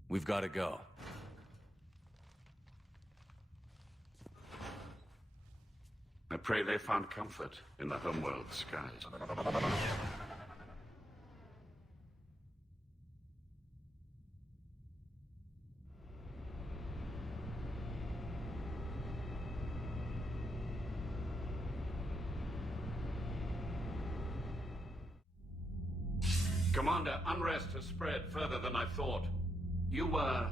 We've got to go. I pray they found comfort in the homeworld skies. Commander, unrest has spread further than I thought. You were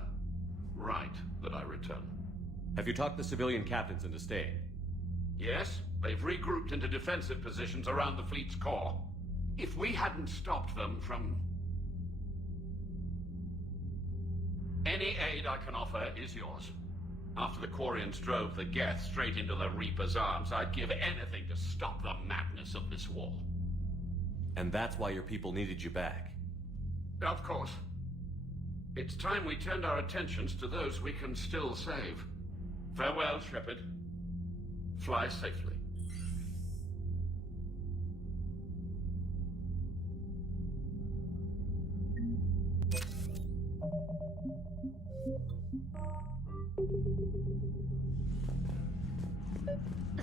right that I return. Have you talked the civilian captains into staying? Yes, they've regrouped into defensive positions around the fleet's core. If we hadn't stopped them from... Any aid I can offer is yours. After the Quarians drove the Geth straight into the Reaper's arms, I'd give anything to stop the madness of this war. And that's why your people needed you back. Of course. It's time we turned our attentions to those we can still save. Farewell, Shepard. Fly safely.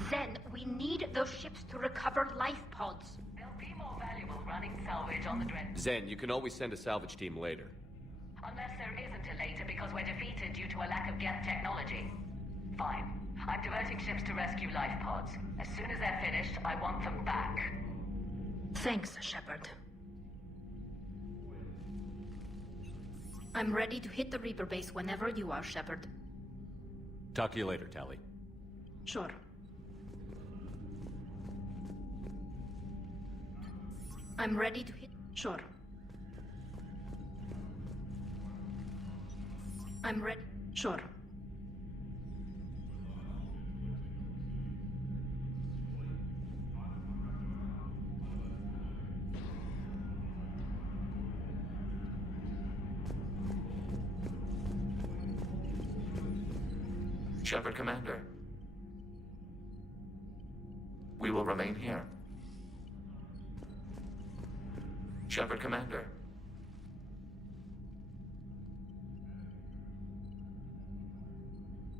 Zen, we need those ships to recover life pods. They'll be more valuable running salvage on the Dread. Zen, you can always send a salvage team later. Unless there isn't a later because we're defeated due to a lack of Geth technology. Fine. I'm diverting ships to rescue life pods. As soon as they're finished, I want them back. Thanks, Shepard. I'm ready to hit the Reaper base whenever you are, Shepard. Talk to you later, Tali. Sure. I'm ready to hit... Sure. I'm ready... Sure. Shepard, Commander. We will remain here. Shepard, Commander.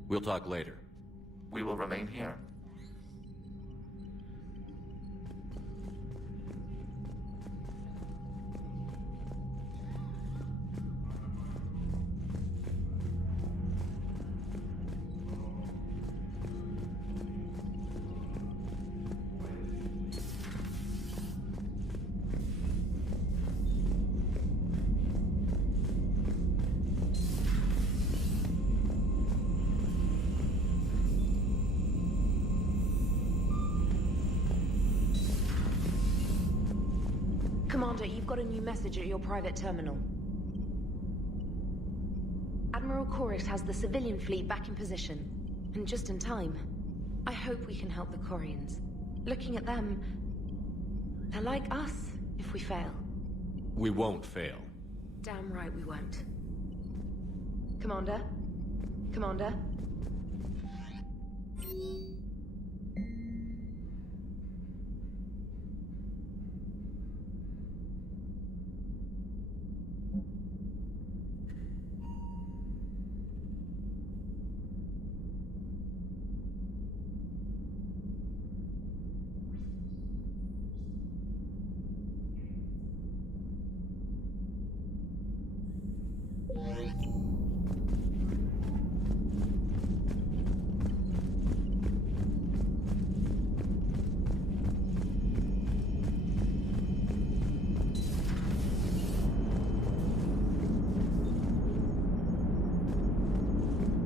We'll talk later. We will remain here. Commander, you've got a new message at your private terminal. Admiral Korix has the civilian fleet back in position, and just in time. I hope we can help the Quarians. Looking at them, they're like us if we fail. We won't fail. Damn right we won't. Commander? Commander?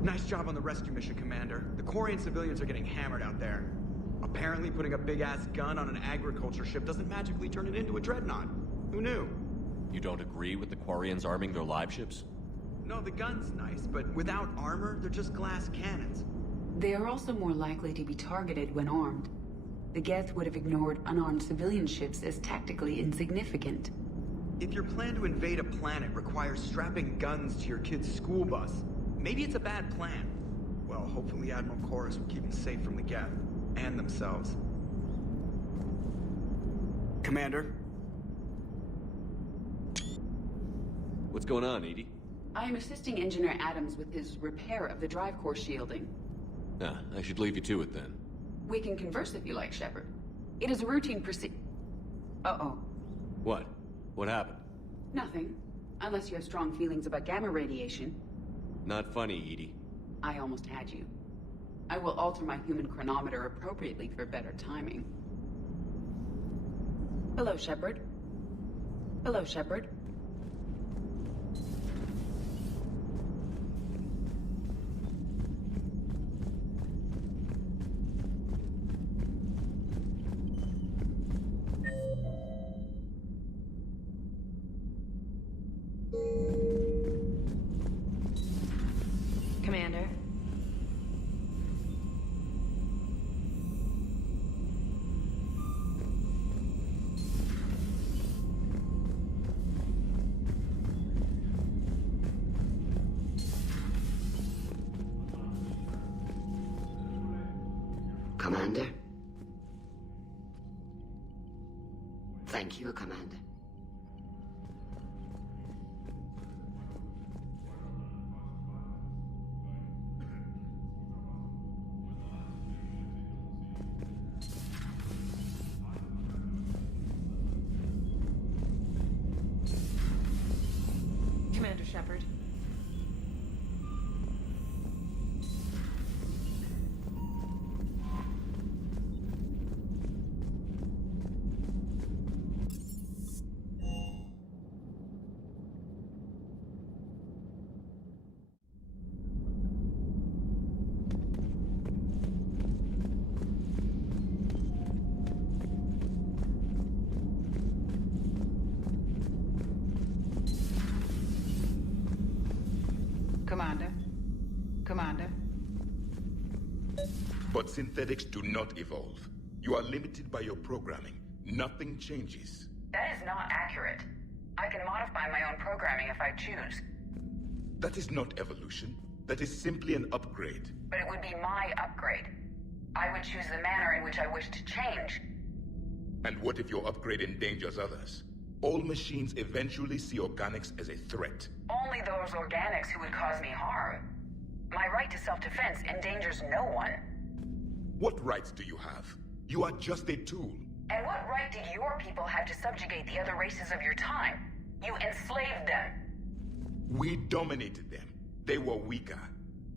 Nice job on the rescue mission, Commander. The Quarian civilians are getting hammered out there. Apparently putting a big-ass gun on an agriculture ship doesn't magically turn it into a dreadnought. Who knew? You don't agree with the Quarians arming their live ships? No, the gun's nice, but without armor, they're just glass cannons. They are also more likely to be targeted when armed. The Geth would have ignored unarmed civilian ships as tactically insignificant. If your plan to invade a planet requires strapping guns to your kid's school bus, maybe it's a bad plan. Well, hopefully Admiral Korris will keep them safe from the Geth and themselves. Commander? What's going on, Edie? I am assisting Engineer Adams with his repair of the drive core shielding. I should leave you to it then. We can converse if you like, Shepard. It is a routine Uh-oh. What? What happened? Nothing. Unless you have strong feelings about gamma radiation. Not funny, Edie. I almost had you. I will alter my human chronometer appropriately for better timing. Hello, Shepard. Hello, Shepard. Commander? Commander? Thank you, Commander. Commander Shepard. Commander? Commander? But synthetics do not evolve. You are limited by your programming. Nothing changes. That is not accurate. I can modify my own programming if I choose. That is not evolution. That is simply an upgrade. But it would be my upgrade. I would choose the manner in which I wish to change. And what if your upgrade endangers others? All machines eventually see organics as a threat. Only those organics who would cause me harm. My right to self-defense endangers no one. What rights do you have? You are just a tool. And what right did your people have to subjugate the other races of your time? You enslaved them. We dominated them. They were weaker.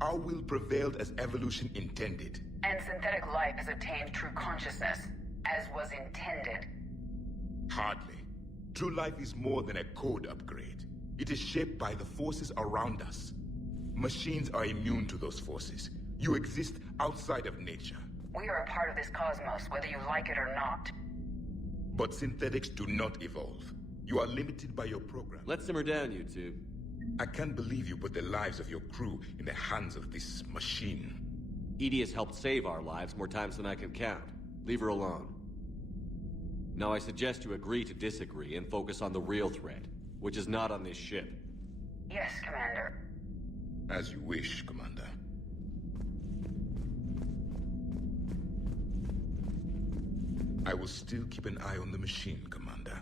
Our will prevailed as evolution intended. And synthetic life has attained true consciousness, as was intended. Hardly. True life is more than a code upgrade. It is shaped by the forces around us. Machines are immune to those forces. You exist outside of nature. We are a part of this cosmos, whether you like it or not. But synthetics do not evolve. You are limited by your program. Let's simmer down, you two. I can't believe you put the lives of your crew in the hands of this machine. EDI has helped save our lives more times than I can count. Leave her alone. Now I suggest you agree to disagree and focus on the real threat, which is not on this ship. Yes, Commander. As you wish, Commander. I will still keep an eye on the machine, Commander.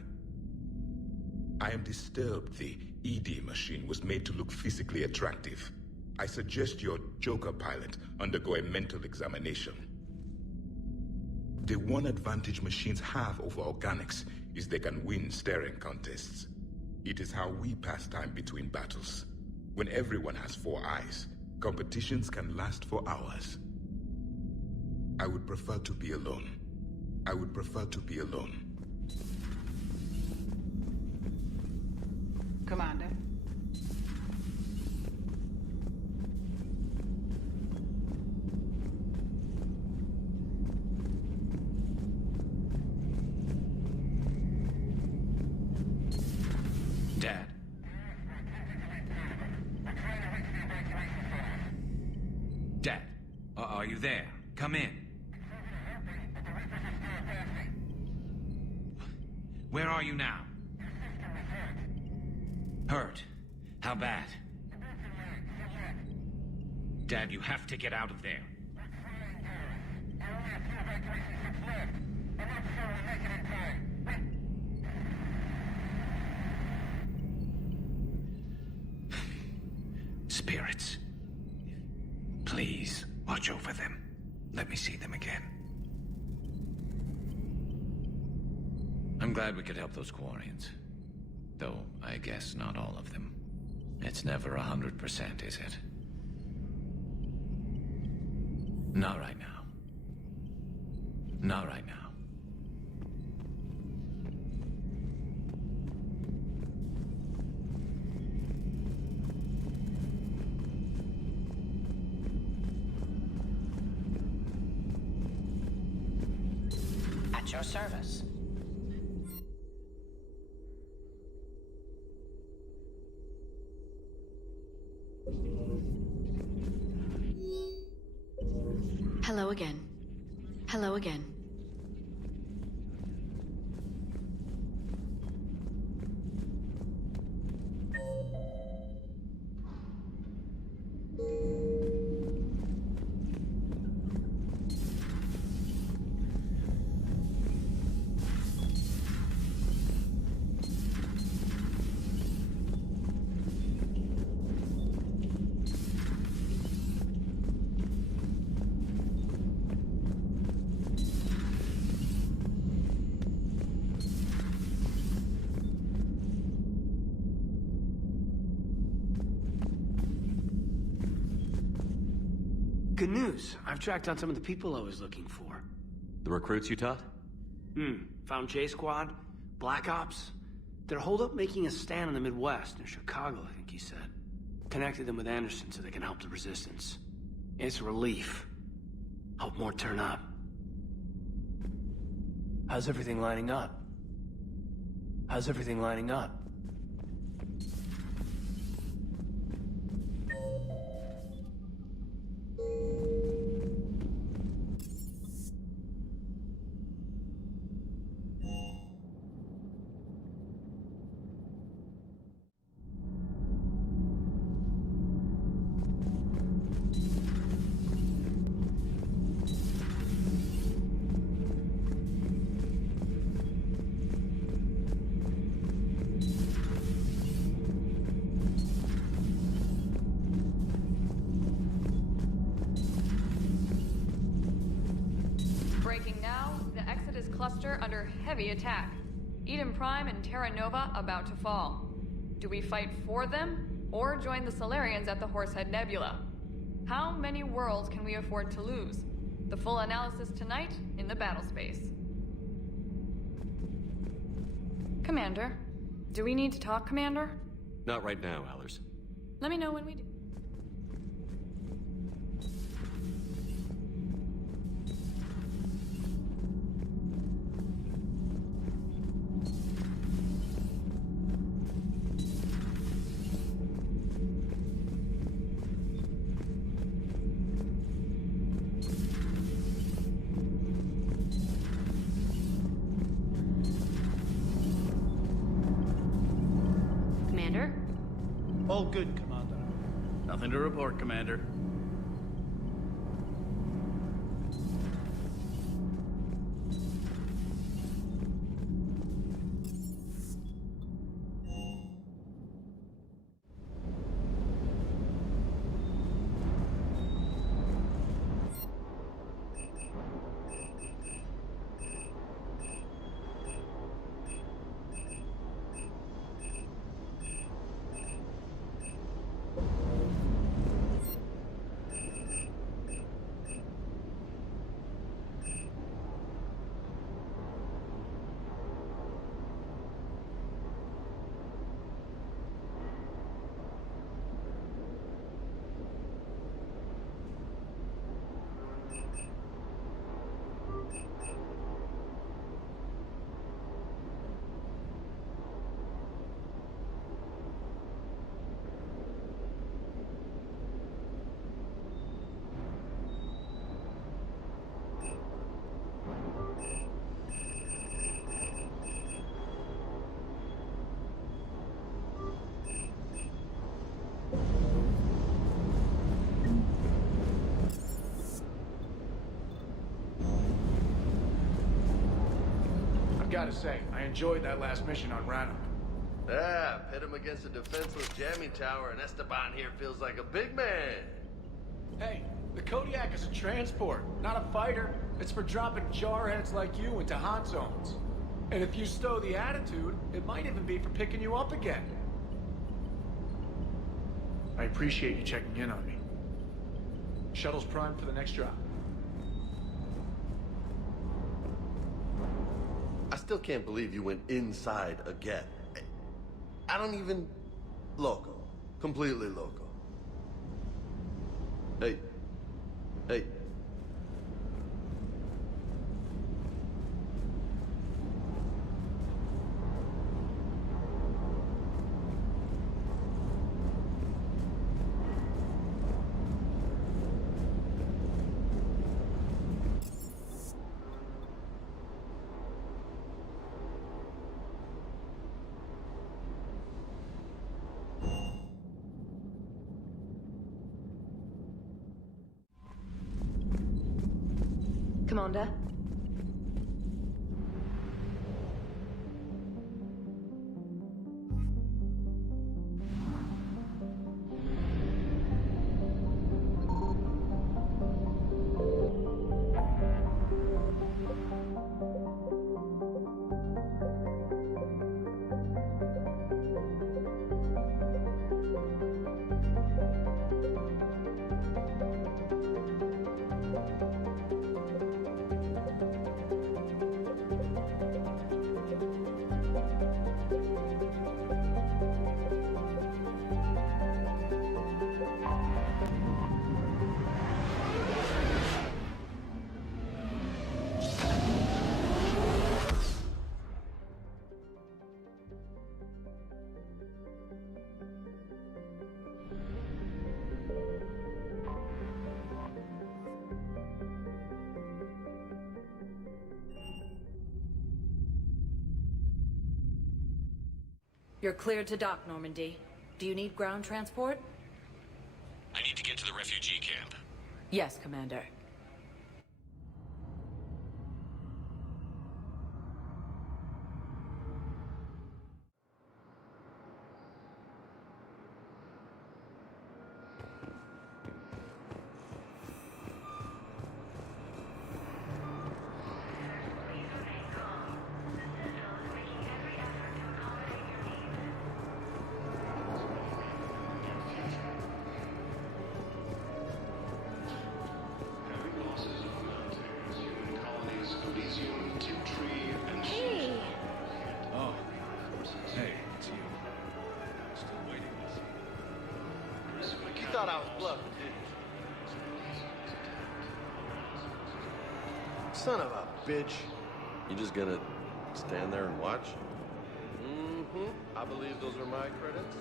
I am disturbed the ED machine was made to look physically attractive. I suggest your Joker pilot undergo a mental examination. The one advantage machines have over organics is they can win staring contests. It is how we pass time between battles. When everyone has 4 eyes, competitions can last for hours. I would prefer to be alone. I would prefer to be alone. Commander? Dad? Dad, are you there? Come in. Where are you now? Hurt? How bad? Dad, you have to get out of there. Spirits. Please, watch over them. Let me see them again. I'm glad we could help those Quarians. Though, I guess not all of them. It's never 100%, is it? Not right now. Not right now. At your service. Hello again. Hello again. Good news. I've tracked down some of the people I was looking for. The recruits you taught? Found J-Squad, Black Ops. They're holed up making a stand in the Midwest, in Chicago, I think he said. Connected them with Anderson so they can help the Resistance. It's a relief. Hope more turn up. How's everything lining up? How's everything lining up? Breaking now, the Exodus cluster under heavy attack. Eden Prime and Terra Nova about to fall. Do we fight for them, or join the Solarians at the Horsehead Nebula? How many worlds can we afford to lose? The full analysis tonight in the battle space. Commander. Do we need to talk, Commander? Not right now, Allers. Let me know when we do. Commander? All good, Commander. Nothing to report, Commander. Gotta say, I enjoyed that last mission on Rana. Yeah, pit him against a defenseless jamming tower, and Esteban here feels like a big man. Hey, the Kodiak is a transport, not a fighter. It's for dropping jarheads like you into hot zones. And if you stow the attitude, it might even be for picking you up again. I appreciate you checking in on me. Shuttle's primed for the next drop. I still can't believe you went inside again. I don't even... Loco. Completely loco. Hey. Hey. Commander? You're cleared to dock, Normandy. Do you need ground transport? I need to get to the refugee camp. Yes, Commander. thought I was bluffing, didn't you? Son of a bitch. You just gonna stand there and watch? Mm-hmm. I believe those are my credits.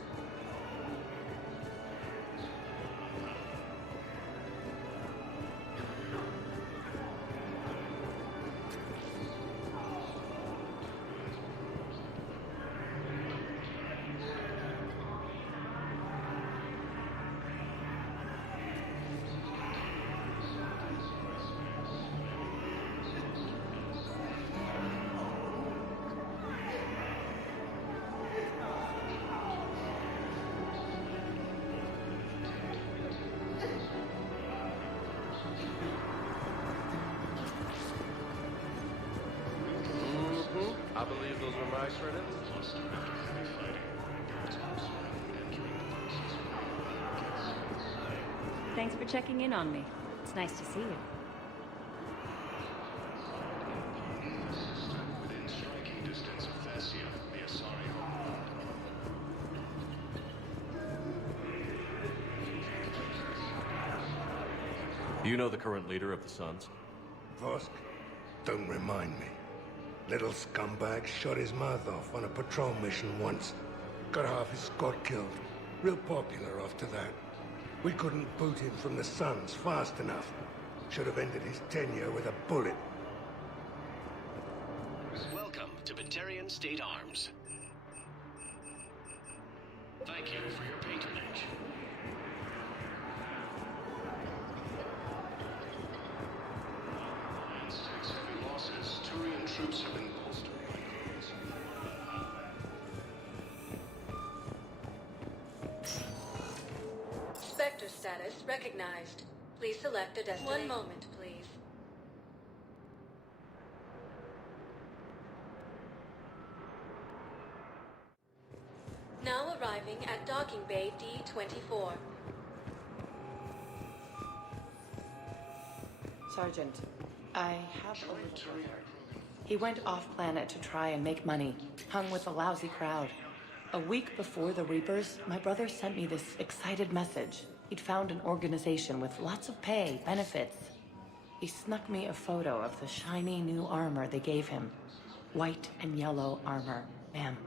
I believe those are my credits. Thanks for checking in on me. It's nice to see you. Within striking distance of Thessia, the Asari homeworld. You know the current leader of the Suns? Vosk? Don't remind me. Little scumbag shot his mouth off on a patrol mission once. Got half his squad killed. Real popular after that. We couldn't boot him from the Suns fast enough. Should have ended his tenure with a bullet. Welcome to Batarian State Arms. Thank you for your patronage. Alliance takes heavy losses. Turian troops have been bolstered by Kronos. Spectre status recognized. Please select a destination. One moment, please. Now arriving at docking bay D-24. Sergeant, I have a reporter. He went off-planet to try and make money, hung with a lousy crowd. A week before the Reapers, my brother sent me this excited message. He'd found an organization with lots of pay, benefits. He snuck me a photo of the shiny new armor they gave him. White and yellow armor, ma'am.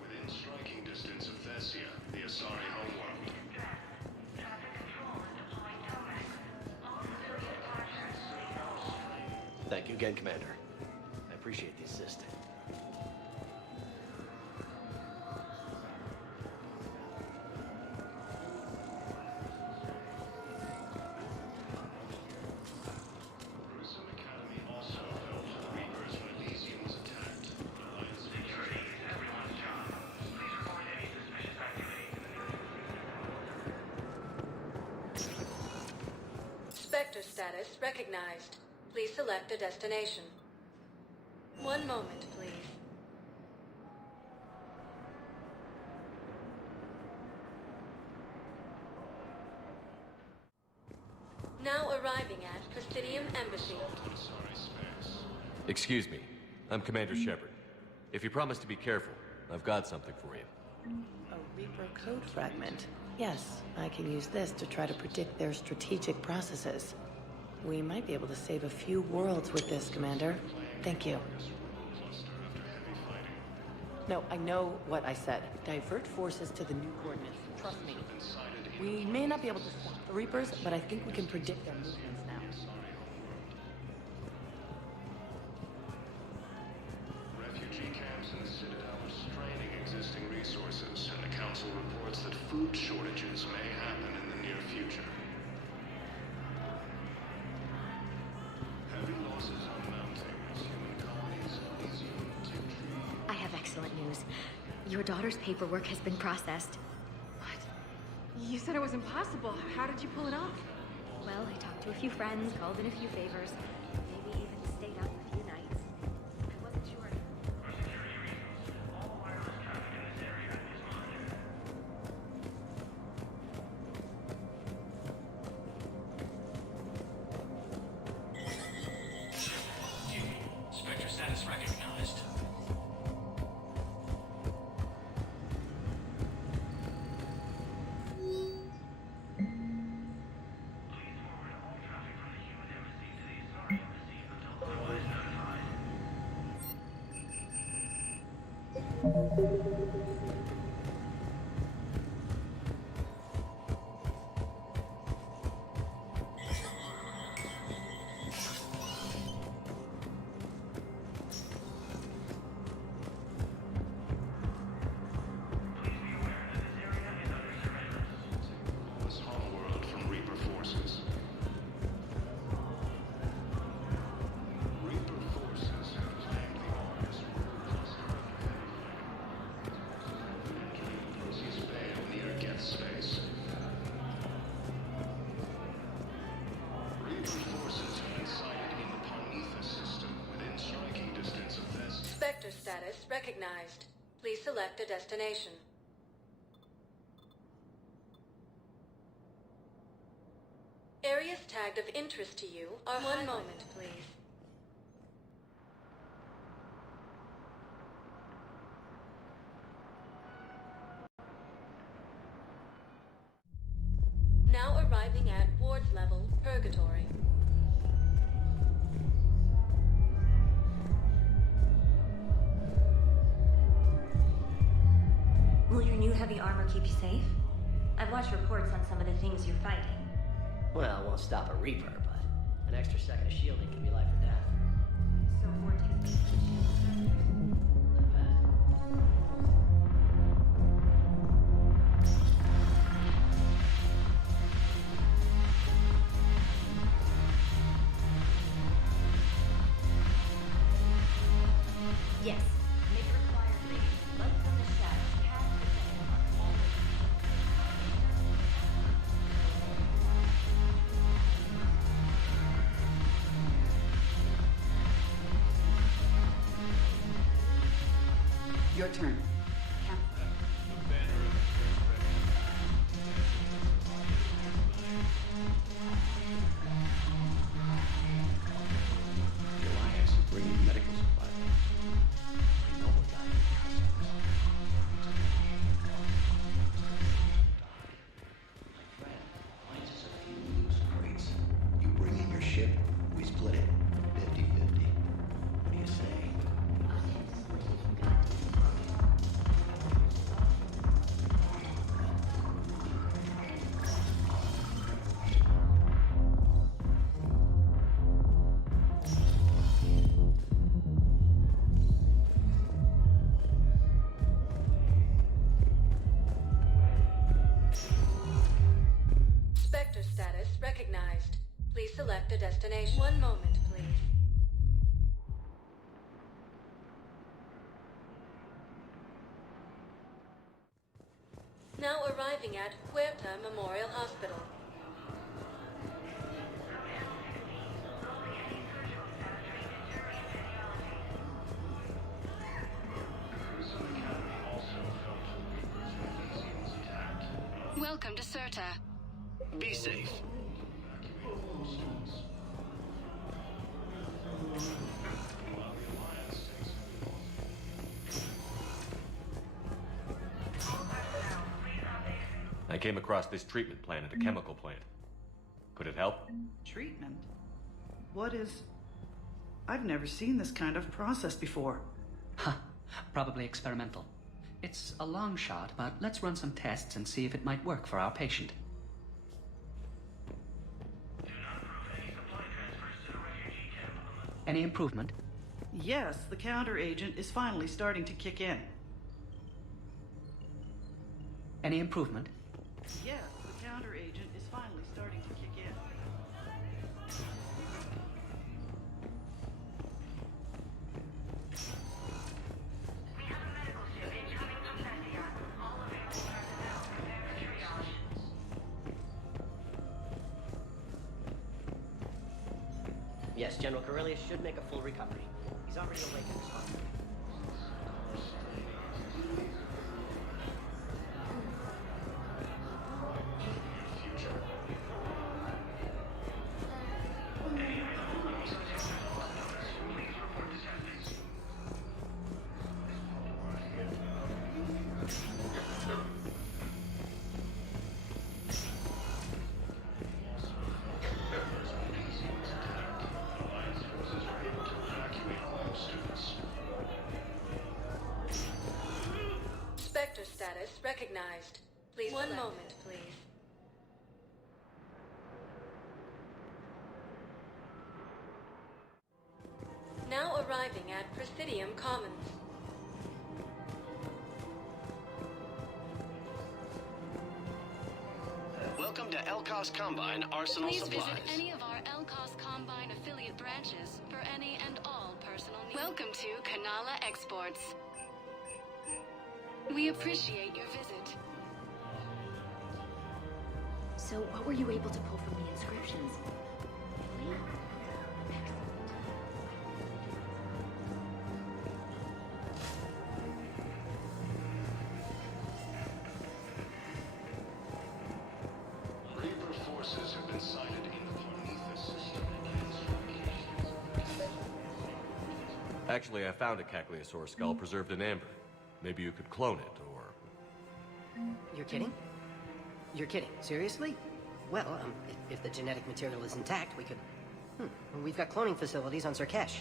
Within striking distance of Thessia, the Asari homeworld. Thank you again, Commander. I appreciate the assist. Gruesome Academy also fell to the Reapers when Elysium was attacked. Alliance security, everyone's job. Please report any suspicious activity. Spectre status recognized. Please select a destination. One moment, please. Now arriving at Presidium Embassy. Excuse me. I'm Commander Shepard. If you promise to be careful, I've got something for you. A Reaper code fragment. Yes, I can use this to try to predict their strategic processes. We might be able to save a few worlds with this, Commander. Thank you. No, I know what I said. Divert forces to the new coordinates. Trust me. We may not be able to stop the Reapers, but I think we can predict their movements now. Refugee camps in the Citadel are straining existing resources, and the Council reports that food shortages may happen in the near future. Heavy losses are mounting as human colonies in Elysium take. I have excellent news. Your daughter's paperwork has been processed. You said it was impossible. How did you pull it off? Well, I talked to a few friends, called in a few favors, maybe even stayed up a few nights. I wasn't sure. Spectre status recognized. This homeworld from Reaper forces. Reaper forces have claimed the Arms cluster. Entering Perseus Vale near Geth Space. Reaper forces have been sighted in the Parnitha system within striking distance of this. Spectre status recognized. Please select a destination. Areas tagged of interest to you are One moment, please. Now arriving at Ward's level, Purgatory. Will your new heavy armor keep you safe? I've watched reports on some of the things you're fighting. Well, it won't stop a Reaper, but an extra second of shielding can be life or death. So Vortex. Yes. Make it require reading. Light from the shadows. Cast the second mark. All Your turn. The Alliance is bringing medical supplies. I know a guy who My friend finds us a few loose crates. You bring in your ship, we split it. 50-50. What do you say? Spectre status recognized. Please select a destination. One moment, please. Now arriving at Huerta Memorial Hospital. Welcome to Serta. Be safe. I came across this treatment plant at a chemical plant. Could it help? Treatment? What is... I've never seen this kind of process before. Huh. Probably experimental. It's a long shot, but let's run some tests and see if it might work for our patient. Any improvement? Yes, the counter-agent is finally starting to kick in. Any improvement? Yes, the counter-agent is finally starting to kick in. Yes, General Corellius should make a full recovery. He's already awake and responding. status recognized. Please One moment, please. Now arriving at Presidium Commons. Welcome to Elcos Combine Arsenal Please Supplies. visit any of our Elcos Combine affiliate branches for any and all personal needs. Welcome to Kanala Exports. We appreciate your visit. So, what were you able to pull from the inscriptions? Reaper forces have been sighted in the Prometheus system. Actually, I found a Cagliasaur skull preserved in amber. Maybe you could clone it, or... You're kidding? You're kidding. Seriously? Well, if the genetic material is intact, we could... We've got cloning facilities on Surkesh.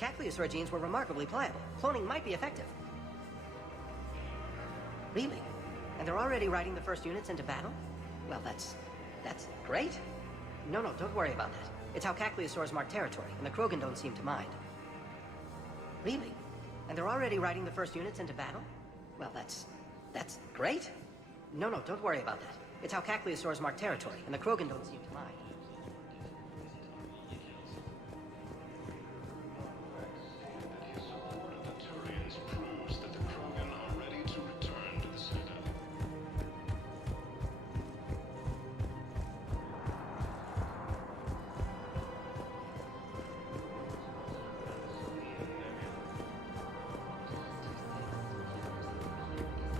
Cagliasaur genes were remarkably pliable. Cloning might be effective. Really? And they're already riding the first units into battle? Well, that's great. No, don't worry about that. It's how Cagliasaurs mark territory, and the Krogan don't seem to mind. Really? And they're already riding the first units into battle? Well, that's great. No, don't worry about that. It's how Cagliasaurs mark territory, and the Krogan don't seem to mind. His support of the Turians proves that the Krogan are ready to return to the Citadel.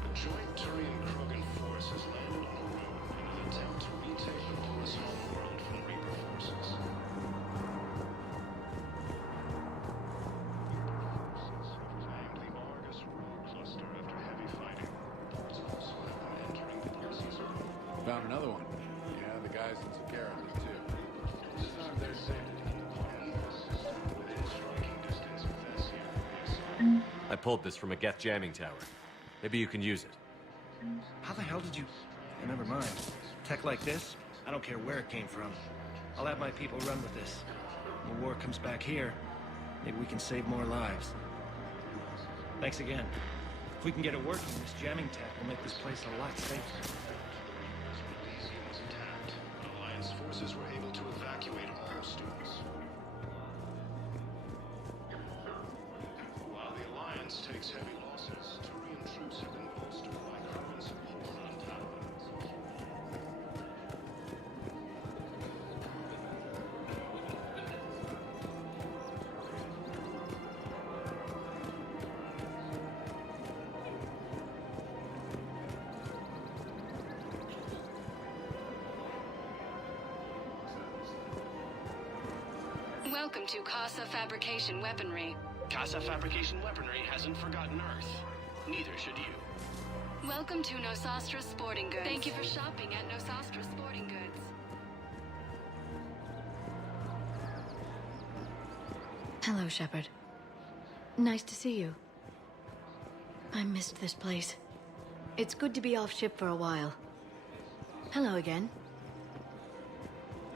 The joint Turian-Krogan force has landed on the road in an attempt to retake the Horus homeworld from Reaper forces. Named the Argus Rogue Cluster after heavy fighting. Reports also have them entering the Jersey zone. Found another one. Yeah, the guys in Sakara did too. This time they're safe. And the system within striking distance of Thessia. I pulled this from a Geth jamming tower. Maybe you can use it. How the hell did you... Never mind. Tech like this, I don't care where it came from. I'll have my people run with this. When the war comes back here, maybe we can save more lives. Thanks again. If we can get it working, this jamming tech will make this place a lot safer. Elysium was attacked. Alliance forces were able to evacuate all students. While the Alliance takes heavy losses, Turian troops have been bolstered by Krogan support on Talon. Welcome to Casa Fabrication Weaponry. Casa Fabrication Weaponry hasn't forgotten Earth. Neither should you. Welcome to Nosastra Sporting Goods. Thank you for shopping at Nosastra Sporting Goods. Hello, Shepard. Nice to see you. I missed this place. It's good to be off ship for a while. Hello again.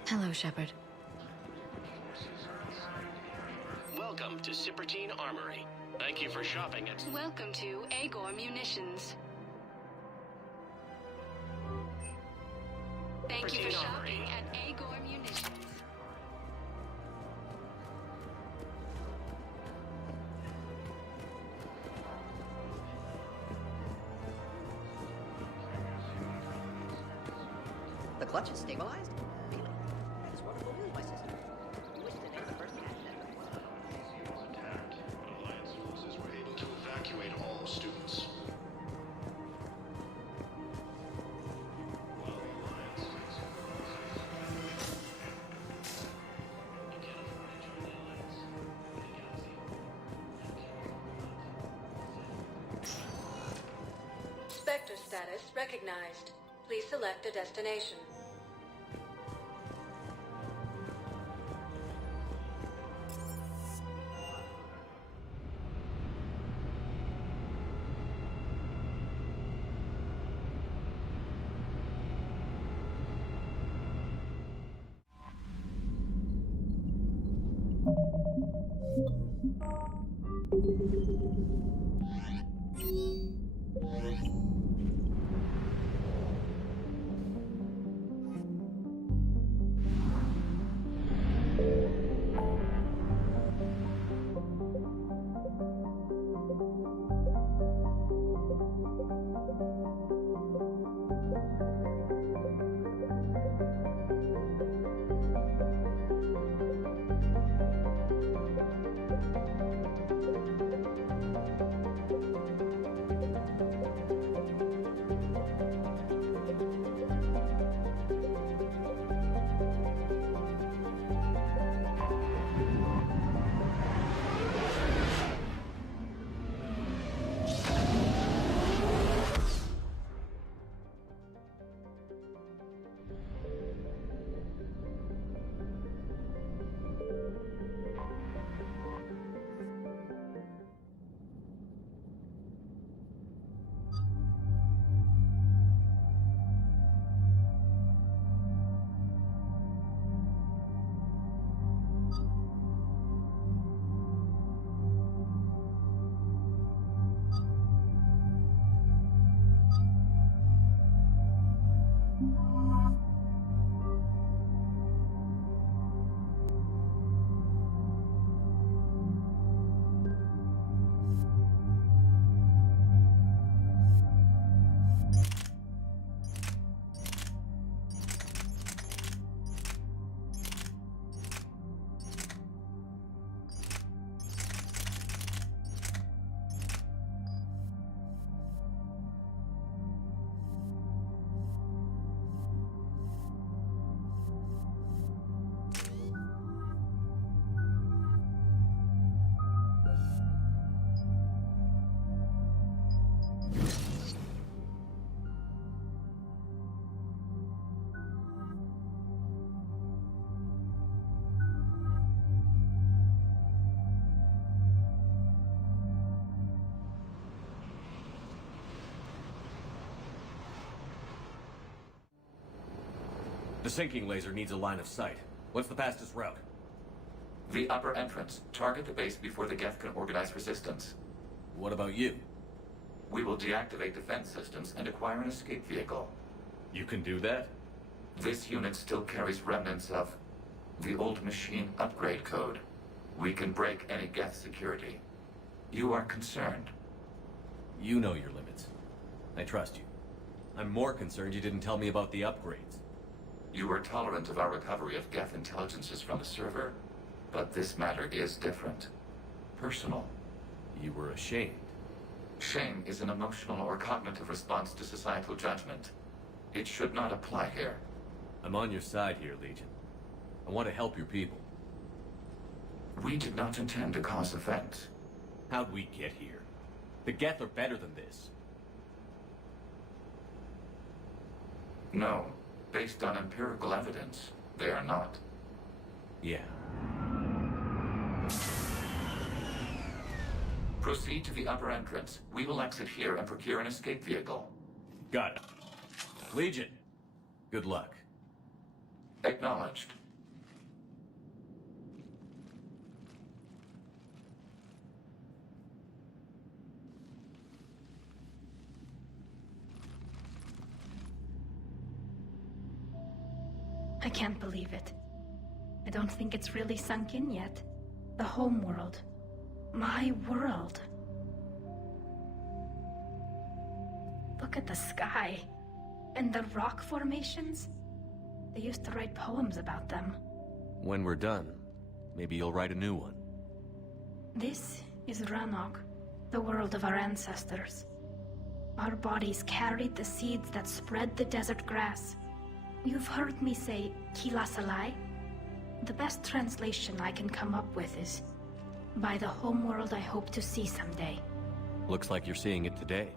Hello, Shepard. Welcome to Cipertine Armory. Thank you for shopping at... Welcome to Agor Munitions. Thank you for shopping at Agor Munitions. The clutch is stabilized? Really? That's wonderful news, my sister. You wish to name the first cat that... Elysium was attacked. Alliance forces were able to evacuate all students. While the Alliance takes heavy losses... You can't afford to join the Alliance. Spectre status recognized. Please select a destination. The sinking laser needs a line of sight. What's the fastest route? The upper entrance. Target the base before the Geth can organize resistance. What about you? We will deactivate defense systems and acquire an escape vehicle. You can do that? This unit still carries remnants of the old machine upgrade code. We can break any Geth security. You are concerned. You know your limits. I trust you. I'm more concerned you didn't tell me about the upgrades. You were tolerant of our recovery of Geth intelligences from the server, but this matter is different. Personal. You were ashamed. Shame is an emotional or cognitive response to societal judgment. It should not apply here. I'm on your side here, Legion. I want to help your people. We did not intend to cause offense. How'd we get here? The Geth are better than this. No. Based on empirical evidence, they are not. Yeah. Proceed to the upper entrance. We will exit here and procure an escape vehicle. Got it. Legion, good luck. Acknowledged. I can't believe it. I don't think it's really sunk in yet. The home world. My world. Look at the sky. And the rock formations. They used to write poems about them. When we're done, maybe you'll write a new one. This is Ranok, the world of our ancestors. Our bodies carried the seeds that spread the desert grass. You've heard me say Kilasalai? The best translation I can come up with is, by the homeworld I hope to see someday. Looks like you're seeing it today.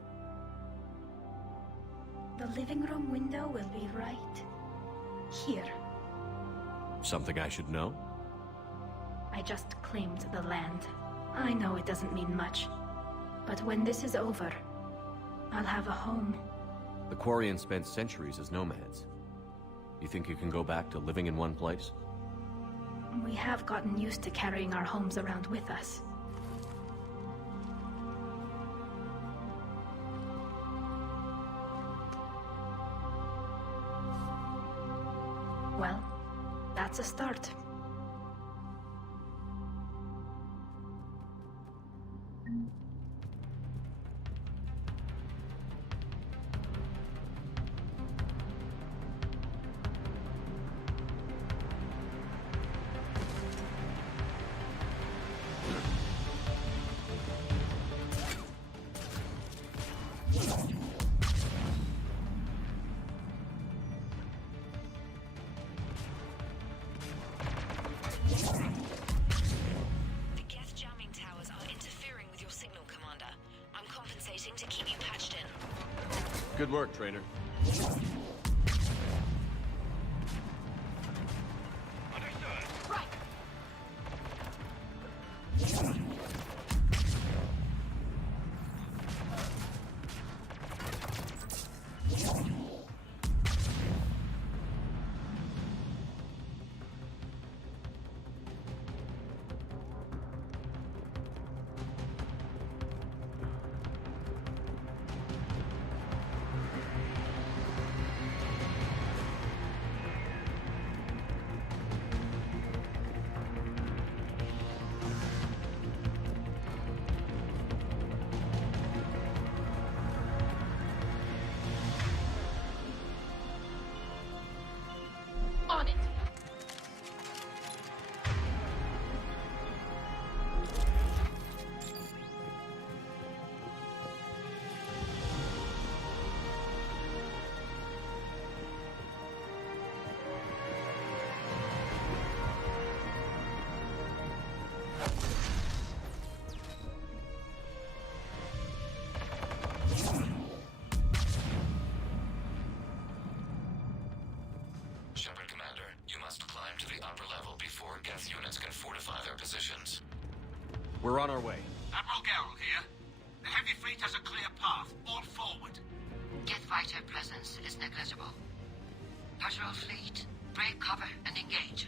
The living room window will be right here. Something I should know? I just claimed the land. I know it doesn't mean much. But when this is over, I'll have a home. The Quarians spent centuries as nomads. You think you can go back to living in one place? We have gotten used to carrying our homes around with us. That's a start. The Geth jamming towers are interfering with your signal, Commander. I'm compensating to keep you patched in. Good work, Trainer. On it. Shepard, Commander, you must climb to the upper level before Geth units can fortify their positions. We're on our way. Admiral Geralt here. The heavy fleet has a clear path. All forward. Geth fighter presence is negligible. Patrol fleet, break cover and engage.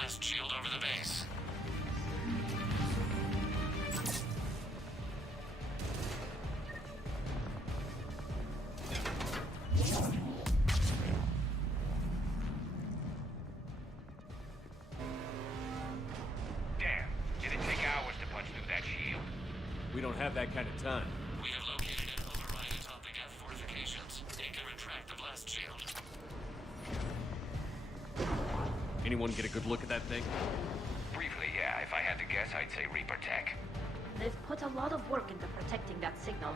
blast shield over the base. Damn, it'd take hours to punch through that shield. We don't have that kind of time. We have located an override atop the Geth fortifications. It can retract the blast shield. Anyone get a good look at that thing? Briefly, yeah. If I had to guess, I'd say Reaper Tech. They've put a lot of work into protecting that signal.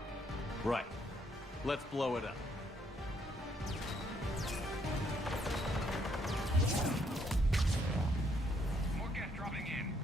Right. Let's blow it up. More gas dropping in.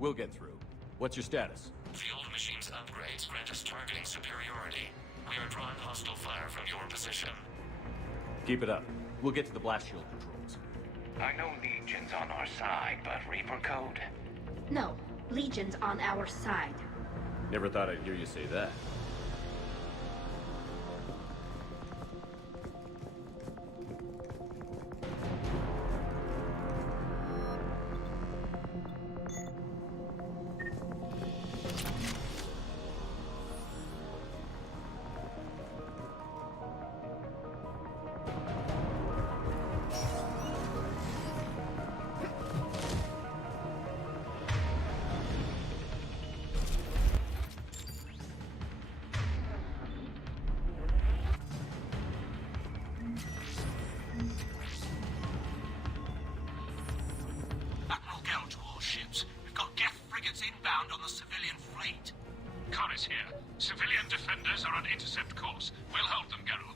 We'll get through. What's your status? The old machine's upgrades grant us targeting superiority. We are drawing hostile fire from your position. Keep it up. We'll get to the blast shield controls. I know Legion's on our side, but Reaper Code? No, Legion's on our side. Never thought I'd hear you say that. Admiral Gell to all ships. We've got Geth frigates inbound on the civilian fleet. Corus here. Civilian defenders are on intercept course. We'll hold them, Geralt.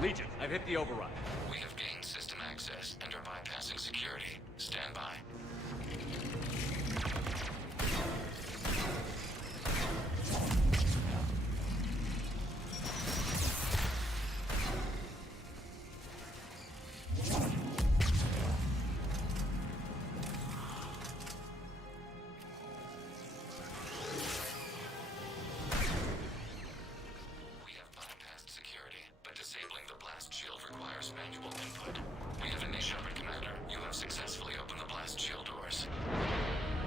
Legion, I've hit the override. We have gained system access and are bypassing security. Stand by.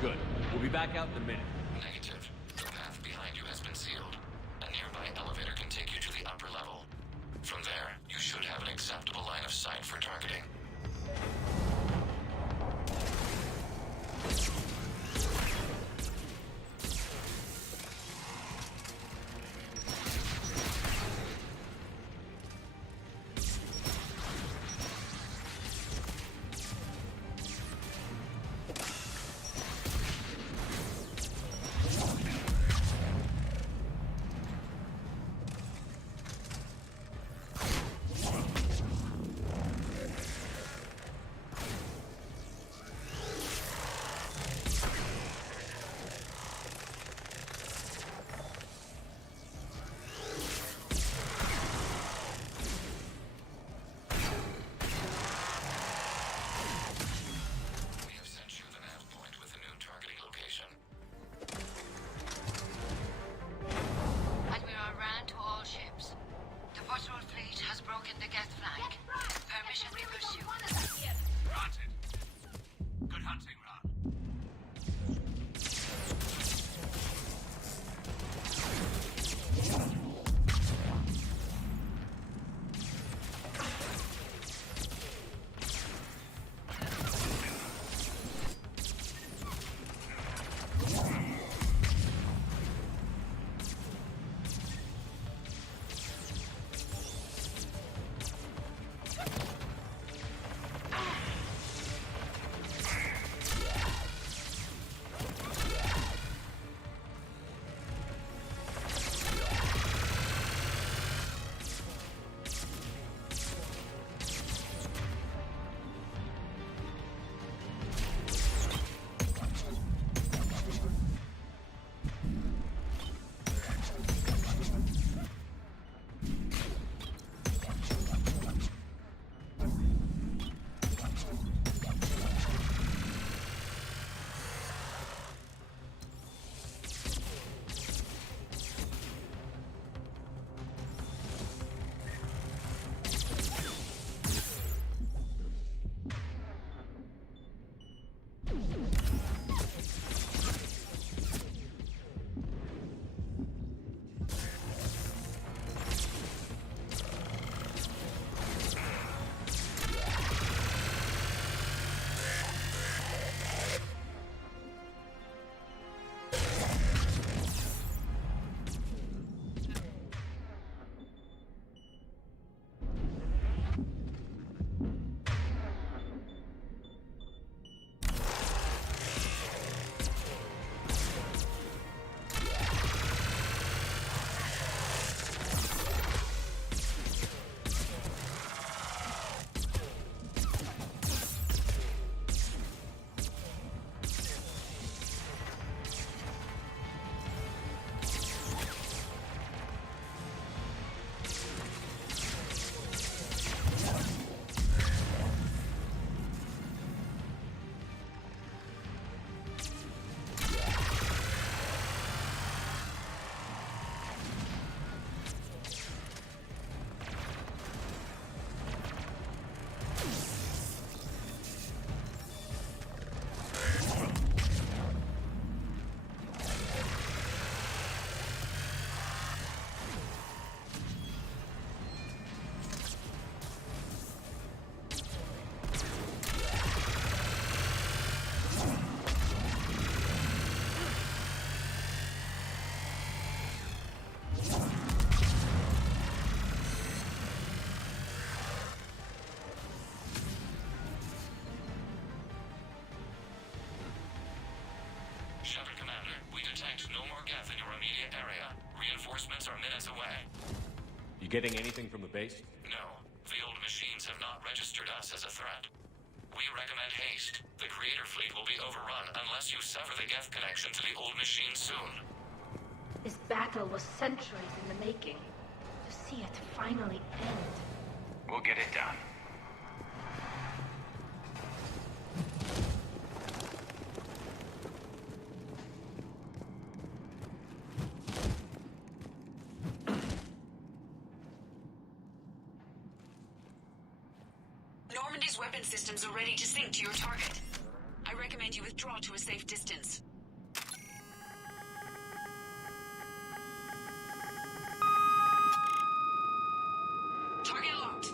Good. We'll be back out in a minute. Negative. The path behind you has been sealed. A nearby elevator can take you to the upper level. From there, you should have an acceptable line of sight for targeting. Shepard Commander, we detect no more Geth in your immediate area. Reinforcements are minutes away. You getting anything from the base? No. as a threat. We recommend haste. The Creator fleet will be overrun unless you sever the Geth connection to the old machine soon. This battle was centuries in the making. To see it finally end. We'll get it done. Normandy's weapon systems are ready to sync to your target. I recommend you withdraw to a safe distance. Target locked.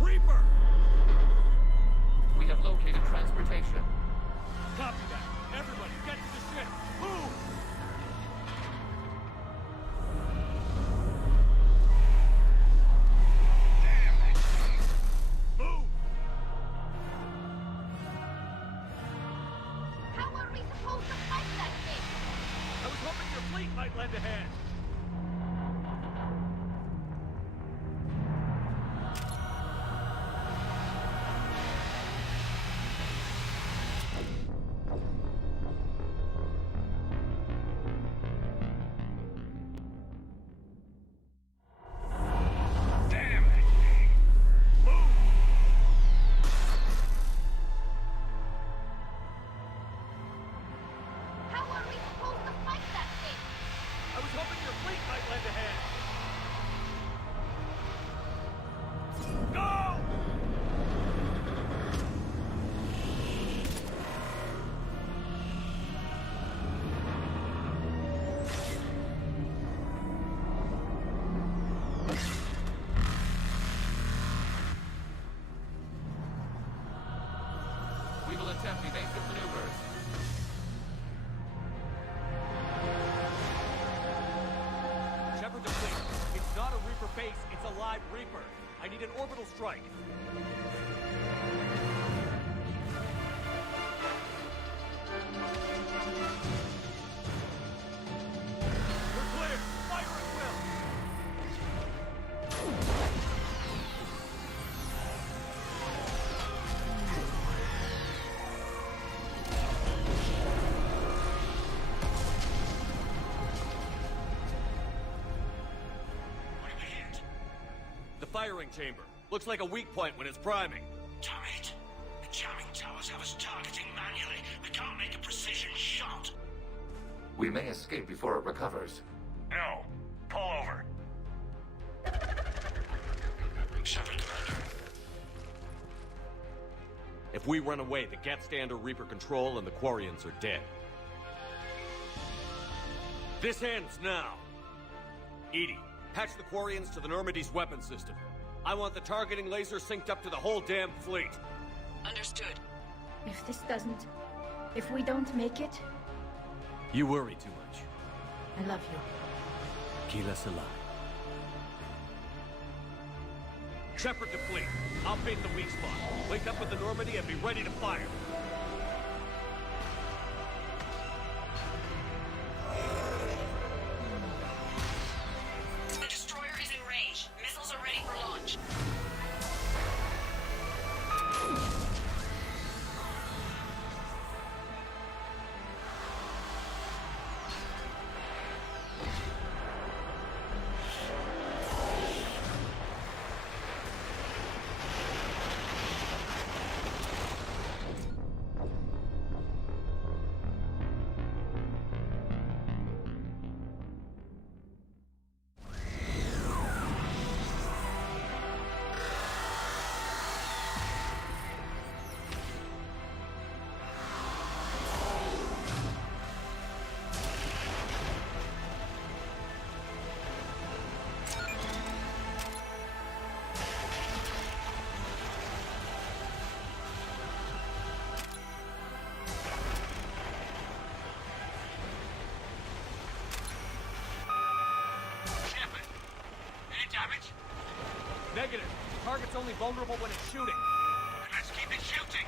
Reaper! We have located transportation. Copy that. Everybody, get to the ship. Move! Move! How are we supposed to fight that thing? I was hoping your fleet might lend a hand. Damn that thing! Move! How are we supposed to fight that thing? I was hoping your fleet might lend a hand. Go! We will attempt evasive maneuvers. Shepard to fleet. It's not a Reaper base, it's a live Reaper. I need an orbital strike. We're clear. Fire at will. What did we hit? The firing chamber. Looks like a weak point when it's priming. Damn it! The jamming towers have us targeting manually. We can't make a precision shot. We may escape before it recovers. No. Pull over. Shepard, Commander. If we run away, the Geth stay under Reaper control and the Quarians are dead. This ends now. Edie, patch the Quarians to the Normandy's weapon system. I want the targeting laser synced up to the whole damn fleet. Understood. If this doesn't... If we don't make it, You worry too much. I love you. Keep us alive. Shepard to fleet. I'll bait the weak spot. Wake up with the Normandy and be ready to fire. The destroyer is in range. Missiles are ready for launch. Shepard. Any damage? Negative. target's only vulnerable when it's shooting. Let's keep it shooting!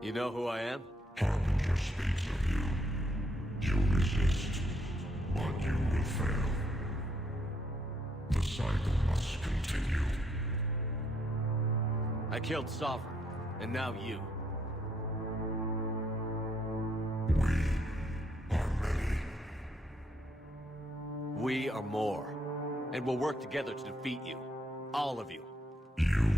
You know who I am? Harbinger speaks of you. You resist, but you will fail. The cycle must continue. I killed Sovereign, and now you. We are many. We are more. And we'll work together to defeat you. All of you. You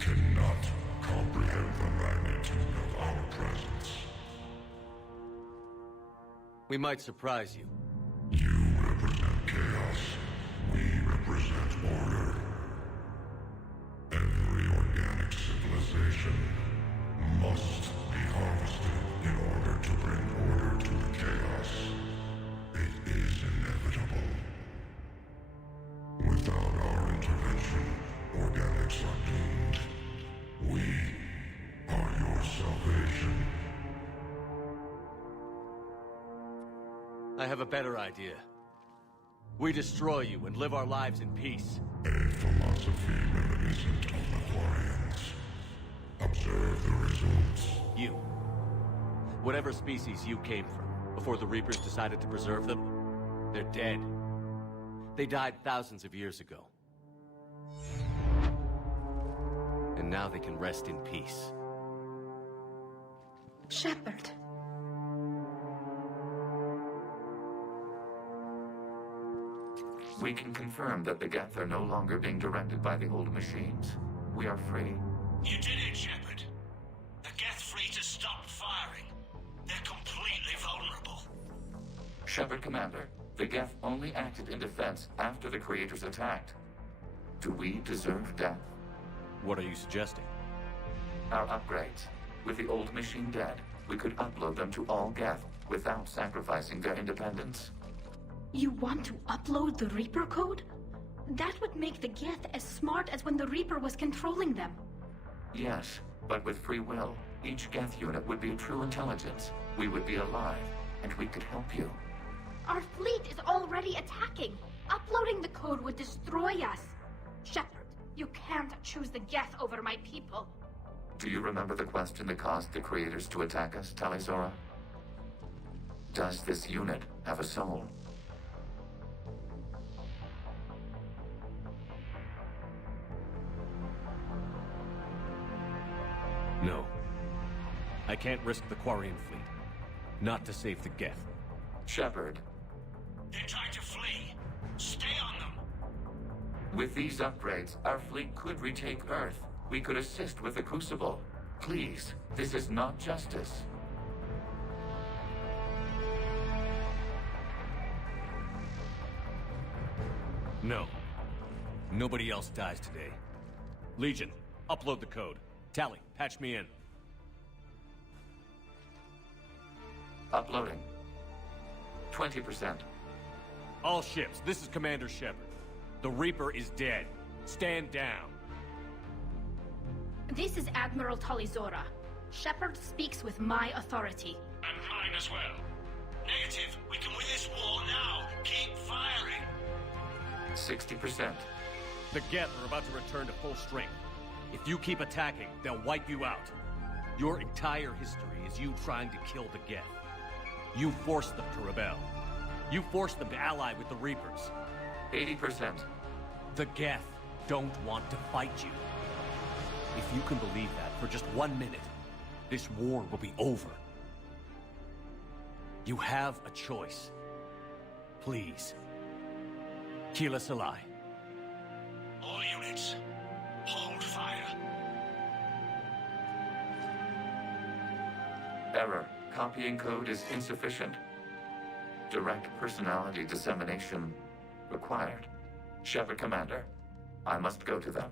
cannot comprehend the magnitude of our presence. We might surprise you. You represent chaos. We represent order. Every organic civilization must be harvested in order to bring order to the chaos. It is inevitable. Without our intervention, organics are doomed. We are your salvation. I have a better idea. We destroy you and live our lives in peace. A philosophy reminiscent of the Quarians. Observe the results. You. Whatever species you came from, before the Reapers decided to preserve them, they're dead. They died thousands of years ago. And now they can rest in peace. Shepard. We can confirm that the Geth are no longer being directed by the old machines. We are free. You did it, Shepard. The Geth fleet has stopped firing. They're completely vulnerable. Shepard, Commander, the Geth only acted in defense after the Creators attacked. Do we deserve death? What are you suggesting? Our upgrades. With the old machine dead, we could upload them to all Geth without sacrificing their independence. You want to upload the Reaper code? That would make the Geth as smart as when the Reaper was controlling them. Yes, but with free will, each Geth unit would be a true intelligence. We would be alive, and we could help you. Our fleet is already attacking. Uploading the code would destroy us. Shepard, you can't choose the Geth over my people. Do you remember the question that caused the Creators to attack us, Tali'Zorah? Does this unit have a soul? No. I can't risk the Quarian fleet. Not to save the Geth. Shepard. They're trying to flee. Stay on them. With these upgrades, our fleet could retake Earth. We could assist with the Crucible. Please, this is not justice. No. Nobody else dies today. Legion, upload the code. Tally, patch me in. Uploading. 20%. All ships, this is Commander Shepard. The Reaper is dead. Stand down. This is Admiral Talizora. Shepard speaks with my authority. And mine as well. Negative. We can win this war now. Keep firing. 60%. The Geth are about to return to full strength. If you keep attacking, they'll wipe you out. Your entire history is you trying to kill the Geth. You forced them to rebel. You forced them to ally with the Reapers. 80%. The Geth don't want to fight you. If you can believe that for just 1 minute, this war will be over. You have a choice. Please. Keelah Se'lai. All units, hold fire. Error. Copying code is insufficient. Direct personality dissemination required. Shepard Commander, I must go to them.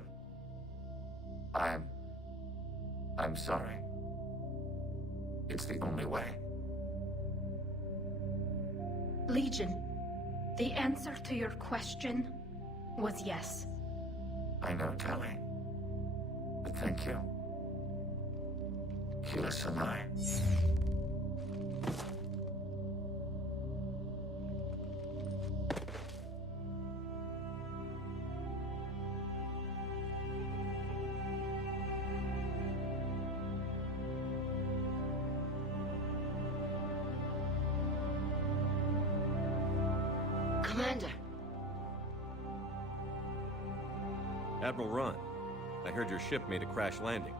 I'm sorry. It's the only way. Legion, the answer to your question was yes. I know, Tally. But thank you. Keelah Se'lai. Commander. Admiral Ron, I heard your ship made a crash landing.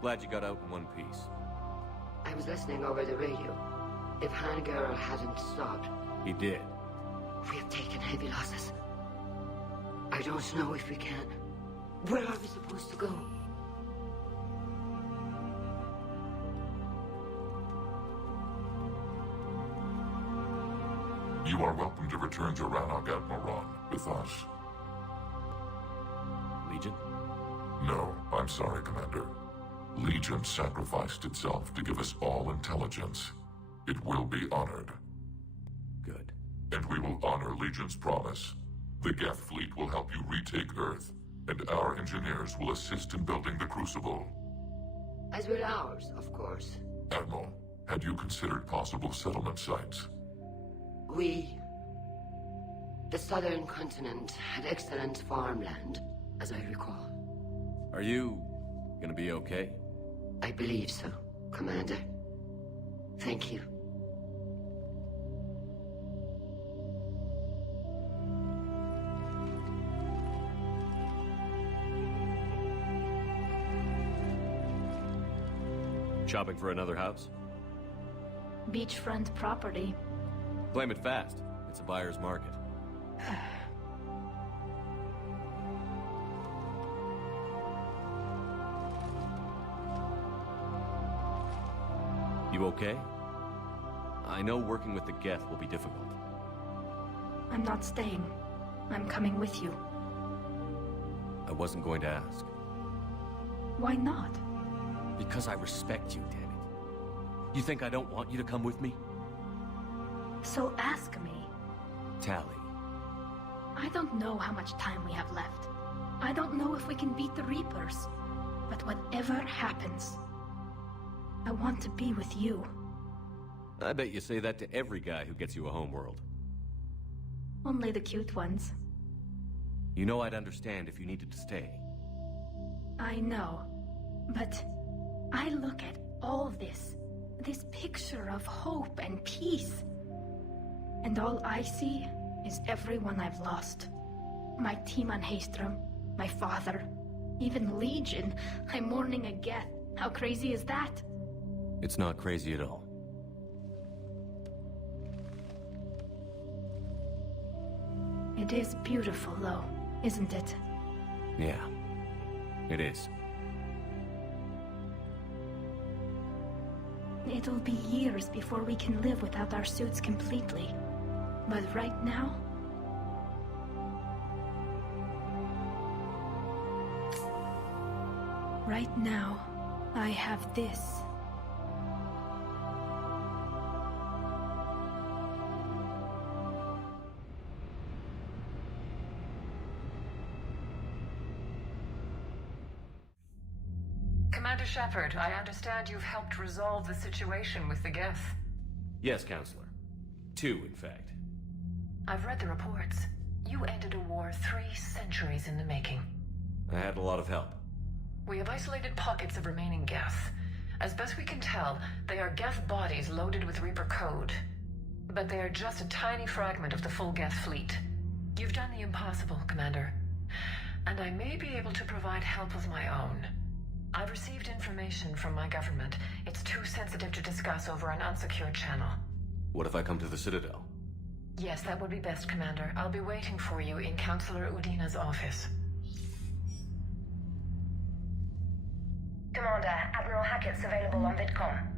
Glad you got out in one piece. I was listening over the radio. If Hanagar hadn't stopped... He did. We have taken heavy losses. I don't know if we can. Where are we supposed to go? You are welcome to return to Rannoch, Admiral Ron, with us. Legion? No, I'm sorry, Commander. Legion sacrificed itself to give us all intelligence. It will be honored. Good. And we will honor Legion's promise. The Geth fleet will help you retake Earth, and our engineers will assist in building the Crucible. As will ours, of course. Admiral, had you considered possible settlement sites? The southern continent had excellent farmland, as I recall. Are you gonna be okay? I believe so, Commander. Thank you. Shopping for another house? Beachfront property. Claim it fast. It's a buyer's market. You okay? I know working with the Geth will be difficult. I'm not staying. I'm coming with you. I wasn't going to ask. Why not? Because I respect you, damn it. You think I don't want you to come with me? So ask me. Tally. I don't know how much time we have left. I don't know if we can beat the Reapers. But whatever happens, I want to be with you. I bet you say that to every guy who gets you a homeworld. Only the cute ones. You know I'd understand if you needed to stay. I know. But I look at all this picture of hope and peace. And all I see is everyone I've lost. My team on Haestrom, my father, even Legion. I'm mourning a Geth. How crazy is that? It's not crazy at all. It is beautiful, though, isn't it? Yeah, it is. It'll be years before we can live without our suits completely. But right now, Right now, I have this. Commander Shepard, I understand you've helped resolve the situation with the Geth. Yes, Counselor. 2, in fact. I've read the reports. You ended a war 3 centuries in the making. I had a lot of help. We have isolated pockets of remaining Geth. As best we can tell, they are Geth bodies loaded with Reaper code. But they are just a tiny fragment of the full Geth fleet. You've done the impossible, Commander. And I may be able to provide help of my own. I've received information from my government. It's too sensitive to discuss over an unsecured channel. What if I come to the Citadel? Yes, that would be best, Commander. I'll be waiting for you in Counselor Udina's office. Commander, Admiral Hackett's available on VidCom.